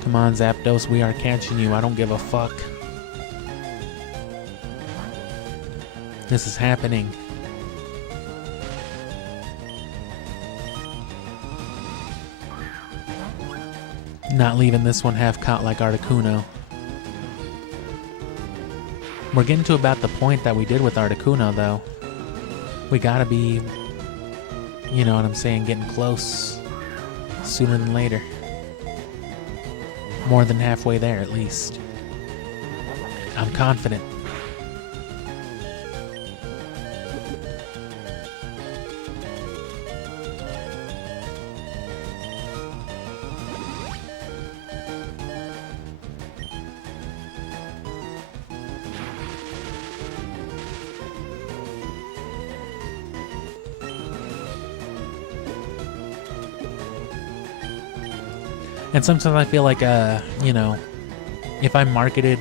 Come on, Zapdos, we are catching you. I don't give a fuck. This is happening. Not leaving this one half caught like Articuno. We're getting to about the point that we did with Articuno, though. We gotta be, you know what I'm saying, getting close sooner than later. More than halfway there, at least. I'm confident. And sometimes I feel like, if I marketed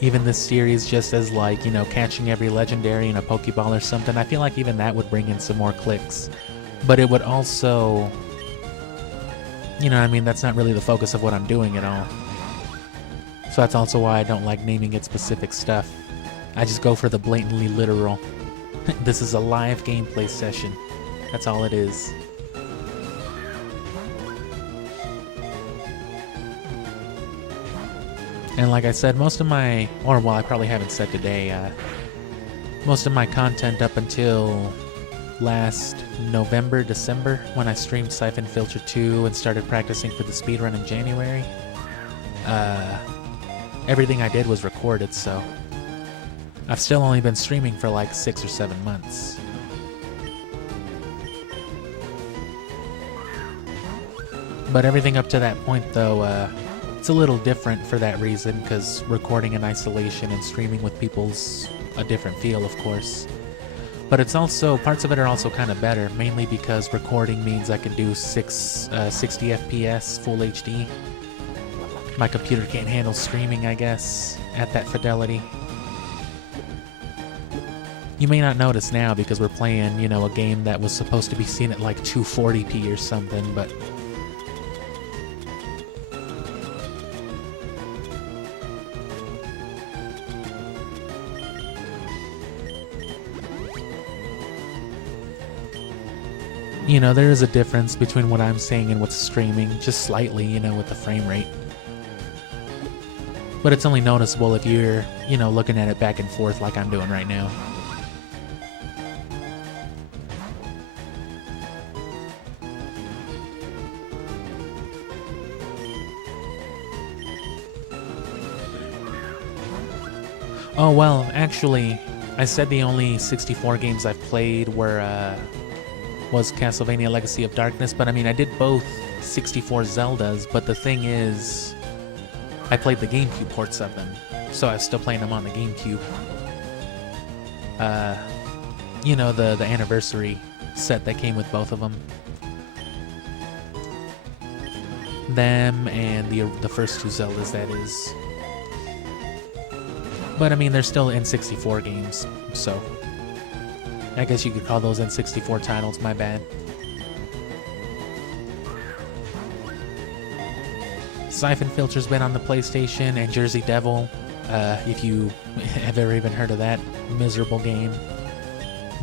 even this series just as like, catching every legendary in a Pokeball or something, I feel like even that would bring in some more clicks. But it would also, that's not really the focus of what I'm doing at all. So that's also why I don't like naming it specific stuff. I just go for the blatantly literal. This is a live gameplay session. That's all it is. And like I said, most of my, I probably haven't said today, most of my content up until last November, December, when I streamed Siphon Filter 2 and started practicing for the speedrun in January, everything I did was recorded, so I've still only been streaming for like 6 or 7 months. But everything up to that point, though, it's a little different for that reason, because recording in isolation and streaming with people's a different feel, of course. But it's also, parts of it are also kind of better, mainly because recording means I can do 60 FPS, full HD. My computer can't handle streaming, I guess, at that fidelity. You may not notice now because we're playing, a game that was supposed to be seen at like 240p or something, but there is a difference between what I'm saying and what's streaming, just slightly, with the frame rate. But it's only noticeable if you're, looking at it back and forth like I'm doing right now. Oh, well, actually, I said the only 64 games I've played was Castlevania Legacy of Darkness, but I mean, I did both 64 Zeldas, but the thing is, I played the GameCube ports of them, so I was still playing them on the GameCube. You know, the anniversary set that came with both of them. Them and the first two Zeldas, that is. But I mean, they're still N64 games, so I guess you could call those N64 titles, my bad. Siphon Filter's been on the PlayStation, and Jersey Devil, if you have ever even heard of that miserable game.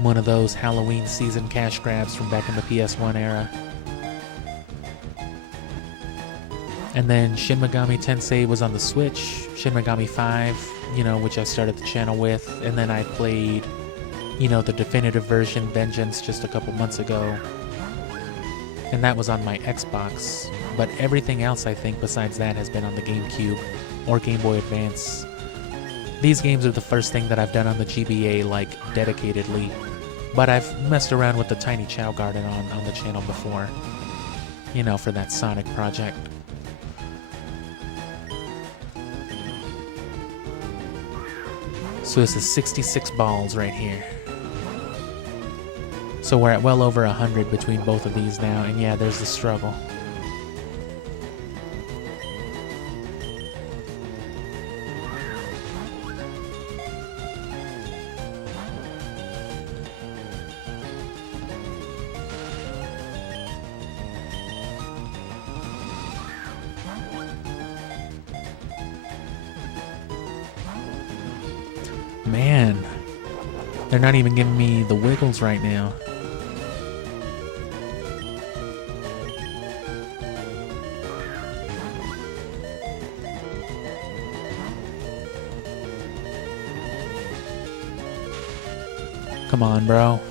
One of those Halloween season cash grabs from back in the PS1 era. And then Shin Megami Tensei was on the Switch, Shin Megami 5, you know, which I started the channel with, and then I played, you know, the definitive version, Vengeance, just a couple months ago. And that was on my Xbox, but everything else, I think, besides that has been on the GameCube or Game Boy Advance. These games are the first thing that I've done on the GBA, like, dedicatedly, but I've messed around with the tiny Chao Garden on the channel before, you know, for that Sonic project. So this is 66 balls right here. So we're at well over 100 between both of these now, and yeah, there's the struggle. Man, they're not even giving me the wiggles right now. Come on, bro.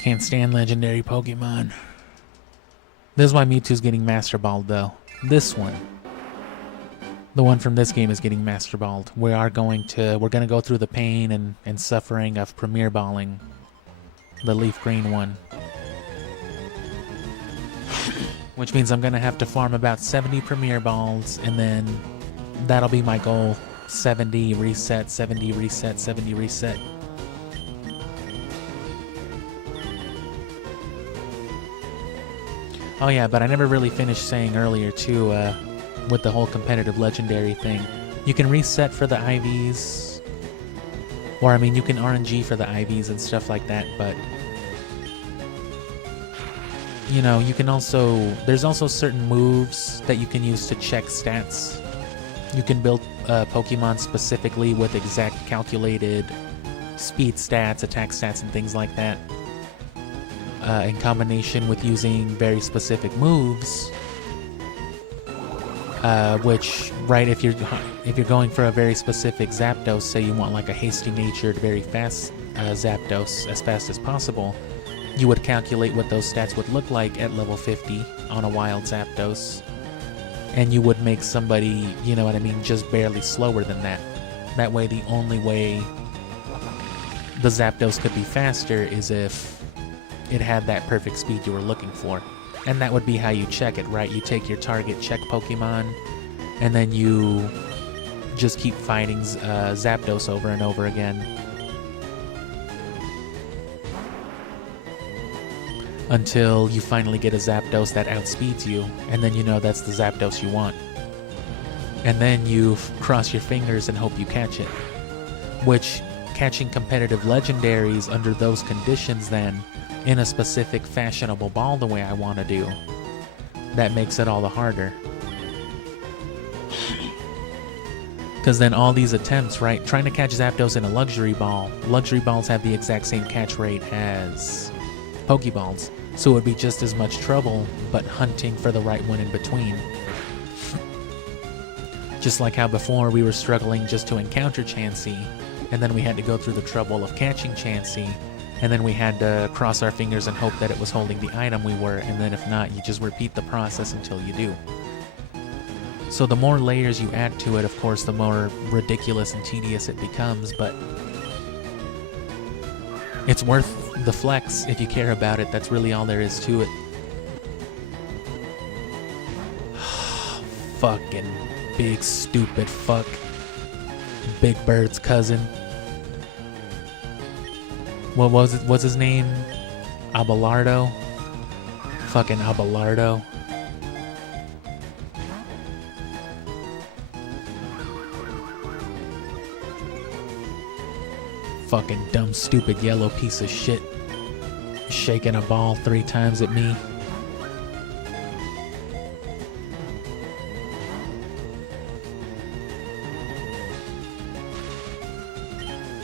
Can't stand legendary Pokemon. This is why Mewtwo's getting Master Balled, though. This one. The one from this game is getting Master Balled. We're gonna go through the pain and suffering of Premier Balling the Leaf Green one. Which means I'm gonna have to farm about 70 Premier Balls, and then that'll be my goal. 70 reset, 70 reset, 70 reset. Oh yeah, but I never really finished saying earlier too, with the whole competitive legendary thing. You can reset for the IVs, or I mean you can RNG for the IVs and stuff like that, but you know, you can also, there's also certain moves that you can use to check stats. You can build Pokemon specifically with exact calculated speed stats, attack stats, and things like that. In combination with using very specific moves, which, right, if you're going for a very specific Zapdos, say you want like a hasty-natured, very fast Zapdos as fast as possible, you would calculate what those stats would look like at level 50 on a wild Zapdos, and you would make somebody, you know what I mean, just barely slower than that. That way, the only way the Zapdos could be faster is if it had that perfect speed you were looking for. And that would be how you check it, right? You take your target check Pokemon, and then you just keep fighting Zapdos over and over again until you finally get a Zapdos that outspeeds you, and then you know that's the Zapdos you want. And then you cross your fingers and hope you catch it. Which, catching competitive legendaries under those conditions then, in a specific fashionable ball the way I want to do, that makes it all the harder. Because then all these attempts, right, trying to catch Zapdos in a luxury balls have the exact same catch rate as Pokeballs, so it would be just as much trouble, but hunting for the right one in between. Just like how before we were struggling just to encounter Chansey, and then we had to go through the trouble of catching Chansey, and then we had to cross our fingers and hope that it was holding the item we were, and then if not, you just repeat the process until you do. So the more layers you add to it, of course, the more ridiculous and tedious it becomes, but it's worth the flex if you care about it. That's really all there is to it. Fucking big stupid fuck. Big Bird's cousin. What was it? What's his name? Abelardo? Fucking Abelardo. Fucking dumb, stupid, yellow piece of shit. Shaking a ball 3 times at me.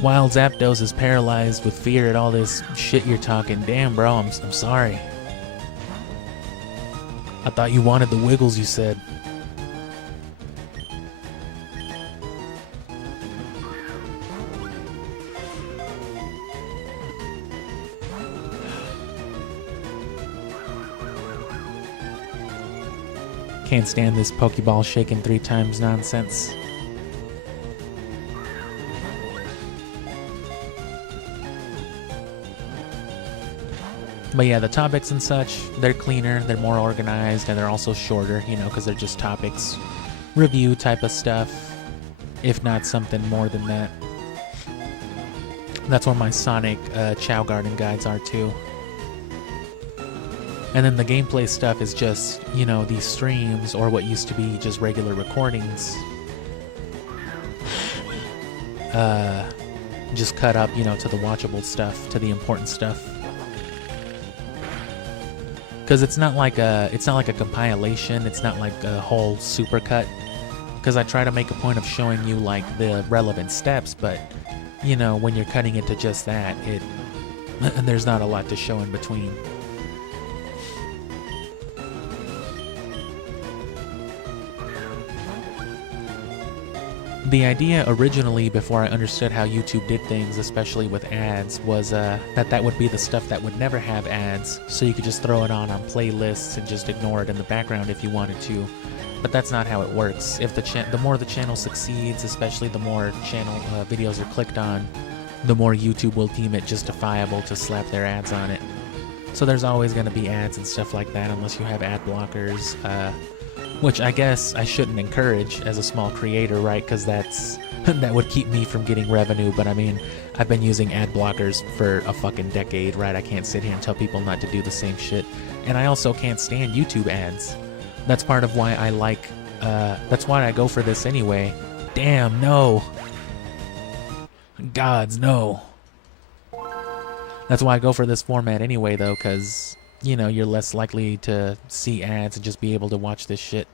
Wild Zapdos is paralyzed with fear at all this shit you're talking. Damn, bro, I'm sorry. I thought you wanted the wiggles, you said. Can't stand this Pokeball shaking 3 times nonsense. But yeah, the topics and such, they're cleaner, they're more organized, and they're also shorter, you know, because they're just topics, review type of stuff, if not something more than that. That's where my Sonic Chao Garden guides are too. And then the gameplay stuff is just, you know, these streams, or what used to be just regular recordings. Just cut up, you know, to the watchable stuff, to the important stuff. Because it's not like a compilation. It's not like a whole supercut. Because I try to make a point of showing you like the relevant steps, but you know, when you're cutting it to just that, there's not a lot to show in between. The idea originally, before I understood how YouTube did things, especially with ads, was that would be the stuff that would never have ads, so you could just throw it on playlists and just ignore it in the background if you wanted to. But that's not how it works. If the more the channel succeeds, especially the more channel videos are clicked on, the more YouTube will deem it justifiable to slap their ads on it. So there's always going to be ads and stuff like that unless you have ad blockers. Which I guess I shouldn't encourage as a small creator, right? Because that would keep me from getting revenue. But I mean, I've been using ad blockers for a fucking decade, right? I can't sit here and tell people not to do the same shit. And I also can't stand YouTube ads. That's part of why I like, that's why I go for this anyway. Damn, no. Gods, no. That's why I go for this format anyway, though, because, you know, you're less likely to see ads and just be able to watch this shit.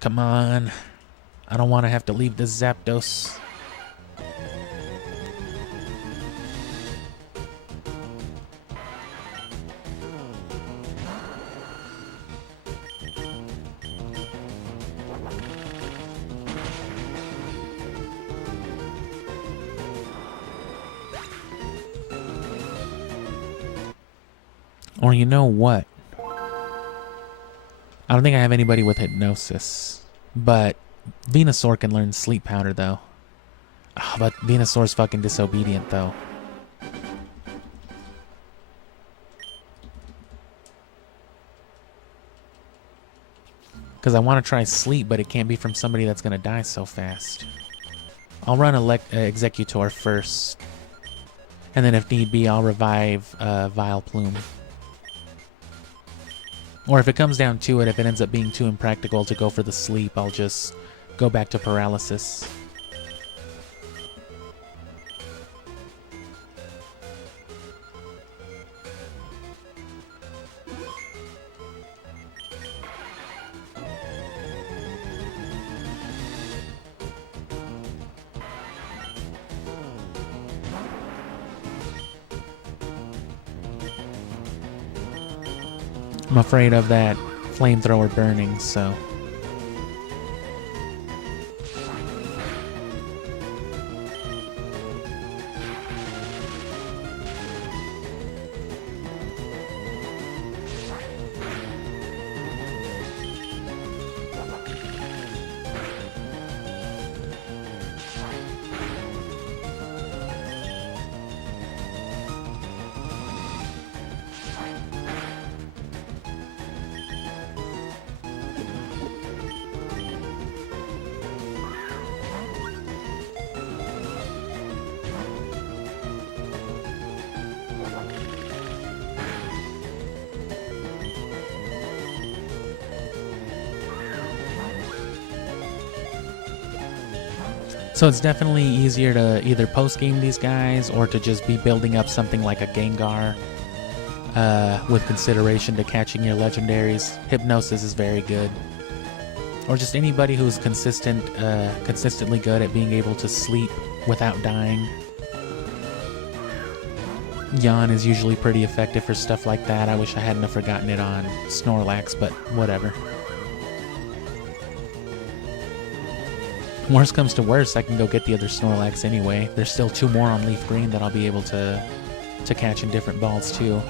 Come on. I don't want to have to leave this Zapdos. Or you know what? I don't think I have anybody with hypnosis. But Venusaur can learn sleep powder though. Oh, but Venusaur's fucking disobedient though. Because I want to try sleep, but it can't be from somebody that's going to die so fast. I'll run Exeggutor first. And then if need be, I'll revive Vileplume. Or if it comes down to it, if it ends up being too impractical to go for the sleep, I'll just go back to paralysis. I'm afraid of that flamethrower burning, so... So it's definitely easier to either post-game these guys or to just be building up something like a Gengar with consideration to catching your legendaries. Hypnosis is very good. Or just anybody who's consistently good at being able to sleep without dying. Yawn is usually pretty effective for stuff like that. I wish I hadn't have forgotten it on Snorlax, but whatever. Worst comes to worst, I can go get the other Snorlax anyway. There's still 2 more on Leaf Green that I'll be able to catch in different balls too.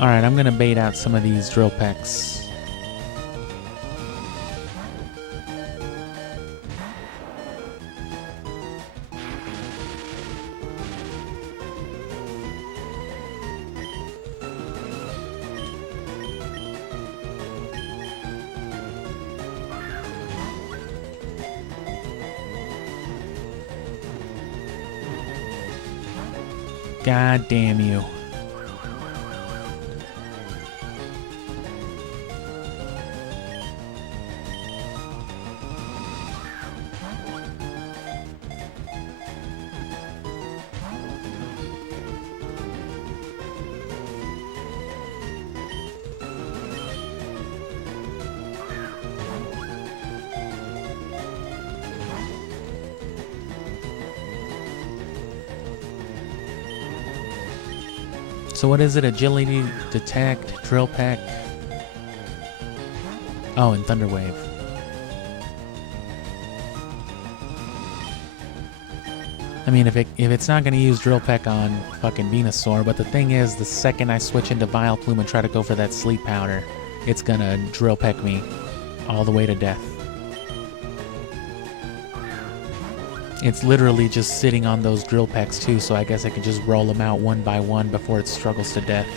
Alright, I'm gonna bait out some of these drill pecks. God damn you. So what is it? Agility, detect, drill peck. Oh, and thunder wave. I mean, if it's not going to use drill peck on fucking Venusaur, but the thing is, the second I switch into Vileplume and try to go for that sleep powder, it's gonna drill peck me all the way to death. It's literally just sitting on those drill pecks too, so I guess I can just roll them out one by one before it struggles to death.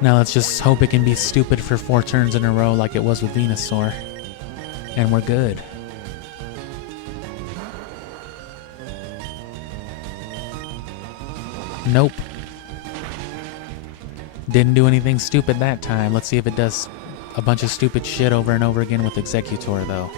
Now let's just hope it can be stupid for 4 turns in a row like it was with Venusaur. And we're good. Nope. Didn't do anything stupid that time. Let's see if it does a bunch of stupid shit over and over again with Exeggutor though.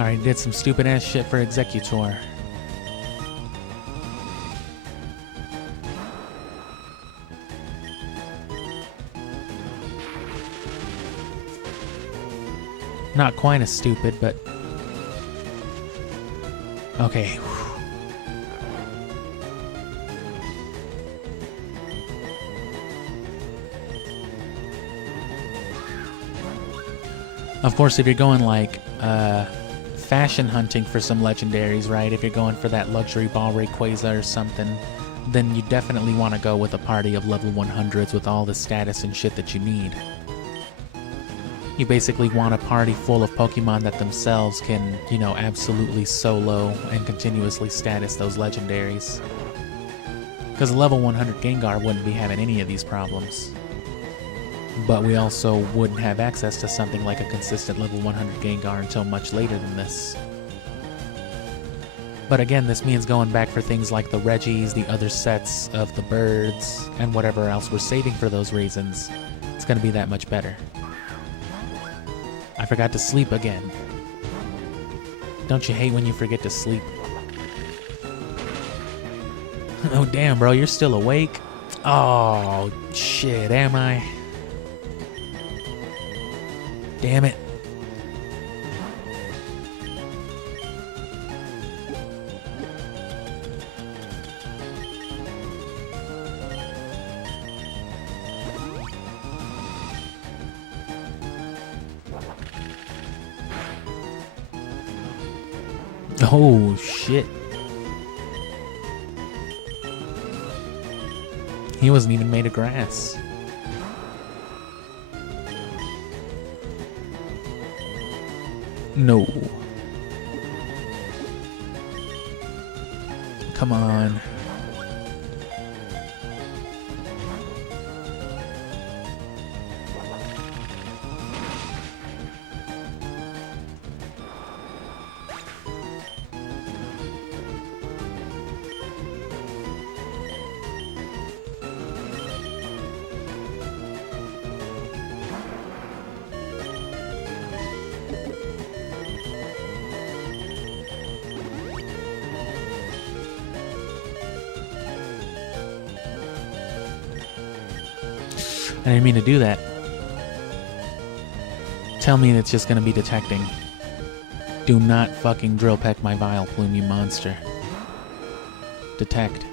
Alright, did some stupid ass shit for Executor. Not quite as stupid, but... Okay. Of course, if you're going like fashion hunting for some legendaries, right? If you're going for that luxury ball Rayquaza or something, then you definitely want to go with a party of level 100s with all the status and shit that you need. You basically want a party full of Pokemon that themselves can, you know, absolutely solo and continuously status those legendaries. Because a level 100 Gengar wouldn't be having any of these problems. But we also wouldn't have access to something like a consistent level 100 Gengar until much later than this. But again, this means going back for things like the Reggies, the other sets of the birds, and whatever else we're saving for those reasons. It's going to be that much better. I forgot to sleep again. Don't you hate when you forget to sleep? Oh damn, bro, you're still awake? Oh, shit, am I? Damn it. Oh, shit. He wasn't even made of grass. No. Come on. I didn't mean to do that. Tell me it's just gonna be detecting. Do not fucking drill peck my Vileplume, you monster. Detect.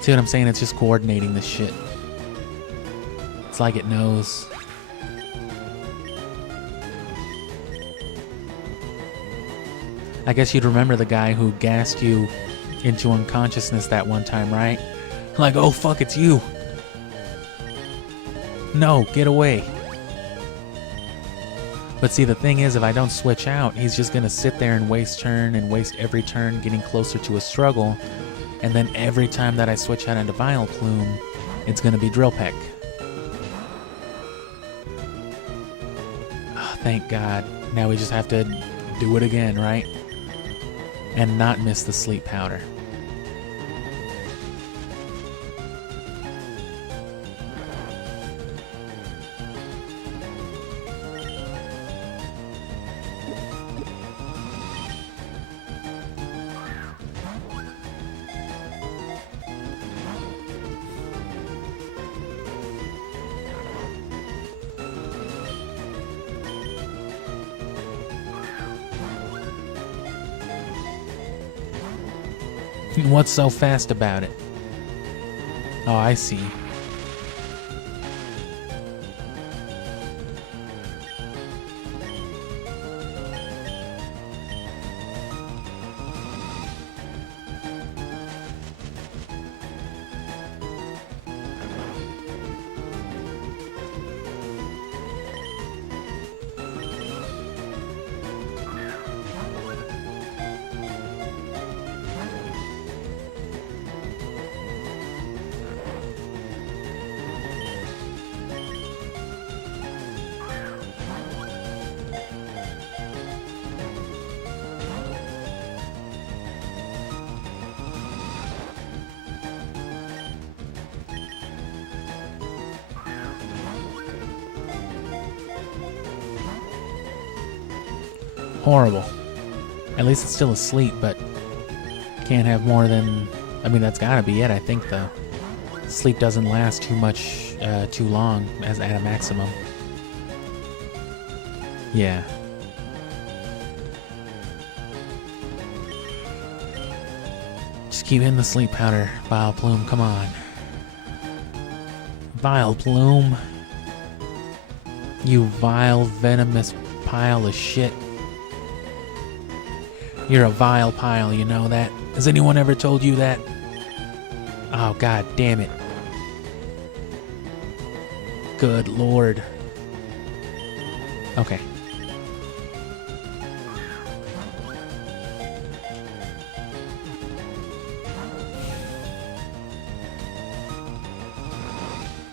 See what I'm saying? It's just coordinating this shit. It's like it knows. I guess you'd remember the guy who gassed you into unconsciousness that one time, right? Like, oh fuck, it's you. No, get away. But see, the thing is, if I don't switch out, he's just gonna sit there and waste turn and waste every turn getting closer to a struggle. And then every time that I switch out into Vileplume, it's gonna be Drill Peck. Oh, thank God. Now we just have to do it again, right? And not miss the sleep powder. What's so fast about it? Oh, I see. Horrible. At least it's still asleep, but can't have more than... I mean, that's gotta be it, I think, though. Sleep doesn't last too much, too long, as at a maximum. Yeah. Just keep hitting the sleep powder, Vile Plume, come on. Vile Plume. You vile, venomous pile of shit. You're a vile pile, you know that? Has anyone ever told you that? Oh, god damn it. Good lord. Okay.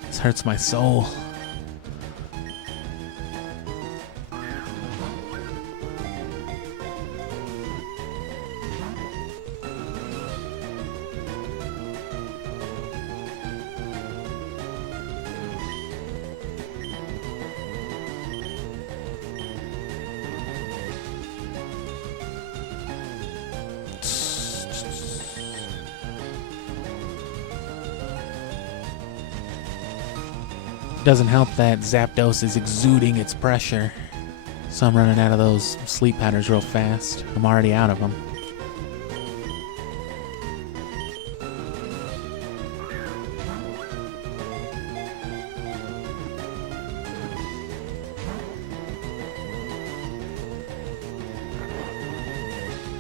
This hurts my soul. Doesn't help that Zapdos is exuding its pressure, so I'm running out of those sleep powders real fast. I'm already out of them.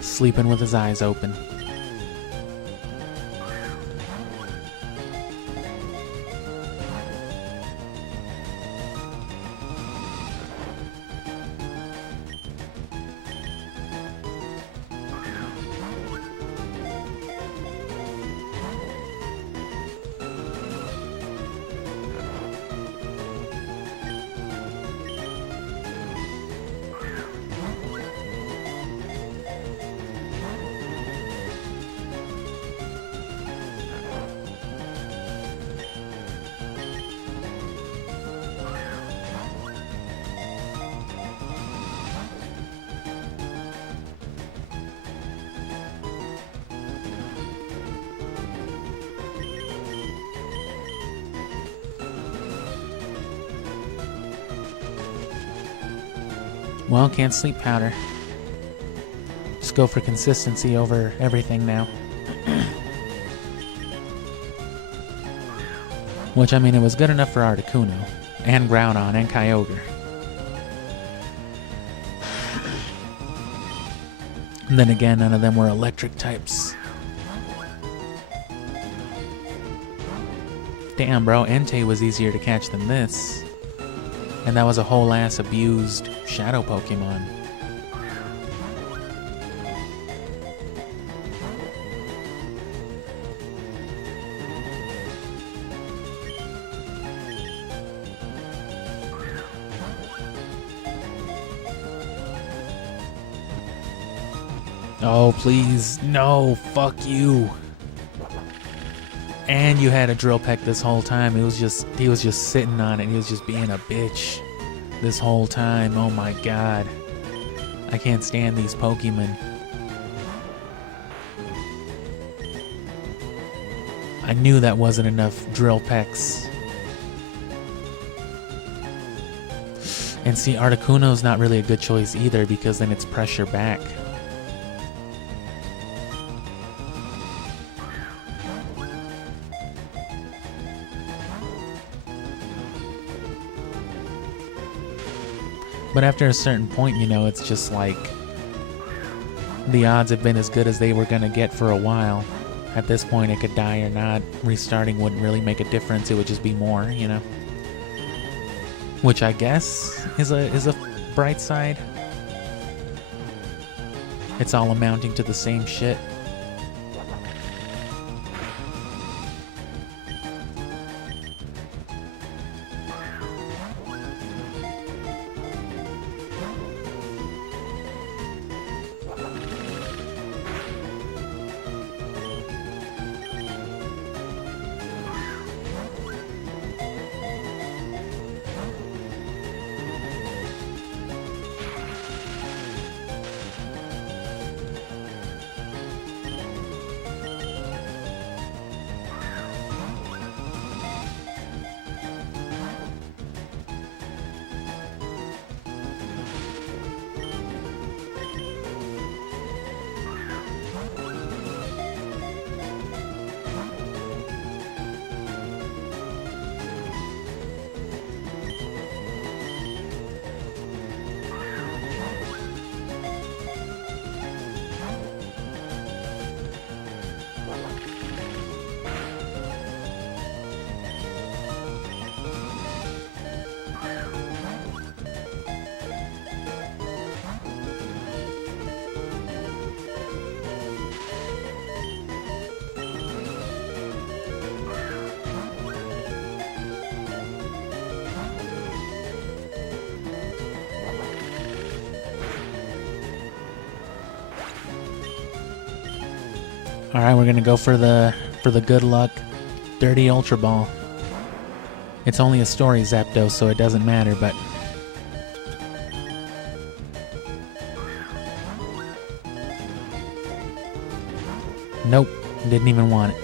Sleeping with his eyes open. Well, can't sleep powder. Just go for consistency over everything now. Which, I mean, it was good enough for Articuno, and Groudon, and Kyogre. And then again, none of them were electric types. Damn, bro, Entei was easier to catch than this. And that was a whole ass abused shadow Pokemon. Oh, please. No, fuck you. And you had a Drill Peck this whole time. He was just sitting on it. He was just being a bitch this whole time. Oh my god. I can't stand these Pokemon. I knew that wasn't enough Drill Pecks. And see, Articuno's not really a good choice either, because then it's pressure back. But after a certain point, you know, it's just like the odds have been as good as they were going to get for a while. At this point, it could die or not. Restarting wouldn't really make a difference. It would just be more, you know. Which I guess is a bright side. It's all amounting to the same shit. All right, we're gonna go for the good luck, dirty Ultra Ball. It's only a story Zapdos, so it doesn't matter. But nope, didn't even want it.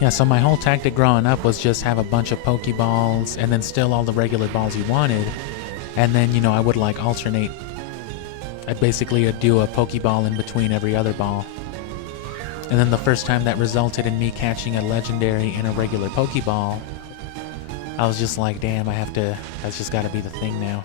Yeah, so my whole tactic growing up was just have a bunch of Pokeballs and then still all the regular balls you wanted. And then, you know, I would like alternate. I'd basically do a Pokeball in between every other ball. And then the first time that resulted in me catching a legendary in a regular Pokeball, I was just like, damn, that's just gotta be the thing now.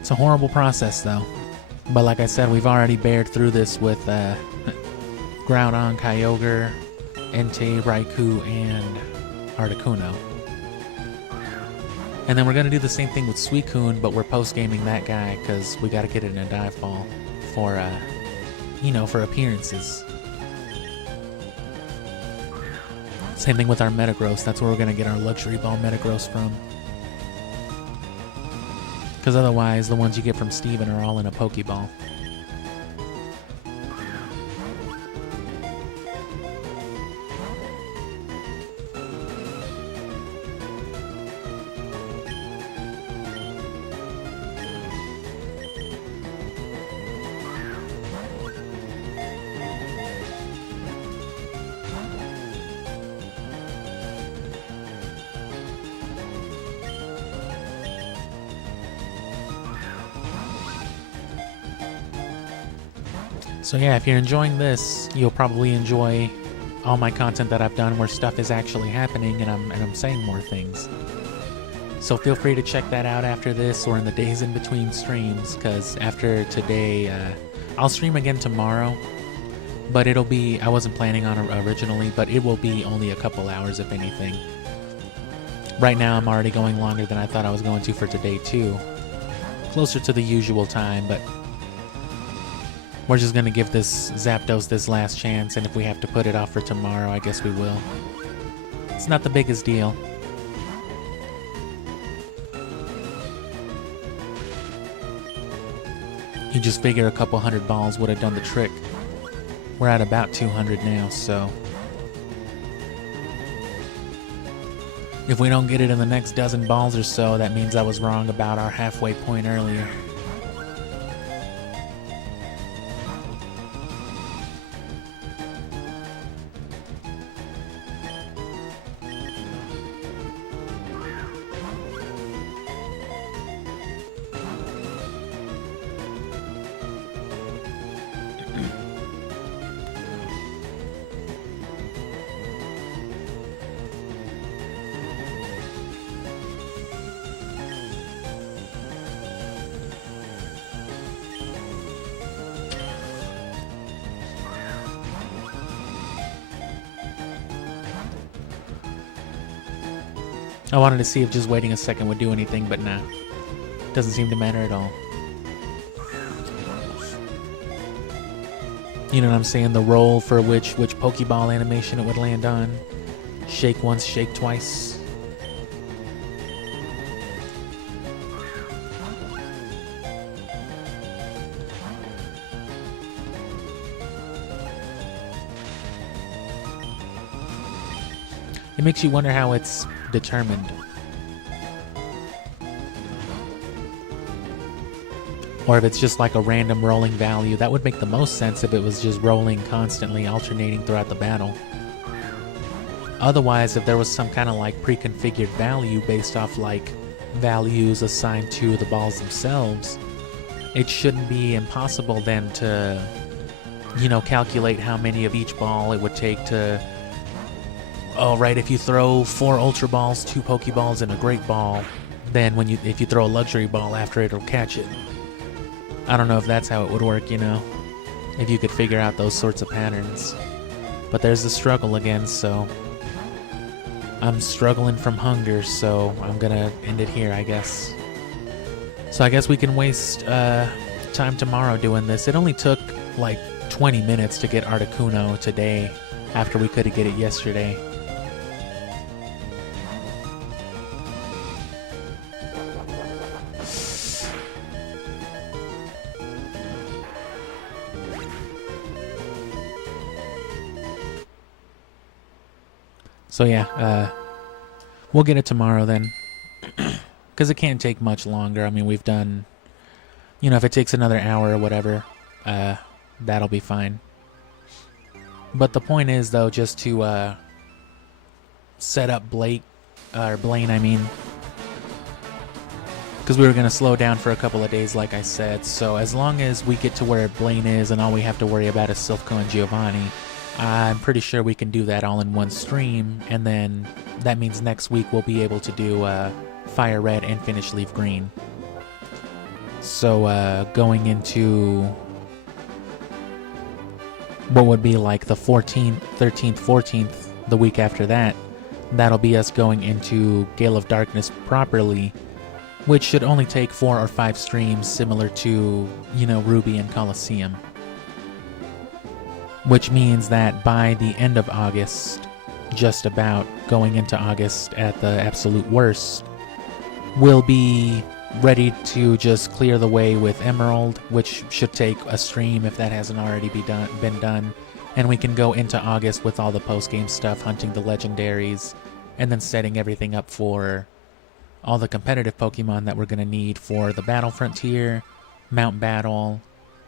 It's a horrible process, though. But like I said, we've already bared through this with Groudon, Kyogre, Entei, Raikou, and Articuno. And then we're going to do the same thing with Suicune, but we're post-gaming that guy because we got to get it in a dive ball for, you know, for appearances. Same thing with our Metagross. That's where we're going to get our Luxury Ball Metagross from. Because otherwise, the ones you get from Steven are all in a Pokeball. So yeah, if you're enjoying this, you'll probably enjoy all my content that I've done where stuff is actually happening and I'm saying more things. So feel free to check that out after this or in the days in between streams, because after today, I'll stream again tomorrow, but it'll be, I wasn't planning on it originally, but it will be only a couple hours if anything. Right now I'm already going longer than I thought I was going to for today too. Closer to the usual time, but we're just going to give this Zapdos this last chance, and if we have to put it off for tomorrow, I guess we will. It's not the biggest deal. You just figure a couple hundred balls would have done the trick. We're at about 200 now, so if we don't get it in the next dozen balls or so, that means I was wrong about our halfway point earlier. I wanted to see if just waiting a second would do anything, but nah. Doesn't seem to matter at all. You know what I'm saying? The roll for which Pokeball animation it would land on. Shake once, shake twice. It makes you wonder how it's determined. Or if it's just like a random rolling value, that would make the most sense if it was just rolling constantly, alternating throughout the battle. Otherwise, if there was some kind of like pre-configured value based off like values assigned to the balls themselves, it shouldn't be impossible then to, you know, calculate how many of each ball it would take to, oh right, if you throw 4 Ultra Balls, 2 Pokeballs, and a Great Ball, then if you throw a Luxury Ball after it, it'll catch it. I don't know if that's how it would work, you know, if you could figure out those sorts of patterns. But there's the struggle again, so I'm struggling from hunger, so I'm gonna end it here, I guess. So I guess we can waste time tomorrow doing this. It only took like 20 minutes to get Articuno today, after we couldn't get it yesterday. So yeah, we'll get it tomorrow then, because it can't take much longer. I mean, we've done, you know, if it takes another hour or whatever, that'll be fine. But the point is, though, just to set up Blaine, I mean, because we were going to slow down for a couple of days, like I said. So as long as we get to where Blaine is and all we have to worry about is Silph Co and Giovanni, I'm pretty sure we can do that all in one stream, and then that means next week we'll be able to do Fire Red and finish Leaf Green. So going into what would be like the 14th, 13th, 14th, the week after that, that'll be us going into Gale of Darkness properly, which should only take 4 or 5 streams, similar to, you know, Ruby and Coliseum. Which means that by the end of August, just about going into August at the absolute worst, we'll be ready to just clear the way with Emerald, which should take a stream if that hasn't already been done. And we can go into August with all the post-game stuff, hunting the legendaries, and then setting everything up for all the competitive Pokemon that we're going to need for the Battle Frontier, Mount Battle,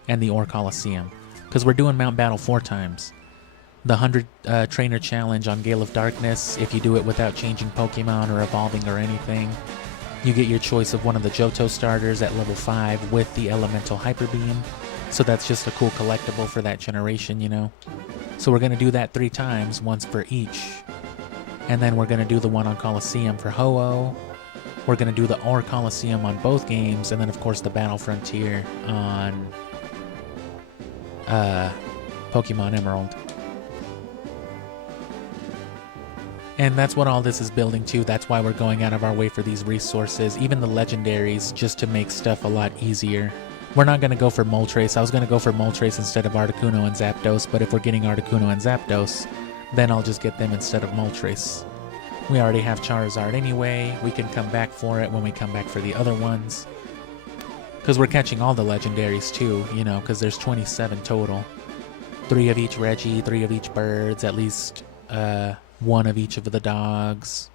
and the Ore Coliseum. Because we're doing Mount Battle 4 times. The 100 Trainer Challenge on Gale of Darkness, if you do it without changing Pokemon or evolving or anything, you get your choice of one of the Johto starters at level 5 with the Elemental Hyper Beam. So that's just a cool collectible for that generation, you know. So we're going to do that 3 times, once for each. And then we're going to do the one on Coliseum for Ho-Oh. We're going to do the Ore Coliseum on both games, and then of course the Battle Frontier on Pokemon Emerald. And that's what all this is building to. That's why we're going out of our way for these resources, even the legendaries, just to make stuff a lot easier. We're not going to go for Moltres. I was going to go for Moltres instead of Articuno and Zapdos, but if we're getting Articuno and Zapdos, then I'll just get them instead of Moltres. We already have Charizard anyway. We can come back for it when we come back for the other ones. Because we're catching all the legendaries too, you know, because there's 27 total. 3 of each Reggie, 3 of each Birds, at least 1 of each of the dogs.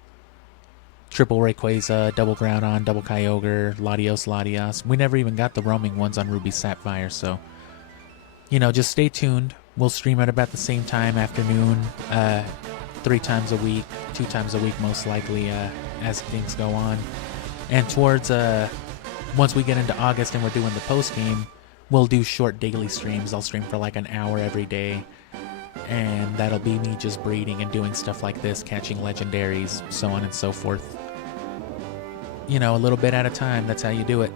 Triple Rayquaza, double Groudon, double Kyogre, Latios. We never even got the roaming ones on Ruby Sapphire, so, you know, just stay tuned. We'll stream at about the same time, afternoon, 3 times a week, 2 times a week most likely, as things go on. And towards once we get into August and we're doing the post game, we'll do short daily streams. I'll stream for like an hour every day, and that'll be me just breeding and doing stuff like this, catching legendaries, so on and so forth. You know, a little bit at a time, that's how you do it.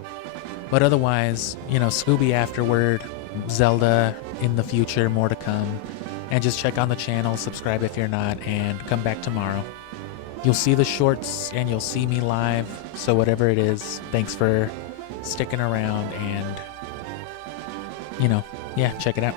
But otherwise, you know, Scooby afterward, Zelda in the future, more to come. And just check on the channel, subscribe if you're not, and come back tomorrow. You'll see the shorts and you'll see me live, so whatever it is, thanks for sticking around, and, you know, yeah, check it out.